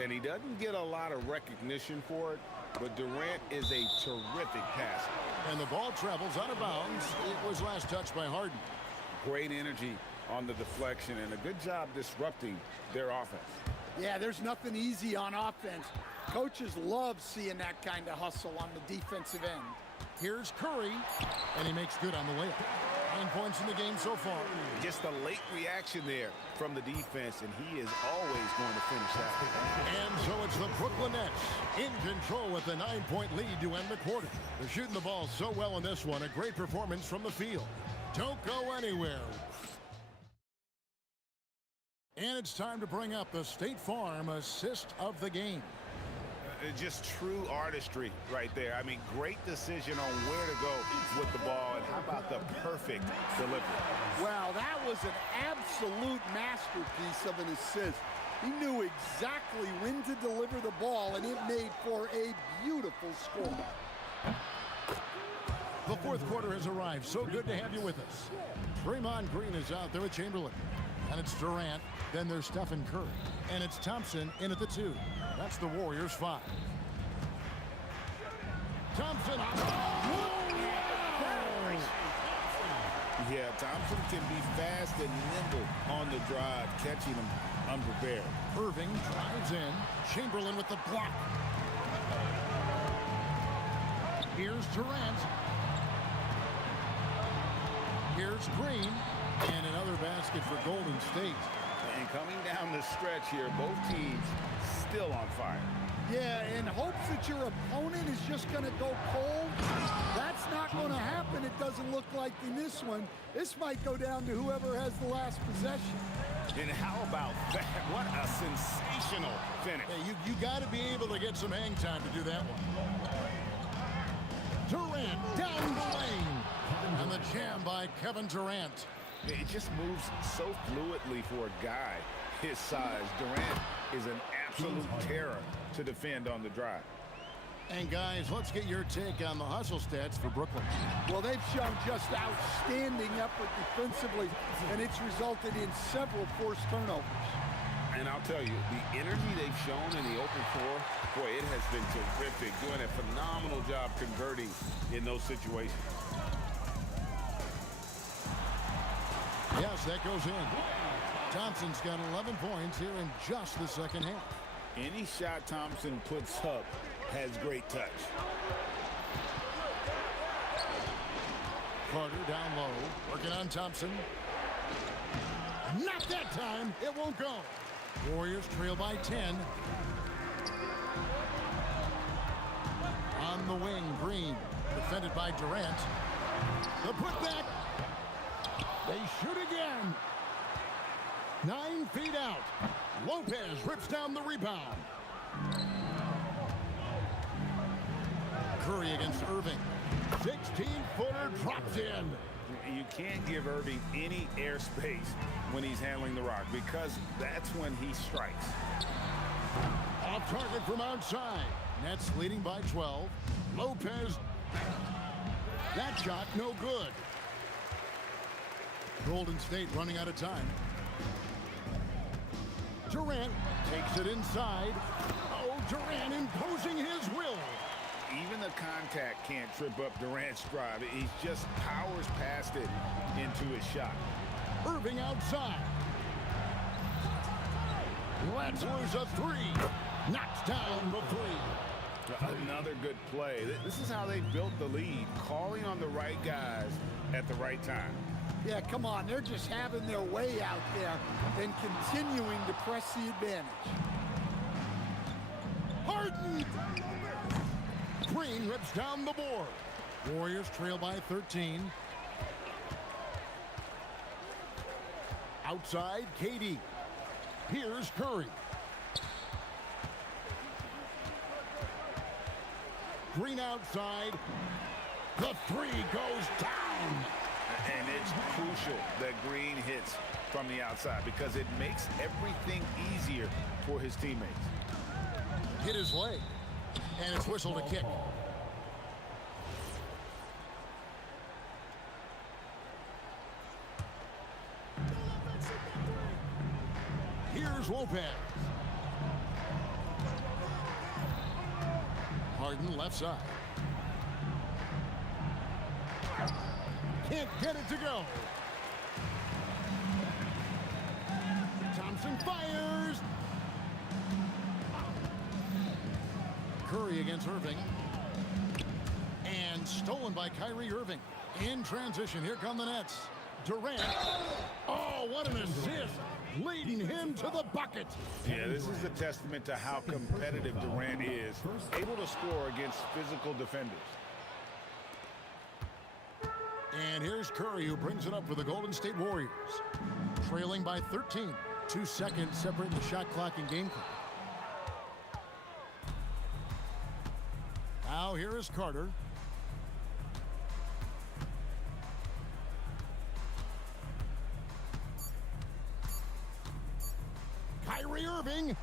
And he doesn't get a lot of recognition for it, but Durant is a terrific passer. And the ball travels out of bounds. It was last touched by Harden. Great energy on the deflection and a good job disrupting their offense. Yeah, there's nothing easy on offense. Coaches love seeing that kind of hustle on the defensive end. Here's Curry, and he makes good on the layup. 9 points in the game so far. Just a late reaction there from the defense, and he is always going to finish that. And so it's the Brooklyn Nets in control with a 9-point lead to end the quarter. They're shooting the ball so well in this one. A great performance from the field. Don't go anywhere. And it's time to bring up the State Farm assist of the game. Just true artistry right there. I mean, great decision on where to go with the ball, and how about the perfect delivery? Wow, that was an absolute masterpiece of an assist. He knew exactly when to deliver the ball, and it made for a beautiful score. The fourth quarter has arrived. So good to have you with us. Draymond Green is out there with Chamberlain. And it's Durant. Then there's Stephen Curry. And it's Thompson in at the 2. That's the Warriors' 5. Thompson. Yeah, Thompson can be fast and nimble on the drive, catching him unprepared. Irving drives in. Chamberlain with the block. Here's Durant. Here's Green. And another basket for Golden State. And coming down the stretch here, both teams still on fire. Yeah, in hopes that your opponent is just going to go cold. That's not going to happen. It doesn't look like in this one. This might go down to whoever has the last possession. And how about that? What a sensational finish. Yeah, you got to be able to get some hang time to do that one. Durant down the lane. And the jam by Kevin Durant. It just moves so fluidly for a guy his size. Durant is an absolute terror to defend on the drive. And guys, let's get your take on the hustle stats for Brooklyn. Well, they've shown just outstanding effort defensively, and it's resulted in several forced turnovers. And I'll tell you, the energy they've shown in the open floor, boy, it has been terrific. Doing a phenomenal job converting in those situations. Yes, that goes in. Thompson's got 11 points here in just the second half. Any shot Thompson puts up has great touch. Carter down low, working on Thompson. Not that time. It won't go. Warriors trail by 10. On the wing, Green. Defended by Durant. The putback. They shoot again. 9 feet out. Lopez rips down the rebound. Curry against Irving. 16-footer drops in. You can't give Irving any airspace when he's handling the rock because that's when he strikes. Off target from outside. Nets leading by 12. Lopez. That shot no good. Golden State running out of time. Durant takes it inside. Oh, Durant imposing his will. Even the contact can't trip up Durant's drive. He just powers past it into his shot. Irving outside. Let's lose a three. Knocks down the three. Another good play. This is how they built the lead, calling on the right guys at the right time. Yeah, come on. They're just having their way out there and continuing to press the advantage. Harden! Green rips down the board. Warriors trail by 13. Outside, KD. Here's Curry. Green outside. The three goes down. And it's crucial that Green hits from the outside because it makes everything easier for his teammates. Hit his leg. And it's whistled a kick. Here's Lopez. Harden left side. Can't get it to go. Thompson fires. Curry against Irving. And stolen by Kyrie Irving. In transition, here come the Nets. Durant. Oh, what an assist. Leading him to the bucket. Yeah, this is a testament to how competitive Durant is. Able to score against physical defenders. And here's Curry, who brings it up for the Golden State Warriors. Trailing by 13. 2 seconds separating the shot clock and game clock. Now here is Carter. Kyrie Irving.